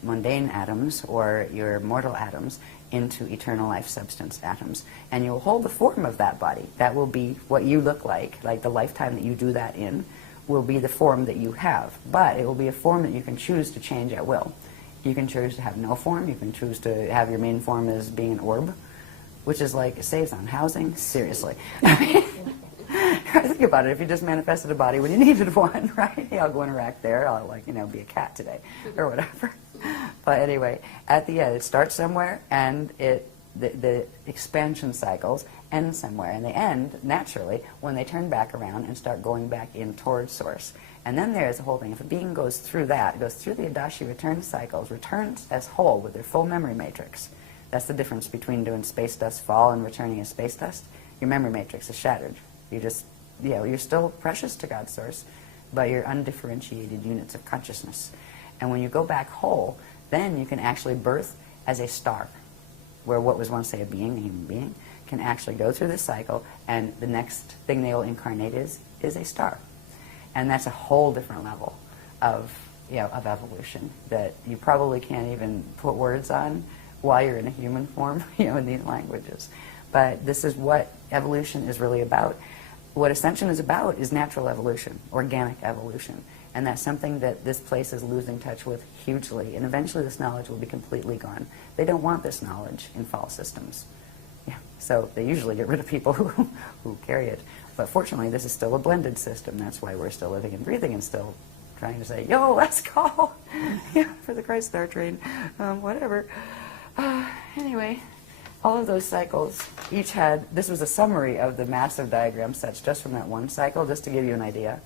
mundane atoms or your mortal atoms into eternal life substance atoms. And you'll hold the form of that body. That will be what you look like the lifetime that you do that in will be the form that you have. But it will be a form that you can choose to change at will. You can choose to have no form. You can choose to have your main form as being an orb, which is like, it saves on housing. Seriously. Think about it. If you just manifested a body when you needed one, right? I'll go interact there. I'll, be a cat today or whatever. But anyway, at the end, it starts somewhere, and the expansion cycles end somewhere, and they end naturally when they turn back around and start going back in towards source. And then there's the whole thing. If a being goes through that, goes through the Adashi return cycles, returns as whole with their full memory matrix. That's the difference between doing space dust fall and returning as space dust. Your memory matrix is shattered. You just, you're still precious to God's source, but you're undifferentiated units of consciousness. And when you go back whole, then you can actually birth as a star, where what was once, say, a being, a human being, can actually go through this cycle, and the next thing they will incarnate is a star. And that's a whole different level of evolution that you probably can't even put words on while you're in a human form, in these languages. But this is what evolution is really about. What Ascension is about is natural evolution, organic evolution. And that's something that this place is losing touch with hugely. And eventually this knowledge will be completely gone. They don't want this knowledge in false systems. So they usually get rid of people who carry it. But fortunately, this is still a blended system. That's why we're still living and breathing and still trying to say, yo, let's go for the Christ Star train, whatever. Anyway, all of those cycles each had, this was a summary of the massive diagram sets just from that one cycle, just to give you an idea.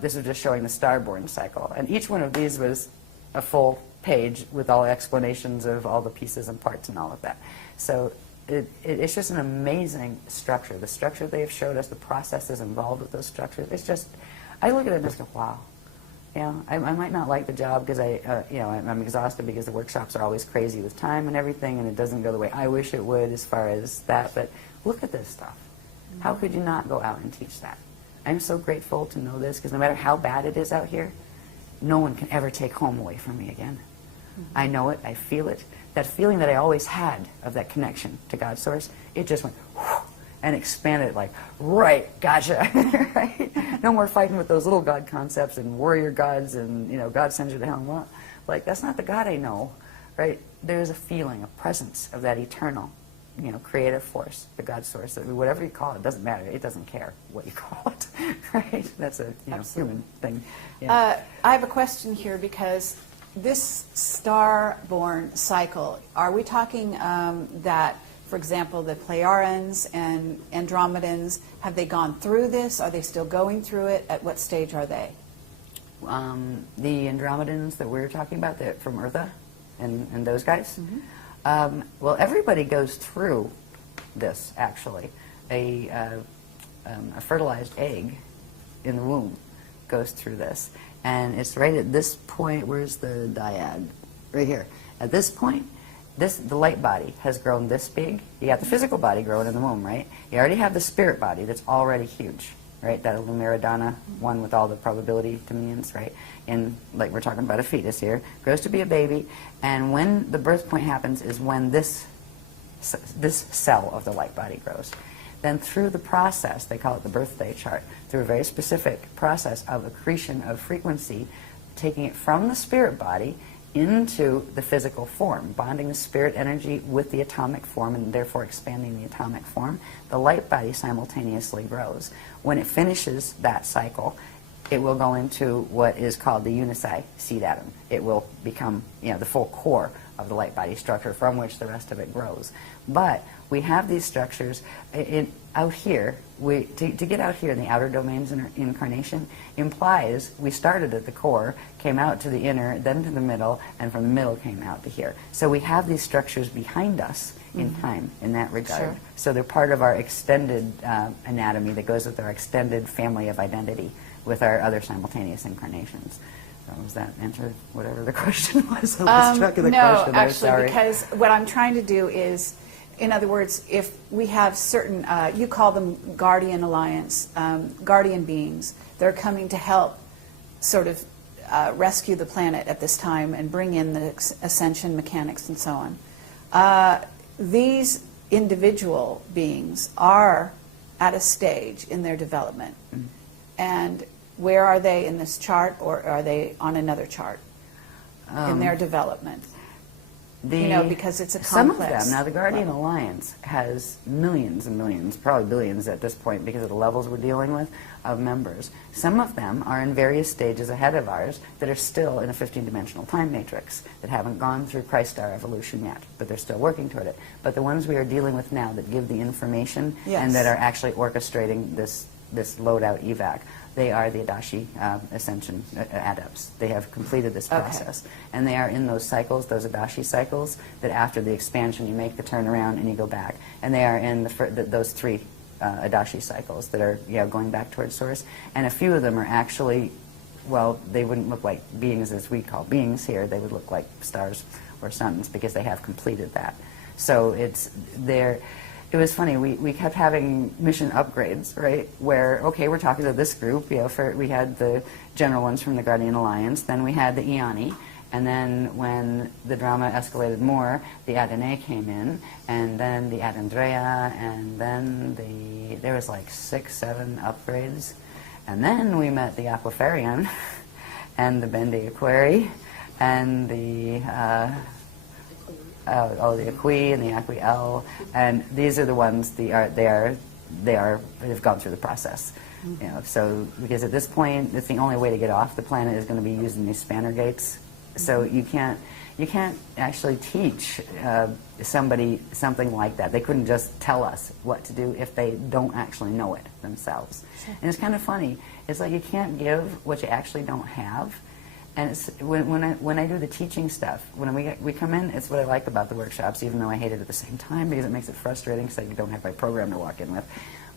This was just showing the star-born cycle. And each one of these was a full page with all explanations of all the pieces and parts and all of that. So it's just an amazing structure. The structure they have showed us, the processes involved with those structures, it's just, I look at it and just go, wow. You know, I might not like the job because I'm exhausted because the workshops are always crazy with time and everything, and it doesn't go the way I wish it would as far as that. But look at this stuff. How could you not go out and teach that? I'm so grateful to know this, because no matter how bad it is out here, no one can ever take home away from me again. I know it. I feel it. That feeling that I always had of that connection to God's source, it just went whoosh, and expanded like, right, gotcha. Right? No more fighting with those little God concepts and warrior gods and, God sends you to hell and what. Like, that's not the God I know, right? There's a feeling, a presence of that eternal, creative force, the God source. Whatever you call it, doesn't matter. It doesn't care what you call it, right? That's a human thing. Yeah. I have a question here, because this star-born cycle, are we talking that, for example, the Pleiadians and Andromedans, have they gone through this? Are they still going through it? At what stage are they? The Andromedans that we're talking about, from Eartha and those guys, well, everybody goes through this, actually. A fertilized egg in the womb goes through this. And it's right at this point, where's the dyad? Right here. At this point, the light body has grown this big. You got the physical body growing in the womb, right? You already have the spirit body that's already huge, right? That Lumiridana one with all the probability dominions, right? And like we're talking about a fetus here, grows to be a baby, and when the birth point happens is when this cell of the light body grows. Then through the process, they call it the birthday chart, through a very specific process of accretion of frequency, taking it from the spirit body into the physical form, bonding the spirit energy with the atomic form and therefore expanding the atomic form, the light body simultaneously grows. When it finishes that cycle, it will go into what is called the unici seed atom. It will become, the full core of the light body structure from which the rest of it grows. But we have these structures out here. To get out here in the outer domains in incarnation implies we started at the core, came out to the inner, then to the middle, and from the middle came out to here. So we have these structures behind us in time in that regard. Sure. So they're part of our extended anatomy that goes with our extended family of identity with our other simultaneous incarnations. Does that answer whatever the question was? I lost track of the question. No, I'm actually, sorry. because what I'm trying to do is, in other words, if we have certain, you call them guardian alliance, guardian beings, they're coming to help sort of rescue the planet at this time and bring in the ascension mechanics and so on. These individual beings are at a stage in their development. And where are they in this chart, or are they on another chart in their development? Because it's a complex. Some of them, now the Guardian Alliance has millions and millions, probably billions at this point because of the levels we're dealing with, of members. Some of them are in various stages ahead of ours that are still in a 15-dimensional time matrix, that haven't gone through Christ Star evolution yet, but they're still working toward it. But the ones we are dealing with now that give the information and that are actually orchestrating this load-out evac, they are the Adashi Ascension adepts. They have completed this process. And they are in those cycles, those Adashi cycles, that after the expansion you make the turnaround and you go back. And they are in those three Adashi cycles that are going back towards Source. And a few of them are actually, well, they wouldn't look like beings as we call beings here. They would look like stars or suns because they have completed that. So it's there. It was funny, we kept having mission upgrades, right, where, okay, we're talking to this group, we had the general ones from the Guardian Alliance, then we had the Iani, and then when the drama escalated more, the Adene came in, and then the Adandrea, and then there was like 6, 7 upgrades, and then we met the Aquafarian, and the Bendi Aquari, and the the Aqui and the Aqui L, and these are the ones, they are they've gone through the process. You know, so because at this point, it's the only way to get off the planet is going to be using these spanner gates. So you can't actually teach somebody something like that. They couldn't just tell us what to do if they don't actually know it themselves. Sure. And it's kind of funny. It's like you can't give what you actually don't have. And it's, when I do the teaching stuff, when we come in, it's what I like about the workshops, even though I hate it at the same time because it makes it frustrating because I don't have my program to walk in with.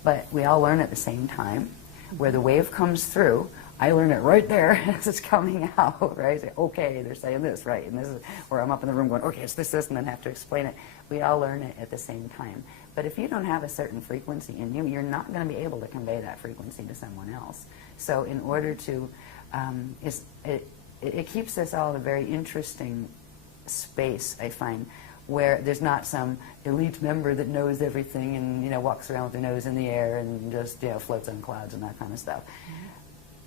But we all learn at the same time. Where the wave comes through, I learn it right there as it's coming out, right? I say, okay, they're saying this, right? And this is where I'm up in the room going, okay, it's this, and then have to explain it. We all learn it at the same time. But if you don't have a certain frequency in you, you're not going to be able to convey that frequency to someone else. So in order to, it keeps us all in a very interesting space, I find, where there's not some elite member that knows everything and, you know, walks around with their nose in the air and just, you know, floats on clouds and that kind of stuff.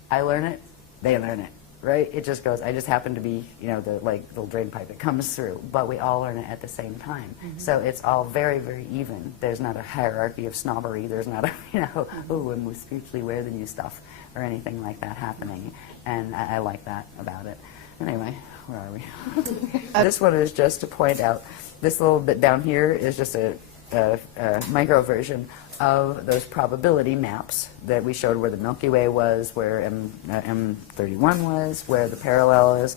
I learn it, they learn it, right? It just goes, I just happen to be, you know, the like little drain pipe that comes through, but we all learn it at the same time. So it's all very, very even. There's not a hierarchy of snobbery. There's not a, you know, oh, I'm more spiritually aware than you stuff or anything like that happening. And I like that about it. Anyway, where are we? This one is just to point out, this little bit down here is just a micro version of those probability maps that we showed where the Milky Way was, where M31 was, where the parallel is.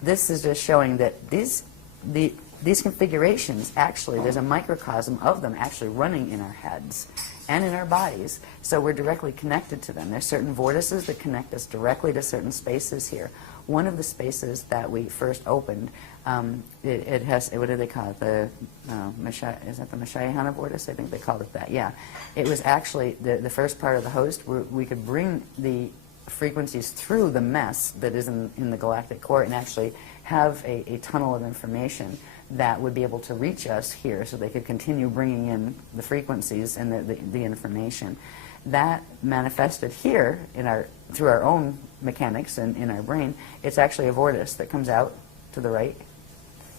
This is just showing that these configurations, actually, there's a microcosm of them actually running in our heads and in our bodies, so we're directly connected to them. There's certain vortices that connect us directly to certain spaces here. One of the spaces that we first opened, it has, what do they call it? The is that the Ashayana vortice? I think they called it that. Yeah, it was actually the first part of the host where we could bring the frequencies through the mess that is in the galactic core and actually have a tunnel of information that would be able to reach us here, so they could continue bringing in the frequencies and the information. That manifested here through our own mechanics and in our brain. It's actually a vortice that comes out to the right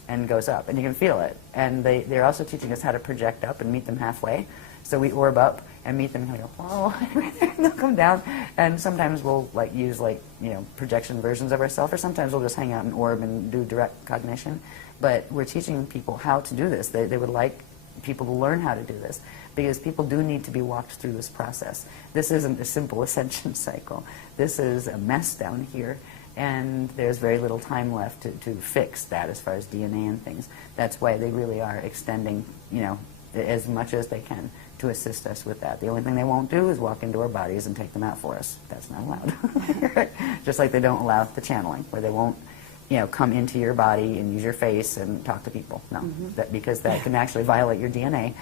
and goes up, and you can feel it. And they're also teaching us how to project up and meet them halfway. So we orb up and meet them, and we go, oh, and they'll come down. And sometimes we'll use projection versions of ourselves, or sometimes we'll just hang out and orb and do direct cognition. But we're teaching people how to do this. They would like people to learn how to do this, because people do need to be walked through this process. This isn't a simple ascension cycle. This is a mess down here, and there's very little time left to fix that as far as DNA and things. That's why they really are extending, as much as they can to assist us with that. The only thing they won't do is walk into our bodies and take them out for us. That's not allowed. Just like they don't allow the channeling, where they won't come into your body and use your face and talk to people. No, because that can actually violate your DNA,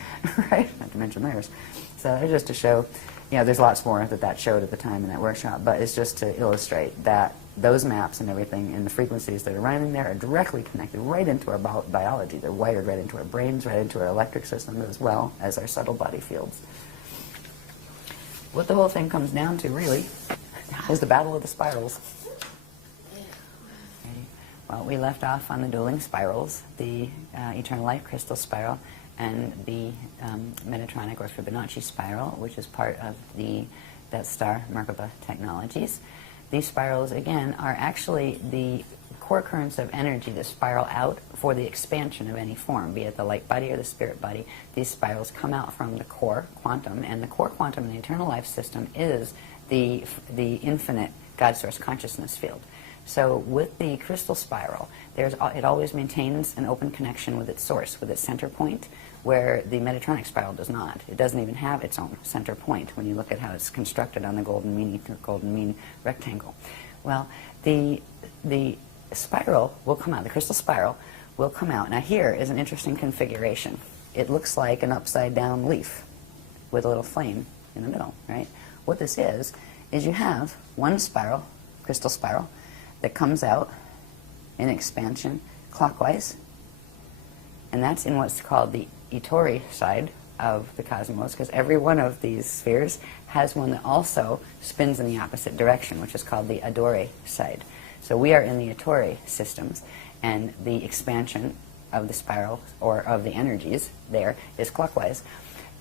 right? Not to mention theirs. So it's just to show, there's lots more that showed at the time in that workshop, but it's just to illustrate that those maps and everything and the frequencies that are running there are directly connected right into our biology. They're wired right into our brains, right into our electric system, as well as our subtle body fields. What the whole thing comes down to, really, is the battle of the spirals. Well, we left off on the dueling spirals, the Eternal Life Crystal Spiral and the Metatronic or Fibonacci Spiral, which is part of the Death Star Merkaba technologies. These spirals, again, are actually the core currents of energy that spiral out for the expansion of any form, be it the light body or the spirit body. These spirals come out from the core quantum, and the core quantum in the Eternal Life system is the infinite God Source consciousness field. So with the crystal spiral, it always maintains an open connection with its source, with its center point, where the Metatronic spiral does not. It doesn't even have its own center point when you look at how it's constructed on the golden mean rectangle. Well, the spiral will come out, the crystal spiral will come out. Now here is an interesting configuration. It looks like an upside down leaf with a little flame in the middle, right? What this is you have one spiral, crystal spiral, that comes out in expansion clockwise, and that's in what's called the Itori side of the cosmos, because every one of these spheres has one that also spins in the opposite direction, which is called the Adore side. So we are in the Itori systems, and the expansion of the spiral, or of the energies there, is clockwise.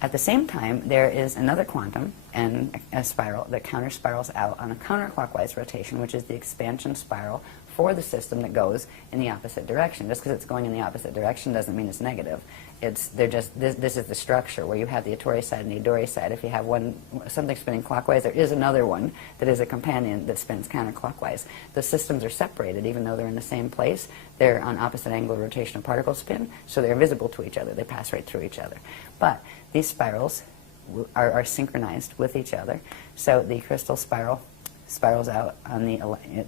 At the same time, there is another quantum and a spiral that counter-spirals out on a counterclockwise rotation, which is the expansion spiral for the system that goes in the opposite direction. Just because it's going in the opposite direction doesn't mean it's negative. This is the structure where you have the Ettore side and the Adore side. If you have something spinning clockwise, there is another one that is a companion that spins counterclockwise. The systems are separated, even though they're in the same place. They're on opposite angle rotation of particle spin, so they're invisible to each other. They pass right through each other. But these spirals are synchronized with each other. So the crystal spiral spirals out on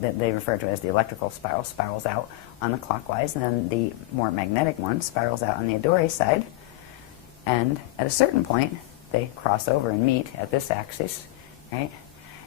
that they refer to as the electrical spiral, spirals out on the clockwise, and then the more magnetic one spirals out on the Adore side. And at a certain point, they cross over and meet at this axis, right?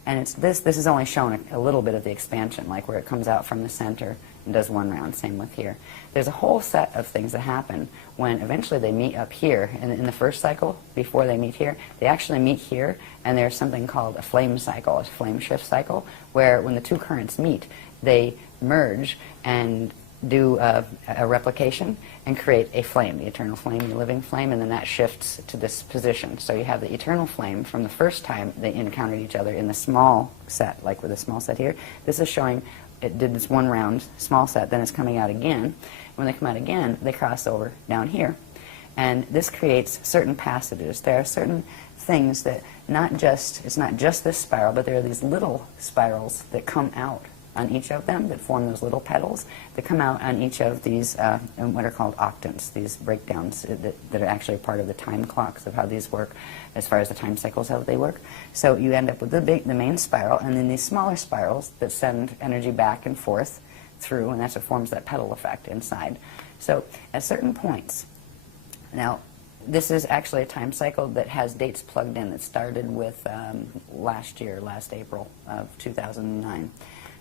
And this is only shown a little bit of the expansion, like where it comes out from the center and does one round. Same with here. There's a whole set of things that happen when eventually they meet up here. In the first cycle, before they meet here, they actually meet here, and there's something called a flame cycle, a flame shift cycle, where when the two currents meet, they merge and do a replication and create a flame, the eternal flame, the living flame, and then that shifts to this position. So you have the eternal flame from the first time they encountered each other in the small set, like with the small set here. This is showing it did this one round small set, then it's coming out again. When they come out again, they cross over down here. And this creates certain passages. There are certain things that it's not just this spiral, but there are these little spirals that come out on each of them that form those little petals that come out on each of these what are called octants, these breakdowns that are actually part of the time clocks of how these work as far as the time cycles, how they work. So you end up with the main spiral, and then these smaller spirals that send energy back and forth through, and that's what forms that petal effect inside. So at certain points, now this is actually a time cycle that has dates plugged in that started with last April of 2009.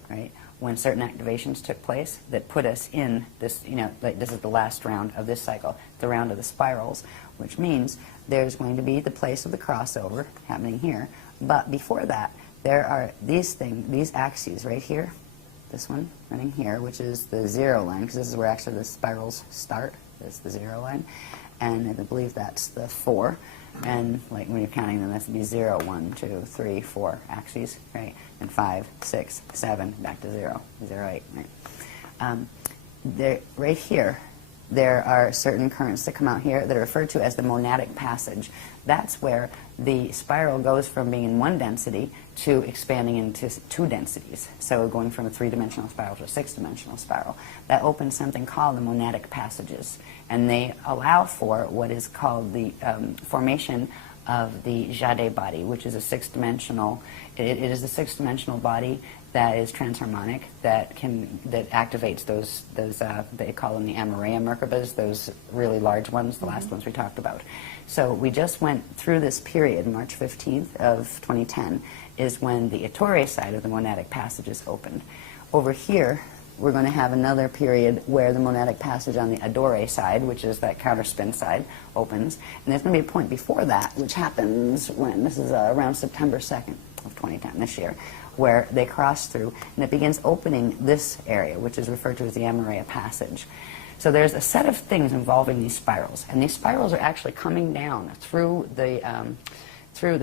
Right, when certain activations took place that put us in this, like this is the last round of this cycle, the round of the spirals, which means there's going to be the place of the crossover happening here. But before that, there are these axes right here, this one running here, which is the 0 line, because this is where actually the spirals start. This is the 0 line, and I believe that's the 4. And like when you're counting them, that's be 0, 1, 2, 3, 4 axes, right? And 5, 6, 7, back to 0, 0, 8, right? Right here, there are certain currents that come out here that are referred to as the monadic passage. That's where the spiral goes from being in one density to expanding into 2 densities. So going from a 3-dimensional spiral to a 6-dimensional spiral. That opens something called the monadic passages. And they allow for what is called the formation of the Jade body, which is a 6-dimensional, it is a 6-dimensional body that is transharmonic, that activates those they call them the Amareya Merkabas, those really large ones, the last ones we talked about. So we just went through this period, March 15th of 2010, is when the Ettore side of the monadic passages opened. Over here, we're going to have another period where the monadic passage on the Adore side, which is that counterspin side, opens. And there's going to be a point before that, which happens when, this is around September 2nd of 2010, this year, where they cross through, and it begins opening this area, which is referred to as the Amareya passage. So there's a set of things involving these spirals, and these spirals are actually coming down through the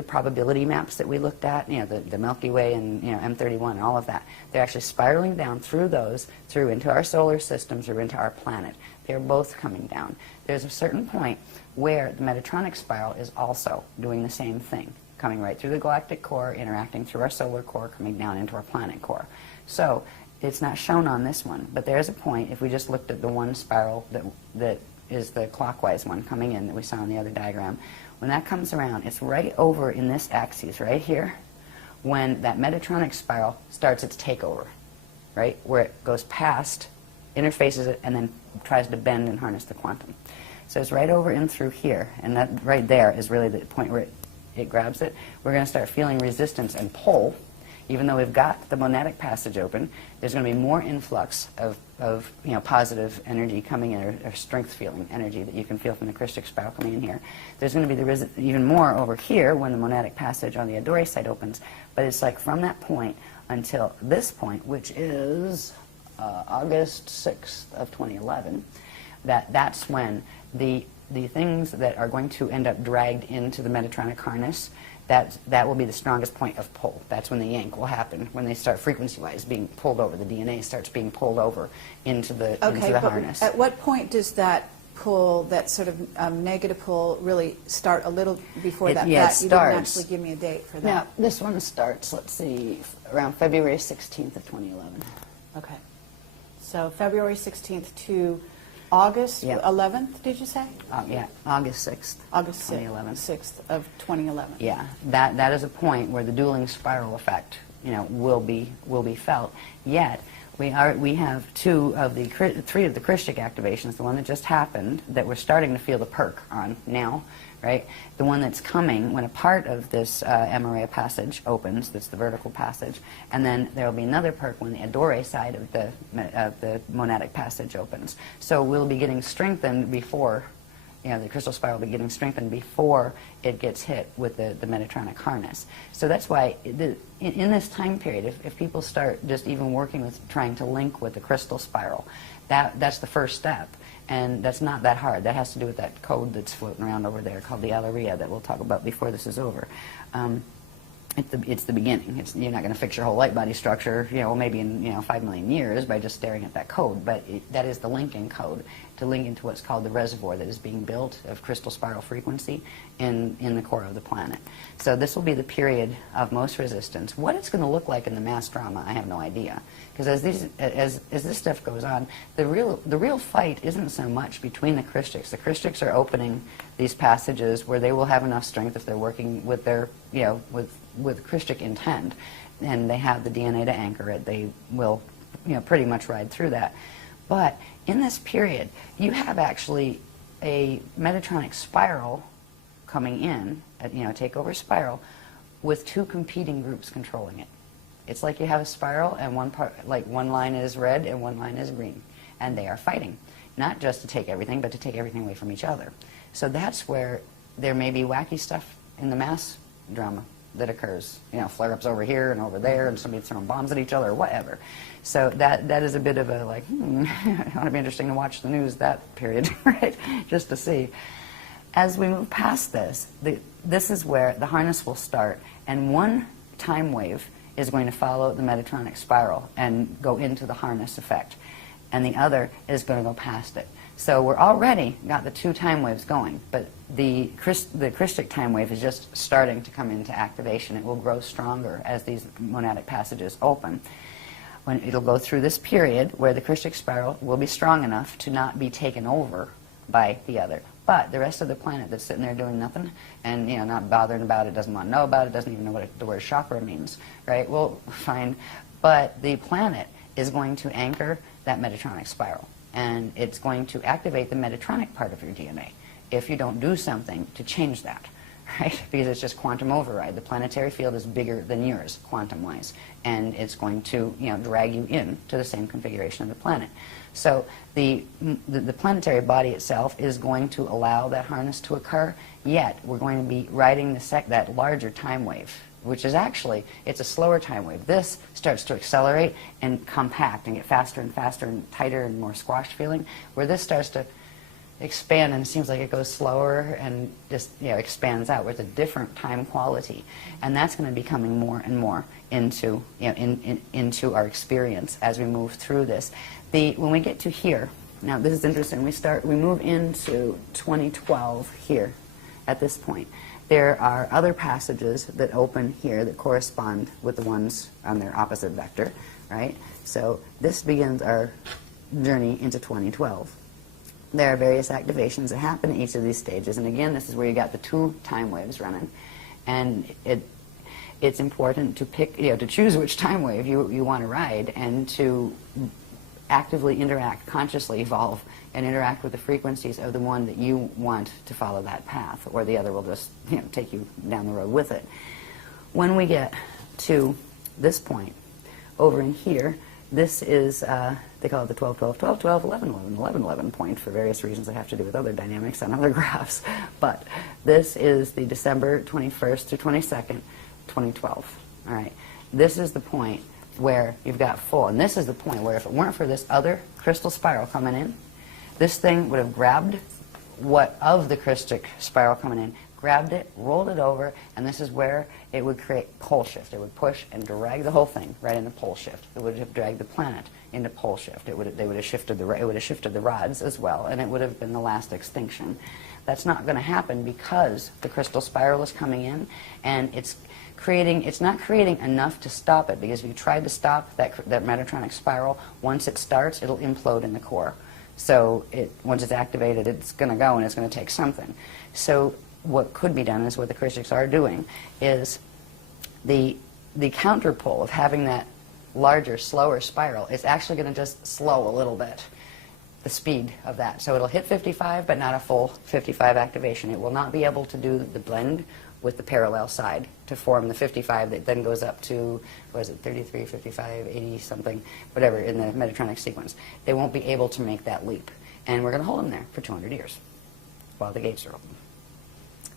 probability maps that we looked at, the Milky Way and M31 and all of that. They're actually spiraling down through those, through into our solar system, through into our planet. They're both coming down. There's a certain point where the Metatronic spiral is also doing the same thing, coming right through the galactic core, interacting through our solar core, coming down into our planet core. So it's not shown on this one, but there's a point, if we just looked at the one spiral that is the clockwise one coming in that we saw in the other diagram, when that comes around, it's right over in this axis right here when that Metatronic spiral starts its takeover, right, where it goes past, interfaces it, and then tries to bend and harness the quantum. So it's right over in through here, and that right there is really the point where it grabs it. We're going to start feeling resistance and pull. Even though we've got the monadic passage open, there's going to be more influx of positive energy coming in, or strength feeling energy that you can feel from the Christic spiral coming in here. There's going to be even more over here when the monadic passage on the Adore side opens. But it's like from that point until this point, which is August 6th of 2011, that's when the the things that are going to end up dragged into the Metatronic harness, that will be the strongest point of pull. That's when the yank will happen, when they start frequency-wise being pulled over. The DNA starts being pulled over into the harness. At what point does that pull, that sort of negative pull, really start? A little before that? Yeah, it You didn't starts. actually give me a date for that. Now, this one starts, let's see, around February 16th of 2011. Okay. So February 16th to August Yeah. 11th, did you say? Yeah, August 6th, August 2011. 6th of 2011. Yeah, that is a point where the dueling spiral effect, will be felt. Yet we have three of the Christic activations. The one that just happened, that we're starting to feel the perk on now, right? The one that's coming when a part of this MRA passage opens, that's the vertical passage, and then there will be another perk when the Adore side of the monadic passage opens. So we'll be getting strengthened before, the crystal spiral will be getting strengthened before it gets hit with the Metatronic harness. So that's why in this time period, if people start just even working with trying to link with the crystal spiral, that's the first step. And that's not that hard. That has to do with that code that's floating around over there called the Alleria that we'll talk about before this is over. It's the beginning. You're not going to fix your whole light body structure, maybe in 5 million years by just staring at that code. But that is the linking code to link into what's called the reservoir that is being built of crystal spiral frequency in the core of the planet. So this will be the period of most resistance. What it's going to look like in the mass drama, I have no idea. Because as this stuff goes on, the real fight isn't so much between the Christics. The Christics are opening these passages where they will have enough strength if they're working with their, with Christic intent, and they have the DNA to anchor it. They will, pretty much ride through that. But in this period, you have actually a Metatronic spiral coming in, a takeover spiral, with two competing groups controlling it. It's like you have a spiral, and one line is red and one line is green, and they are fighting, not just to take everything, but to take everything away from each other. So that's where there may be wacky stuff in the mass drama that occurs. Flare-ups over here and over there, and somebody throwing bombs at each other, or whatever. So that is a bit of a it ought to be interesting to watch the news that period, right? Just to see. As we move past this, this is where the harness will start, and one time wave is going to follow the Metatronic spiral and go into the harness effect, and the other is going to go past it. So we're already got the two time waves going, but the Christic time wave is just starting to come into activation. It will grow stronger as these monadic passages open. When it'll go through this period where the Christic spiral will be strong enough to not be taken over by the other. But the rest of the planet that's sitting there doing nothing and not bothering about it, doesn't want to know about it, doesn't even know what the word chakra means, right? Well, fine. But the planet is going to anchor that Metatronic spiral, and it's going to activate the Metatronic part of your DNA if you don't do something to change that, right? Because it's just quantum override. The planetary field is bigger than yours, quantum-wise, and it's going to drag you in to the same configuration of the planet. So the planetary body itself is going to allow that harness to occur, yet we're going to be riding that larger time wave, which is actually, it's a slower time wave. This starts to accelerate and compact and get faster and faster and tighter and more squashed feeling, where this starts to expand and it seems like it goes slower and just expands out with a different time quality. And that's going to be coming more and more into into our experience as we move through this. When we get to here, now this is interesting, we move into 2012 here at this point. There are other passages that open here that correspond with the ones on their opposite vector, right? So this begins our journey into 2012. There are various activations that happen at each of these stages, and again, this is where you got the two time waves running, and it's important to pick, to choose which time wave you want to ride, and to actively interact, consciously evolve, and interact with the frequencies of the one that you want to follow that path, or the other will just take you down the road with it. When we get to this point, over in here, this is, they call it the 12, 12, 12, 12, 11, 11, 11, 11 point for various reasons that have to do with other dynamics on other graphs. But this is the December 21st through 22nd, 2012. All right. This is the point where you've got full, and this is the point where if it weren't for this other crystal spiral coming in, this thing would have grabbed what of the crystic spiral coming in, grabbed it, rolled it over, and this is where it would create pole shift. It would push and drag the whole thing right into pole shift. It would have dragged the planet into pole shift. They would have shifted the rods as well, and it would have been the last extinction. That's not going to happen because the crystal spiral is coming in, and it's not creating enough to stop it, because if you tried to stop that Metatronic spiral, once it starts, it'll implode in the core. So once it's activated, it's going to go, and it's going to take something. So what could be done is what the Christians are doing is the counterpole of having that larger, slower spiral is actually going to just slow a little bit the speed of that. So it'll hit 55, but not a full 55 activation. It will not be able to do the blend with the parallel side to form the 55 that then goes up to, what is it, 33, 55, 80 something, whatever, in the Metatronic sequence. They won't be able to make that leap. And we're going to hold them there for 200 years while the gates are open.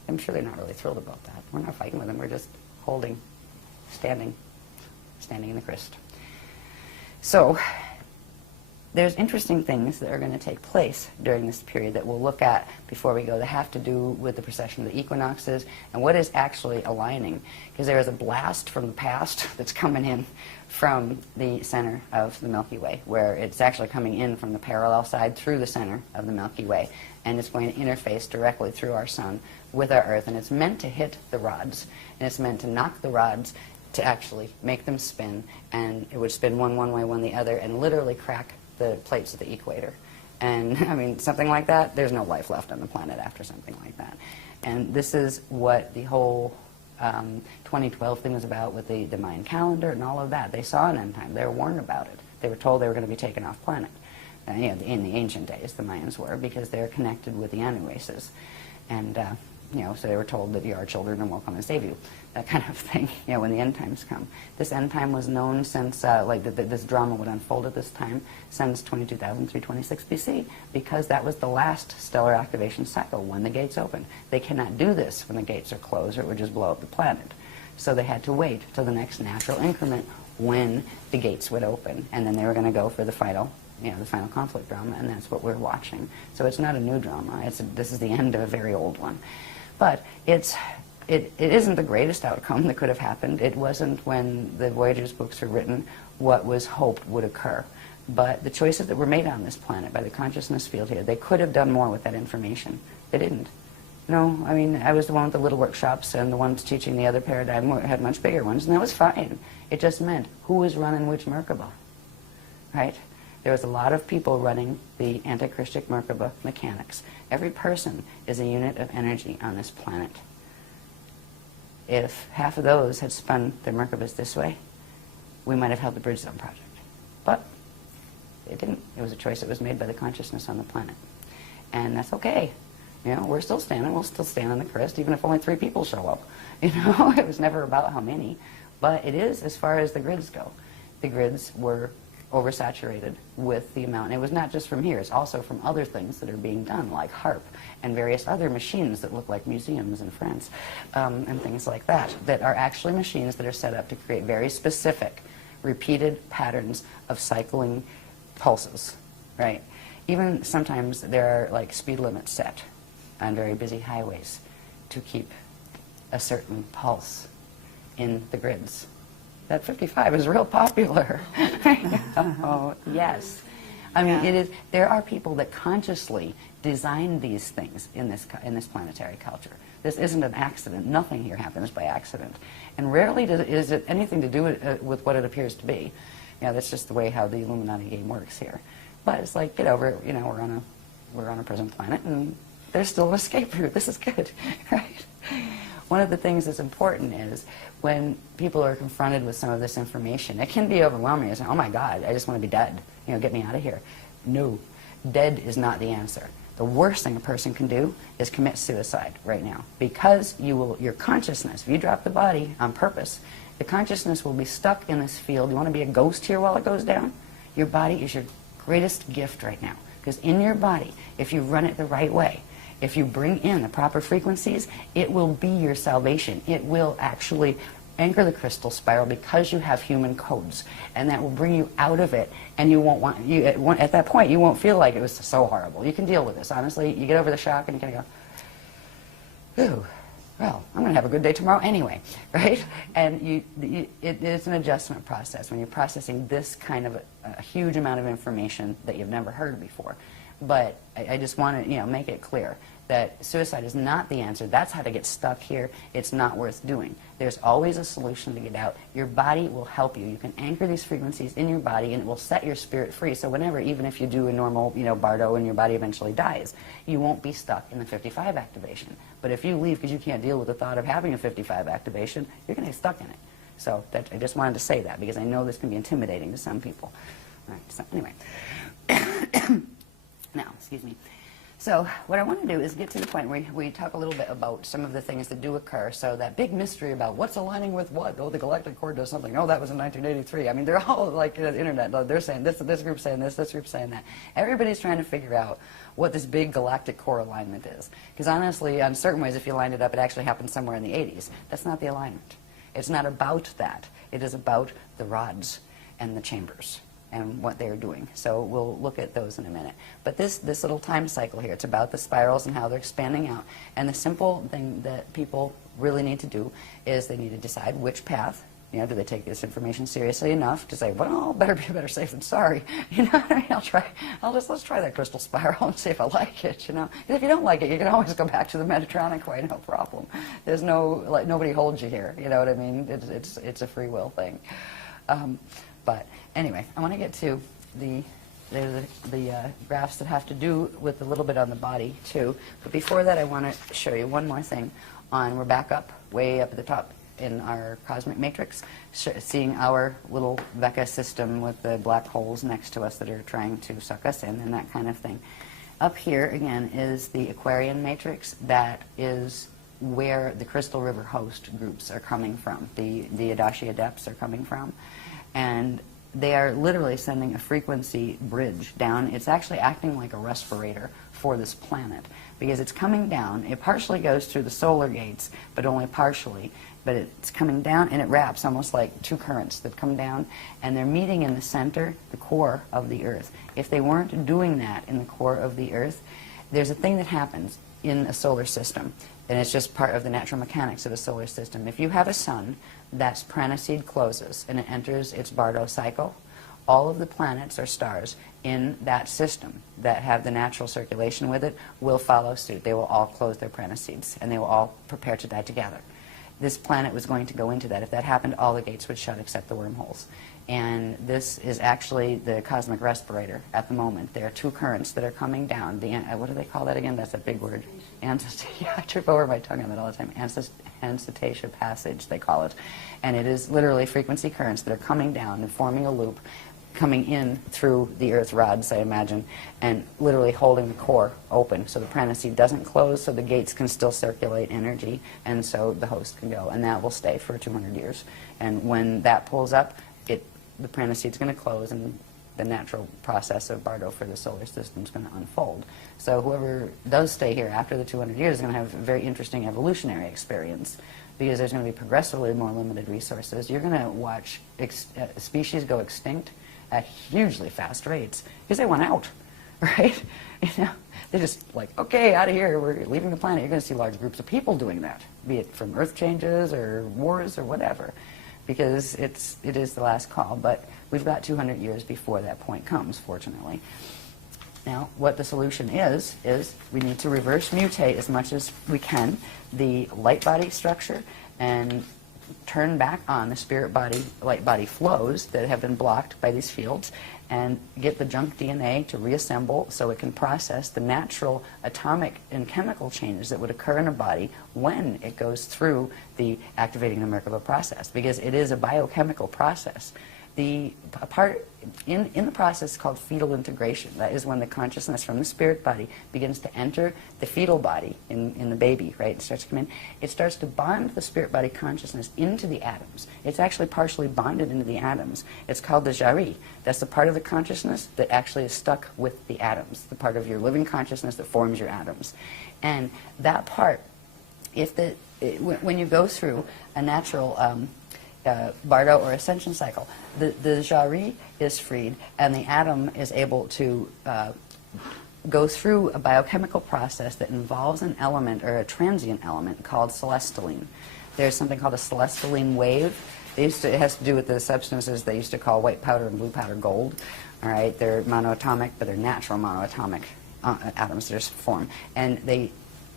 I'm sure they're not really thrilled about that. We're not fighting with them. We're just holding, standing in the Christ. So there's interesting things that are going to take place during this period that we'll look at before we go that have to do with the precession of the equinoxes and what is actually aligning. Because there is a blast from the past that's coming in from the center of the Milky Way, where it's actually coming in from the parallel side through the center of the Milky Way. And it's going to interface directly through our sun with our Earth. And it's meant to hit the rods. And it's meant to knock the rods to actually make them spin. And it would spin one way, one the other, and literally crack the plates of the equator. And, I mean, something like that, there's no life left on the planet after something like that. And this is what the whole 2012 thing was about with the Mayan calendar and all of that. They saw an end time. They were warned about it. They were told they were going to be taken off planet. You know, in the ancient days, the Mayans were, because they're connected with the Anu races. And, you know, so they were told that you are children and we'll come and save you. That kind of thing, you know, when the end times come. This end time was known since, this drama would unfold at this time since 22,326 BC, because that was the last stellar activation cycle when the gates open. They cannot do this when the gates are closed, or it would just blow up the planet. So they had to wait till the next natural increment when the gates would open, and then they were going to go for the final, you know, the final conflict drama, and that's what we're watching. So it's not a new drama. This is the end of a very old one. But it isn't the greatest outcome that could have happened. It wasn't, when the Voyagers books were written, what was hoped would occur. But the choices that were made on this planet by the consciousness field here, they could have done more with that information. They didn't. No, I mean, I was the one with the little workshops, and the ones teaching the other paradigm had much bigger ones, and that was fine. It just meant who was running which Merkaba, right? There was a lot of people running the anti-Christic Merkaba mechanics. Every person is a unit of energy on this planet. If half of those had spun their Merkabas this way, we might have held the Bridge Zone project. But it didn't. It was a choice that was made by the consciousness on the planet. And that's okay. You know, we're still standing. We'll still stand on the crest, even if only 3 people show up. You know, it was never about how many. But it is as far as the grids go. The grids were oversaturated with the amount. And it was not just from here. It's also from other things that are being done, like HARP and various other machines that look like museums in France, and things like that, that are actually machines that are set up to create very specific, repeated patterns of cycling pulses, right? Even sometimes there are like speed limits set on very busy highways to keep a certain pulse in the grids. That 55 is real popular. Oh, yes. I mean, it is. There are people that consciously design these things in this planetary culture. This isn't an accident. Nothing here happens by accident, and rarely is it anything to do with what it appears to be. You know, that's just the way how the Illuminati game works here. But it's like, get over it. You know, we're on a prison planet, and there's still an escape route. This is good, right? One of the things that's important is when people are confronted with some of this information, it can be overwhelming. It's like, oh my God, I just want to be dead. You know, get me out of here. No, dead is not the answer. The worst thing a person can do is commit suicide right now, because your consciousness, if you drop the body on purpose, the consciousness will be stuck in this field. You want to be a ghost here while it goes down? Your body is your greatest gift right now, because in your body, if you run it the right way, if you bring in the proper frequencies, it will be your salvation. It will actually anchor the crystal spiral because you have human codes, and that will bring you out of it, and you won't want, at that point you won't feel like it was so horrible. You can deal with this, honestly. You get over the shock and you kind of go, ooh, well, I'm going to have a good day tomorrow anyway, right? And it is an adjustment process when you're processing this kind of a huge amount of information that you've never heard before. But I just want to, make it clear that suicide is not the answer. That's how to get stuck here. It's not worth doing. There's always a solution to get out. Your body will help you. You can anchor these frequencies in your body, and it will set your spirit free. So whenever, even if you do a normal, bardo and your body eventually dies, you won't be stuck in the 55 activation. But if you leave because you can't deal with the thought of having a 55 activation, you're going to get stuck in it. So I just wanted to say that because I know this can be intimidating to some people. All right, so anyway. Now, excuse me. So what I want to do is get to the point where we talk a little bit about some of the things that do occur. So that big mystery about what's aligning with what. Oh, the galactic cord does something. Oh, that was in 1983. I mean, they're all like the internet. They're saying this group's saying this group's saying that. Everybody's trying to figure out what this big galactic core alignment is. Because honestly, in certain ways, if you lined it up, it actually happened somewhere in the 80s. That's not the alignment. It's not about that. It is about the rods and the chambers and what they're doing. So we'll look at those in a minute. But this little time cycle here, it's about the spirals and how they're expanding out. And the simple thing that people really need to do is they need to decide which path. Do they take this information seriously enough to say, well, better safe than sorry. What I mean? Let's try that crystal spiral and see if I like it, If you don't like it, you can always go back to the Metatronic way, no problem. There's nobody holds you here, you know what I mean? It's a free will thing. But anyway, I want to get to the graphs that have to do with a little bit on the body too. But before that, I want to show you one more thing. We're back up, way up at the top in our cosmic matrix, seeing our little Vecca system with the black holes next to us that are trying to suck us in and that kind of thing. Up here again is the Aquarian matrix. That is where the Crystal River host groups are coming from. The Adashi Adepts are coming from. And they are literally sending a frequency bridge down. It's actually acting like a respirator for this planet because it's coming down. It partially goes through the solar gates, but only partially. But it's coming down and it wraps almost like two currents that come down, and they're meeting in the center, the core of the Earth. If they weren't doing that in the core of the Earth, there's a thing that happens in a solar system, and it's just part of the natural mechanics of a solar system. If you have a sun, that prana-seed closes and it enters its Bardo cycle. All of the planets or stars in that system that have the natural circulation with it will follow suit. They will all close their prana-seeds and they will all prepare to die together. This planet was going to go into that. If that happened, all the gates would shut except the wormholes. And this is actually the cosmic respirator at the moment. There are two currents that are coming down. What do they call that again? That's a big word. I trip over my tongue on that all the time. Ancestation passage, they call it. And it is literally frequency currents that are coming down and forming a loop, coming in through the earth rods, I imagine, and literally holding the core open so the prana seed doesn't close, so the gates can still circulate energy, and so the host can go. And that will stay for 200 years. And when that pulls up, the prana seed's going to close, and the natural process of Bardo for the solar system is going to unfold. So whoever does stay here after the 200 years is going to have a very interesting evolutionary experience, because there's going to be progressively more limited resources. You're going to watch species go extinct at hugely fast rates because they want out, right? They're just like, okay, out of here, we're leaving the planet. You're going to see large groups of people doing that, be it from earth changes or wars or whatever, because it is the last call. But we've got 200 years before that point comes, fortunately. Now, what the solution is we need to reverse mutate as much as we can the light body structure and turn back on the spirit body, light body flows that have been blocked by these fields, and get the junk DNA to reassemble so it can process the natural atomic and chemical changes that would occur in a body when it goes through the activating the Merkaba process, because it is a biochemical process. The part in the process called fetal integration, that is when the consciousness from the spirit body begins to enter the fetal body in the baby, right? It starts to come in. It starts to bond the spirit body consciousness into the atoms. It's actually partially bonded into the atoms. It's called the jari. That's the part of the consciousness that actually is stuck with the atoms, the part of your living consciousness that forms your atoms. And that part, when you go through a natural Bardo or Ascension cycle. The Jari is freed, and the atom is able to go through a biochemical process that involves an element or a transient element called celestaline. There's something called a celestaline wave. It has to do with the substances they used to call white powder and blue powder gold. All right, they're monoatomic, but they're natural monoatomic atoms that are formed, and they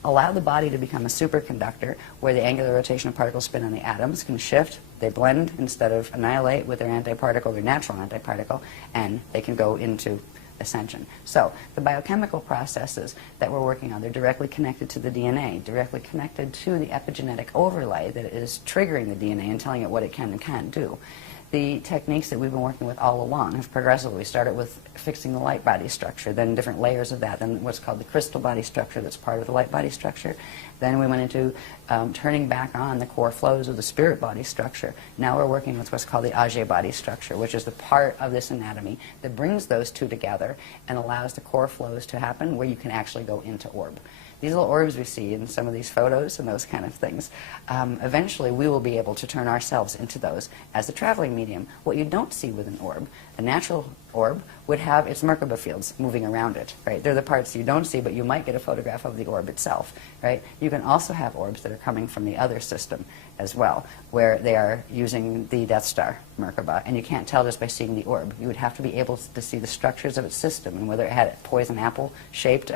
allow the body to become a superconductor where the angular rotation of particle spin on the atoms can shift. They blend instead of annihilate with their antiparticle, their natural antiparticle, and they can go into ascension. So the biochemical processes that we're working on, they're directly connected to the DNA, directly connected to the epigenetic overlay that is triggering the DNA and telling it what it can and can't do. The techniques that we've been working with all along have progressively started with fixing the light body structure, then different layers of that, then what's called the crystal body structure that's part of the light body structure. Then we went into turning back on the core flows of the spirit body structure. Now we're working with what's called the Ajay body structure, which is the part of this anatomy that brings those two together and allows the core flows to happen where you can actually go into orb. These little orbs we see in some of these photos and those kind of things, eventually we will be able to turn ourselves into those as a traveling medium. What you don't see with an orb, a natural orb, would have its Merkaba fields moving around it, right? They're the parts you don't see, but you might get a photograph of the orb itself, right? You can also have orbs that are coming from the other system as well, where they are using the Death Star Merkaba, and you can't tell just by seeing the orb. You would have to be able to see the structures of its system and whether it had a poison apple-shaped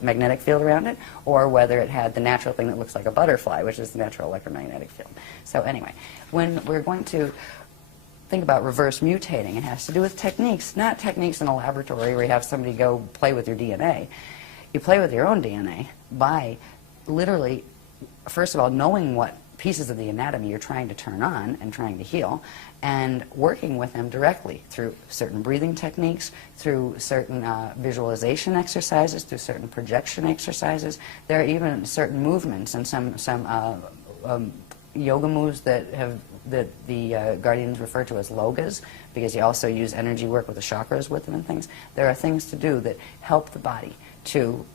magnetic field around it, or whether it had the natural thing that looks like a butterfly, which is the natural electromagnetic field. So anyway, when we're going to think about reverse mutating, it has to do with techniques, not techniques in a laboratory where you have somebody go play with your DNA. You play with your own DNA by literally, first of all, knowing what pieces of the anatomy you're trying to turn on and trying to heal, and working with them directly through certain breathing techniques, through certain visualization exercises, through certain projection exercises. There are even certain movements and some yoga moves that the Guardians refer to as logas, because you also use energy work with the chakras with them and things. There are things to do that help the body to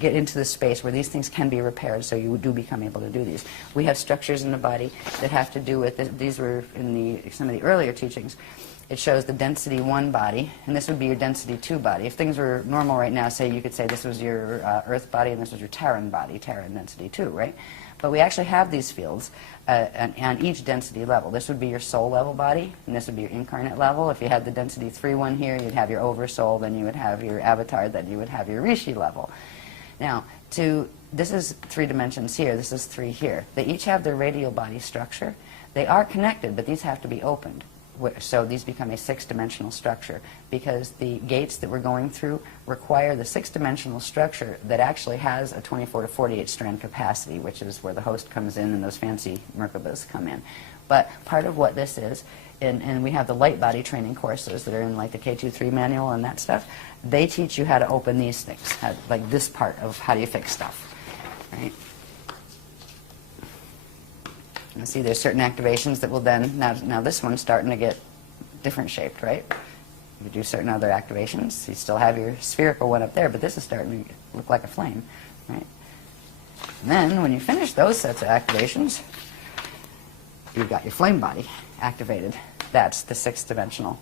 get into the space where these things can be repaired, so you do become able to do these. We have structures in the body that have to do with this. These were in some of the earlier teachings. It shows the density 1 body, and this would be your density 2 body. If things were normal right now, say you could say this was your Earth body and this was your Terran body, Terran density 2, right? But we actually have these fields on each density level. This would be your soul level body, and this would be your incarnate level. If you had the density 3 one here, you'd have your oversoul, then you would have your avatar, then you would have your rishi level. Now, this is 3 dimensions here, this is 3 here. They each have their radial body structure. They are connected, but these have to be opened. So these become a 6-dimensional structure, because the gates that we're going through require the 6-dimensional structure that actually has a 24 to 48 strand capacity, which is where the host comes in and those fancy Merkabas come in. But part of what this is, and we have the light body training courses that are in like the K23 manual and that stuff, they teach you how to open these things, like this part of how do you fix stuff, right? And see, there's certain activations that will then, now this one's starting to get different shaped, right? You do certain other activations, you still have your spherical one up there, but this is starting to look like a flame, right? And then when you finish those sets of activations, you've got your flame body activated. That's the 6-dimensional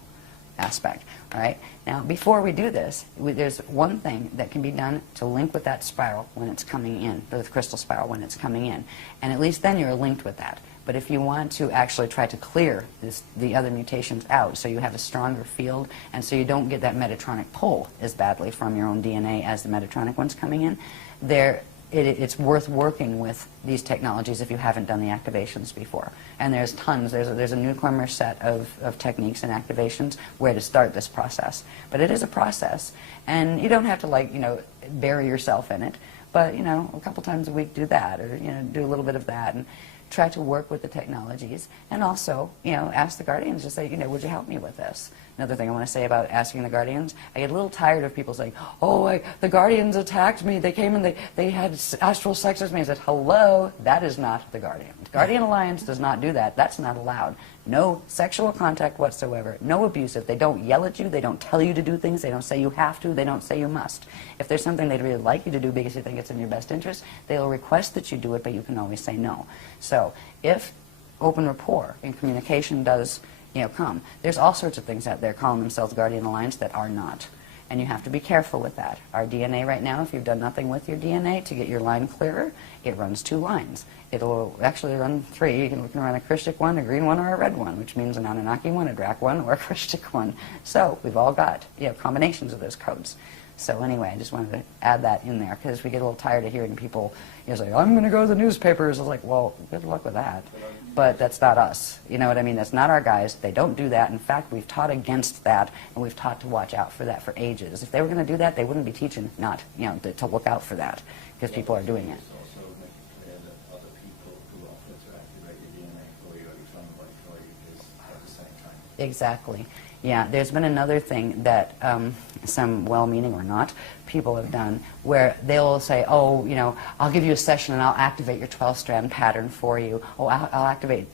aspect, all right? Now, before we do this, there's one thing that can be done to link with that spiral when it's coming in, the crystal spiral when it's coming in, and at least then you're linked with that. But if you want to actually try to clear the other mutations out so you have a stronger field and so you don't get that Metatronic pull as badly from your own DNA as the Metatronic ones coming in, it's worth working with these technologies if you haven't done the activations before. And there's tons. There's a newcomer set of techniques and activations where to start this process. But it is a process, and you don't have to, like, bury yourself in it. But, a couple times a week do that, or, do a little bit of that, and try to work with the technologies. And also, ask the Guardians to say, would you help me with this? Another thing I want to say about asking the Guardians, I get a little tired of people saying, oh, the Guardians attacked me, they came and they had astral sex with me. I said, hello, that is not the Guardian. The Guardian Alliance does not do that. That's not allowed. No sexual contact whatsoever, no abusive. They don't yell at you, they don't tell you to do things, they don't say you have to, they don't say you must. If there's something they'd really like you to do because you think it's in your best interest, they'll request that you do it, but you can always say no. So if open rapport and communication does, come. There's all sorts of things out there calling themselves Guardian Alliance that are not. And you have to be careful with that. Our DNA right now, if you've done nothing with your DNA to get your line clearer, it runs 2 lines. It'll actually run 3. You can run a Christic one, a green one, or a red one, which means an Anunnaki one, a Drac one, or a Christic one. So we've all got combinations of those codes. So anyway, I just wanted to add that in there because we get a little tired of hearing people say, I'm going to go to the newspapers. I was like, well, good luck with that. But that's not us. You know what I mean? That's not our guys. They don't do that. In fact, we've taught against that, and we've taught to watch out for that for ages. If they were going to do that, they wouldn't be teaching not, to look out for that because people are doing it. Also make it clear that other people who offer to activate your DNA for you or your family for you is at the same time. Exactly. Yeah, there's been another thing that some well-meaning or not people have done where they'll say, oh, I'll give you a session and I'll activate your 12-strand pattern for you. Oh, I'll activate.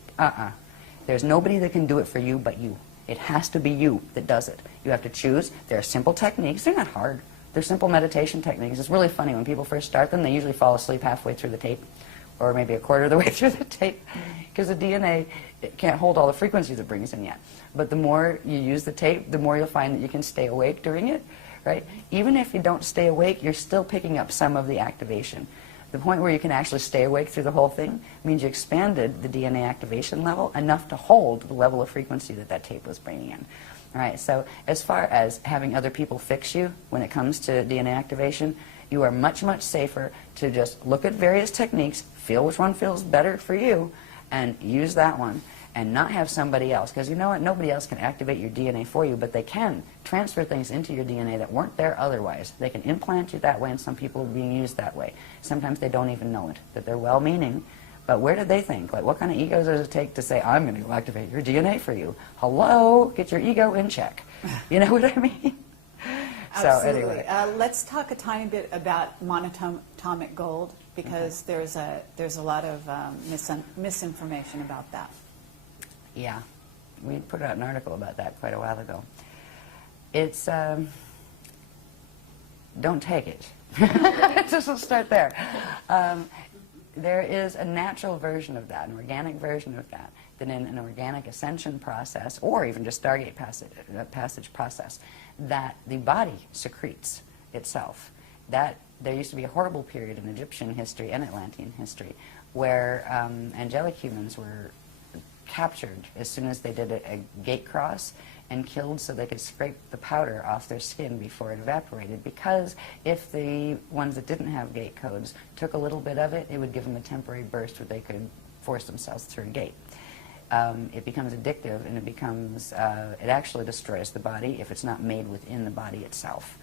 There's nobody that can do it for you but you. It has to be you that does it. You have to choose. There are simple techniques. They're not hard. They're simple meditation techniques. It's really funny. When people first start them, they usually fall asleep halfway through the tape or maybe a quarter of the way through the tape because the DNA can't hold all the frequencies it brings in yet. But the more you use the tape, the more you'll find that you can stay awake during it, right? Even if you don't stay awake, you're still picking up some of the activation. The point where you can actually stay awake through the whole thing means you expanded the DNA activation level enough to hold the level of frequency that that tape was bringing in. All right, so as far as having other people fix you when it comes to DNA activation, you are much, much safer to just look at various techniques, feel which one feels better for you, and use that one. And not have somebody else, because you know what, nobody else can activate your DNA for you, but they can transfer things into your DNA that weren't there otherwise. They can implant you that way, and some people are being used that way. Sometimes they don't even know it, that they're well-meaning, but where did they think? Like, what kind of ego does it take to say, I'm going to go activate your DNA for you? Hello? Get your ego in check. You know what I mean? Absolutely. So anyway. Let's talk a tiny bit about monatomic gold, because there's a lot of misinformation about that. Yeah, we put out an article about that quite a while ago. It's, don't take it. Just we'll start there. There is a natural version of that, an organic version of that, in an organic ascension process, or even just Stargate passage process, that the body secretes itself. That there used to be a horrible period in Egyptian history and Atlantean history where angelic humans were captured as soon as they did a gate cross and killed so they could scrape the powder off their skin before it evaporated, because if the ones that didn't have gate codes took a little bit of it, it would give them a temporary burst where they could force themselves through a gate. It becomes addictive, and it actually destroys the body if it's not made within the body itself.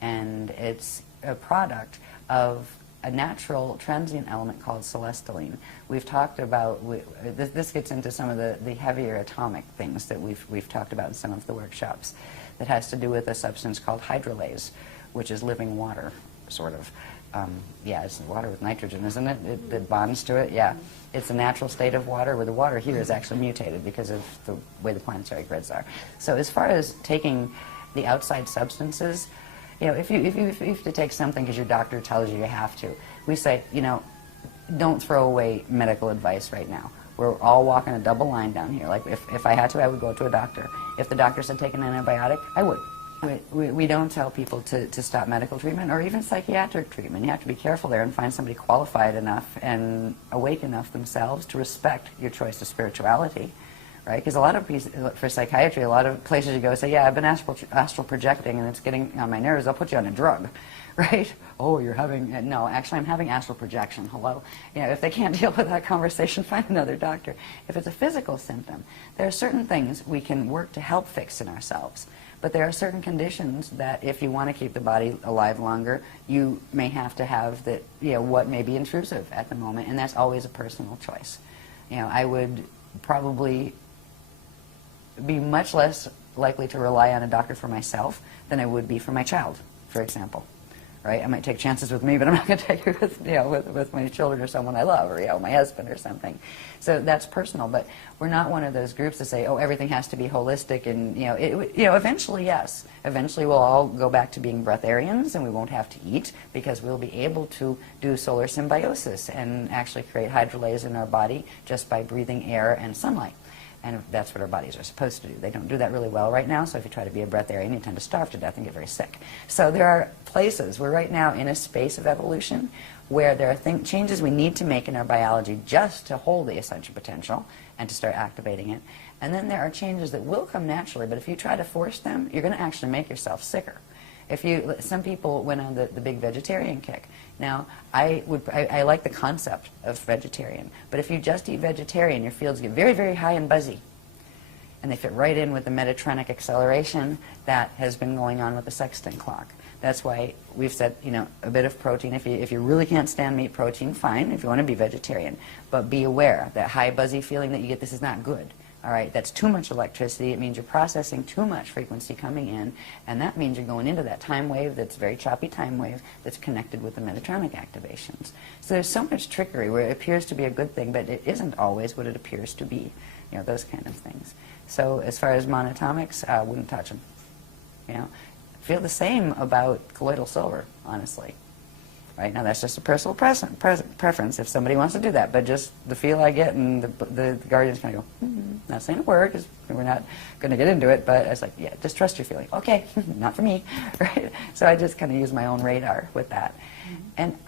And it's a product of a natural transient element called celestaline. We've talked about, this gets into some of the heavier atomic things that we've talked about in some of the workshops, that has to do with a substance called hydrolase, which is living water, sort of. Yeah, it's water with nitrogen, isn't it? It bonds to it, yeah. It's a natural state of water, where the water here is actually mutated because of the way the planetary grids are. So as far as taking the outside substances, if you have to take something because your doctor tells you have to, we say, don't throw away medical advice right now. We're all walking a double line down here. Like, if I had to, I would go to a doctor. If the doctor said take an antibiotic, I would. We don't tell people to stop medical treatment or even psychiatric treatment. You have to be careful there and find somebody qualified enough and awake enough themselves to respect your choice of spirituality. Right? Because a lot of for psychiatry, a lot of places you go say, yeah, I've been astral projecting and it's getting on my nerves, I'll put you on a drug, right? Oh, you're having, no, actually I'm having astral projection, hello? If they can't deal with that conversation, find another doctor. If it's a physical symptom, there are certain things we can work to help fix in ourselves. But there are certain conditions that if you want to keep the body alive longer, you may have to have that, what may be intrusive at the moment, and that's always a personal choice. I would probably be much less likely to rely on a doctor for myself than I would be for my child, for example. right? I might take chances with me, but I'm not going to take it with, with my children or someone I love, or, my husband or something. So that's personal, but we're not one of those groups that say, oh, everything has to be holistic, and, eventually, yes. Eventually we'll all go back to being breatharians, and we won't have to eat, because we'll be able to do solar symbiosis and actually create hydrolyze in our body just by breathing air and sunlight. And that's what our bodies are supposed to do. They don't do that really well right now, so if you try to be a breatharian, you tend to starve to death and get very sick. So there are places, we're right now in a space of evolution where there are changes we need to make in our biology just to hold the ascension potential and to start activating it. And then there are changes that will come naturally, but if you try to force them, you're going to actually make yourself sicker. Some people went on the big vegetarian kick. Now, I like the concept of vegetarian, but if you just eat vegetarian, your fields get very, very high and buzzy, and they fit right in with the metatronic acceleration that has been going on with the sextant clock. That's why we've said, a bit of protein. If you really can't stand meat, protein, fine. If you want to be vegetarian, but be aware that high buzzy feeling that you get, this is not good. All right, that's too much electricity. It means you're processing too much frequency coming in, and that means you're going into that time wave that's very choppy time wave that's connected with the metatronic activations. So there's so much trickery where it appears to be a good thing, but it isn't always what it appears to be, those kind of things. So as far as monatomics, wouldn't touch them. Feel the same about colloidal silver, honestly. Right now, that's just a personal preference if somebody wants to do that. But just the feel I get, and the guardian's kind of go, not saying a word, because we're not going to get into it, but I was like, yeah, just trust your feeling. Okay, not for me, right? So I just kind of use my own radar with that. And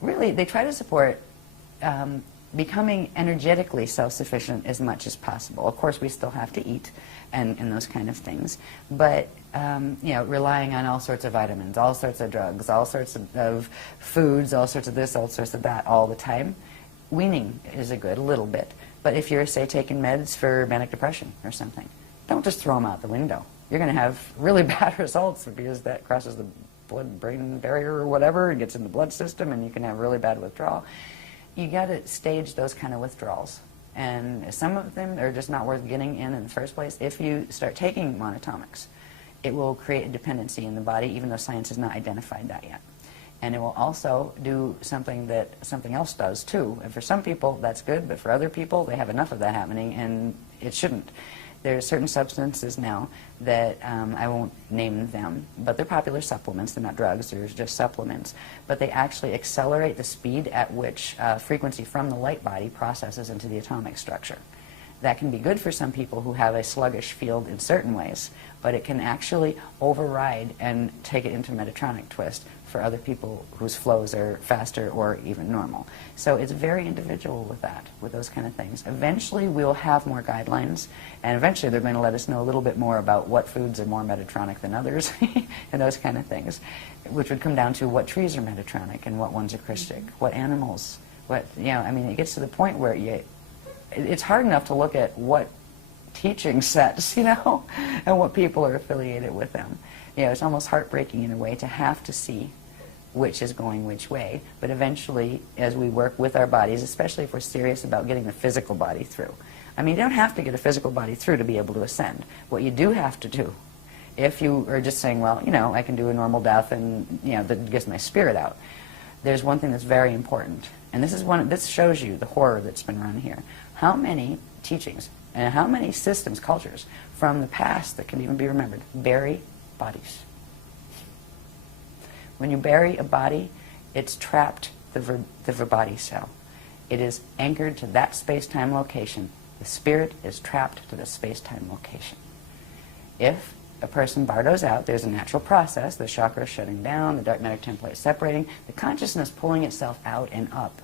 really, they try to support becoming energetically self-sufficient as much as possible. Of course, we still have to eat and those kind of things, but relying on all sorts of vitamins, all sorts of drugs, all sorts of foods, all sorts of this, all sorts of that all the time. Weaning is a little bit. But if you're, say, taking meds for manic depression or something, don't just throw them out the window. You're going to have really bad results because that crosses the blood-brain barrier or whatever and gets in the blood system, and you can have really bad withdrawal. You got to stage those kind of withdrawals. And some of them are just not worth getting in the first place. If you start taking monatomics, it will create a dependency in the body, even though science has not identified that yet. And it will also do something that something else does too. And for some people, that's good, but for other people, they have enough of that happening, and it shouldn't. There are certain substances now that, I won't name them, but they're popular supplements. They're not drugs, they're just supplements. But they actually accelerate the speed at which frequency from the light body processes into the atomic structure. That can be good for some people who have a sluggish field in certain ways, but it can actually override and take it into Metatronic twist for other people whose flows are faster or even normal. So it's very individual with that, with those kind of things. Eventually we'll have more guidelines, and eventually they're going to let us know a little bit more about what foods are more Metatronic than others and those kind of things, which would come down to what trees are Metatronic and what ones are Christic, what animals, it gets to the point where it's hard enough to look at what teaching sets, and what people are affiliated with them. It's almost heartbreaking in a way to have to see which is going which way. But eventually, as we work with our bodies, especially if we're serious about getting the physical body through. You don't have to get a physical body through to be able to ascend. What you do have to do, if you are just saying, well, I can do a normal death and, that gets my spirit out, there's one thing that's very important. And this shows you the horror that's been run here. How many teachings and how many systems, cultures from the past that can even be remembered bury bodies? When you bury a body, it's trapped the verbody cell. It is anchored to that space-time location. The spirit is trapped to the space-time location. If a person bardos out, there's a natural process, the chakra shutting down, the dark matter template separating, the consciousness pulling itself out and up,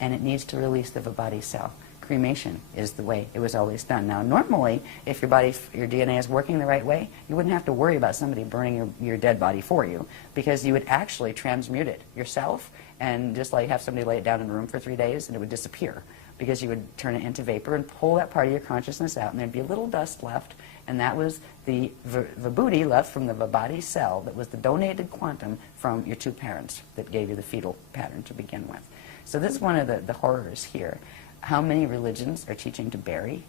and it needs to release the verbody cell. Cremation is the way it was always done. Now, normally, if your DNA is working the right way, you wouldn't have to worry about somebody burning your dead body for you, because you would actually transmute it yourself and just have somebody lay it down in a room for 3 days, and it would disappear, because you would turn it into vapor and pull that part of your consciousness out, and there'd be a little dust left, and that was the vibhuti left from the verbody cell that was the donated quantum from your two parents that gave you the fetal pattern to begin with. So this is one of the horrors here. How many religions are teaching to bury?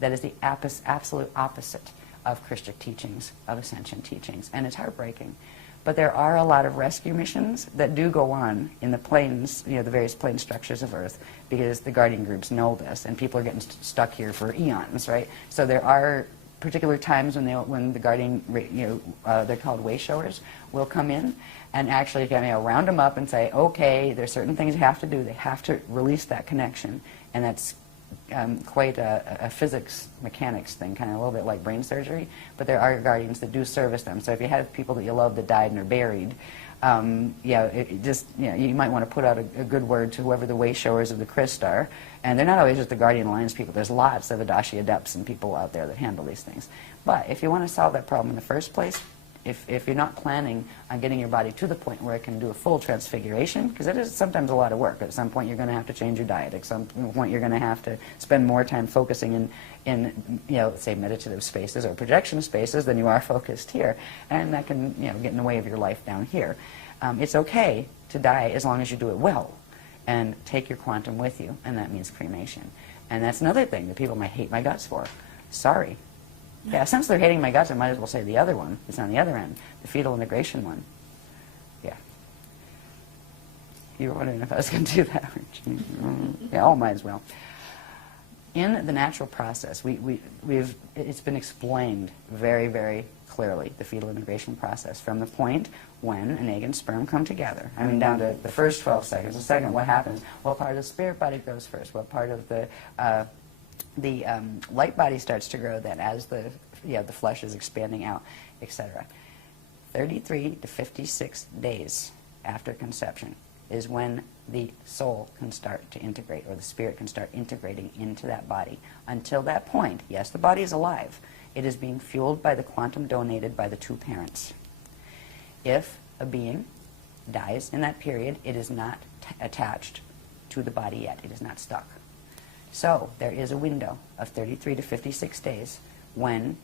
That is the absolute opposite of Christian teachings, of Ascension teachings, and it's heartbreaking. But there are a lot of rescue missions that do go on in the planes, the various plane structures of Earth, because the guardian groups know this, and people are getting stuck here for eons, right? So there are particular times when the guardian, they're called way showers, will come in and actually round them up and say, okay, there's certain things you have to do. They have to release that connection, and that's quite a physics mechanics thing, kind of a little bit like brain surgery. But there are guardians that do service them. So if you have people that you love that died and are buried, you might want to put out a good word to whoever the way showers of the Christ are. And they're not always just the guardian alliance people. There's lots of Adashi adepts and people out there that handle these things. But if you want to solve that problem in the first place, if you're not planning on getting your body to the point where it can do a full transfiguration, because it is sometimes a lot of work. At some point you're going to have to change your diet. At some point you're going to have to spend more time focusing in say meditative spaces or projection spaces than you are focused here. And that can get in the way of your life down here. It's okay to die as long as you do it well and take your quantum with you, and that means cremation. And that's another thing that people might hate my guts for. Sorry. Yeah, since they're hating my guts, I might as well say the other one. It's on the other end, the fetal integration one. Yeah. You were wondering if I was going to do that. Yeah, might as well. In the natural process, it's been explained very, very clearly, the fetal integration process, from the point when an egg and sperm come together. I mean, down to the first 12 seconds. The second, what happens? What part of the spirit body grows first? What part of the light body starts to grow then as the flesh is expanding out, etc. 33 to 56 days after conception is when the soul can start to integrate, or the spirit can start integrating into that body. Until that point, yes, the body is alive. It is being fueled by the quantum donated by the two parents. If a being dies in that period, it is not attached to the body yet. It is not stuck. So there is a window of 33 to 56 days when,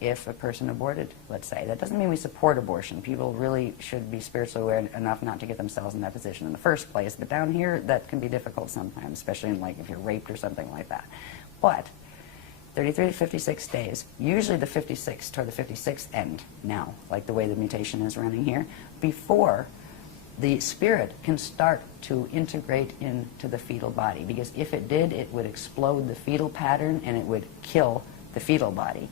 if a person aborted, let's say, that doesn't mean we support abortion. People really should be spiritually aware enough not to get themselves in that position in the first place. But down here, that can be difficult sometimes, especially in, like, if you're raped or something like that. But 33 to 56 days, usually the 56th toward the 56th end now, like the way the mutation is running here, before the spirit can start to integrate into the fetal body. Because if it did, it would explode the fetal pattern and it would kill the fetal body.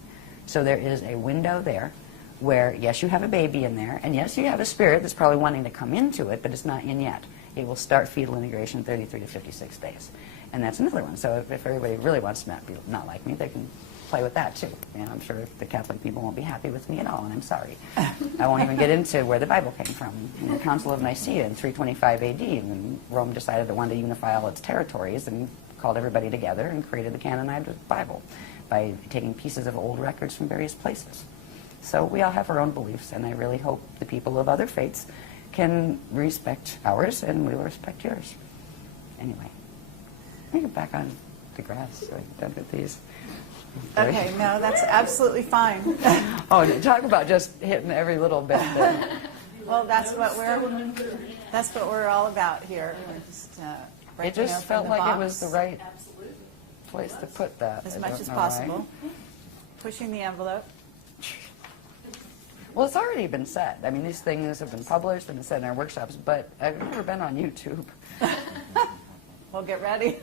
So there is a window there where, yes, you have a baby in there, and yes, you have a spirit that's probably wanting to come into it, but it's not in yet. It will start fetal integration 33 to 56 days. And that's another one. So if everybody really wants to not like me, they can play with that too. I'm sure the Catholic people won't be happy with me at all, and I'm sorry. I won't even get into where the Bible came from. In the Council of Nicaea in 325 AD, when Rome decided it wanted to unify all its territories and called everybody together and created the canonized Bible by taking pieces of old records from various places. So we all have our own beliefs, and I really hope the people of other faiths can respect ours, and we will respect yours. Anyway, let me get back on the grass so I'm done with these. Okay, no, that's absolutely fine. Oh, talk about just hitting every little bit. Well, that's what we're all about here. We're just It breaking just open felt the like box it was the right place to put that. as I much don't as know possible. why. Pushing the envelope. Well, it's already been said. I mean, these things have been published, they've been said in our workshops, but I've never been on YouTube. Well, get ready.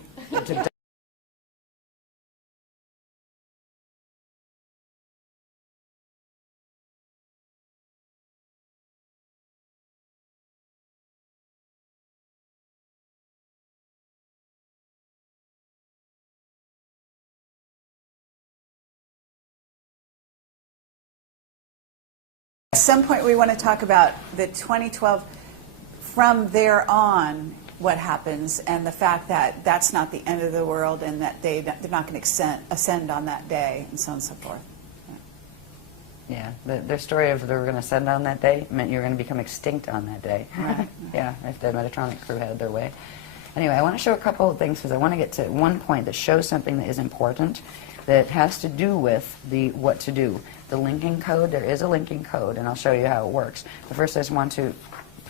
At some point, we want to talk about the 2012, from there on, what happens, and the fact that that's not the end of the world, and that they're not going to ascend on that day, and so on and so forth. Yeah, their story of they were going to ascend on that day meant you were going to become extinct on that day. Right. Yeah, if the Metatronic crew had their way. Anyway, I want to show a couple of things because I want to get to one point that shows something that is important that has to do with the what to do. The linking code, there is a linking code, and I'll show you how it works. But first I just want to,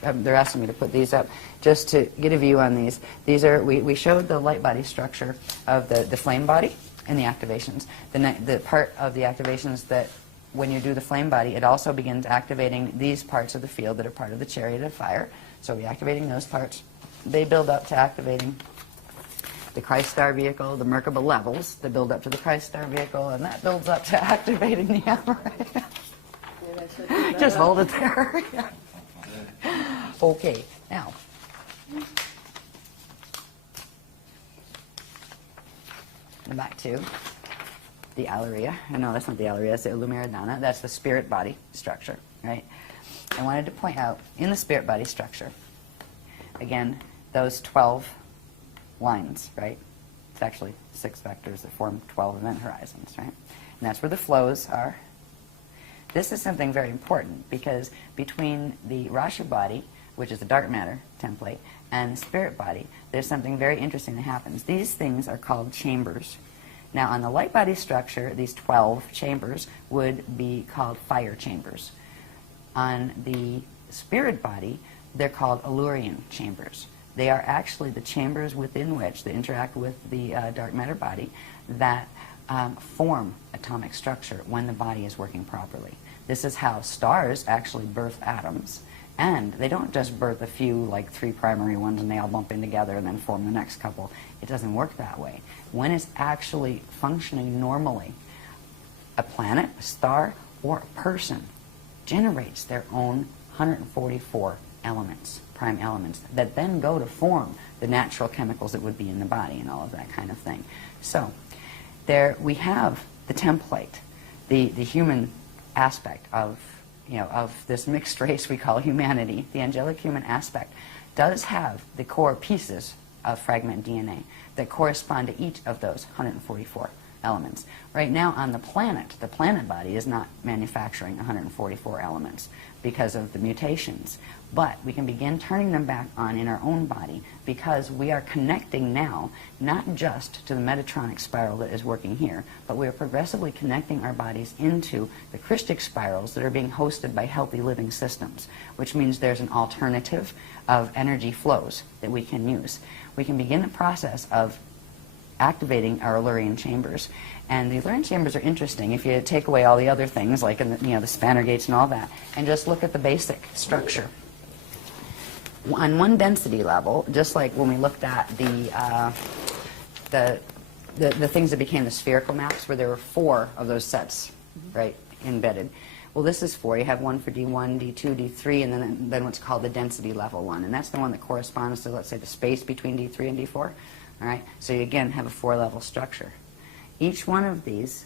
they're asking me to put these up just to get a view on these. These are, we showed the light body structure of the flame body and the activations. The part of the activations that when you do the flame body, it also begins activating these parts of the field that are part of the chariot of fire. So we're activating those parts. They build up to activating the Christ star vehicle, the Merkaba levels that build up to the Christ star vehicle, and that builds up to activating the Amaranth. Just hold it there. Okay, now. Back to the Alaria. No, that's not the Alaria, that's the Lumiradana. That's the spirit body structure, right? I wanted to point out, in the spirit body structure, again, those 12 lines, right? It's actually 6 vectors that form 12 event horizons, right? And that's where the flows are. This is something very important because between the Rasha body, which is the dark matter template, and the spirit body, there's something very interesting that happens. These things are called chambers. Now, on the light body structure, these 12 chambers would be called fire chambers. On the spirit body, they're called Allurian chambers. They are actually the chambers within which they interact with the dark matter body that form atomic structure when the body is working properly. This is how stars actually birth atoms. And they don't just birth a few, like 3 primary ones, and they all bump in together and then form the next couple. It doesn't work that way. When it's actually functioning normally, a planet, a star, or a person generates their own 144 elements, prime elements, that then go to form the natural chemicals that would be in the body and all of that kind of thing. So there we have the template, the human aspect of this mixed race we call humanity. The angelic human aspect does have the core pieces of fragment DNA that correspond to each of those 144 elements. Right now on the planet body is not manufacturing 144 elements because of the mutations. But we can begin turning them back on in our own body because we are connecting now not just to the Metatronic spiral that is working here, but we are progressively connecting our bodies into the Christic spirals that are being hosted by healthy living systems, which means there's an alternative of energy flows that we can use. We can begin the process of activating our Allurian chambers. And the Allurian chambers are interesting if you take away all the other things like the spanner gates and all that and just look at the basic structure. On one density level, just like when we looked at the things that became the spherical maps where there were 4 of those sets, right, embedded. Well, this is 4. You have one for D1, D2, D3, and then what's called the density level one. And that's the one that corresponds to, let's say, the space between D3 and D4. All right, so you again have a 4-level structure. Each one of these,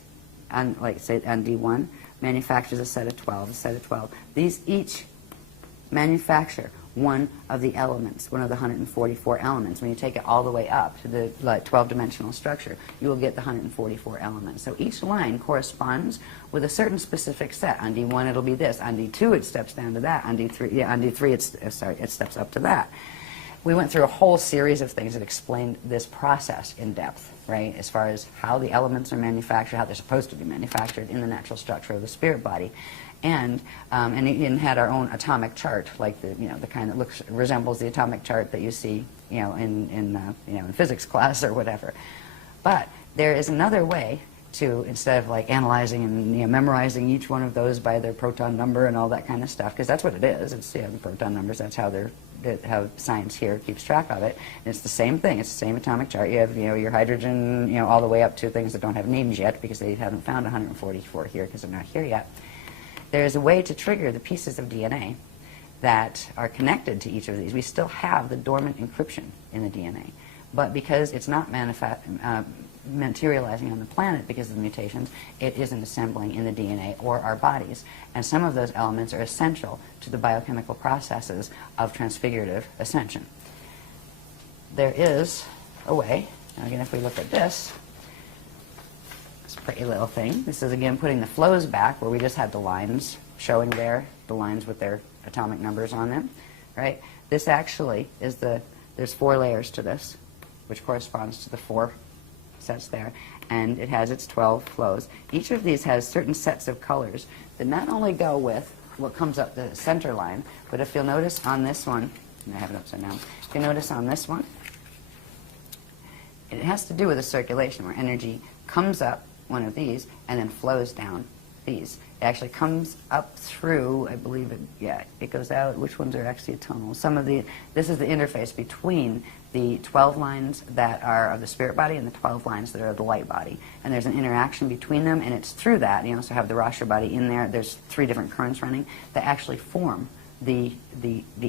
like say on D1, manufactures a set of 12, These each manufacture one of the elements, one of the 144 elements. When you take it all the way up to the 12-dimensional structure, you will get the 144 elements. So each line corresponds with a certain specific set. On D1 it'll be this. On D2 it steps down to that. On D3, it steps up to that. We went through a whole series of things that explained this process in depth, right, as far as how the elements are manufactured, how they're supposed to be manufactured in the natural structure of the spirit body. And had our own atomic chart, like the kind that resembles the atomic chart that you see in physics class or whatever. But there is another way to, instead of like analyzing and memorizing each one of those by their proton number and all that kind of stuff, because that's what it is. It's the proton numbers. That's how how science here keeps track of it. And it's the same thing. It's the same atomic chart. You have your hydrogen all the way up to things that don't have names yet because they haven't found 144 here because they're not here yet. There's a way to trigger the pieces of DNA that are connected to each of these. We still have the dormant encryption in the DNA, but because it's not materializing on the planet because of the mutations, it isn't assembling in the DNA or our bodies. And some of those elements are essential to the biochemical processes of transfigurative ascension. There is a way, now again if we look at this pretty little thing. This is again putting the flows back where we just had the lines showing there, the lines with their atomic numbers on them, right? This actually is there's 4 layers to this, which corresponds to the 4 sets there, and it has its 12 flows. Each of these has certain sets of colors that not only go with what comes up the center line, but if you'll notice on this one, and I have it upside down, if you notice on this one, it has to do with the circulation where energy comes up one of these and then flows down these. It actually comes up through, I believe it goes out. Which ones are axiotonal? This is the interface between the 12 lines that are of the spirit body and the 12 lines that are of the light body. And there's an interaction between them, and it's through that. You also have the Rasha body in there. There's 3 different currents running that actually form the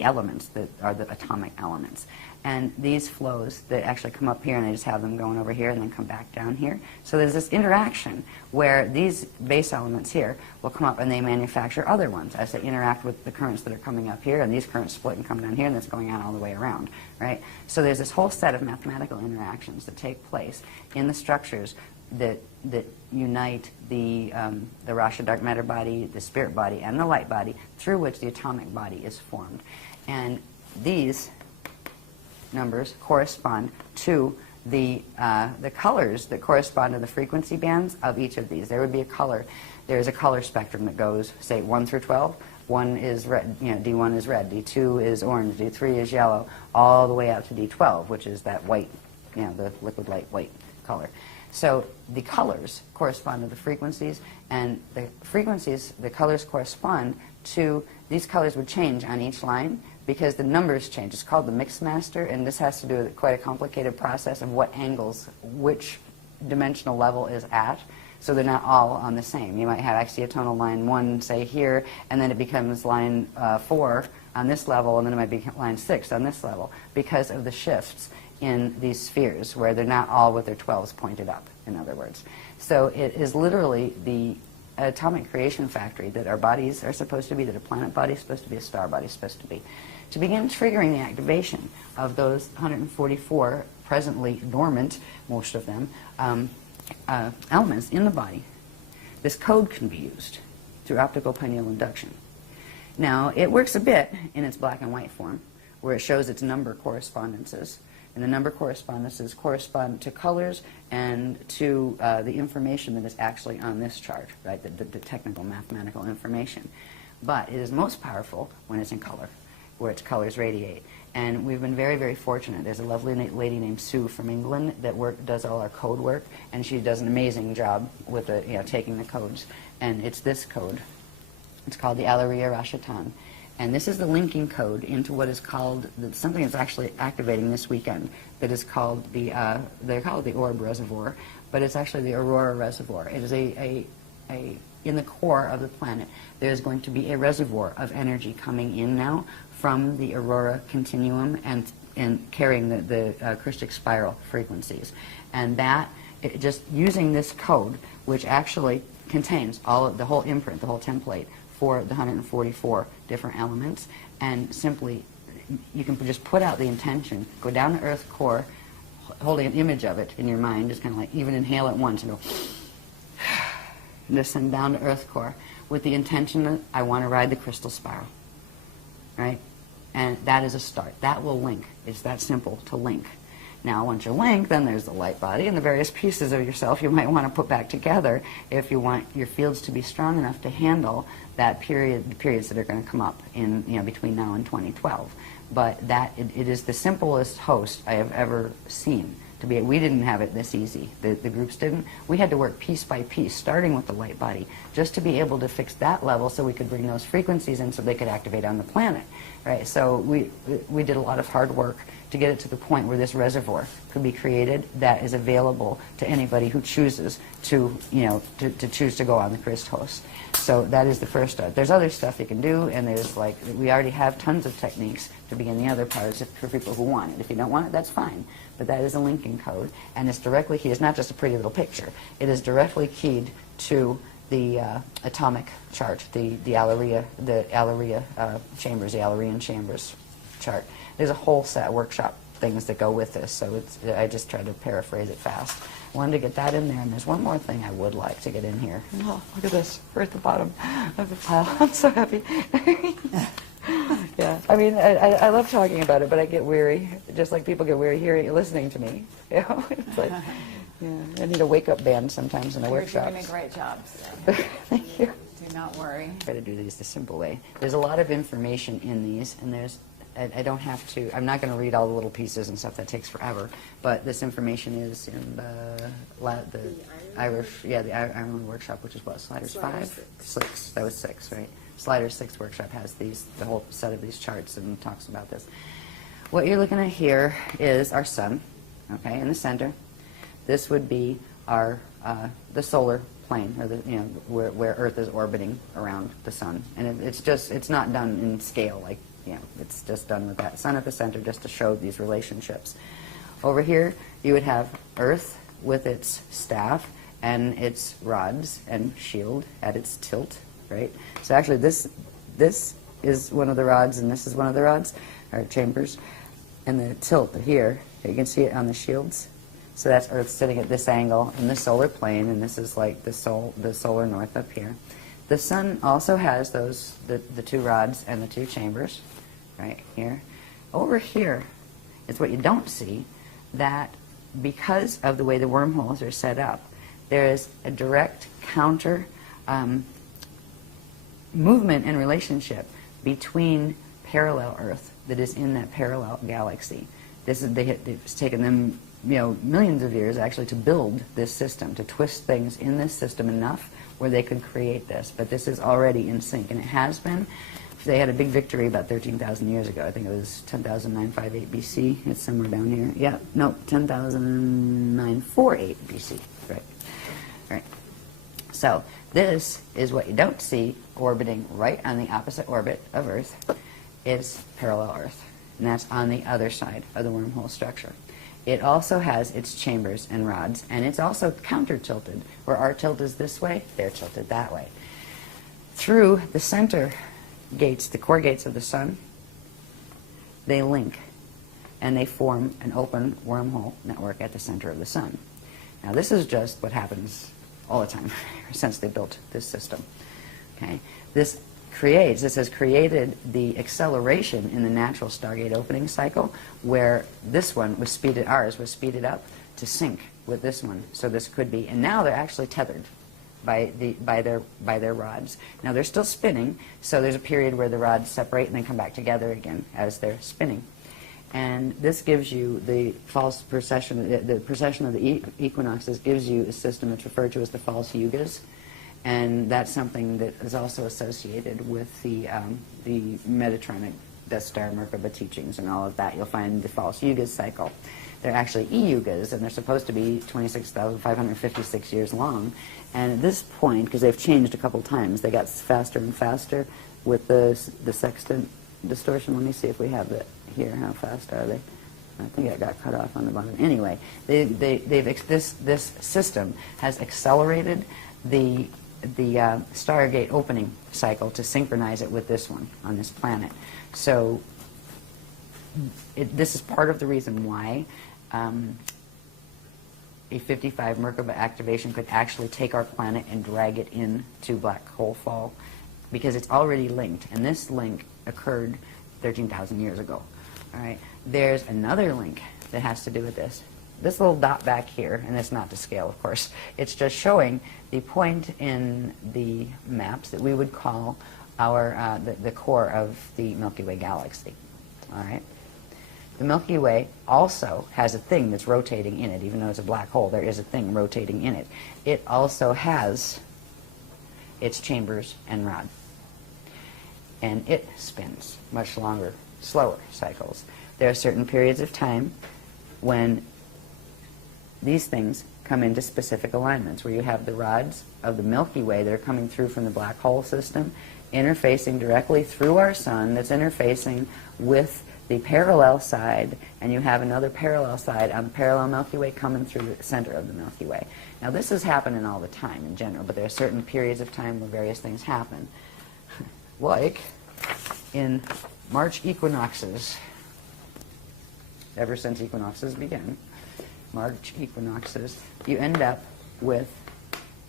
elements that are the atomic elements. And these flows that actually come up here, and I just have them going over here and then come back down here. So there's this interaction where these base elements here will come up and they manufacture other ones as they interact with the currents that are coming up here, and these currents split and come down here, and that's going out all the way around, right? So there's this whole set of mathematical interactions that take place in the structures that unite the Rasha dark matter body, the spirit body, and the light body, through which the atomic body is formed. And these numbers correspond to the colors that correspond to the frequency bands of each of these. There would be a color. There's a color spectrum that goes, say, 1 through 12. 1 is red, D1 is red, D2 is orange, D3 is yellow, all the way out to D12, which is that white, the liquid light white color. So the colors correspond to the frequencies, and the frequencies, the colors correspond to, these colors would change on each line because the numbers change. It's called the mix master, and this has to do with quite a complicated process of what angles, which dimensional level is at. So they're not all on the same. You might have axiotonal line 1, say, here, and then it becomes line 4 on this level, and then it might be line 6 on this level, because of the shifts in these spheres, where they're not all with their 12s pointed up, in other words. So it is literally the atomic creation factory that our bodies are supposed to be, that a planet body is supposed to be, a star body is supposed to be, to begin triggering the activation of those 144 presently dormant, most of them, elements in the body. This code can be used through optical pineal induction. Now, it works a bit in its black and white form, where it shows its number correspondences. And the number correspondences correspond to colors and to the information that is actually on this chart, right? The technical mathematical information. But it is most powerful when it's in color, where its colors radiate. And we've been very, very fortunate. There's a lovely lady named Sue from England that does all our code work, and she does an amazing job with taking the codes. And it's this code. It's called the Alaria Rashatan. And this is the linking code into what is called, something that's actually activating this weekend, that is called they call it the Orb Reservoir, but it's actually the Aurora Reservoir. It is in the core of the planet, there's going to be a reservoir of energy coming in now from the Aurora continuum and carrying the Christic spiral frequencies. And that, just using this code, which actually contains all of the whole imprint, the whole template, for the 144 different elements, and simply you can just put out the intention, go down to Earth core, holding an image of it in your mind, just kind of like even inhale at once and go, and just send down to Earth core with the intention that I want to ride the crystal spiral, right? And that is a start. That will link. It's that simple to link. Now, once you link, then there's the light body and the various pieces of yourself you might want to put back together if you want your fields to be strong enough to handle that period, the periods that are going to come up in, between now and 2012. But it is the simplest host I have ever seen. We didn't have it this easy. The groups didn't. We had to work piece by piece, starting with the light body, just to be able to fix that level so we could bring those frequencies in so they could activate on the planet. Right? So we did a lot of hard work to get it to the point where this reservoir could be created that is available to anybody who chooses to choose to go on the Christ host. So that is the first start. There's other stuff you can do, and there's we already have tons of techniques to begin the other parts for people who want it. If you don't want it, that's fine. But that is a linking code, and it's directly keyed. It's not just a pretty little picture. It is directly keyed to the atomic chart, the Alaria chambers, the Alarian chambers chart. There's a whole set of workshop things that go with this, so I just tried to paraphrase it fast. I wanted to get that in there, and there's one more thing I would like to get in here. Oh, look at this. We're at the bottom of the pile. I'm so happy. Yeah, I mean, I love talking about it, but I get weary, just like people get weary listening to me. It's like, I need a wake-up band sometimes in the workshops. You're doing a great job. So. Thank you. Do not worry. Try to do these the simple way. There's a lot of information in these, and there's I don't have to, I'm not going to read all the little pieces and stuff, that takes forever, but this information is in the Irish, yeah, the Ireland workshop, which is what, Sliders 5? 6, that was 6, right? Sliders 6 workshop has these, the whole set of these charts and talks about this. What you're looking at here is our sun, okay, in the center. This would be our, the solar plane, or the, you know, where Earth is orbiting around the sun. And it's just, it's not done in scale, like, you know, it's just done with that sun at the center just to show these relationships. Over here, you would have Earth with its staff and its rods and shield at its tilt, right? So actually this is one of the rods and this is one of the rods, or chambers. And the tilt here, you can see it on the shields. So that's Earth sitting at this angle in the solar plane, and this is like the solar north up here. The sun also has those, the two rods and the two chambers, right here. Over here is what you don't see, that because of the way the wormholes are set up, there is a direct counter movement and relationship between parallel Earth that is in that parallel galaxy. This is, it's taken them, you know, millions of years actually to build this system, to twist things in this system enough where they could create this. But this is already in sync, and it has been. They had a big victory about 13,000 years ago. I think it was 10,958 BC. It's somewhere down here. Yeah, no, 10,948 BC. Right, right. So this is what you don't see orbiting right on the opposite orbit of Earth is parallel Earth, and that's on the other side of the wormhole structure. It also has its chambers and rods, and it's also counter-tilted. Where our tilt is this way, they're tilted that way. Through the center gates, the core gates of the sun, they link, and they form an open wormhole network at the center of the sun. Now this is just what happens all the time since they built this system. Okay, this has created the acceleration in the natural Stargate opening cycle, where this one was speeded, ours was speeded up to sync with this one. So this could be, and now they're actually tethered by their rods. Now they're still spinning, so there's a period where the rods separate and then come back together again as they're spinning. And this gives you the false precession, the precession of the equinoxes gives you a system that's referred to as the false yugas. And that's something that is also associated with the Metatronic Death Star Merkaba teachings and all of that. You'll find the false yugas cycle. They're actually e-yugas, and they're supposed to be 26,556 years long. And at this point, because they've changed a couple times, they got faster and faster with the sextant distortion. Let me see if we have it here. How fast are they? I think it got cut off on the bottom. Anyway, this system has accelerated the Stargate opening cycle to synchronize it with this one on this planet. So this is part of the reason why a 55 Merkaba activation could actually take our planet and drag it into black hole fall, because it's already linked, and this link occurred 13,000 years ago. All right. There's another link that has to do with this. This little dot back here, and it's not to scale, of course, it's just showing the point in the maps that we would call our the core of the Milky Way galaxy. All right. The Milky Way also has a thing that's rotating in it. Even though it's a black hole, there is a thing rotating in it. It also has its chambers and rod. And it spins much longer, slower cycles. There are certain periods of time when these things come into specific alignments, where you have the rods of the Milky Way that are coming through from the black hole system, interfacing directly through our sun, that's interfacing with the parallel side, and you have another parallel side on the parallel Milky Way coming through the center of the Milky Way. Now this is happening all the time in general, but there are certain periods of time where various things happen. Like in March equinoxes, ever since equinoxes began, March equinoxes, you end up with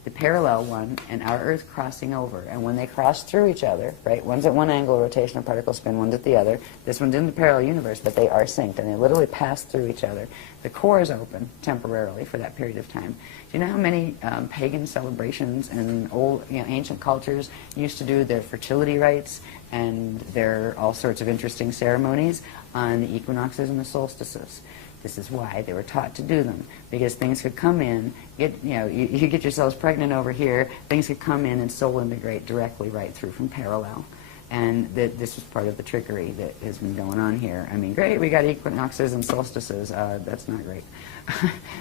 the parallel one and our Earth crossing over. And when they cross through each other, right, one's at one angle of rotation of particle spin, one's at the other. This one's in the parallel universe, but they are synced, and they literally pass through each other. The core is open temporarily for that period of time. Do you know how many pagan celebrations and old, ancient cultures used to do their fertility rites and their all sorts of interesting ceremonies on the equinoxes and the solstices? This is why they were taught to do them, because things could come in, you get yourselves pregnant over here, things could come in and soul integrate directly right through from parallel. And this was part of the trickery that has been going on here. I mean, great, we got equinoxes and solstices. That's not great.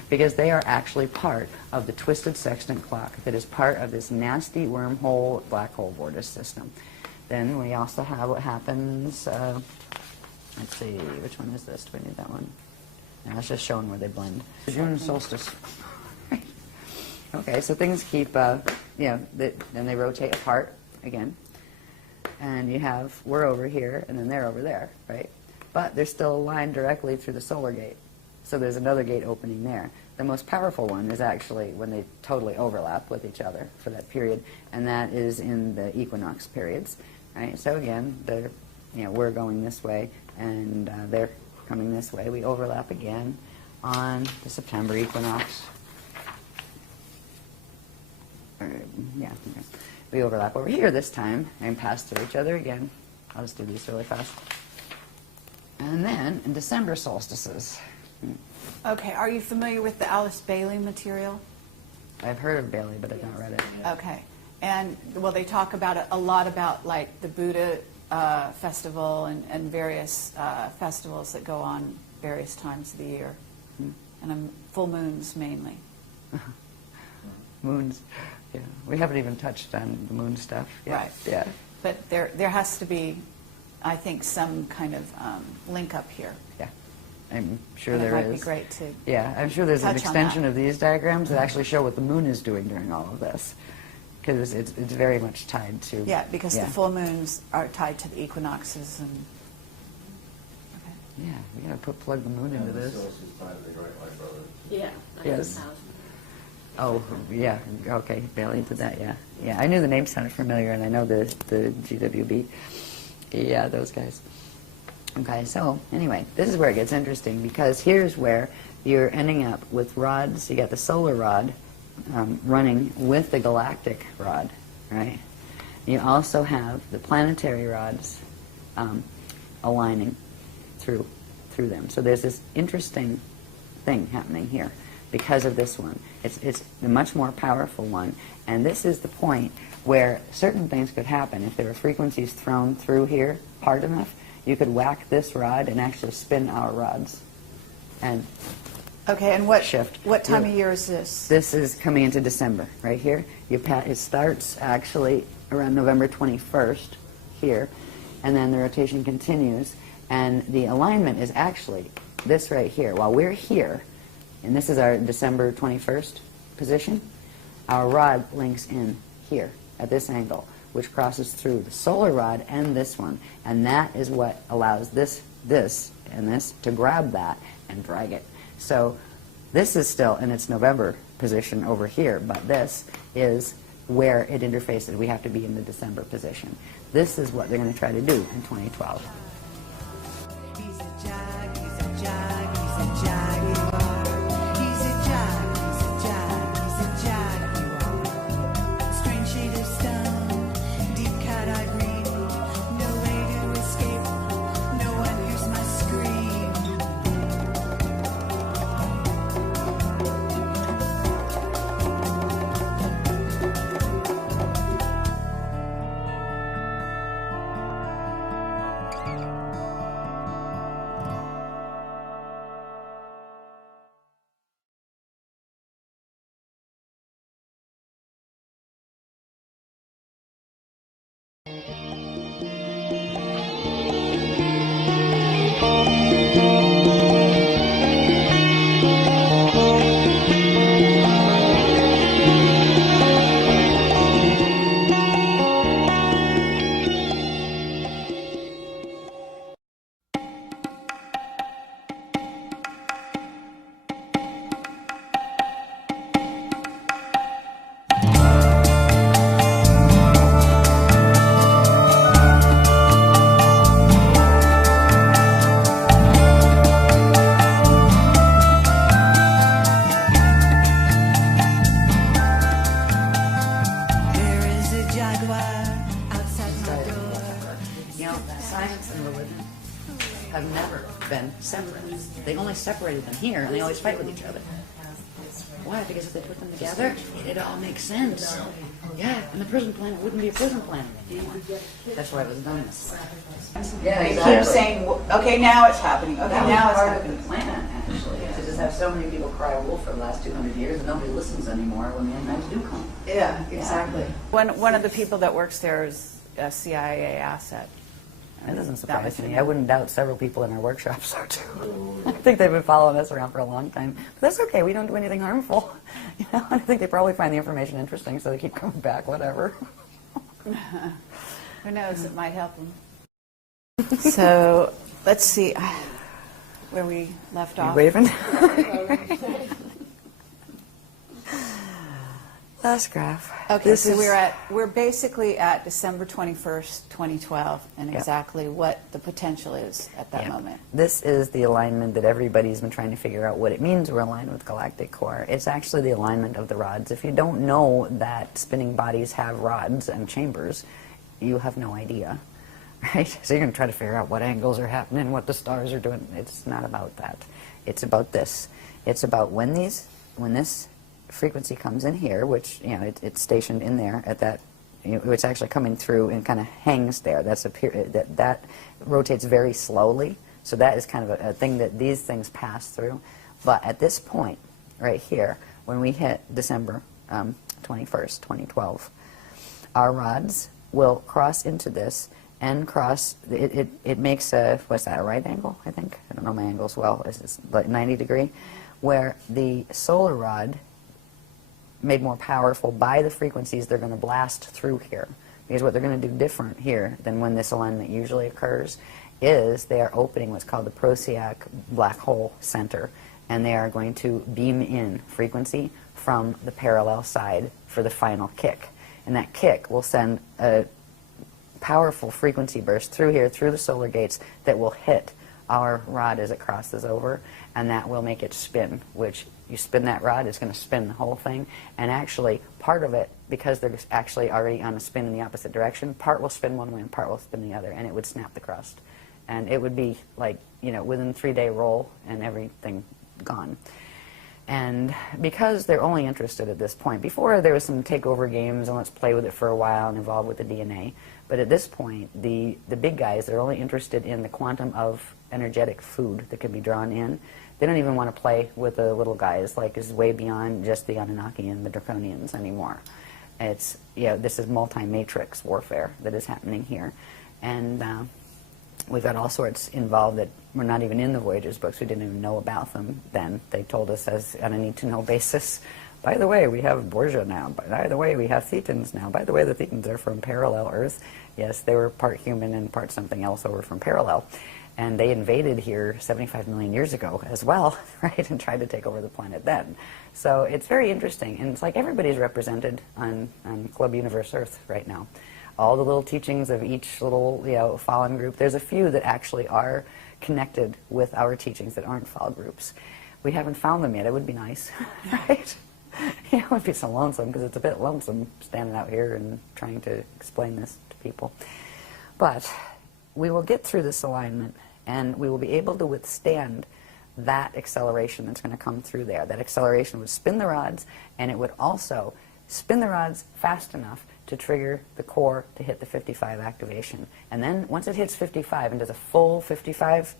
Because they are actually part of the twisted sextant clock that is part of this nasty wormhole black hole vortex system. Then we also have what happens, let's see, which one is this? Do we need that one? No, it's just showing where they blend. June solstice. Okay, so things keep, then they rotate apart again. And you have, we're over here, and then they're over there, right? But they're still aligned directly through the solar gate. So there's another gate opening there. The most powerful one is actually when they totally overlap with each other for that period, and that is in the equinox periods, right? So again, they're, we're going this way, and they're coming this way. We overlap again on the September equinox. We overlap over here this time and pass through each other again. I'll just do these really fast. And then in December solstices. Okay, are you familiar with the Alice Bailey material? I've heard of Bailey, but I've not read it. Okay. And, well, they talk about it a lot about, like, the Buddha festival and various festivals that go on various times of the year. And full moons mainly. Moons. Yeah, we haven't even touched on the moon stuff yet. Right. Yeah. But there has to be, I think, some kind of link up here. Yeah. I'm sure And there is. it might be great to Yeah, I'm sure there's an touch on extension that. of these diagrams that actually show what the moon is doing during all of this. Because it's very much tied to... Yeah, because the full moons are tied to the equinoxes and... Okay. Yeah, we got to plug the moon into this. The source is part of the Great White Brother. Yeah. Yes. Oh, yeah, okay, Bailey did that, yeah. Yeah, I knew the name sounded familiar, and I know the GWB. Yeah, those guys. Okay, so anyway, this is where it gets interesting, because here's where you're ending up with rods. You got the solar rod running with the galactic rod, right? You also have the planetary rods aligning through them. So there's this interesting thing happening here because of this one. It's the much more powerful one, and this is the point where certain things could happen. If there were frequencies thrown through here hard enough, you could whack this rod and actually spin our rods. And Okay, and what shift. What time of year is this? This is coming into December, right here. It starts actually around November 21st here, and then the rotation continues, and the alignment is actually this right here. While we're here, and this is our December 21st position, our rod links in here at this angle, which crosses through the solar rod and this one, and that is what allows this and this to grab that and drag it. So this is still in its November position over here, but this is where it interfaces. We have to be in the December position. This is what they're going to try to do in 2012. He's a jag, he's a jag, he's a jag, you are. He's a jag, he's a jag, he's a jag, you are. Strange shade of stone, deep cat-eye green. No way to escape, no one hears my scream. You know, science and religion have never been separate. They only separated them here, and they always fight with each other. Why? Because if they put them together, it all makes sense. Yeah, and the prison planet wouldn't be a prison planet anymore. That's why it was done this way. Yeah, They keep saying, okay, now it's happening. Okay, That now was it's part of happening. the plan, actually, to just have so many people cry wolf for the last 200 years, and nobody listens anymore when the end times do come. Yeah, exactly. Yeah. One of the people that works there is a CIA asset. It doesn't That surprise was me. the- I wouldn't doubt several people in our workshops are too. I think they've been following us around for a long time. But that's okay. We don't do anything harmful. You know, I think they probably find the information interesting, so they keep coming back. Whatever. Who knows? It might help them. So let's see where we left You off. waving? Last graph. Okay, This so is- we're basically at December 21st, 2012, and Yeah. exactly what the potential is at that Yeah. moment. This is the alignment that everybody's been trying to figure out what it means we're aligned with galactic core. It's actually the alignment of the rods. If you don't know that spinning bodies have rods and chambers, you have no idea, right? So you're going to try to figure out what angles are happening, what the stars are doing. It's not about that. It's about this. It's about when this frequency comes in here, which, you know, it's stationed in there at that, you know, it's actually coming through and kind of hangs there. That's a that rotates very slowly. So that is kind of a thing that these things pass through. But at this point, right here, when we hit December 21st, 2012, our rods will cross into this and cross. It makes a, what's that, a right angle? I think I don't know my angles well. It's like 90 degree, where the solar rod, made more powerful by the frequencies they're going to blast through here. Because what they're going to do different here than when this alignment usually occurs is they are opening what's called the Procyon black hole center, and they are going to beam in frequency from the parallel side for the final kick. And that kick will send a powerful frequency burst through here, through the solar gates, that will hit our rod as it crosses over, and that will make it spin, which you spin that rod, it's going to spin the whole thing. And actually, part of it, because they're actually already on a spin in the opposite direction, part will spin one way and part will spin the other, and it would snap the crust. And it would be like, you know, within 3-day roll and everything gone. And because they're only interested at this point, before there was some takeover games and let's play with it for a while and evolve with the DNA, but at this point, the big guys, they're only interested in the quantum of energetic food that can be drawn in. They don't even want to play with the little guys, like is way beyond just the Anunnaki and the Draconians anymore. It's, you know, this is multi-matrix warfare that is happening here. And we've got all sorts involved that were not even in the Voyagers books. We didn't even know about them then. They told us as on a need-to-know basis, by the way, we have Borgia now. By the way, we have Thetans now. By the way, the Thetans are from parallel Earth. Yes, they were part human and part something else over from parallel. And they invaded here 75 million years ago as well, right, and tried to take over the planet then. So it's very interesting. And it's like everybody's represented on Club Universe Earth right now. All the little teachings of each little, you know, fallen group. There's a few that actually are connected with our teachings that aren't fall groups. We haven't found them yet. It would be nice, right? Yeah, it would be so lonesome because it's a bit lonesome standing out here and trying to explain this to people. But we will get through this alignment and we will be able to withstand that acceleration that's going to come through there. That acceleration would spin the rods, and it would also spin the rods fast enough to trigger the core to hit the 55 activation. And then once it hits 55 and does a full 55,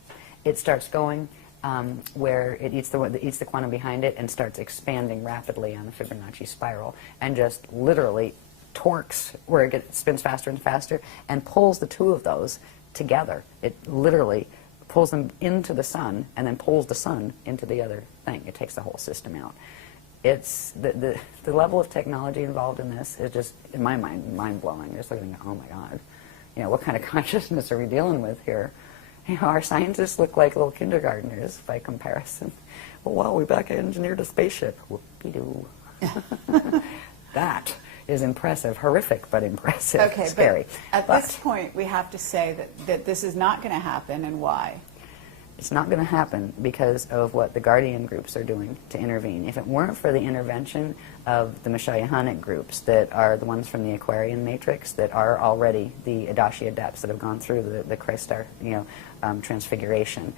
it starts going where it eats the quantum behind it and starts expanding rapidly on the Fibonacci spiral and just literally torques where it spins faster and faster and pulls the two of those together. It literally pulls them into the sun and then pulls the sun into the other thing. It takes the whole system out. It's the level of technology involved in this is just, in my mind, mind-blowing. Just looking at, oh my God, you know, what kind of consciousness are we dealing with here? You know, our scientists look like little kindergartners by comparison. Well, we back engineered a spaceship. Whoopie-doo. That is impressive, horrific, but impressive. Okay, scary. but at this point, we have to say that this is not going to happen, and why? It's not going to happen because of what the guardian groups are doing to intervene. If it weren't for the intervention of the Ashayana groups that are the ones from the Aquarian matrix that are already the Adashi Adepts that have gone through the Christ star, transfiguration,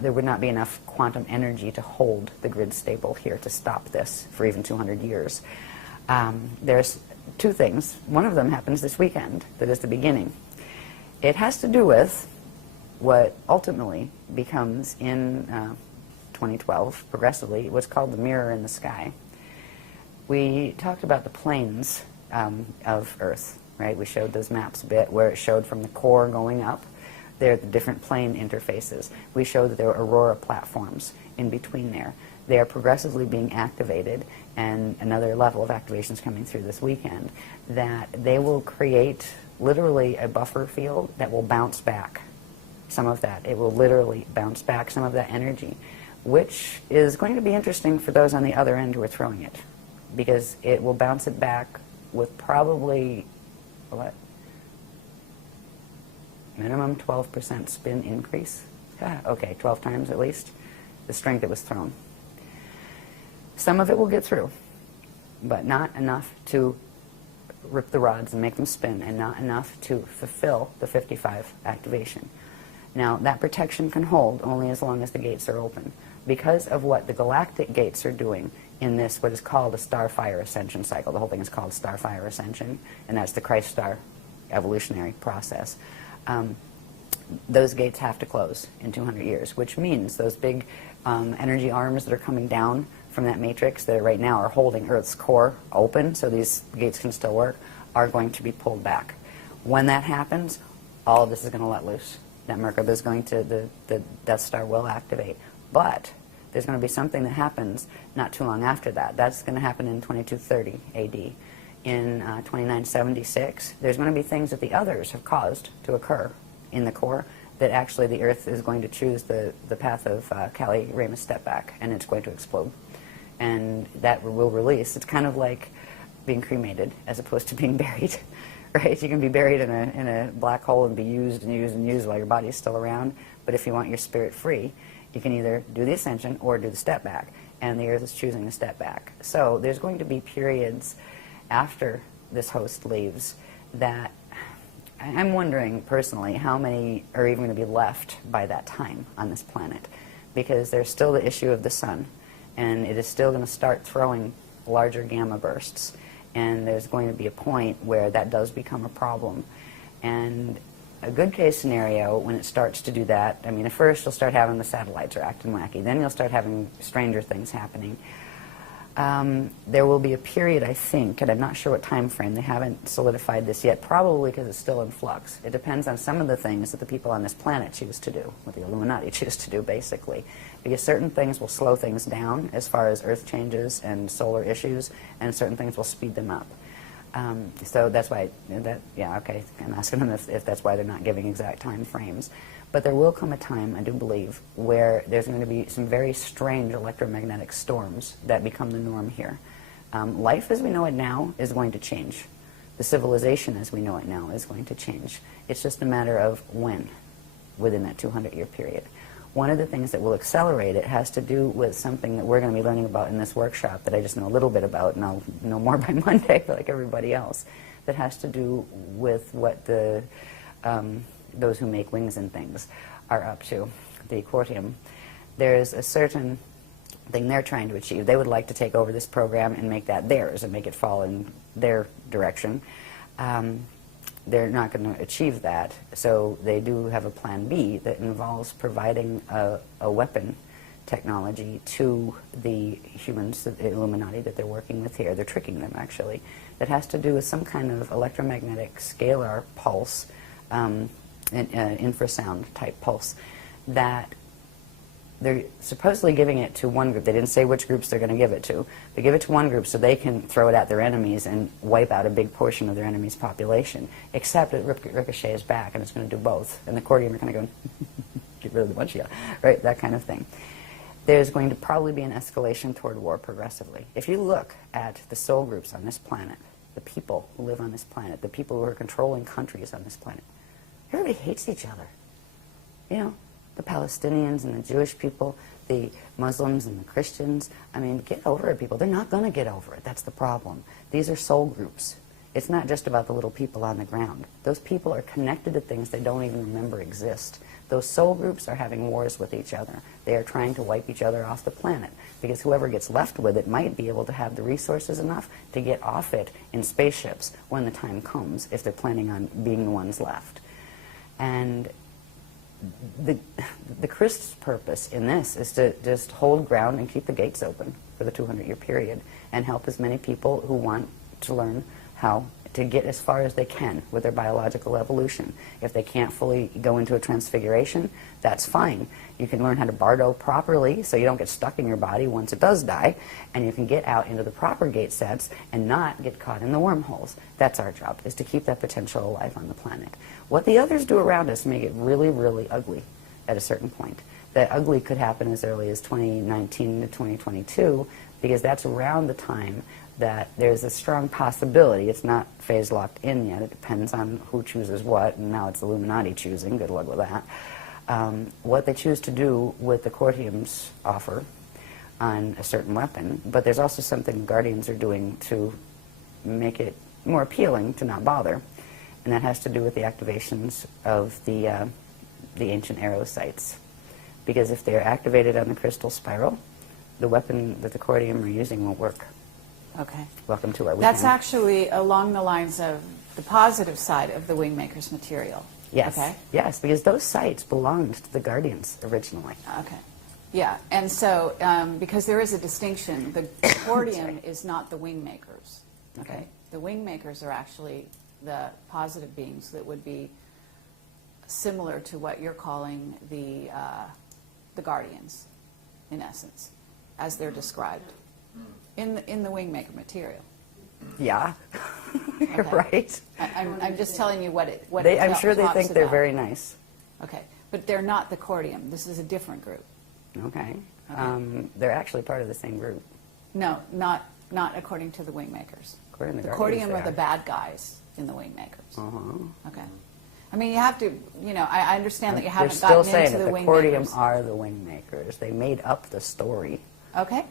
there would not be enough quantum energy to hold the grid stable here to stop this for even 200 years. There's two things. One of them happens this weekend that is the beginning. It has to do with what ultimately becomes in 2012, progressively, what's called the mirror in the sky. We talked about the planes of Earth, right? We showed those maps a bit where it showed from the core going up. There are the different plane interfaces. We showed that there were aurora platforms in between there. They are progressively being activated, and another level of activation is coming through this weekend, that they will create literally a buffer field that will bounce back some of that. It will literally bounce back some of that energy, which is going to be interesting for those on the other end who are throwing it, because it will bounce it back with probably, what, minimum 12% spin increase. Okay, 12 times at least the strength that was thrown. Some of it will get through, but not enough to rip the rods and make them spin, and not enough to fulfill the 55 activation. Now, that protection can hold only as long as the gates are open. Because of what the galactic gates are doing in this, what is called a Starfire Ascension cycle. The whole thing is called Starfire Ascension, and that's the Christ star evolutionary process. Those gates have to close in 200 years, which means those big energy arms that are coming down from that matrix that right now are holding Earth's core open so these gates can still work, are going to be pulled back. When that happens, all of this is going to let loose. That Merkaba is going to, the Death Star will activate. But there's going to be something that happens not too long after that. That's going to happen in 2230 AD. In 2976, there's going to be things that the others have caused to occur in the core that actually the Earth is going to choose the path of Kali Ramus step back, and it's going to explode. And that will release. It's kind of like being cremated as opposed to being buried. Right? You can be buried in a black hole and be used and used and used while your body is still around. But if you want your spirit free, you can either do the ascension or do the step back. And the Earth is choosing the step back. So there's going to be periods after this host leaves that I'm wondering personally how many are even going to be left by that time on this planet. Because there's still the issue of the sun. And it is still going to start throwing larger gamma bursts. And there's going to be a point where that does become a problem. And a good case scenario, when it starts to do that, I mean, at first you'll start having the satellites are acting wacky. Then you'll start having stranger things happening. There will be a period, I think, and I'm not sure what time frame, they haven't solidified this yet, probably because it's still in flux. It depends on some of the things that the people on this planet choose to do, what the Illuminati choose to do, basically. Because certain things will slow things down as far as Earth changes and solar issues, and certain things will speed them up. So that's why, yeah, okay, I'm asking them if that's why they're not giving exact time frames. But there will come a time, I do believe, where there's going to be some very strange electromagnetic storms that become the norm here. Life as we know it now is going to change. The civilization as we know it now is going to change. It's just a matter of when within that 200-year period. One of the things that will accelerate it has to do with something that we're going to be learning about in this workshop that I just know a little bit about, and I'll know more by Monday like everybody else, that has to do with what the those who make wings and things are up to, the Quartium. There's a certain thing they're trying to achieve. They would like to take over this program and make that theirs and make it fall in their direction. They're not going to achieve that, so they do have a plan B that involves providing a weapon technology to the humans, the Illuminati that they're working with here. They're tricking them, actually. That has to do with some kind of electromagnetic scalar pulse, infrasound type pulse, that they're supposedly giving it to one group. They didn't say which groups they're going to give it to. They give it to one group so they can throw it at their enemies and wipe out a big portion of their enemy's population. Except it ricochets back, and it's going to do both. And the Cordium are kind of going, get rid of the bunch of you, right? That kind of thing. There's going to probably be an escalation toward war progressively. If you look at the soul groups on this planet, the people who live on this planet, the people who are controlling countries on this planet, everybody hates each other. You know, The Palestinians and the Jewish people, the Muslims and the Christians, I mean, get over it, people. They're not going to get over it. That's the problem. These are soul groups. It's not just about the little people on the ground. Those people are connected to things they don't even remember exist. Those soul groups are having wars with each other. They are trying to wipe each other off the planet, because whoever gets left with it might be able to have the resources enough to get off it in spaceships when the time comes, if they're planning on being the ones left. And the Christ's purpose in this is to just hold ground and keep the gates open for the 200-year period and help as many people who want to learn how to get as far as they can with their biological evolution. If they can't fully go into a transfiguration, that's fine. You can learn how to bardo properly so you don't get stuck in your body once it does die, and you can get out into the proper gate sets and not get caught in the wormholes. That's our job, is to keep that potential alive on the planet. What the others do around us make it really, really ugly at a certain point. That ugly could happen as early as 2019 to 2022, because that's around the time that there's a strong possibility, it's not phase locked in yet, it depends on who chooses what, and now it's Illuminati choosing, good luck with that, what they choose to do with the Cortium's offer on a certain weapon. But there's also something Guardians are doing to make it more appealing to not bother, and that has to do with the activations of the ancient arrow sites. Because if they're activated on the crystal spiral, the weapon that the Cortium are using will work. Okay. Welcome to our weekend. That's actually along the lines of the positive side of the Wingmaker's material. Yes. Okay. Yes, because those sites belonged to the Guardians originally. Okay. Yeah, and so because there is a distinction, the Cordium is not the Wingmakers. Okay. The Wingmakers are actually the positive beings that would be similar to what you're calling the Guardians, in essence, as they're described in the Wingmaker material. Yeah, you're Okay. right. I'm just telling you what it I'm sure they talks think they're about. very nice. Okay, but they're not the Cordium. This is a different group. Okay. Okay. They're actually part of the same group. No, not according to the Wingmakers. According to The the Cordium Guardians, are the they bad guys in the Wingmakers. Uh-huh. Okay. I mean, you have to, I understand that you They're haven't still gotten saying into that the the Wingmakers. Cordium are the Wingmakers. They made up the story. Okay.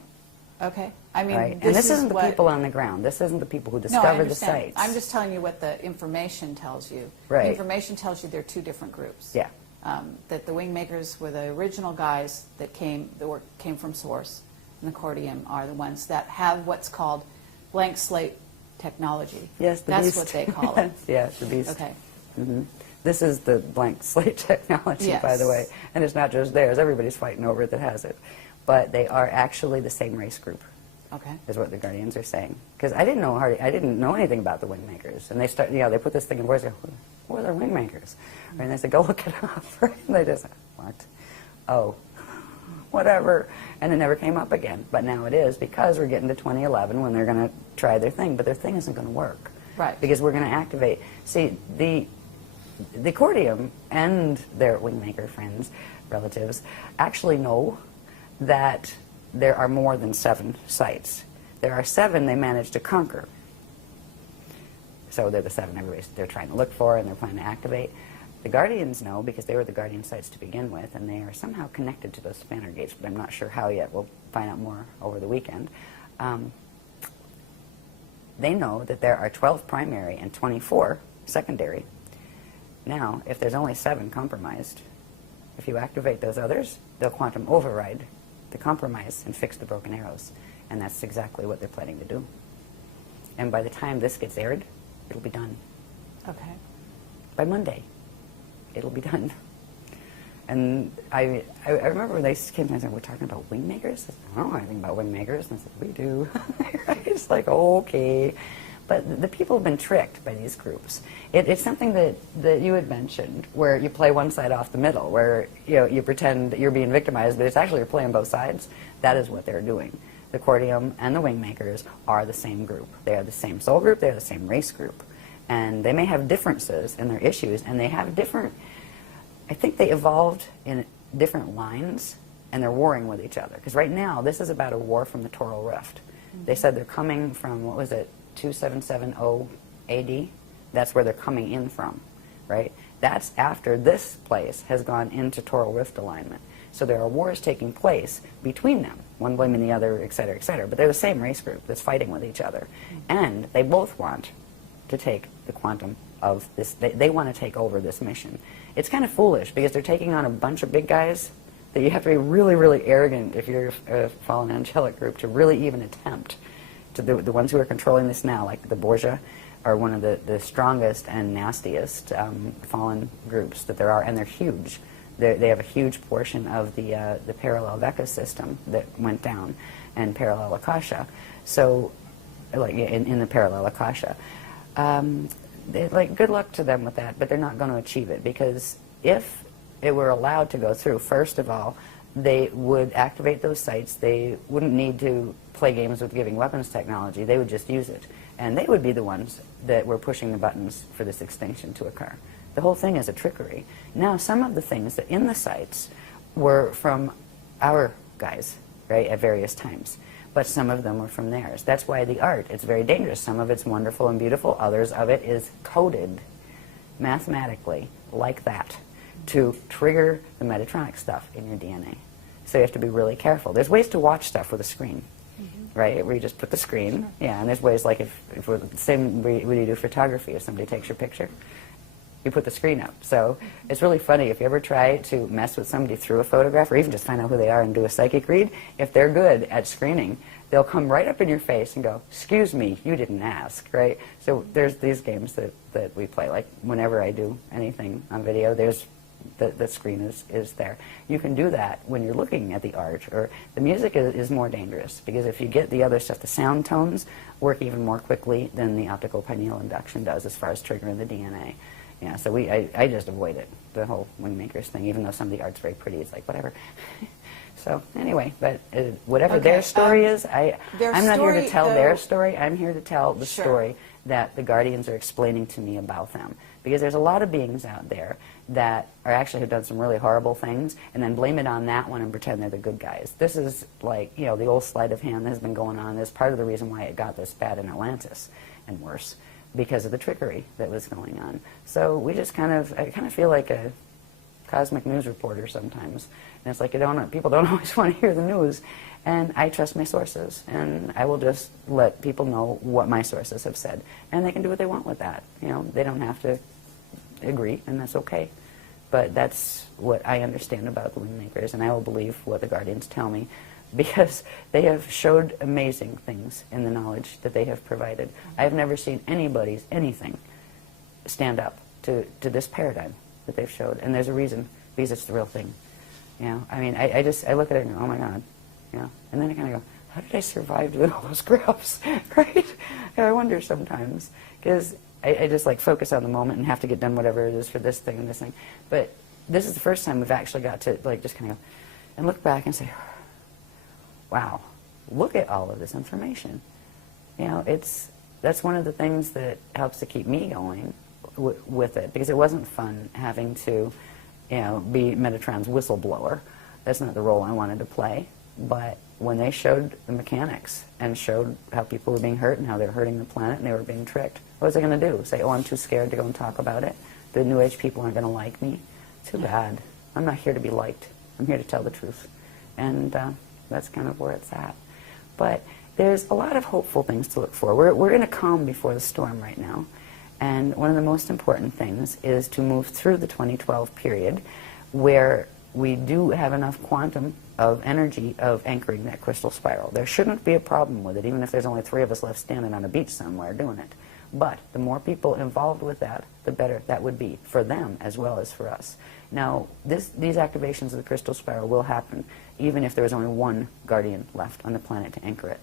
Okay. I mean, Right? And this is isn't the what, people on the ground. This isn't the people who No, I discovered the understand. sites. I'm just telling you what the information tells you. Right. The information tells you they're two different groups. Yeah. That the Wingmakers were the original guys that came from Source, and the Cordium are the ones that have what's called blank slate technology. Yes, the That's beast. what they call it. Yeah, the beast. Okay. hmm This is the blank slate technology, by the Yes. way. And it's not just theirs. Everybody's fighting over it that has it. But they are actually the same race group, Okay. is what the Guardians are saying. Because I didn't know anything about the Wingmakers. And they put this thing in words, what are the Wingmakers? And they said, go look it up. And they just, what? Oh, whatever. And it never came up again. But now it is, because we're getting to 2011 when they're going to try their thing. But their thing isn't going to work. Right. Because we're going to activate. See, the Cordium and their Wingmaker friends, relatives, actually know that there are more than 7 sites. There are 7 they managed to conquer. So they're the 7 they're trying to look for and they're planning to activate. The Guardians know, because they were the Guardian sites to begin with, and they are somehow connected to those spanner gates, but I'm not sure how yet. We'll find out more over the weekend. They know that there are 12 primary and 24 secondary. Now, if there's only 7 compromised, if you activate those others, they'll quantum override the compromise and fix the broken arrows. And that's exactly what they're planning to do. And by the time this gets aired, it'll be done. Okay. By Monday, it'll be done. And I remember when they came to me and said, we're talking about Wingmakers? I said, I don't know anything about Wingmakers. And I said, we do. It's like, okay. But the people have been tricked by these groups. It's something that you had mentioned, where you play one side off the middle, where you pretend that you're being victimized, but it's actually you're playing both sides. That is what they're doing. The Cordium and the Wingmakers are the same group. They are the same soul group. They are the same race group. And they may have differences in their issues, and they have different... I think they evolved in different lines, and they're warring with each other. Because right now, this is about a war from the Toral Rift. Mm-hmm. They said they're coming from, 2770 AD? That's where they're coming in from, right? that's after this place has gone into toral rift alignment. So there are wars taking place between them, one blaming the other, et cetera, but they're the same race group that's fighting with each other. And they both want to take the quantum of this, they want to take over this mission. It's kind of foolish because they're taking on a bunch of big guys that you have to be really, really arrogant if you're a fallen angelic group to really even attempt. To the ones who are controlling this now, like the Borgia, are one of the strongest and nastiest fallen groups that there are, and they're huge. They have a huge portion of the parallel Vecca system that went down, and parallel Akasha. So, like in the parallel Akasha, like good luck to them with that. But they're not going to achieve it, because if it were allowed to go through, first of all, they would activate those sites. They wouldn't need to play games with giving weapons technology. They would just use it, and they would be the ones that were pushing the buttons for this extinction to occur. The whole thing is a trickery. Now, some of the things that in the sites were from our guys, right, at various times, but some of them were from theirs. That's why the art, it's very dangerous. Some of it's wonderful and beautiful. Others of it is coded mathematically like that to trigger the Metatronic stuff in your DNA. So you have to be really careful. There's ways to watch stuff with a screen, right, where you just put the screen. Yeah, and there's ways like if we're the same way you do photography. If somebody takes your picture, you put the screen up. So it's really funny if you ever try to mess with somebody through a photograph, or even just find out who they are and do a psychic read. If they're good at screening, they'll come right up in your face and go, "Excuse me, you didn't ask," right? So there's these games that we play. Like whenever I do anything on video, there's the screen is there. You can do that when you're looking at the art, or the music is more dangerous, because if you get the other stuff, the sound tones work even more quickly than the optical pineal induction does as far as triggering the DNA. Yeah, so I just avoid it, the whole Wingmakers thing, even though some of the art's very pretty. It's like, whatever. So anyway, but whatever their story is, I'm not here to tell their story. I'm here to tell the story that the Guardians are explaining to me about them. Because there's a lot of beings out there that are actually have done some really horrible things, and then blame it on that one and pretend they're the good guys. This is like, you know, the old sleight of hand that has been going on. This is part of the reason why it got this bad in Atlantis, and worse, because of the trickery that was going on. So we just I kind of feel like a cosmic news reporter sometimes. And it's like people don't always want to hear the news. And I trust my sources, and I will just let people know what my sources have said. And they can do what they want with that. You know, they don't have to agree, and that's okay. But that's what I understand about the Wingmakers, and I will believe what the Guardians tell me, because they have showed amazing things in the knowledge that they have provided. I have never seen anything stand up to this paradigm that they've showed, and there's a reason, because it's the real thing. You know, I mean, I look at it and go, oh my God, you know, and then I kind of go, how did I survive doing all those graphs, right? And I wonder sometimes, because I just like focus on the moment and have to get done whatever it is for this thing and this thing. But this is the first time we've actually got to like just kind of go and look back and say, wow, look at all of this information. You know, that's one of the things that helps to keep me going with it, because it wasn't fun having to, you know, be Metatron's whistleblower. That's not the role I wanted to play. But when they showed the mechanics and showed how people were being hurt and how they were hurting the planet and they were being tricked, what was I going to do? Say, oh, I'm too scared to go and talk about it? The New Age people aren't going to like me? Too bad. I'm not here to be liked. I'm here to tell the truth. And that's kind of where it's at. But there's a lot of hopeful things to look for. We're in a calm before the storm right now. And one of the most important things is to move through the 2012 period where we do have enough quantum of energy of anchoring that crystal spiral. There shouldn't be a problem with it, even if there's only 3 of us left standing on a beach somewhere doing it. But the more people involved with that, the better that would be for them as well as for us. Now, these activations of the crystal spiral will happen even if there is only one guardian left on the planet to anchor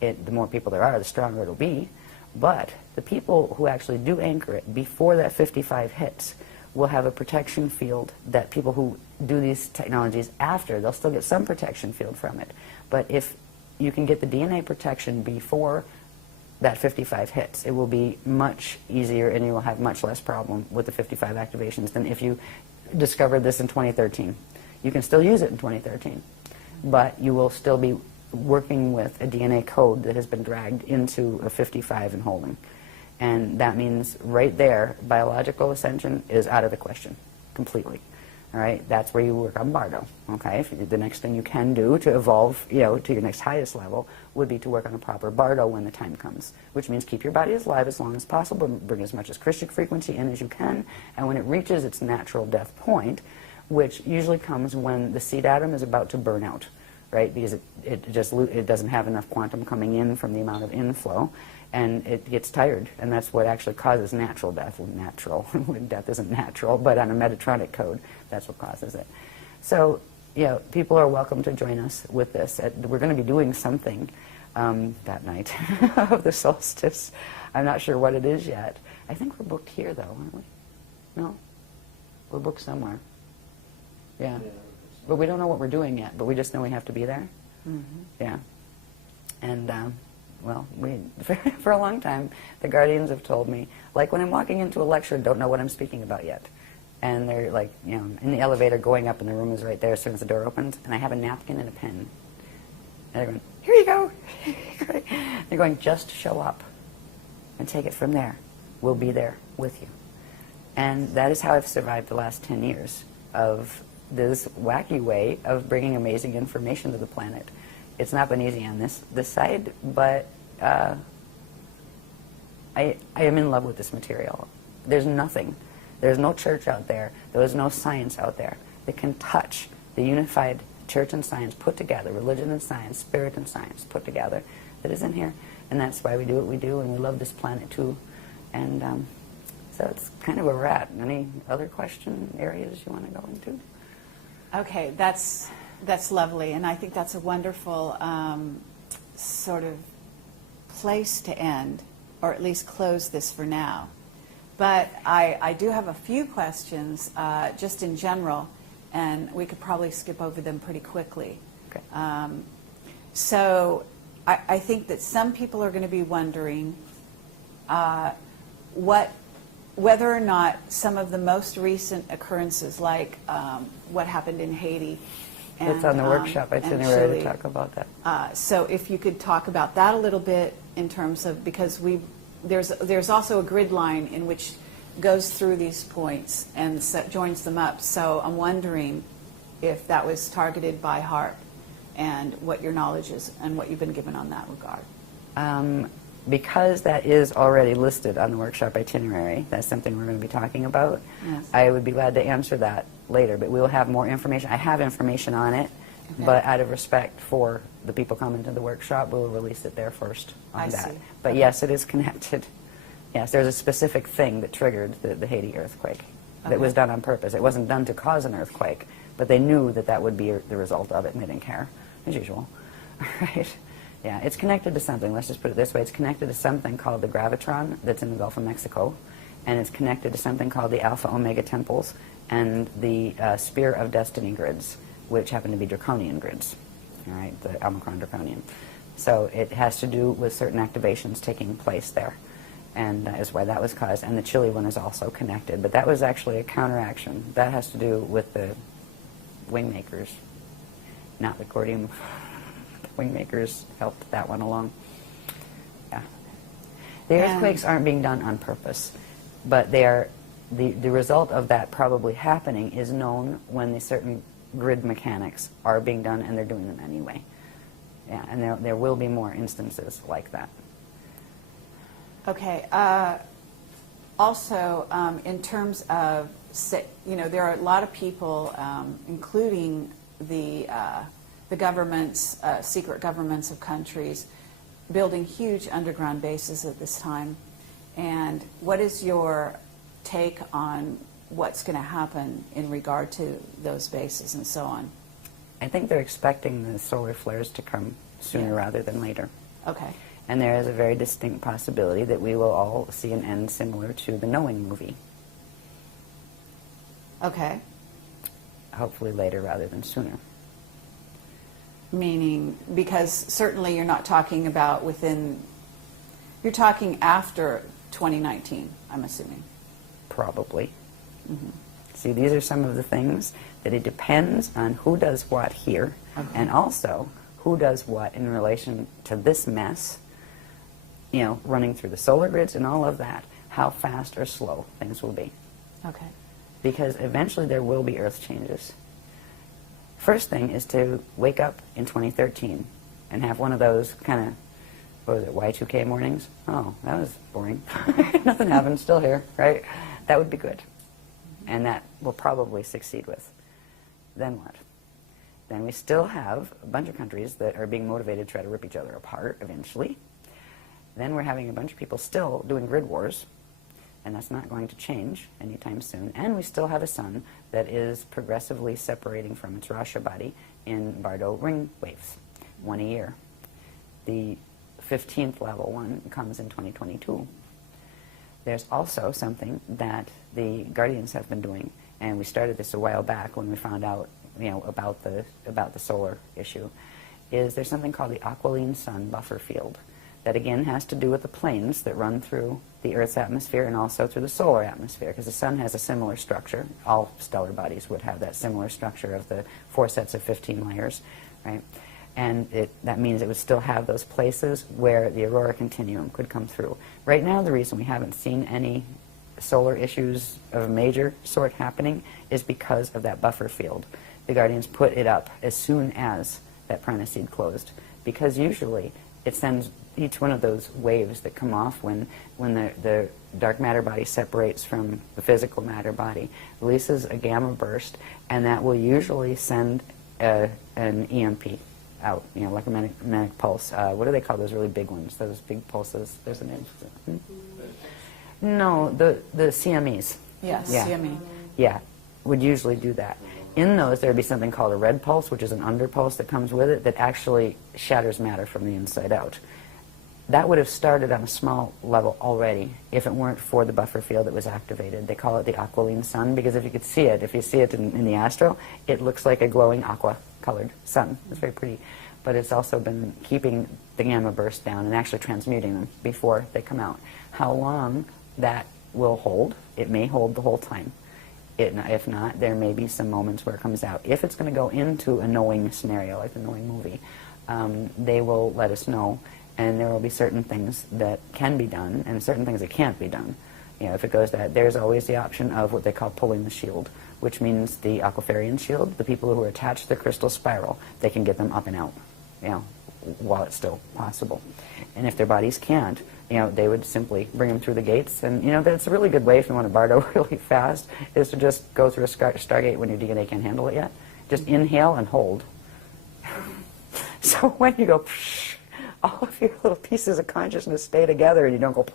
it. The more people there are, the stronger it'll be. But the people who actually do anchor it before that 55 hits will have a protection field that people who do these technologies after, they'll still get some protection field from it. But if you can get the DNA protection before that 55 hits, it will be much easier and you will have much less problem with the 55 activations than if you discovered this in 2013. You can still use it in 2013, but you will still be working with a DNA code that has been dragged into a 55 and holding. And that means right there, biological ascension is out of the question, completely. All right, that's where you work on Bardo. Okay, the next thing you can do to evolve, to your next highest level would be to work on a proper Bardo when the time comes, which means keep your body alive as long as possible, bring as much as Christic frequency in as you can, and when it reaches its natural death point, which usually comes when the seed atom is about to burn out, right? Because it doesn't have enough quantum coming in from the amount of inflow, and it gets tired, and that's what actually causes natural death. Natural, death isn't natural, but on a Metatronic code, that's what causes it. So, people are welcome to join us with this. We're going to be doing something that night of the solstice. I'm not sure what it is yet. I think we're booked here, though, aren't we? No? We're booked somewhere. Yeah. But we don't know what we're doing yet, but we just know we have to be there. Mm-hmm. Yeah. And, well, for a long time, the guardians have told me, like when I'm walking into a lecture, don't know what I'm speaking about yet. And they're like, in the elevator going up and the room is right there as soon as the door opens, and I have a napkin and a pen. And they're going, here you go. They're going, just show up and take it from there. We'll be there with you. And that is how I've survived the last 10 years of this wacky way of bringing amazing information to the planet. It's not been easy on this side, but I am in love with this material. There's nothing. There's no church out there. There's no science out there that can touch the unified church and science put together, religion and science, spirit and science put together, that is in here. And that's why we do what we do, and we love this planet too. And so it's kind of where we're at. Any other question areas you want to go into? Okay, that's lovely, and I think that's a wonderful sort of place to end, or at least close this for now. But I do have a few questions just in general, and we could probably skip over them pretty quickly. Okay. So I think that some people are going to be wondering whether or not some of the most recent occurrences, like what happened in Haiti, and, it's on the workshop itinerary to talk about that. So if you could talk about that a little bit in terms of, because there's also a grid line in which goes through these points and joins them up. So I'm wondering if that was targeted by HARP and what your knowledge is and what you've been given on that regard. Because that is already listed on the workshop itinerary, that's something we're going to be talking about. Yes. I would be glad to answer that later, but we will have more information. I have information on it, Okay. but out of respect for the people coming to the workshop, we'll release it there first on I that. see. But Okay. yes, it is connected. Yes, there's a specific thing that triggered the Haiti earthquake that Okay. was done on purpose. It wasn't done to cause an earthquake, but they knew that that would be the result of it, and they didn't care, as usual. Right? Yeah, it's connected to something. Let's just put it this way. It's connected to something called the gravitron that's in the Gulf of Mexico, and it's connected to something called the Alpha Omega temples and the Spear of Destiny grids, which happen to be draconian grids, all right, the Omicron draconian. So it has to do with certain activations taking place there, and that is why that was caused. And the Chile one is also connected, but that was actually a counteraction. That has to do with the wingmakers, not the Cordium. Wingmakers helped that one along. Yeah. The earthquakes aren't being done on purpose, but they are, the result of that probably happening is known when the certain grid mechanics are being done, and they're doing them anyway. Yeah, and there will be more instances like that. Okay. Also, in terms of, there are a lot of people, including the governments, secret governments of countries, building huge underground bases at this time. And what is your take on what's going to happen in regard to those bases and so on? I think they're expecting the solar flares to come sooner rather than later. Okay. And there is a very distinct possibility that we will all see an end similar to the Knowing movie. Okay. Hopefully later rather than sooner. Meaning, because certainly you're not talking about you're talking after 2019, I'm assuming. Probably. See, these are some of the things that it depends on who does what here, and also who does what in relation to this mess running through the solar grids and all of that, how fast or slow things will be. Okay. Because eventually there will be Earth changes. First thing is to wake up in 2013 and have one of those kind of, what was it, Y2K mornings? Oh, that was boring. Nothing happened, still here, right? That would be good. And that we'll probably succeed with. Then what? Then we still have a bunch of countries that are being motivated to try to rip each other apart eventually. Then we're having a bunch of people still doing grid wars, and that's not going to change anytime soon. And we still have a sun that is progressively separating from its Rasha body in Bardo ring waves, one a year. The 15th level one comes in 2022. There's also something that the Guardians have been doing, and we started this a while back when we found out, about the solar issue. Is there's something called the aquiline sun buffer field that again has to do with the planes that run through the Earth's atmosphere and also through the solar atmosphere, because the sun has a similar structure. All stellar bodies would have that similar structure of the 4 sets of 15 layers, right? And that means it would still have those places where the aurora continuum could come through. Right now, the reason we haven't seen any solar issues of a major sort happening is because of that buffer field. The Guardians put it up as soon as that prana seed closed, because usually it sends each one of those waves that come off when the dark matter body separates from the physical matter body, releases a gamma burst, and that will usually send an EMP out, electromagnetic pulse. What do they call those really big ones? Those big pulses. There's a name for them. No, the CMEs. Yes, Yeah. CME. Yeah, would usually do that. In those, there would be something called a red pulse, which is an underpulse that comes with it that actually shatters matter from the inside out. That would have started on a small level already if it weren't for the buffer field that was activated. They call it the aquiline sun because if you could see it, if you see it in the astro, it looks like a glowing aqua-colored sun. It's very pretty. But it's also been keeping the gamma burst down and actually transmuting them before they come out. How long that will hold, it may hold the whole time. If not, there may be some moments where it comes out. If it's going to go into a knowing scenario, like the knowing movie, they will let us know, and there will be certain things that can be done and certain things that can't be done. If it goes that, there's always the option of what they call pulling the shield, which means the Aquafarian shield, the people who are attached to the crystal spiral, they can get them up and out, while it's still possible. And if their bodies can't, they would simply bring them through the gates. And, that's a really good way if you want to Bardo really fast, is to just go through a Stargate when your DNA can't handle it yet. Just inhale and hold. So when you go, psh, all of your little pieces of consciousness stay together and you don't go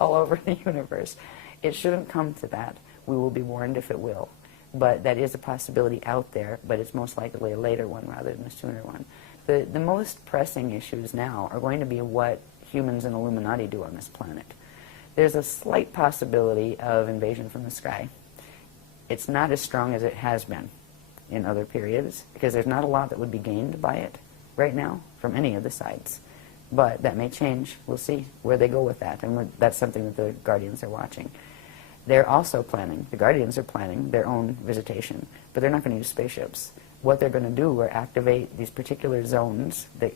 all over the universe. It shouldn't come to that. We will be warned if it will. But that is a possibility out there, but it's most likely a later one rather than a sooner one. The most pressing issues now are going to be what humans and Illuminati do on this planet. There's a slight possibility of invasion from the sky. It's not as strong as it has been in other periods, because there's not a lot that would be gained by it right now from any of the sides. But that may change. We'll see where they go with that, and that's something that the Guardians are watching. They're also planning, the Guardians are planning their own visitation, but they're not going to use spaceships. What they're going to do are activate these particular zones that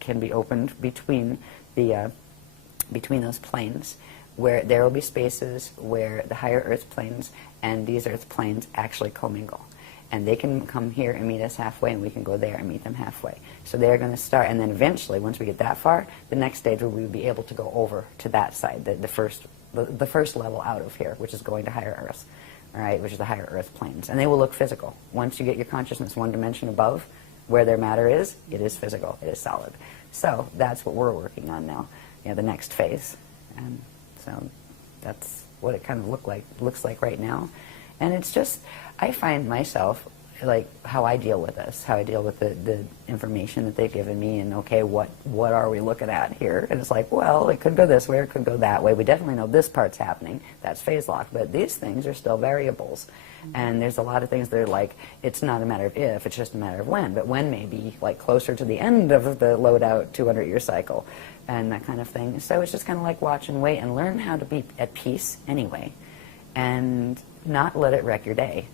can be opened between those planes, where there will be spaces where the higher Earth planes and these Earth planes actually commingle. And they can come here and meet us halfway, and we can go there and meet them halfway. So they're going to start, and then eventually, once we get that far, the next stage will we be able to go over to that side, the first level out of here, which is going to higher Earth, all right, which is the higher Earth planes. And they will look physical. Once you get your consciousness one dimension above where their matter is, it is physical, it is solid. So that's what we're working on now, the next phase. And so that's what it kind of looks like right now. And it's just, I find myself, like, how I deal with this, how I deal with the information that they've given me, and okay, what are we looking at here? And it's like, well, it could go this way or it could go that way. We definitely know this part's happening, that's phase lock, but these things are still variables. And there's a lot of things that are like, it's not a matter of if, it's just a matter of when. But when may be like closer to the end of the load-out 200-year cycle and that kind of thing. So it's just kind of like watch and wait and learn how to be at peace anyway. And not let it wreck your day.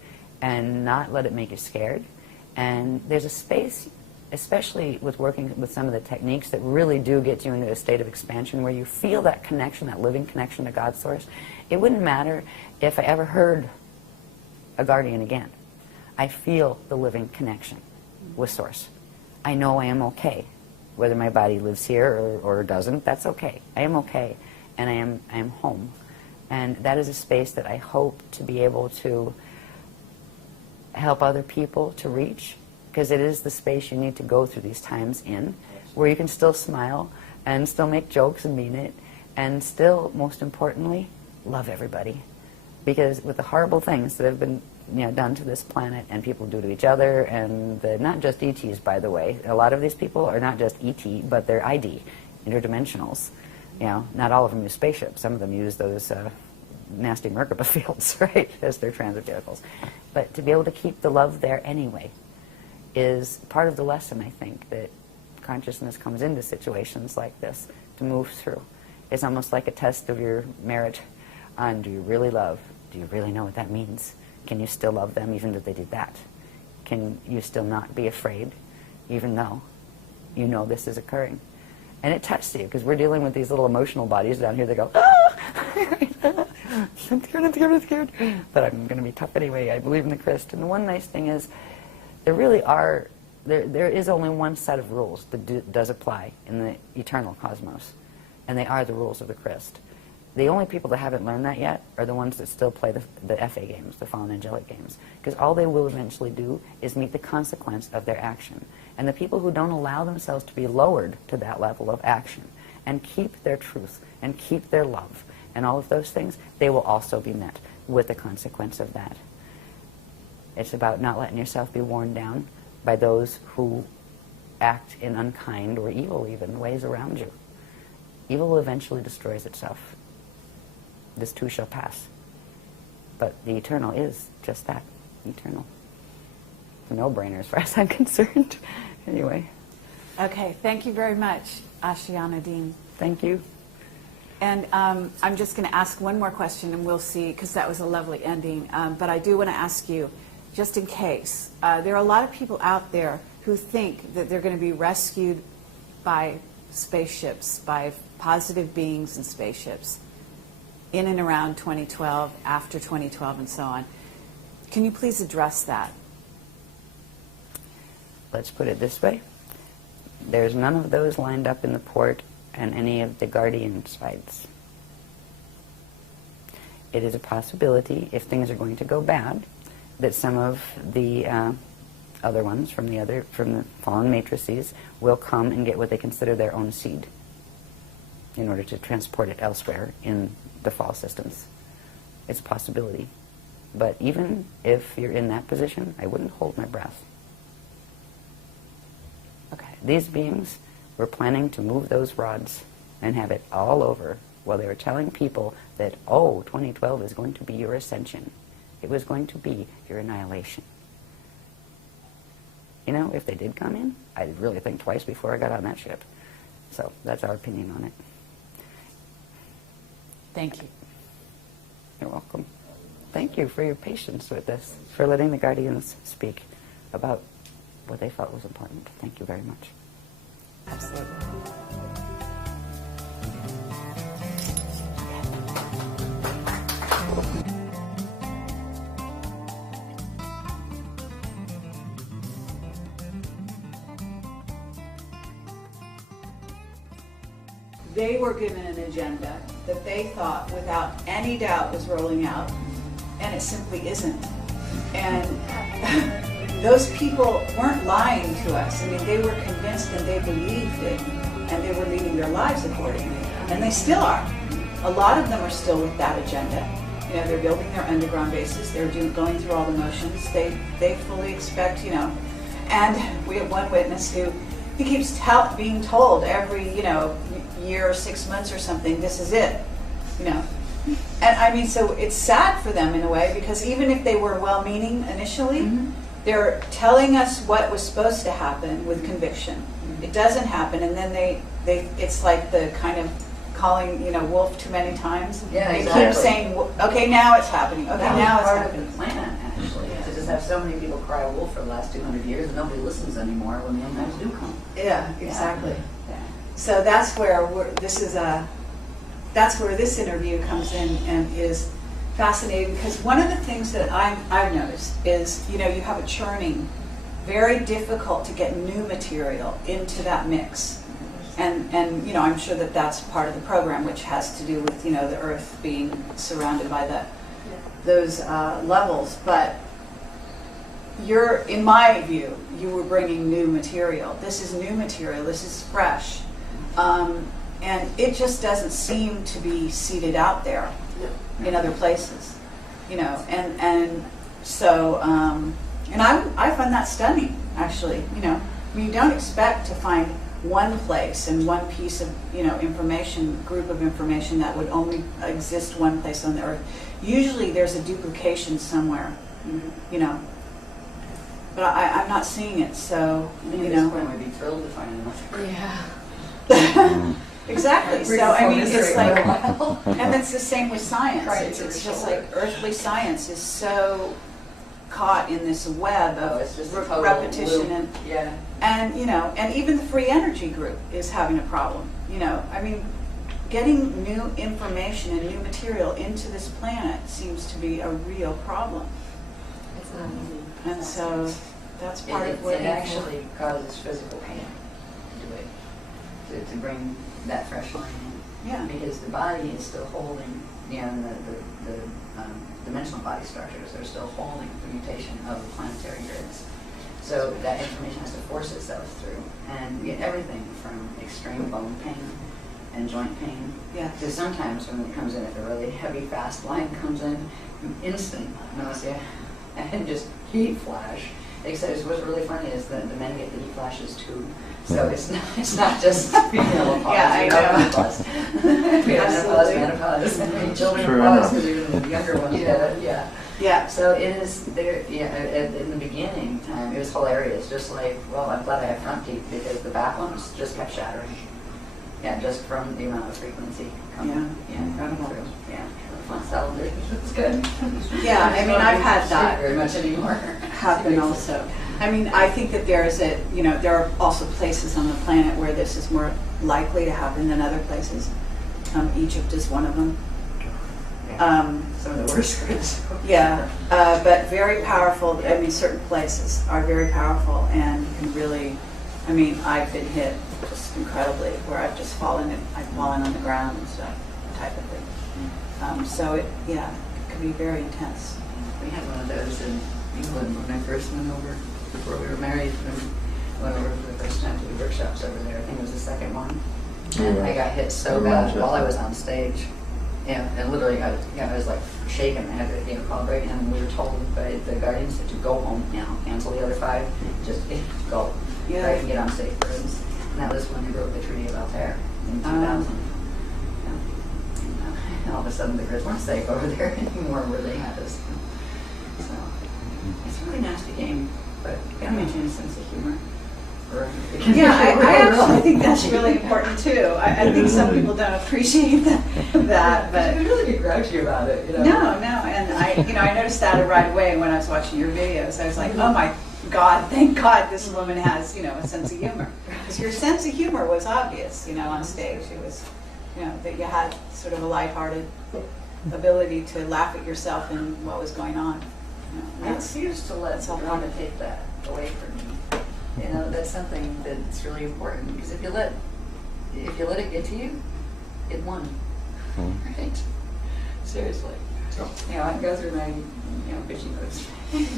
And not let it make you scared. And there's a space especially with working with some of the techniques that really do get you into a state of expansion where you feel that connection, that living connection to God's source, it wouldn't matter if I ever heard a guardian again. I feel the living connection with source. I know I am okay. Whether my body lives here or doesn't, that's okay. I am okay, and I am home. And that is a space that I hope to be able to help other people to reach, because it is the space you need to go through these times in, where you can still smile and still make jokes and mean it, and still, most importantly, love everybody. Because with the horrible things that have been done to this planet and people do to each other, and not just ETs, by the way. A lot of these people are not just ET, but they're ID, interdimensionals. Not all of them use spaceships. Some of them use those nasty Merkaba fields, right, as their transit vehicles. But to be able to keep the love there anyway is part of the lesson, I think, that consciousness comes into situations like this to move through. It's almost like a test of your merit on, do you really love? Do you really know what that means? Can you still love them even though they did that? Can you still not be afraid even though you know this is occurring? And it tests you, because we're dealing with these little emotional bodies down here that go, ah! I'm scared. But I'm going to be tough anyway. I believe in the Christ. And the one nice thing is, there is only one set of rules that does apply in the eternal cosmos. And they are the rules of the Christ. The only people that haven't learned that yet are the ones that still play the FA games, the fallen angelic games. Because all they will eventually do is meet the consequence of their action. And the people who don't allow themselves to be lowered to that level of action and keep their truth and keep their love and all of those things, they will also be met with the consequence of that. It's about not letting yourself be worn down by those who act in unkind or evil even ways around you. Evil eventually destroys itself. This too shall pass. But the eternal is just that, eternal. It's a no-brainer as far as I'm concerned. Anyway. Okay, thank you very much, Ashayana Deane. Thank you. And I'm just going to ask one more question, and we'll see, because that was a lovely ending. But I do want to ask you, just in case, there are a lot of people out there who think that they're going to be rescued by spaceships, by positive beings in spaceships, in and around 2012, after 2012, and so on. Can you please address that? Let's put it this way. There's none of those lined up in the port and any of the guardian sides. It is a possibility, if things are going to go bad, that some of the other ones from the fallen matrices will come and get what they consider their own seed in order to transport it elsewhere in the fall systems. It's a possibility. But even if you're in that position, I wouldn't hold my breath. Okay, these beings were planning to move those rods and have it all over while they were telling people that, oh, 2012 is going to be your ascension. It was going to be your annihilation. If they did come in, I'd really think twice before I got on that ship. So that's our opinion on it. Thank you. You're welcome. Thank you for your patience with this, for letting the guardians speak about what they felt was important. Thank you very much. Absolutely. They were given an agenda that they thought without any doubt was rolling out, and it simply isn't. And those people weren't lying to us. I mean, they were convinced and they believed it, and they were leading their lives accordingly. And they still are. A lot of them are still with that agenda. They're building their underground bases. They're going through all the motions. They fully expect, And we have one witness who he keeps being told every, year or 6 months or something, this is it, And I mean, so it's sad for them in a way, because even if they were well-meaning initially, they're telling us what was supposed to happen with conviction. It doesn't happen, and then it's like the kind of calling, wolf too many times. Yeah, they exactly. keep saying, okay, now it's happening. Okay, that now was it's part happening. of the plan, actually, to just have so many people cry wolf for the last 200 years, and nobody listens anymore when the end times do come. Yeah, exactly. Yeah. So that's where that's where this interview comes in and is fascinating, because one of the things that I've noticed is, you have a churning, very difficult to get new material into that mix. And I'm sure that that's part of the program, which has to do with, the Earth being surrounded by those levels. But in my view, you were bringing new material. This is new material. This is fresh. And it just doesn't seem to be seeded out there in other places, and so, and I find that stunning, actually. You don't expect to find one place and one piece of, information, group of information that would only exist one place on the Earth. Usually there's a duplication somewhere, but I'm not seeing it, so, At this point, we'd be thrilled to find another. Yeah. Exactly. So it's like, while. and it's the same with science. Right, It's for just sure. like earthly science is so caught in this web of it's just a total repetition loop. Yeah. and and even the free energy group is having a problem. Getting new information and new material into this planet seems to be a real problem. It's not easy. And so that's part of what It actually causes physical pain to bring that fresh line in. Yeah. Because the body is still holding, the dimensional body structures are still holding the mutation of the planetary grids. So that information has to force itself through. And we get everything from extreme bone pain and joint pain. Yeah. To sometimes when it comes in, if a really heavy, fast line comes in, instant nausea and just heat flash. Except what's really funny is that the men get the heat flashes too. So it's not just female menopause. Yeah, I know. Menopause. We have menopause, and children True menopause enough. because even the younger ones get it. Yeah. Yeah. So it is there. Yeah. In the beginning, it was hilarious. Just like, well, I'm glad I have front teeth because the back ones just kept shattering. Yeah, just from the amount of frequency coming. Yeah, Incredible. through. Yeah. It's good. Yeah, I mean, I've had that very much anymore. happen also. I think that there are also places on the planet where this is more likely to happen than other places. Egypt is one of them. Some of the worst grids. Yeah, but very powerful. Certain places are very powerful and can really, I've been hit just incredibly where I've just fallen on the ground and stuff, type of thing. So it can be very intense. We had one of those in England when I first went over, before we were married, and went over for the first time to the workshops over there. I think it was the second one. And I got hit so bad while I was on stage. Yeah, and literally I was like shaking. I had to call a break, and we were told by the guardians to go home now, cancel the other 5, just go. Yeah. Right, and get on stage for instance. And that was when they wrote the Treaty of Altair in 2000. And all of a sudden the grids weren't safe over there anymore where they had us. So it's a really nasty game, but you gotta maintain a sense of humor. Yeah, I actually think that's really important too. I think some people don't appreciate that, but you really get grouchy about it, no, and I noticed that right away when I was watching your videos. I was like, oh my God, thank God this woman has a sense of humor, because your sense of humor was obvious, on stage. It was, that you had sort of a lighthearted ability to laugh at yourself and what was going on. I refuse to let someone take that away from me. That's something that's really important, because if you let it get to you, it won. Right? Seriously. I can go through my bitchy modes.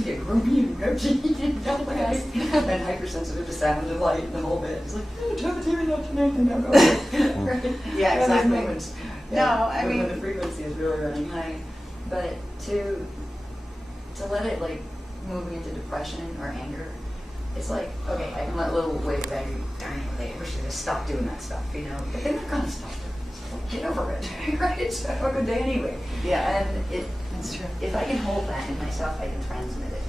Get groomy and grouchy and hypersensitive to sound and light and the whole bit. It's like, turn the TV on tonight and don't go away. Right? Yeah, exactly. Those moments. No, when the frequency is really running high. But to let it move me into depression or anger, it's like, okay, I can let a little wave of anger, darn it, I wish they just stop doing that stuff, but they're not going to stop it. So get over it, right? So have a good day anyway. Yeah. And That's true. if I can hold that in myself, I can transmit it.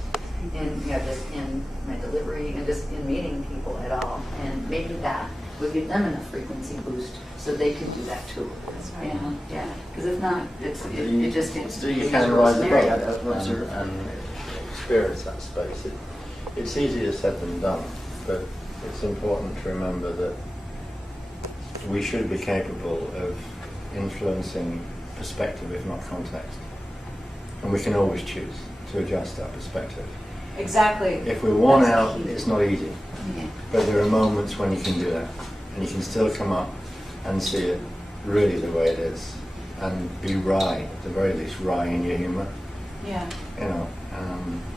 And just in my delivery and just in meeting people at all. And maybe that would give them enough frequency boost so they could do that too. That's right. Yeah. Because if not, it just gets So you kind of ride the boat. And experience that space. It's easier said than done, but it's important to remember that we should be capable of influencing perspective, if not context. And we can always choose to adjust our perspective. Exactly. If we're worn That's out, key. it's not easy. But there are moments when you can do that. And you can still come up and see it really the way it is. And be wry, at the very least, wry in your humour. Yeah. You know,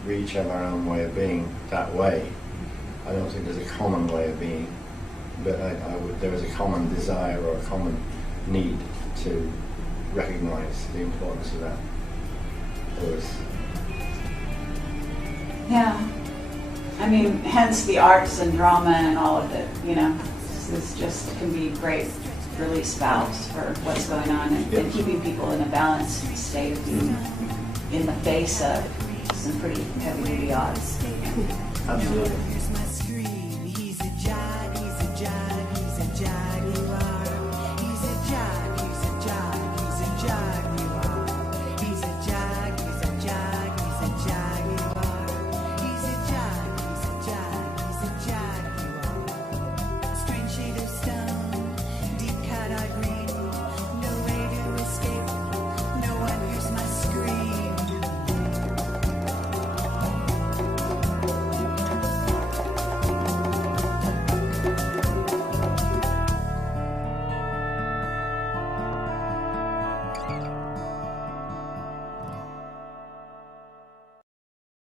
we each have our own way of being that way. I don't think there's a common way of being, but there is a common desire or a common need to recognise the importance of that. Yeah. I mean, hence the arts and drama and all of it, you know. This just can be great release valves for what's going on and keeping people in a balanced state of being in the face of some pretty heavy-duty odds. Absolutely. Here's my scream. He's a jag, he's a jag, he's a jag.